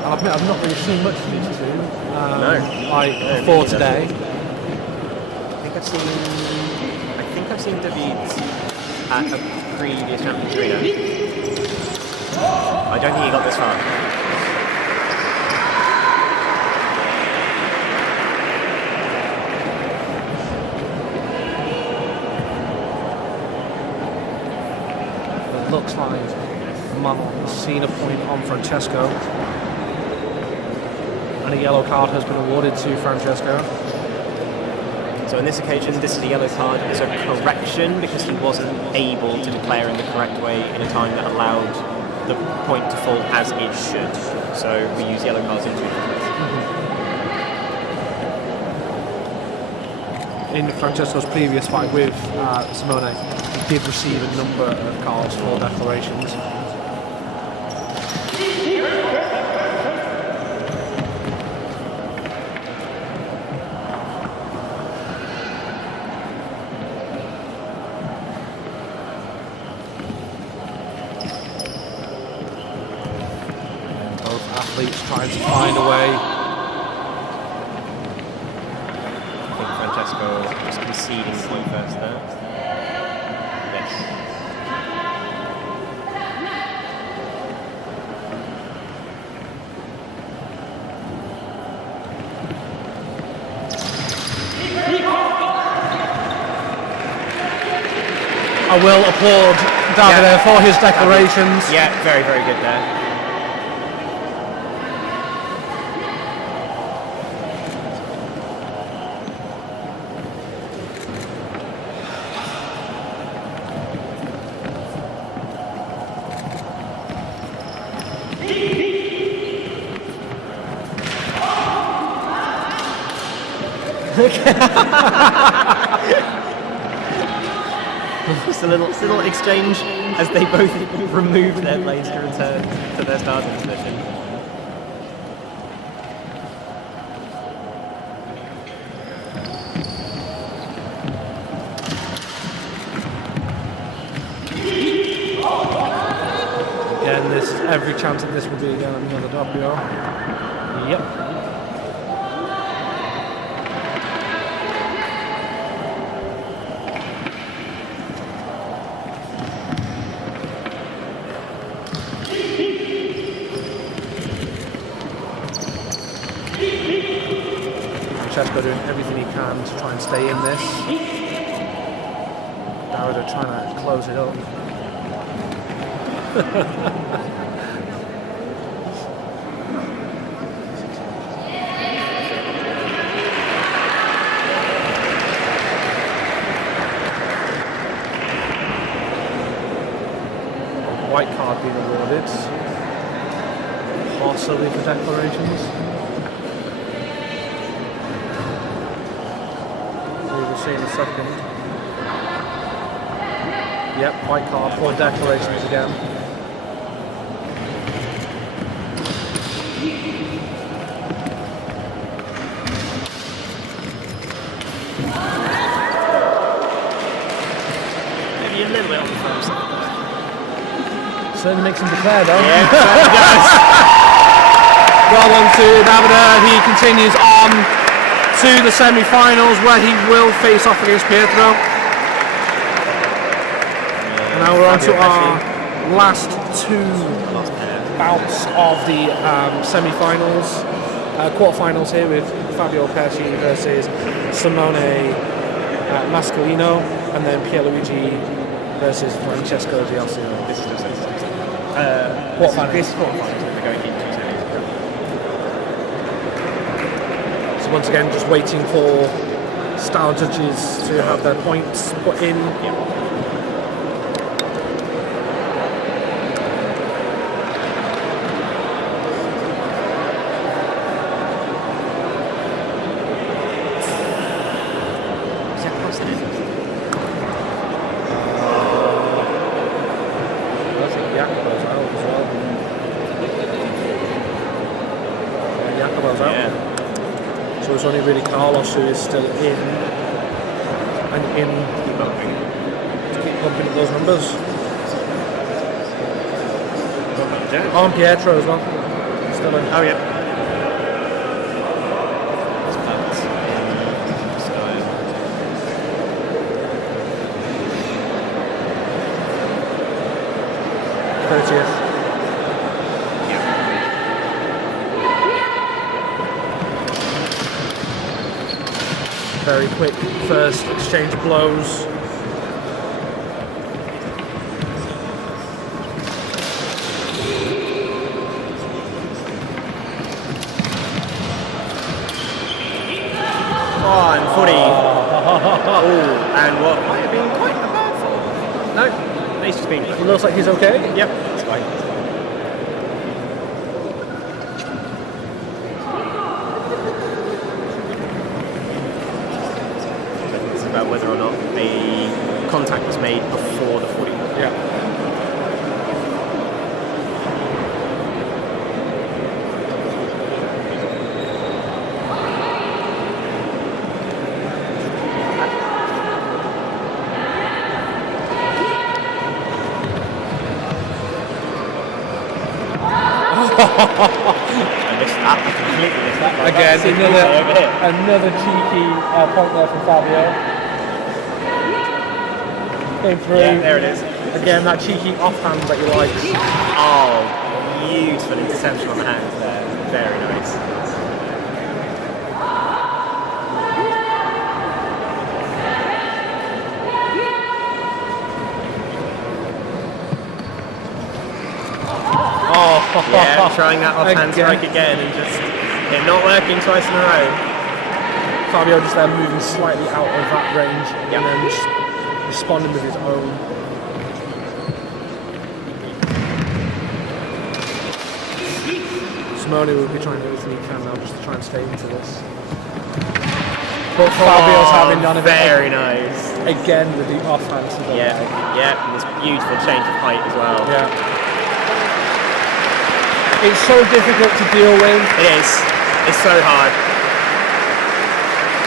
I'll admit I've not really seen much of these two. For today. I think I've seen David at a previous Champions Arena. I don't think he got this far. It looks like Manon has seen a point on Francesco. And a yellow card has been awarded to Francesco. So on this occasion, this is a yellow card as a correction because he wasn't able to declare in the correct way in a time that allowed the point to fall as it should. So we use yellow cards in two different ways. in Francesco's previous fight with Simone, he did receive a number of calls for declarations. Trying to find a way. I think Francesco was conceding point first there. Yes. I will applaud Davide for his declarations. Yeah, very, very good there. Just a little exchange as they both remove their blades to return to their starting position. Again, there's every chance that this will be another W. Yep. Francesco doing everything he can to try and stay in this. Davide trying to close it up. White card being awarded. Possibly for declarations. We will see in a second. Yep, white card for declarations again. Maybe a little bit on the firm side. Certainly makes him declare though. Yeah, it does. Well done to Davide. He continues on to the semi-finals where he will face off against Pietro. And now we're on to our last two bouts of the semi-finals. Quarterfinals here with Fabio Perci versus Simone Mascolino, and then Pierluigi versus Francesco Giosio. This is just Quarterfinals. This quarterfinals we're going into. So once again, just waiting for style judges to have their points put in. So it's only really Carlos who is still in and in to keep pumping up those numbers. Oh, and Pietro as well. Still in. Oh yeah. That's 30th. Very quick first exchange of blows. Oh, and footy. Oh, and what might have been quite a bad fall. No, he's just been. It looks like he's okay. Yep, it's fine. was made before the 40. Yeah. I missed that. I completely missed that. Again, another cheeky point there from Fabio. Came through. Yeah, there it is. Again, that cheeky offhand that you like. Oh, beautiful interception on the hands there. Very nice. Yeah, trying that offhand strike again and just not working twice in a row. Fabio just there moving slightly out of that range and then just responding with his own. Simone will be trying to do everything he can now just to try and stay into this. But Fabio's having none of it. Very nice. Again with the offhand. Yeah, and this beautiful change of height as well. Yeah. It's so difficult to deal with. It is. It's so hard.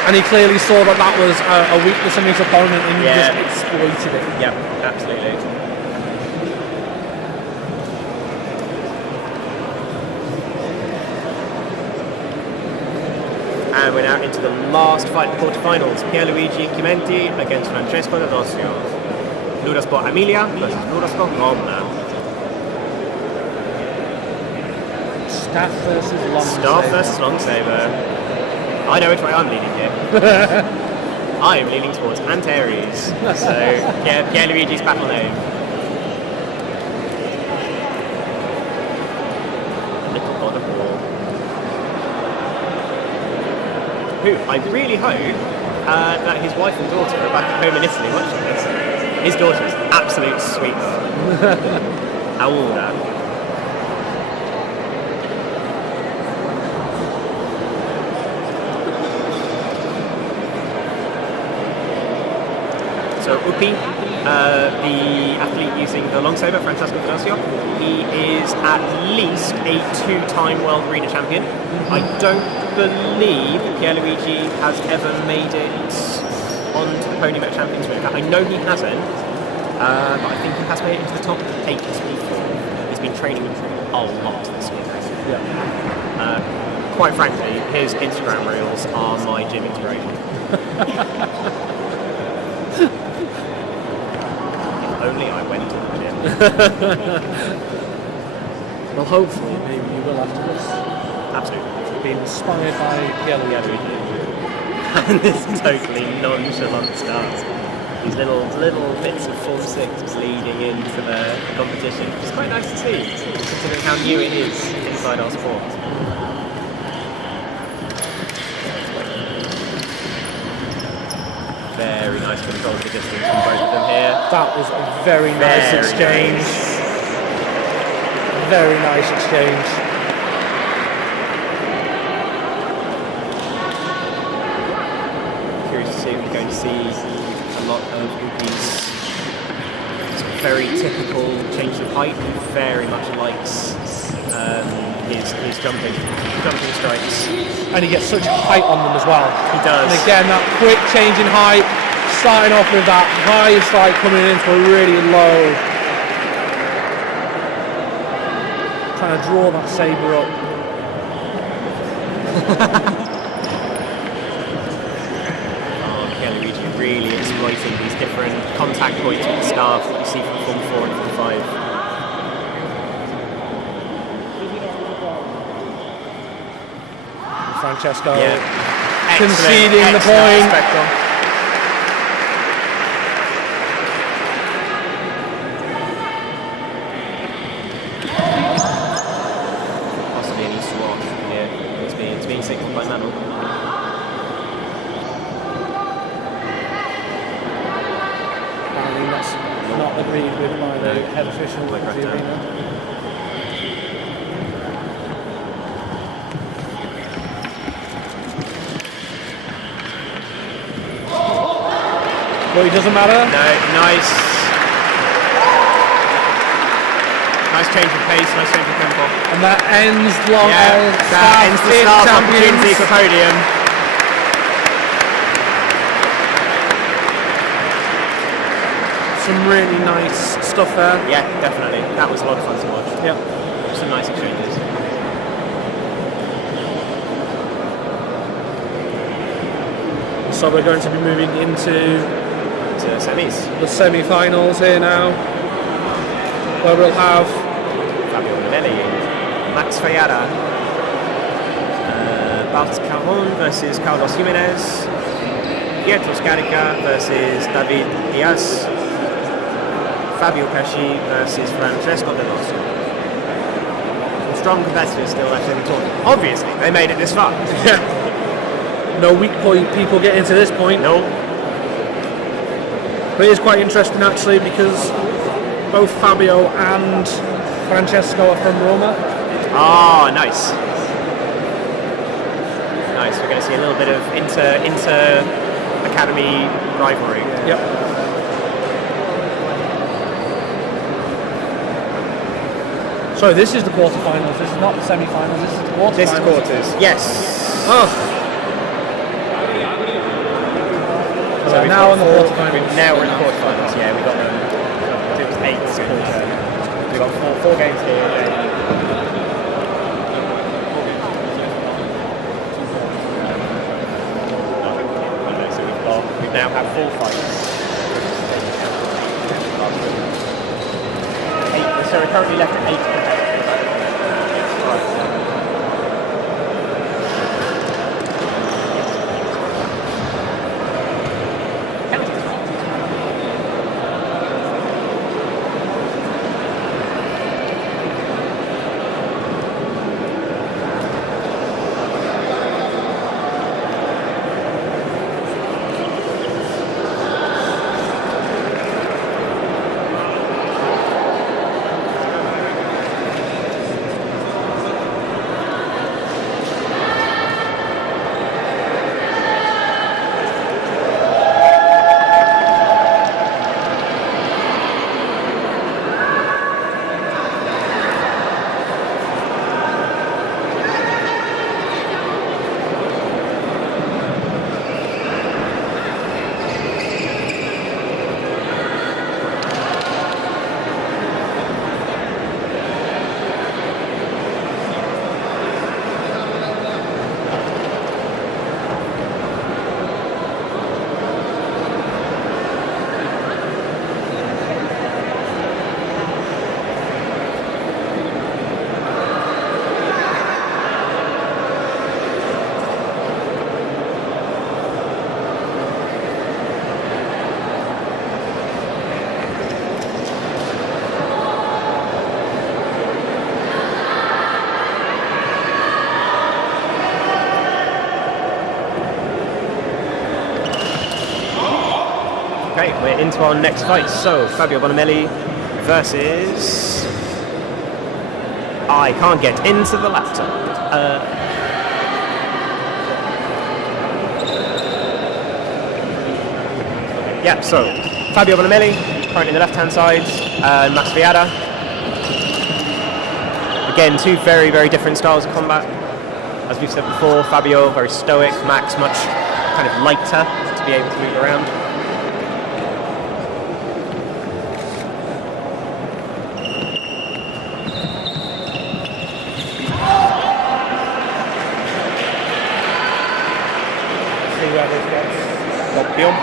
And he clearly saw that that was a weakness in his opponent and he just exploited it. Yep, absolutely. And we're now into the last fight of the quarterfinals. Pierluigi Chimenti against Francesco D'Adosio. LudoSport Emilia versus LudoSport Roma. Staff versus LightSaber. Staff versus LightSaber. I know which way I'm leaning here. I am leaning towards Antares. So, yeah, Pierluigi's back on home. Little god of war. Who I really hope that his wife and daughter are back home in Italy watching this. His daughter is absolute sweet. Aura. So Upi, the athlete using the longsaber, Francesco D'Adosio, he is at least a 2-time world arena champion. I don't believe Pierluigi has ever made it onto the podium at Champions League. I know he hasn't, but I think he has made it into the top 8 before. He's been training a lot this year. Yeah. Quite frankly, his Instagram reels are my gym inspiration. Only I went to the gym. Well, hopefully, maybe you will after this. Absolutely. Be inspired by Pierluigi. And this totally nonchalant start. These little bits of Form 6 bleeding into the competition, which is quite nice to see, considering how new it is inside our sport. Very nice control of the distance from both of them here. That was a very nice exchange. Very nice exchange. Curious to see if we're going to see a lot of Upi's very typical change of height. He very much likes his jumping strikes. And he gets such height on them as well. He does. And again, that quick change in height, starting off with that high strike coming into a really low. Trying to draw that saber up. Pierluigi really exploiting these different contact points with the staff that you see from Form 4 and Form 5. Francesco conceding the point. Possibly any swap here. It's being signaled by Manuel. Apparently that's not agreed with by the head official of the arena. But it doesn't matter. No, nice change of pace, nice change of tempo. And that ends long that ends the staff opportunity for podium. Some really nice stuff there. Yeah, definitely. That was a lot of fun to watch. Yep. Some nice exchanges. So we're going to be moving into semis. The semi-finals here now, where we'll have Fabio Bonelli, Max Ferreira, Bart Caron versus Carlos Jimenez, Pietro Scarica versus David Diaz, Fabio Pesci versus Francesco De Rosso. Some strong competitors still left in the tournament. Obviously, they made it this far. No weak point people getting to this point. No. But it is quite interesting actually because both Fabio and Francesco are from Roma. Ah, nice. Nice. We're going to see a little bit of inter academy rivalry. Yep. So this is the quarterfinals. This is not the semi-finals. This is the quarterfinals. This is quarters. Yes. Oh. So now in the quarterfinals. Now we're in the quarterfinals. Yeah, we got it was 8 quarter. We got four games here. So we now have 4 fights. 8. So we're currently left at 8 competitors. Okay, we're into our next fight. So, Fabio Bonelli versus... I can't get into the laptop. Yeah, so, Fabio Bonelli, currently on the left-hand side, and Max Ferreira. Again, 2 very, very different styles of combat. As we've said before, Fabio, very stoic, Max, much kind of lighter to be able to move around. Yep.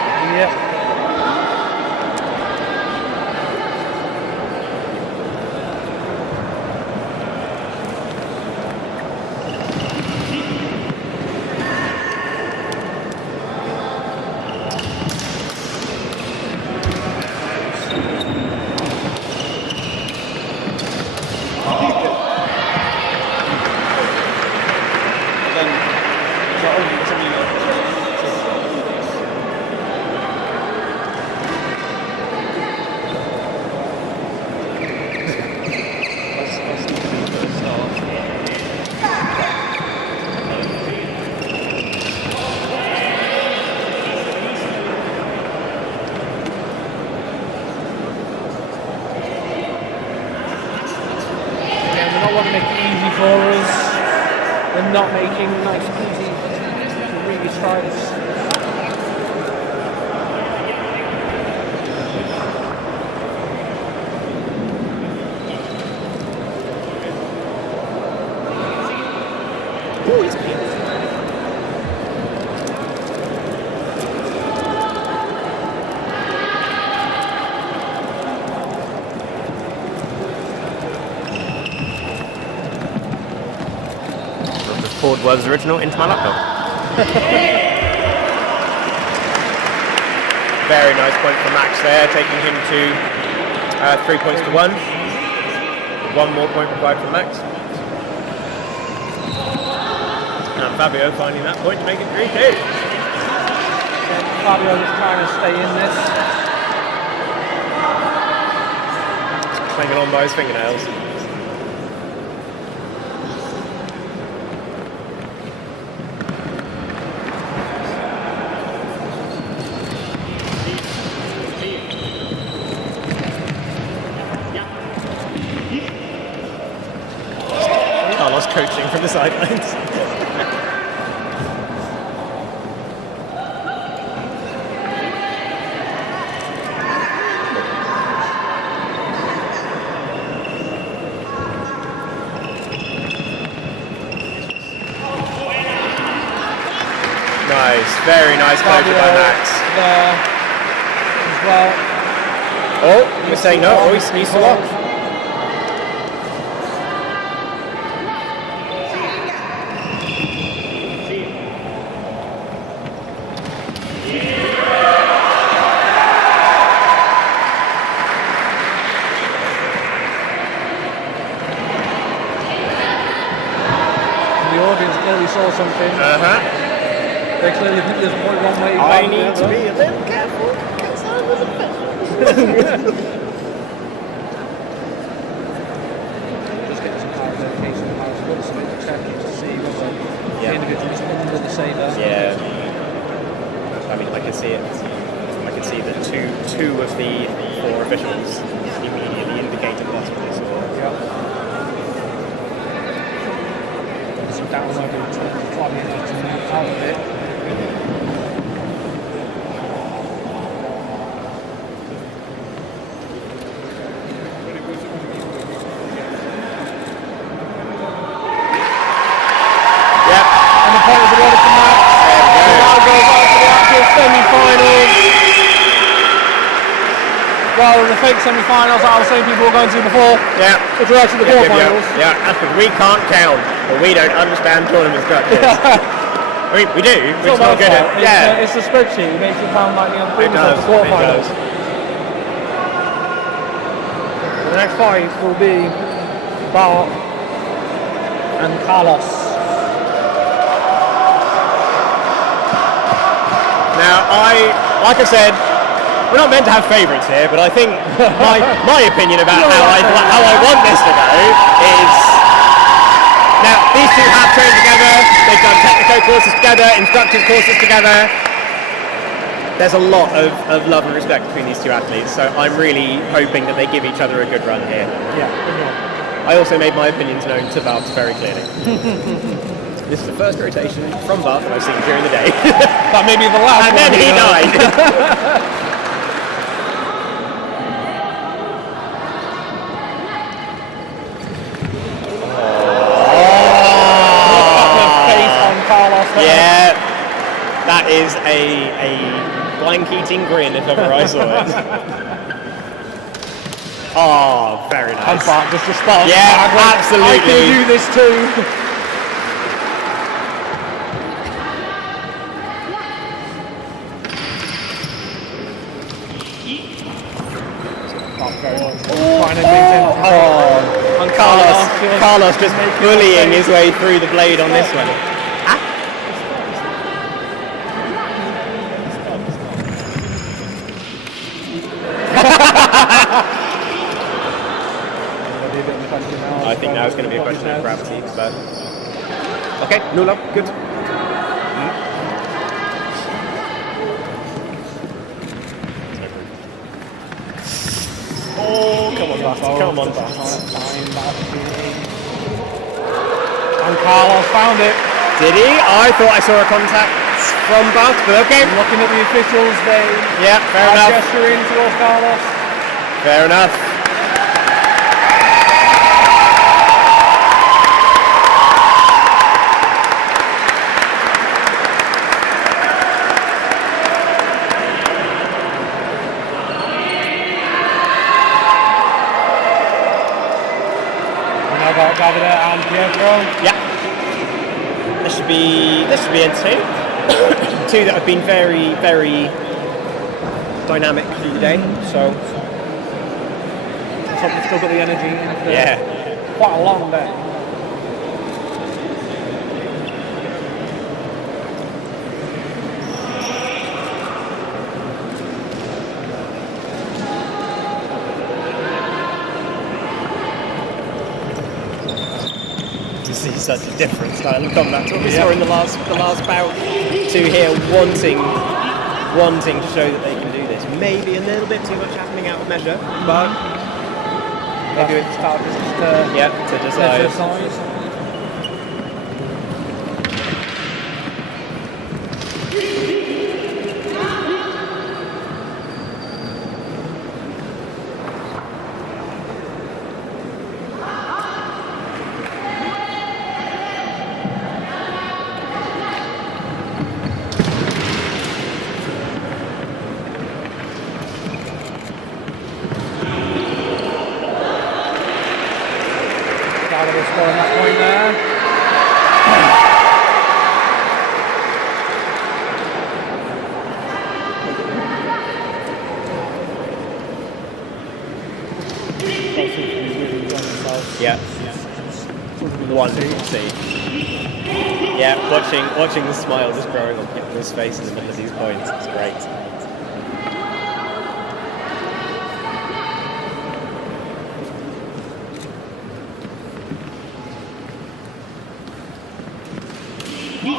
not want to make it easy for us. They're not making nice, easy, really strikes. Oh, he's beautiful. Poured Words original into my laptop. Very nice point for Max there, taking him to 3 points to 1. 1 more point required from Max. And Fabio finding that point to make it 3-2. Fabio is trying to stay in this. Clinging on by his fingernails. Carlos coaching from the sidelines. Nice, very nice closure by Max. There as well. Oh, we're saying no. Oh, he's locked. The audience clearly saw something. They clearly think there's only one way. I need to be a little careful because I'm a professional. Just getting some clarification on how it's got some exceptions to see whether the individual is under the saber. Yeah. I mean, I can see it. I can see that two of the 4 officials immediately indicated that's what they saw. Some download to move out of it. Rather than the fake semi-finals that I was saying people were going to before, which are actually the quarterfinals. Yeah, that's because we can't count, or we don't understand tournament structures. I mean, we do, we're just not good at it's a spreadsheet, it makes it sound like the quarterfinals. The next fight will be Bart and Carlos. Now, like I said, we're not meant to have favourites here, but I think my opinion about how I want this to go is, now these two have trained together, they've done technical courses together, instructors courses together. There's a lot of love and respect between these two athletes, so I'm really hoping that they give each other a good run here. I also made my opinions known to Bart very clearly. This is the first rotation from Bart that I've seen during the day. That may be the last and one. And then he died. Yeah, that is a blank-eating grin if ever I saw it. Oh, very nice. And Bart just responds. Yeah, absolutely. I can do this too. And Carlos just bullying his way through the blade on this one. I think now it's going to be a question of gravity, but okay, Lula, good. Oh, come on, Bart. Come on, Bart. Carlos found it. Did he? I thought I saw a contact from Buck, but okay. Looking at the officials, they fair enough. gesturing towards Carlos. Fair enough. And I've got Davide and Pietro. Yeah. This should be entertaining. Two that have been very, very dynamic through the day. So Let's hope they've still got the energy. yeah. Quite a long day. To see such a different style of combat to what we saw in the last bout. Two here wanting to show that they can do this. Maybe a little bit too much happening out of measure, but maybe it's hard to decide. Scoring that point there. Yeah. One see. Yeah, watching the smile just growing on people's faces in the middle of these points. It's great.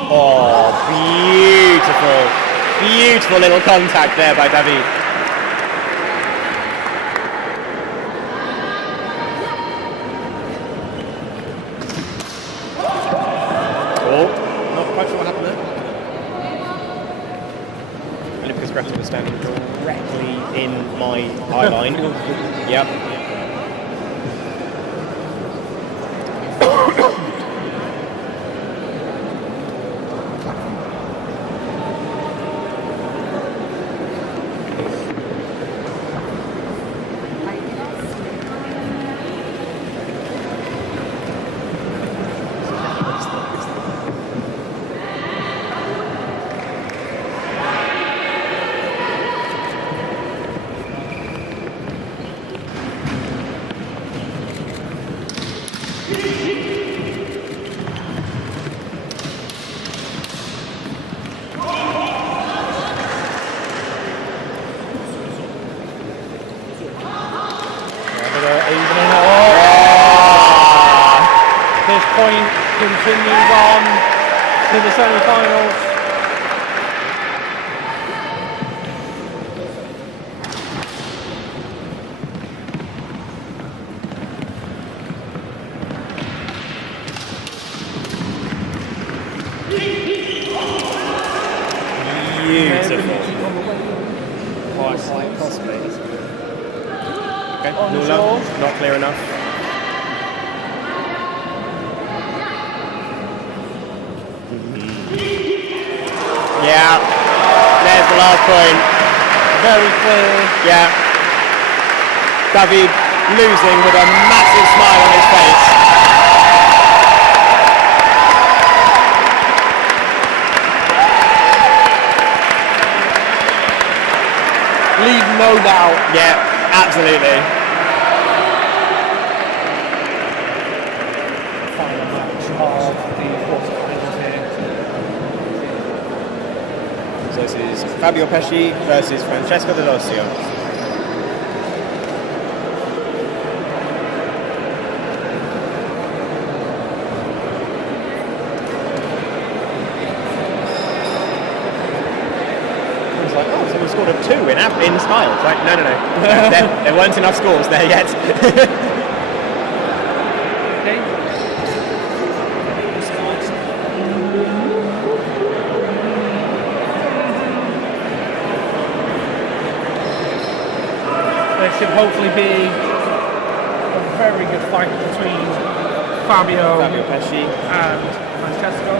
Oh, beautiful little contact there by David. Oh, not quite sure what happened there. Only because Greta was standing directly in my eye line. Yep. This point continues on to the semi-finals. Beautiful. Quite possibly. Okay, not clear enough. Yeah, there's the last point. Very clear. Yeah. David losing with a massive smile on his face. Leave no doubt. Yeah, absolutely. Final match of the quarterfinals here. So this is Fabio Pesci versus Francesco Dell'Osio. Like, oh, someone scored a 2 in style. It's like, no. there weren't enough scores there yet. Okay. hopefully be a very good fight between Fabio Pesci and Francesco.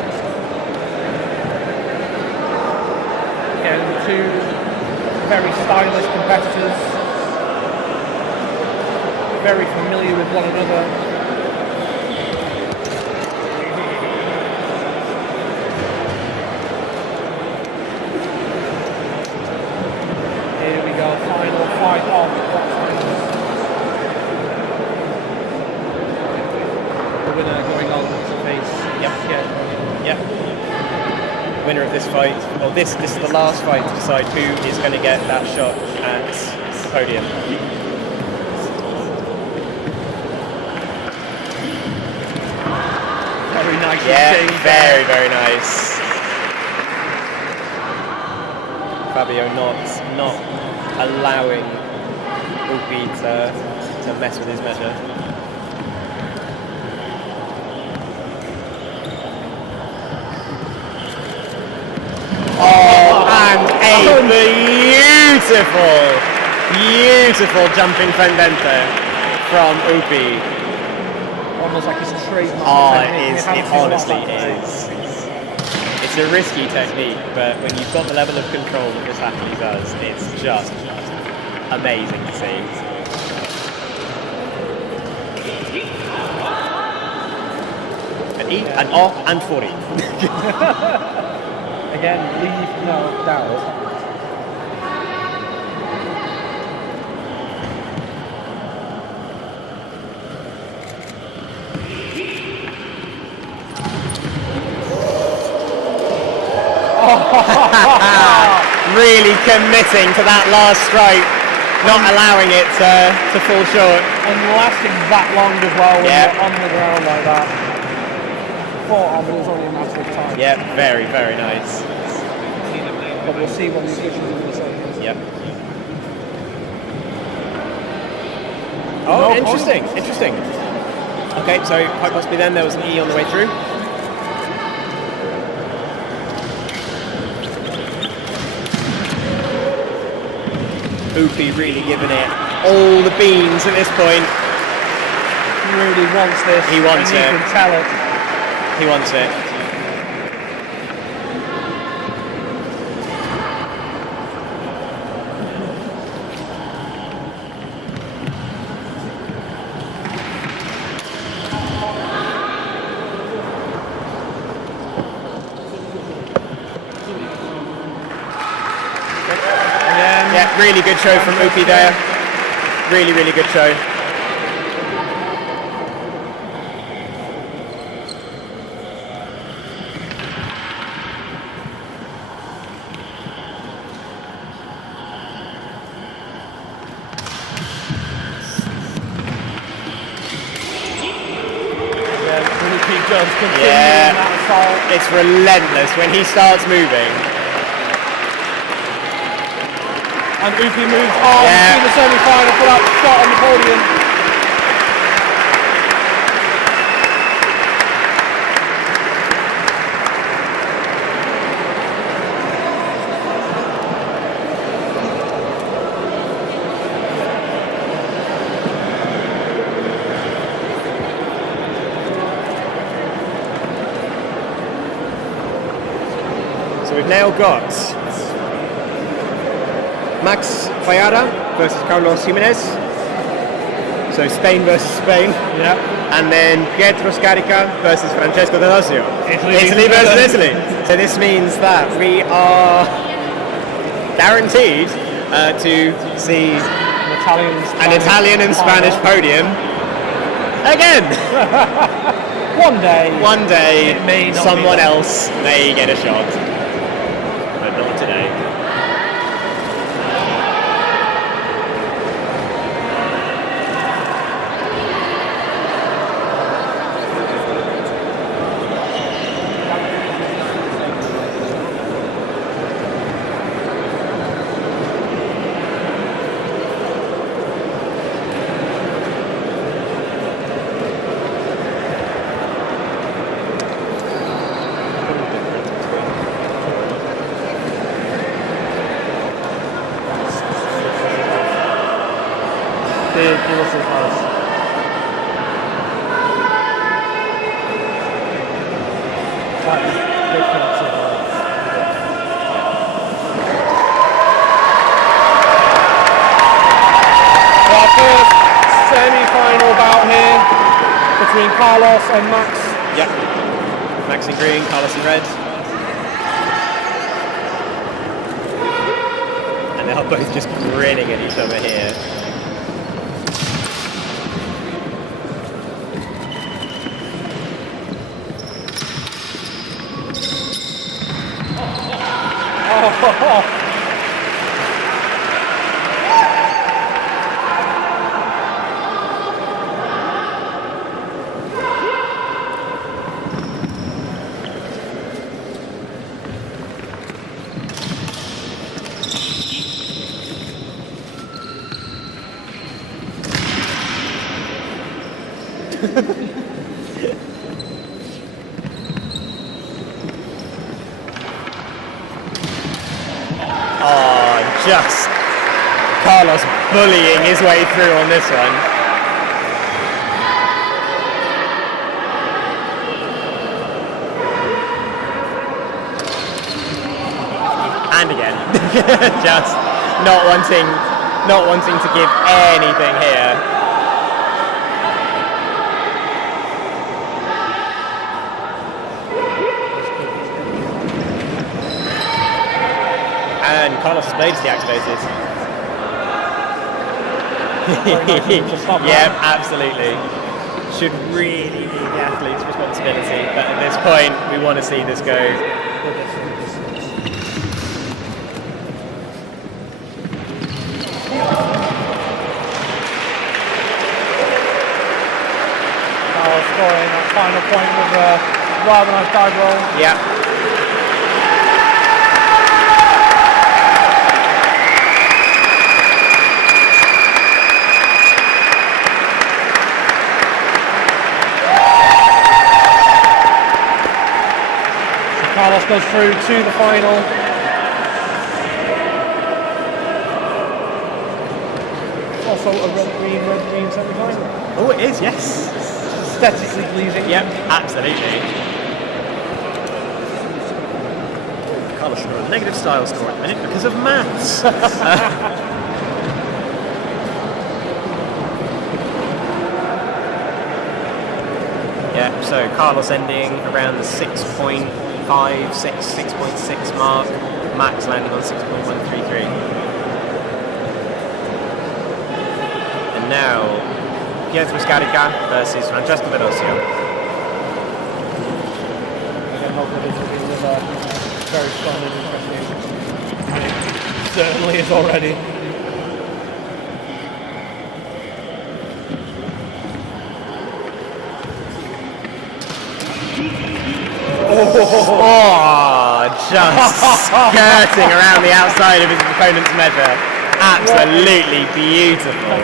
Again, two very stylish competitors, very familiar with one another. Here we go, final fight of the quarterfinals. The winner going on to face. Yep. Winner of this fight. Well, this is the last fight to decide who is going to get that shot at the podium. Very nice. Yeah, very nice. Fabio not allowing Upi to mess with his measure. Oh, and a beautiful jumping fendente from Upi. Almost like it's a trademark. Oh, it honestly is. It's a risky technique, but when you've got the level of control that this athlete does, it's just amazing to see. An E, an O, and 40. Again, leave no doubt. Really committing to that last strike, not allowing it to fall short. And lasting that long as well when Yeah. you're on the ground like that. Fought on, but it was only a matter of time. Yeah, very nice. But we'll see what the officials are going to say. Yep. Oh, No interesting. Okay, so quite possibly then there was an E on the way through. Upi really giving it all the beans at this point. He really wants this. He wants and it. You can tell it. He wants it. Yeah, really good show from Upi there. Really good show. Yeah, it's relentless when he starts moving. And Upi moves on to the semi-final for that shot on the podium. So we've now got Max Fayada versus Carlos Jimenez. So Spain versus Spain. Yeah. And then Pietro Scarica versus Francesco D'Alessio. Italy versus Italy. So this means that we are guaranteed to see an Italian and Spanish podium again. One day, it may not someone else may get a shot, but not today. between Carlos and Max. Yep. Max in green, Carlos in red. And they're both just grinning at each other here. Just Carlos bullying his way through on this one. And again, just not wanting to give anything here. And Carlos' blade is deactivated. Yeah, absolutely. Should really be the athlete's responsibility, but at this point, we want to see this go. Carlos scoring that final point with a rather nice dive roll. Yeah. Carlos goes through to the final. Also a red-green semi-final. Oh, it is, yes. Aesthetically pleasing. Yep, absolutely. Carlos should have a negative style score at the minute because of maths. Yeah, so Carlos ending around the 6.5, 6.6 mark. Max landing on 6.133. And now, Pietro Scarica versus Francesco Velocio. Again, hopefully this will be another very strong and interesting. And it certainly is already. Oh, just skirting around the outside of his opponent's measure. Absolutely beautiful.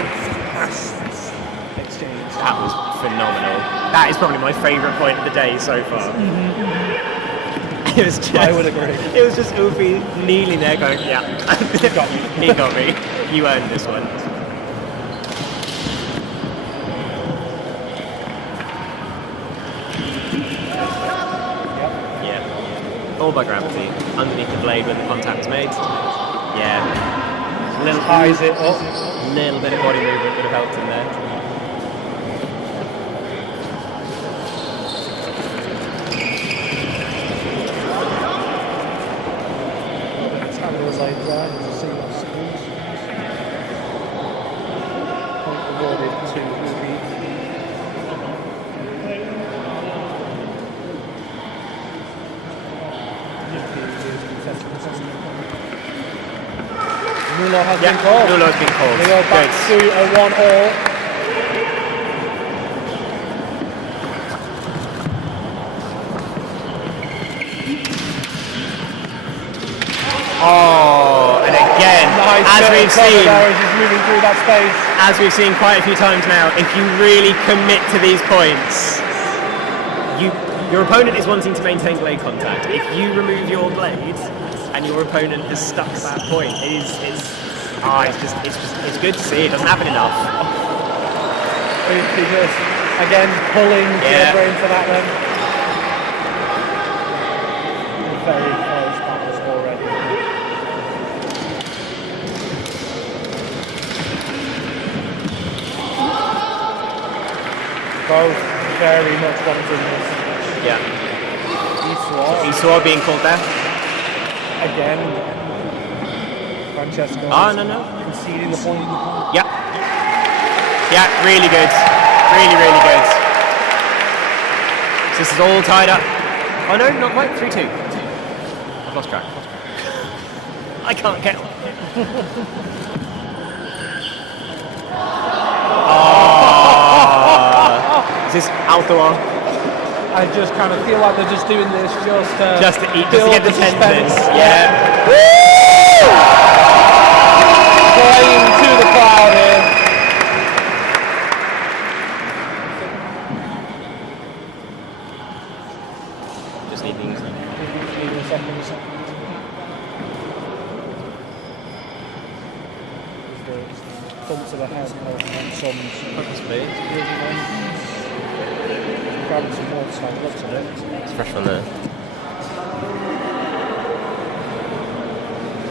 Exchange. That was phenomenal. That is probably my favourite point of the day so far. It was just, I would agree. It was just Ufi kneeling there going, yeah, He got me. He got me. You earned this one. All by gravity, underneath the blade when the contact's made. Yeah. Little Ties it up. Little bit of body movement would have helped in there. Let's have a light there and see what screws. Point awarded to Ubi. Nulo has been called. Nulo has been called. They go back to a 1-all. Oh, and again, Nice as we've seen, there as he's moving through that space. as we've seen quite a few times now, if you really commit to these points, your opponent is wanting to maintain blade contact. If you remove your blade and your opponent has stuck that point, it's good to see. It doesn't happen enough. He just, again, pulling Debra into that one. Very close battles already. Both very much wanting this. Yeah. Isua Isua being called there. again. Francesco. No. Conceding the point. Yeah. Yeah, really good. Really, really good. So this is all tied up. Oh no, not quite. 3-2. I've lost track. I can't get. Is this outdoor? I just kind of feel like they're just doing this just to get the suspense. tension. Yeah. Playing to the crowd here. Just need things. Need a second. Thump to the head and some grabbing some more time, looks at it. It's a fresh one there.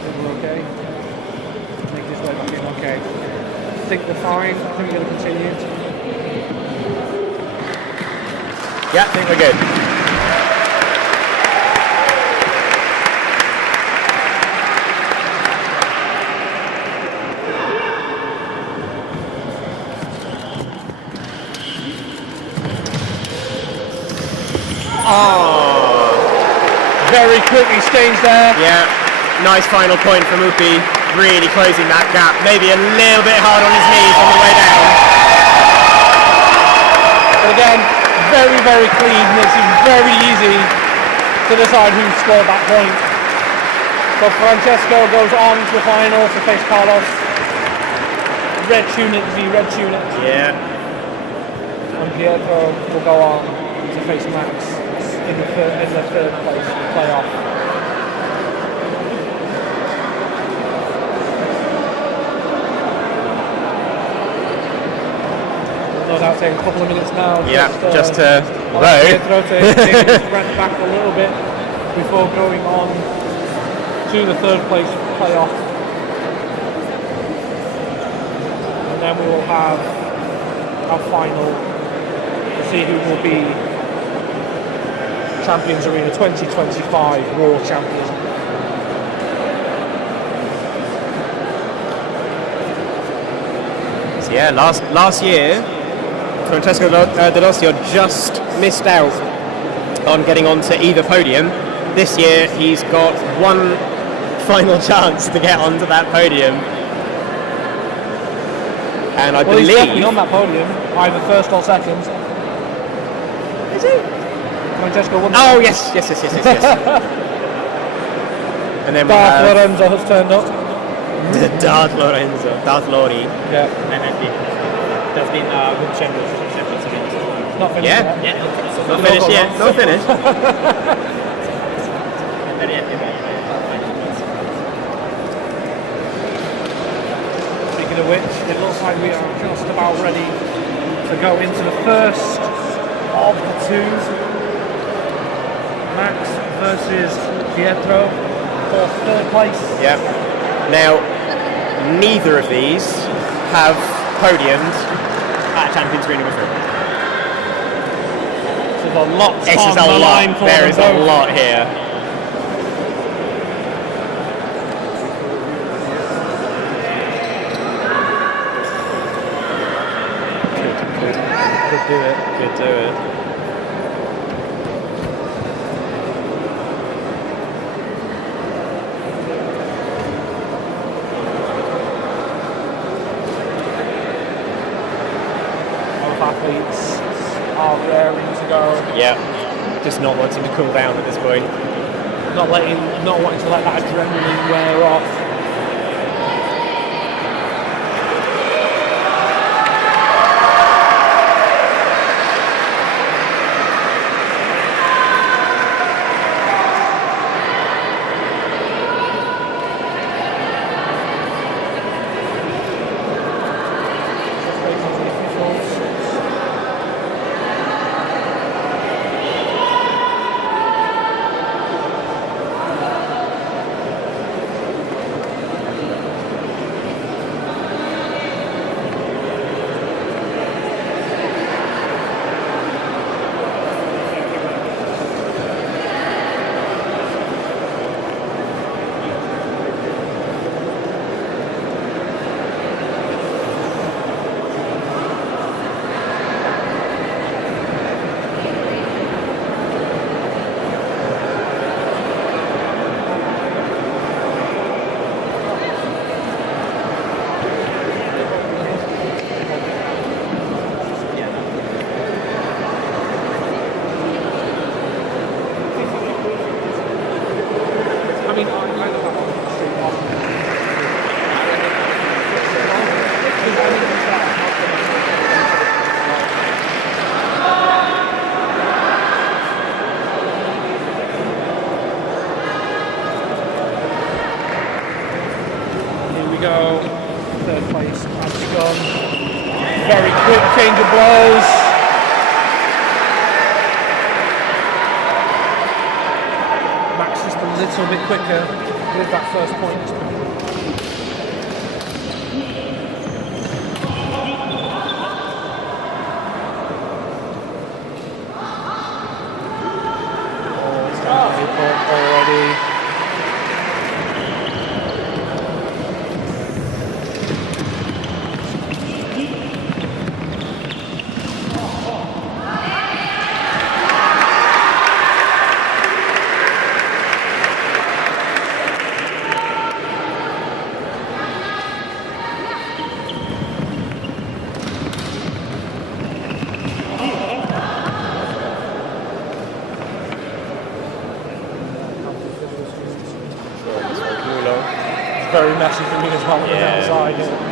Think we're okay? Make this way back in, okay. I think we're fine, I think we're going to continue. Yeah, I think we're good. Very quickly changed there. Yeah, nice final point from Upi, really closing that gap. Maybe a little bit hard on his knees on the way down. But again, very, very clean. Makes it very easy to decide who scored that point. So Francesco goes on to the final to face Carlos. Red tunic, red tunic. Yeah. And Pietro will go on to face Max in the third place playoff. No doubt taking a couple of minutes now. Yeah, just to Pietro to take his breath back a little bit before going on to the third place playoff. And then we will have our final to see who will be Champions Arena 2025 World Champions. So yeah, last year, Francesco D'Alessio just missed out on getting onto either podium. This year, he's got one final chance to get onto that podium. And I believe he's definitely on that podium, either first or second. Is he? Francesco won. Oh yes. And then Darth Lorenzo has turned up. Darth Lorenzo, Darth Lori. Yeah. There's been good champions. Not finished yet. Yeah. Not finished yet. Not finished. Speaking of which, it looks like we are just about ready to go into the first of the two. Max versus Pietro for third place. Yeah. Now, neither of these have podiumed at Champions Arena before. So there's a lot This is on a the lot. line for There them is both. a lot here. Could do it. Could do it. Athletes are raring to go. Yeah, just not wanting to cool down at this point. Not wanting to let that adrenaline wear off. quick change of blows. Max just a little bit quicker with that first point. Oh, it's got a point already. Very messy for me as well on the outside.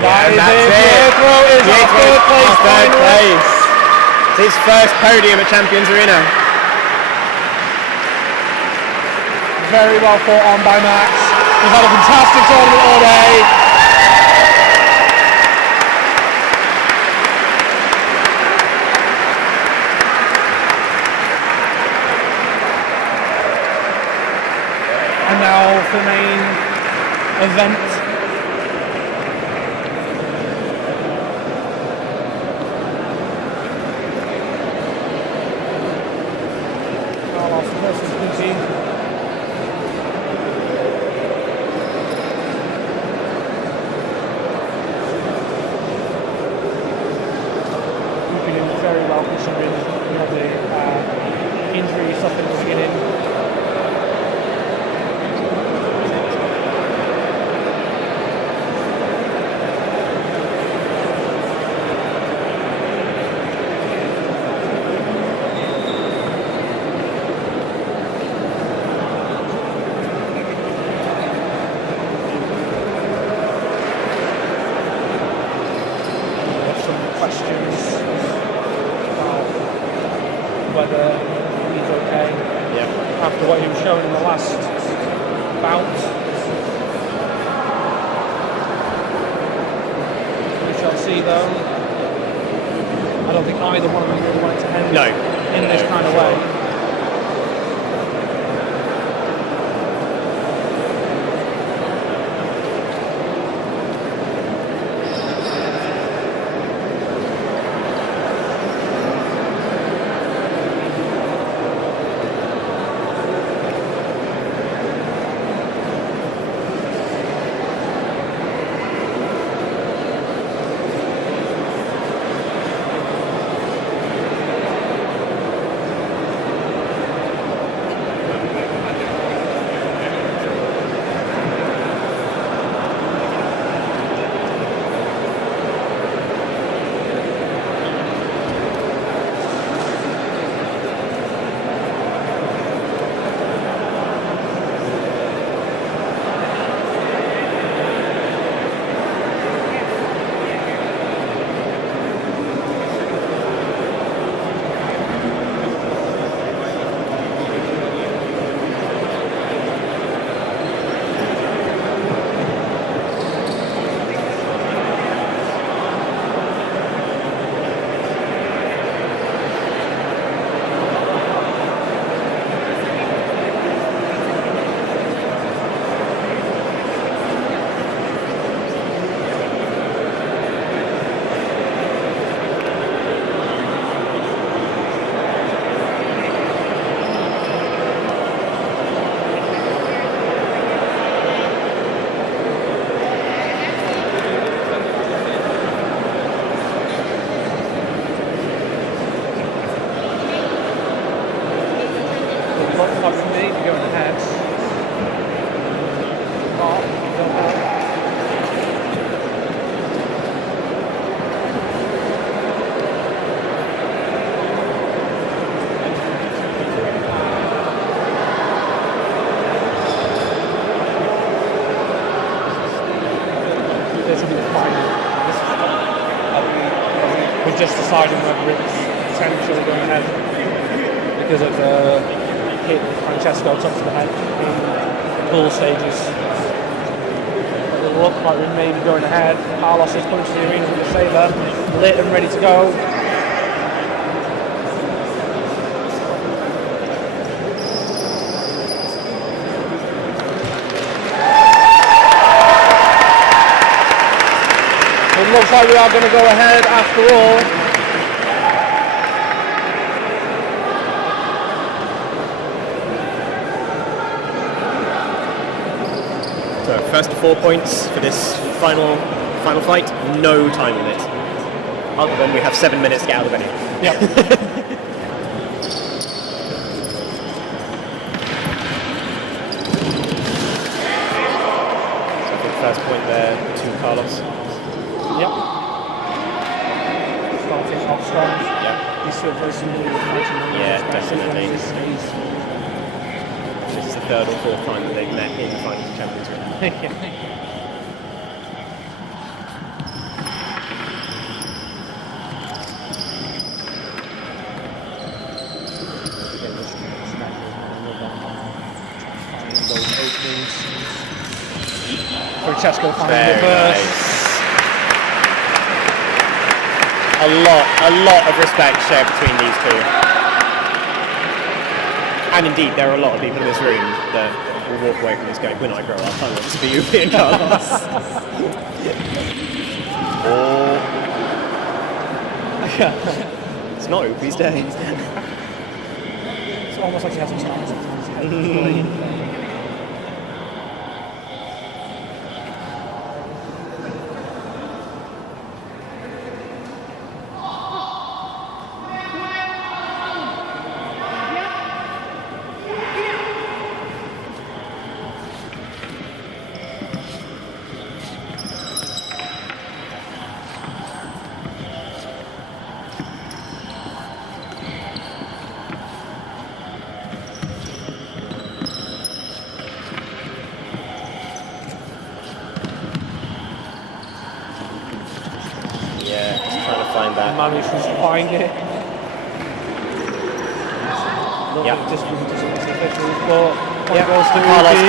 And that's it. Pietro is third place. It's his first podium at Champions Arena. Very well fought on by Max. He's had a fantastic tournament all day. And now for the main event. potentially going ahead because of the hit Francesco top to the head in the pool stages. But it looked like we may be going ahead. Carlos is punching the arena with the saber, lit and ready to go. It looks like we are going to go ahead after all. So first to 4 points for this final fight. No time limit. Other than we have 7 minutes to get out of the venue. Yep. So I think first point there to Carlos. Yep. Starting off strong. Yep. He's still very similar to Yeah, definitely. This is the third or fourth time that they've met in the final Champions League. Those openings. Francesco finding the burst. Nice. A lot of respect shared between these two. And indeed, there are a lot of people in this room that will walk away from this going, when I grow up, I want to be Upi and Carlos. It's not Upi's day. It's almost like he hasn't started sometimes. Managed to find it. Yeah. Just but Yeah.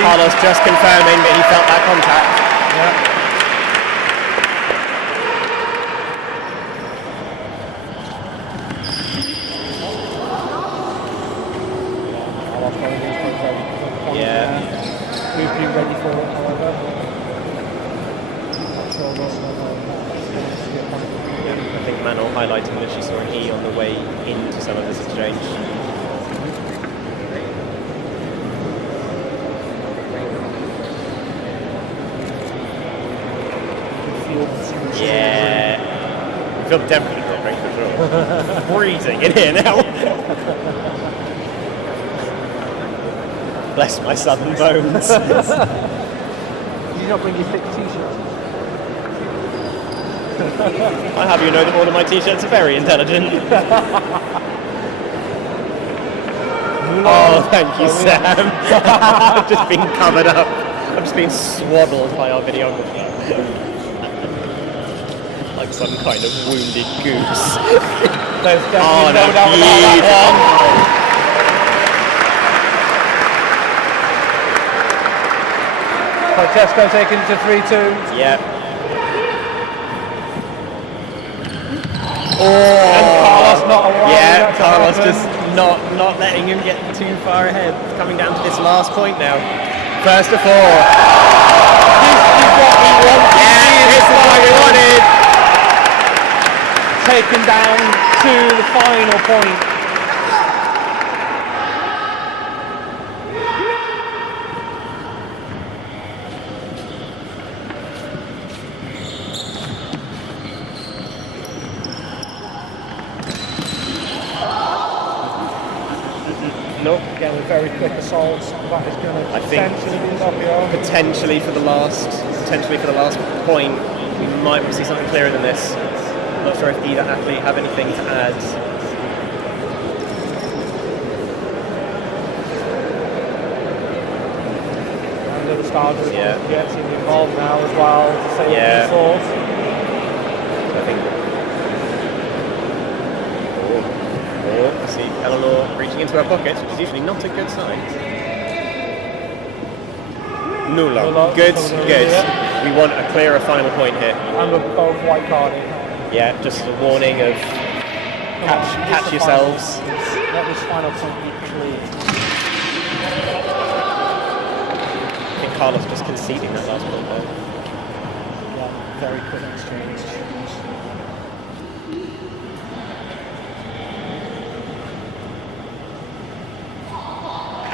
Carlos just confirming that he felt that contact. Yeah. Yeah. We've been ready for it, however. I think Manuel highlighting that she saw an E on the way into some of this exchange. Yeah. I feel the temperature dropping for sure. Freezing in here now. Bless my southern bones. Did you not bring your thick t-shirt? I have you know that all of my t-shirts are very intelligent. Oh, thank you, Sam. I've just been covered up. I've just been swaddled by our videographer. Like some kind of wounded goose. There's definitely no doubt about that one. Francesco taking it to 3-2. Yep. And Carlos not allowing that to Carlos happen. just not letting him get too far ahead. Coming down to this last point now. First to 4. This is what we want. Yeah, this is what we wanted. Taken down to the final point. Nope. Again, a very quick assault. That is going to potentially be Doppio. Potentially for the last point, we might see something clearer than this. I'm not sure if either athlete have anything to add. And the starters getting involved now as well to say what they thought. I think. Eleanor reaching into her pockets, which is usually not a good sign. Nulo. Good, good. We want a clearer final point here. And we're both white carded. Yeah, just a warning of catch yourselves. Let this final point be clear. I think Carlos just conceding that last point though. Yeah, very quick exchange.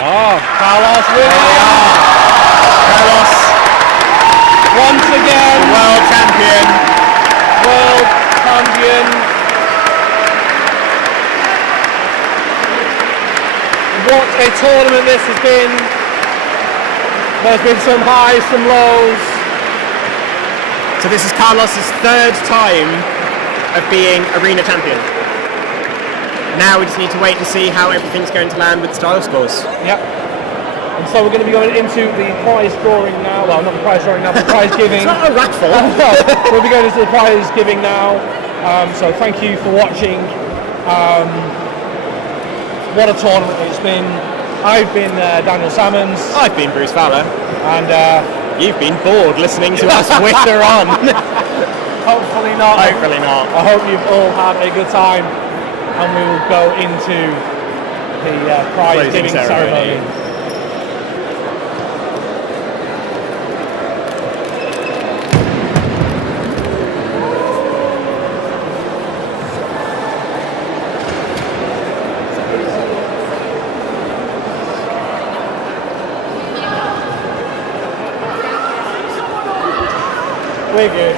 Oh, Carlos wins! Carlos, Once again, world champion. world champion. What a tournament this has been. There's been some highs, some lows. So this is Carlos's third time of being arena champion. Now we just need to wait and see how everything's going to land with style scores. Yep. And so we're going to be going into the prize drawing now. Well, not the prize drawing now, the prize giving. It's not a raffle. We'll be going into the prize giving now. So thank you for watching. What a tournament it's been. I've been Daniel Salmons. I've been Bruce Fowler. And you've been bored listening to us witter on. Hopefully not. Hopefully not. I hope you've all had a good time. And we will go into the prize giving ceremony. We're good.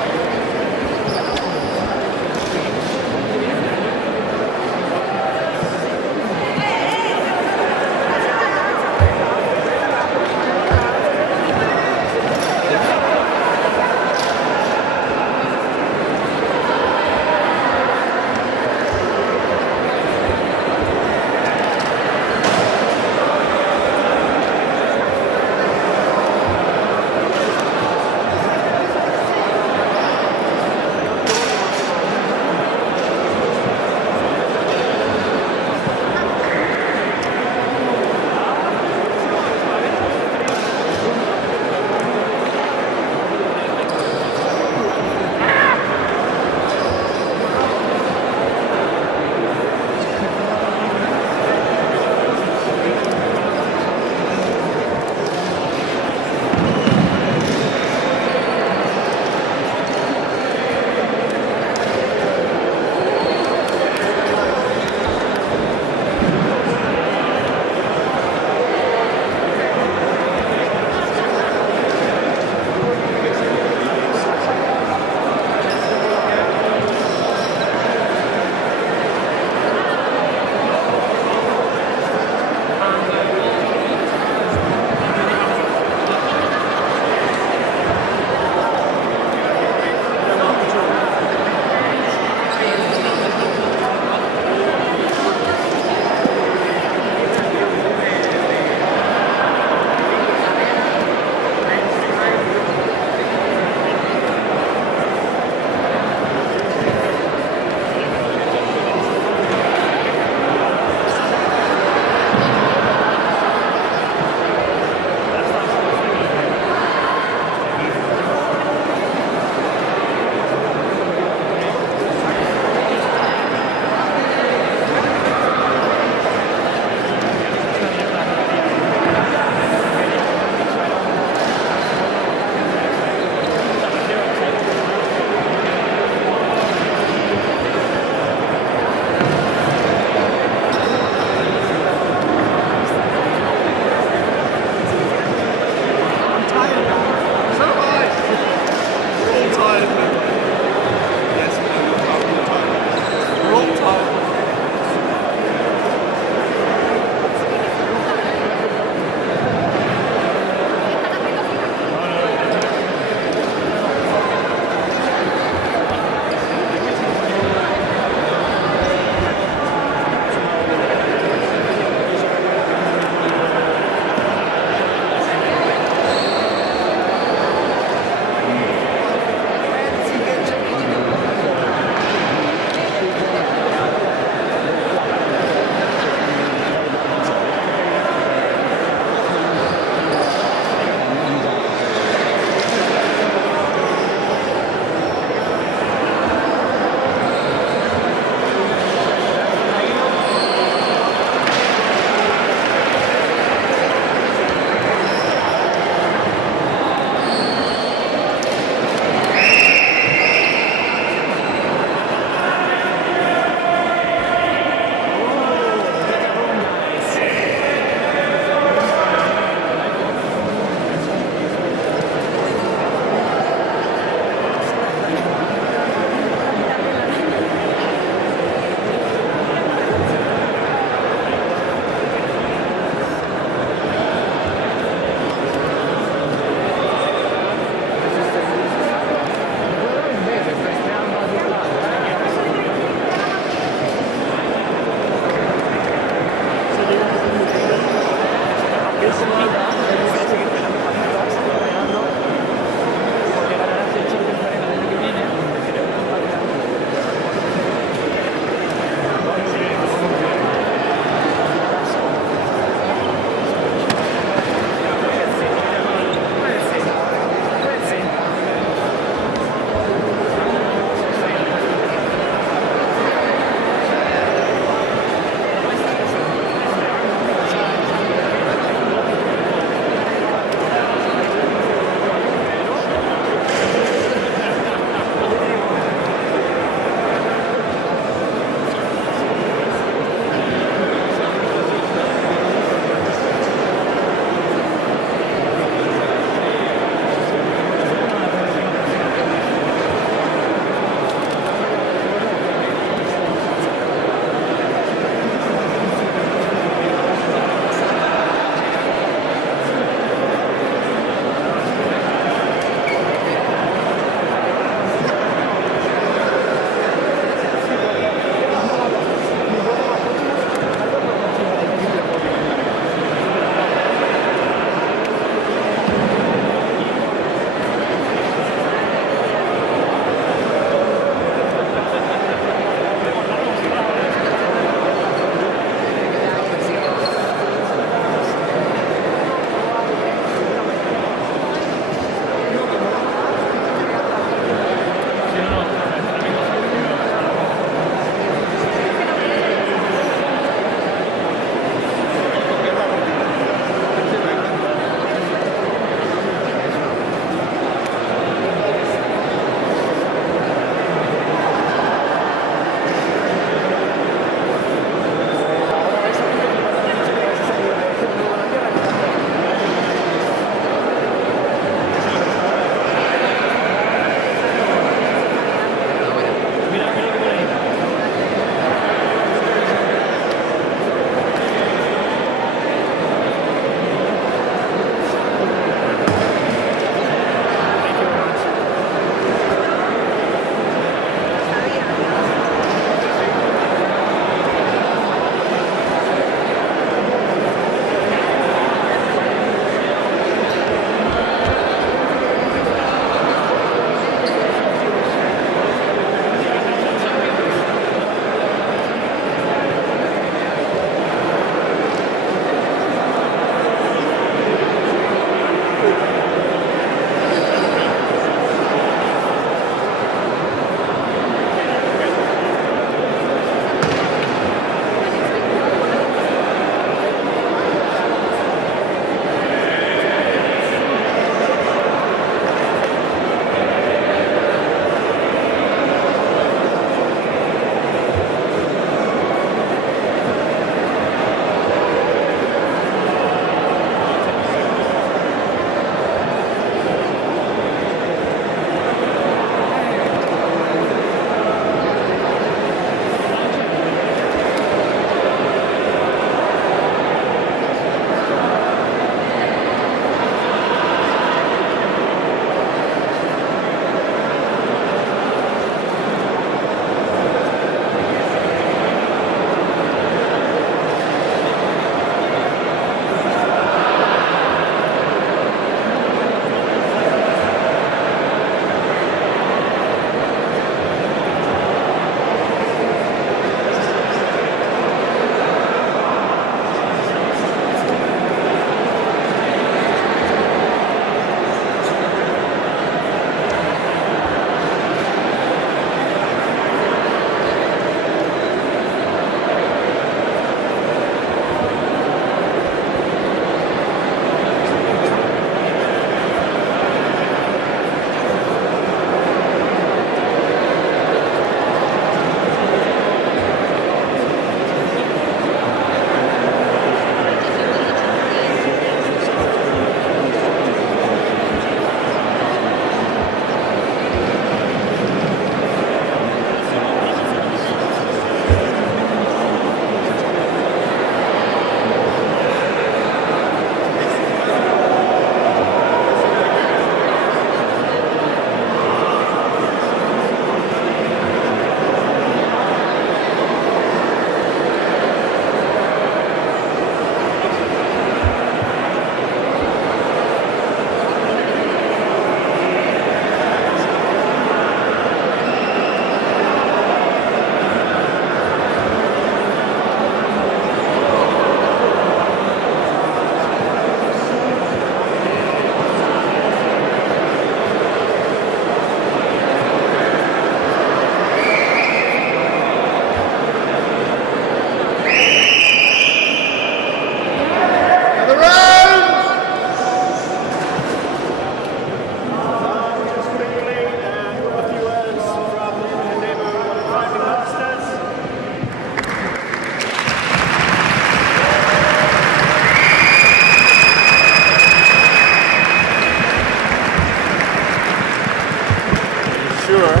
sure.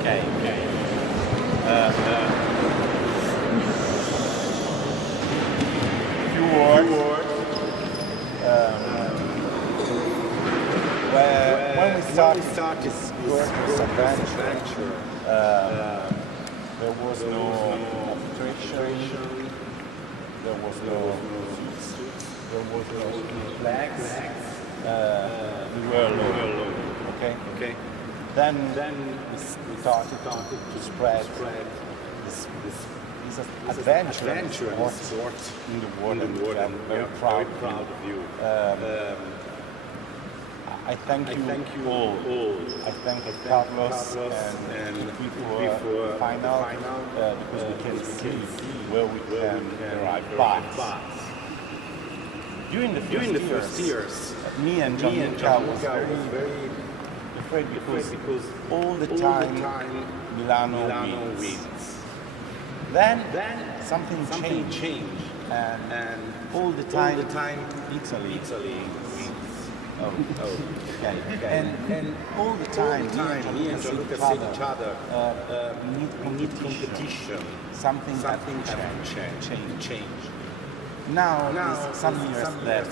Okay. Few words. When we started this adventure, there was no arbitration, there was no flags, we were alone. Okay. Then we started to spread this adventure and sport in the world, and I'm very proud of you. I thank you all. I thank Carlos and people for final because we can see where we can arrive. But during the first years, me and Gianluca was very afraid because all the time Milano wins. Then something changed, and all the time Italy wins. Okay. And all the time, me and Gianluca said each other, we need competition. Something change. Now it's some years that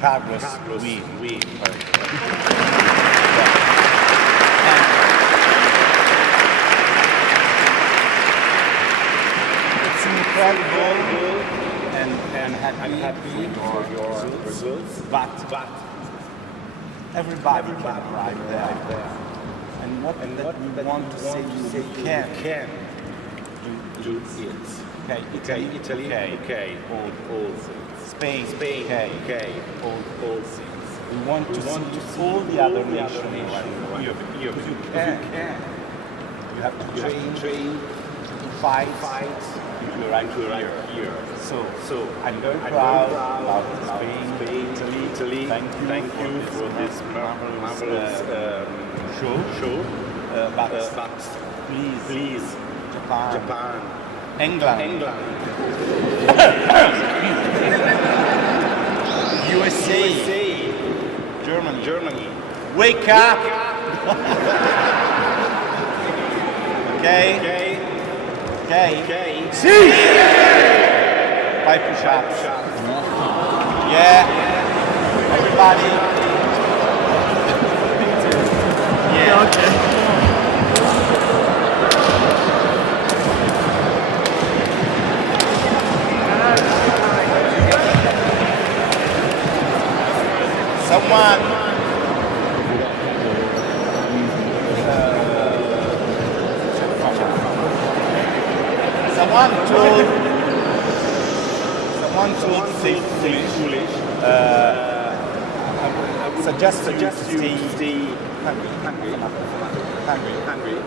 Carlos win. It's incredible, and I'm happy for your results, but everybody can arrive there. And what we want to say is we can do it. Okay, Italy, okay, all things. Spain, okay, all things. We want to see all the other nations. You can. You have to train, fight if you arrive here. So I'm very proud about Spain, Italy. Thank you for this marvelous show. But please, Japan, England, USA, Germany. Wake up! Okay. See! 5 push-ups. Yeah. Everybody. Yeah. Okay. Someone told say foolish. I would suggest you to stay hungry.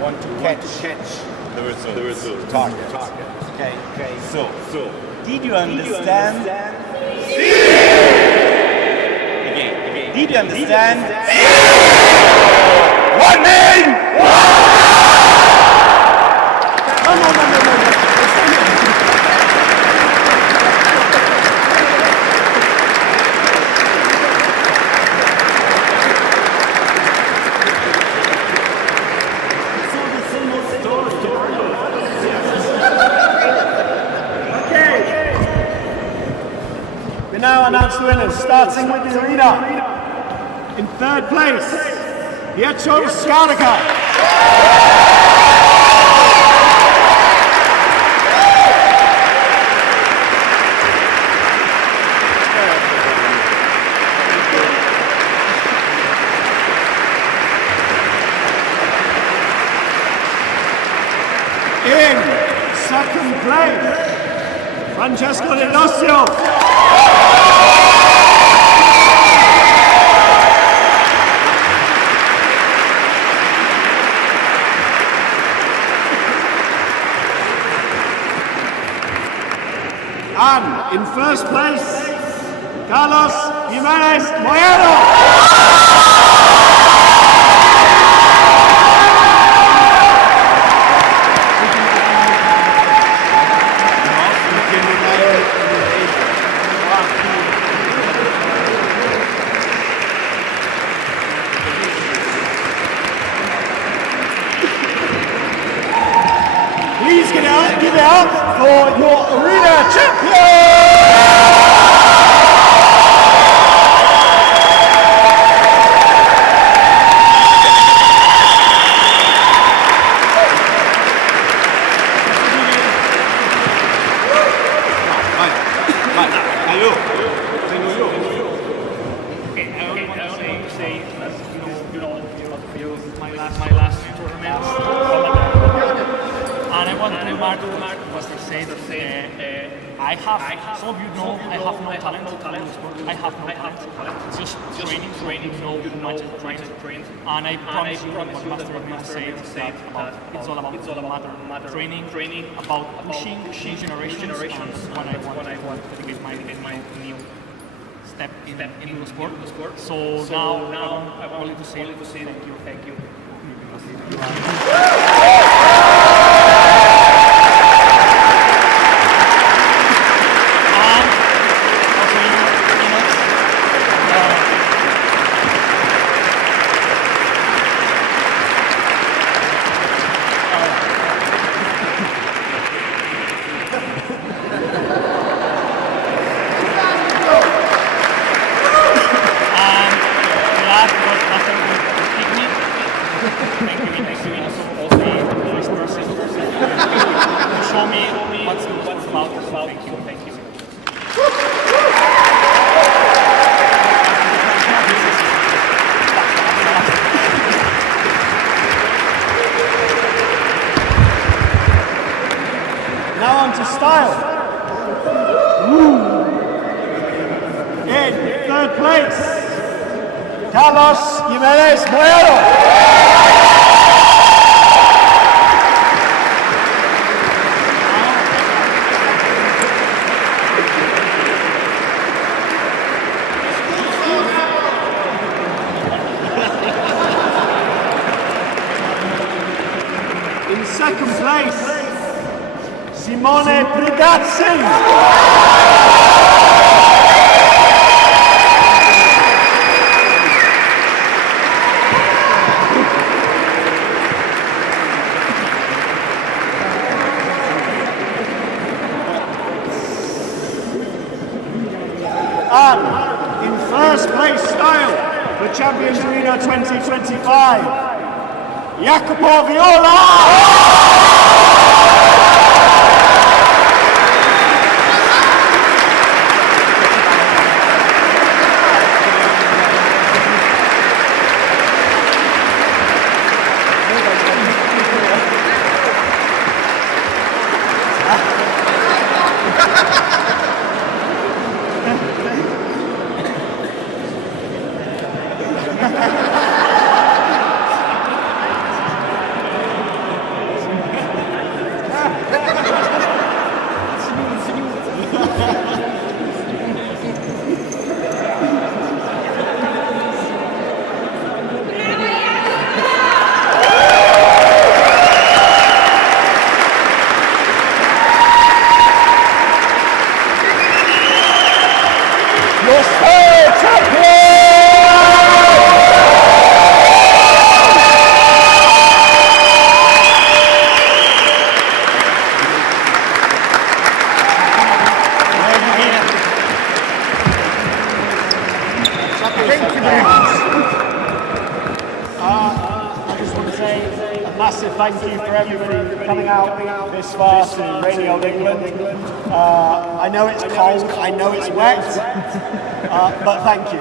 Want to catch the result. Target. Okay. So did you understand? Again. Did you understand? One name! No. Now announce the winners, starting with the arena. In third place, Pietro Scarica. In second place, Francesco Del Rossio. And in first place, Carlos Jimenez Moyano. for your arena champion! My last tournament, and I want to mark was to say that I have, some of you know, I have no talent. I have no talent. Just training, no train. And I promise you what Master Abdul said that it's all about matter training, about pushing new generations. When I want to get my new step in LudoSport. So now I wanted to say thank you. Now on to style. In third place, Carlos Jimenez Moyano. In second place, Simone Brigazzi. And in first place style for Champions Arena 2025, Jacopo Viola. I just want to say a massive thank you for everybody coming out this far to rainy old England. I know it's cold, I know it's wet, but thank you.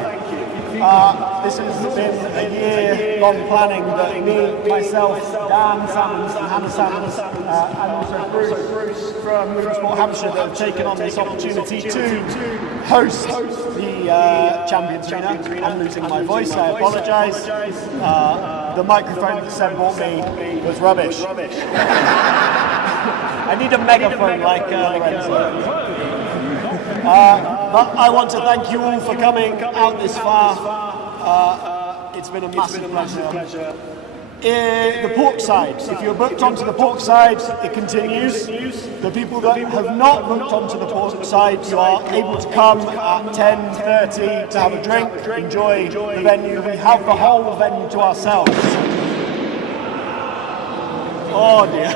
This has been a year-long planning that me, myself, Dan Salmons and Hannah Salmons, and also Bruce from LudoSport Hampshire that have taken on this opportunity to host the Champions Arena. I'm losing my voice, I apologise. The microphone that Seb bought me was rubbish. I need a megaphone like Lorenzo. But I want to thank you all for coming out this far. It's been a massive pleasure. The pork side, if you're booked onto the pork side, it continues. The people that have not booked onto the pork side, you are able to come at 10:30 to have a drink, enjoy the venue. We have the whole venue to ourselves. Oh dear.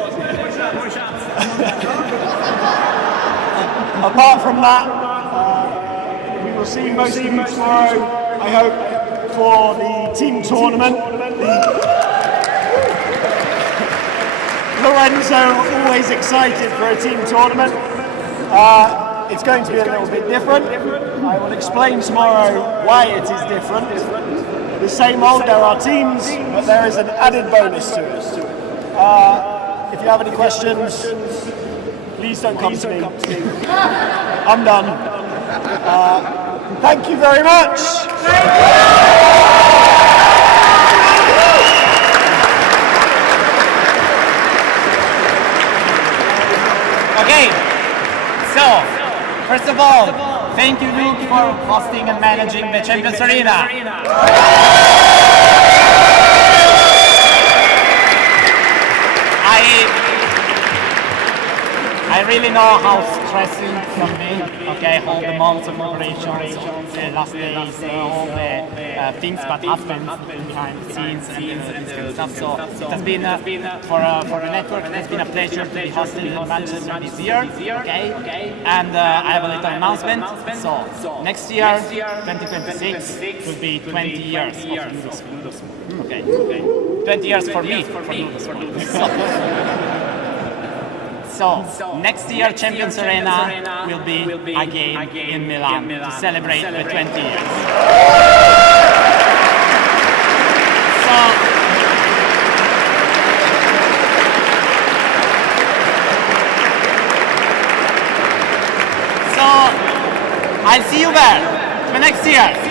apart from that, we will see most of you tomorrow, I hope, for the team tournament. Lorenzo, always excited for a team tournament. It's going to be a little bit different. I will explain tomorrow why it is different. The same old, there are teams, but there is an added bonus to it. If you have any questions, please don't come to me. I'm done. Thank you very much. Okay, so first of all, thank you Luke for hosting and managing the Champions Arena. I really know how stressing it can be, okay, all the months of preparation, the last days, all the things that happen behind the scenes and this kind of stuff. So it has been, for the network, it has been a pleasure to be hosting in Manchester this year, okay? And I have a little announcement. So next year, 2026, will be 20 years of LudoSport. Okay, 20 years for me, for LudoSport. So, next year Champions Arena will be again in Milan to celebrate the 20 years. So I'll see you there for next year.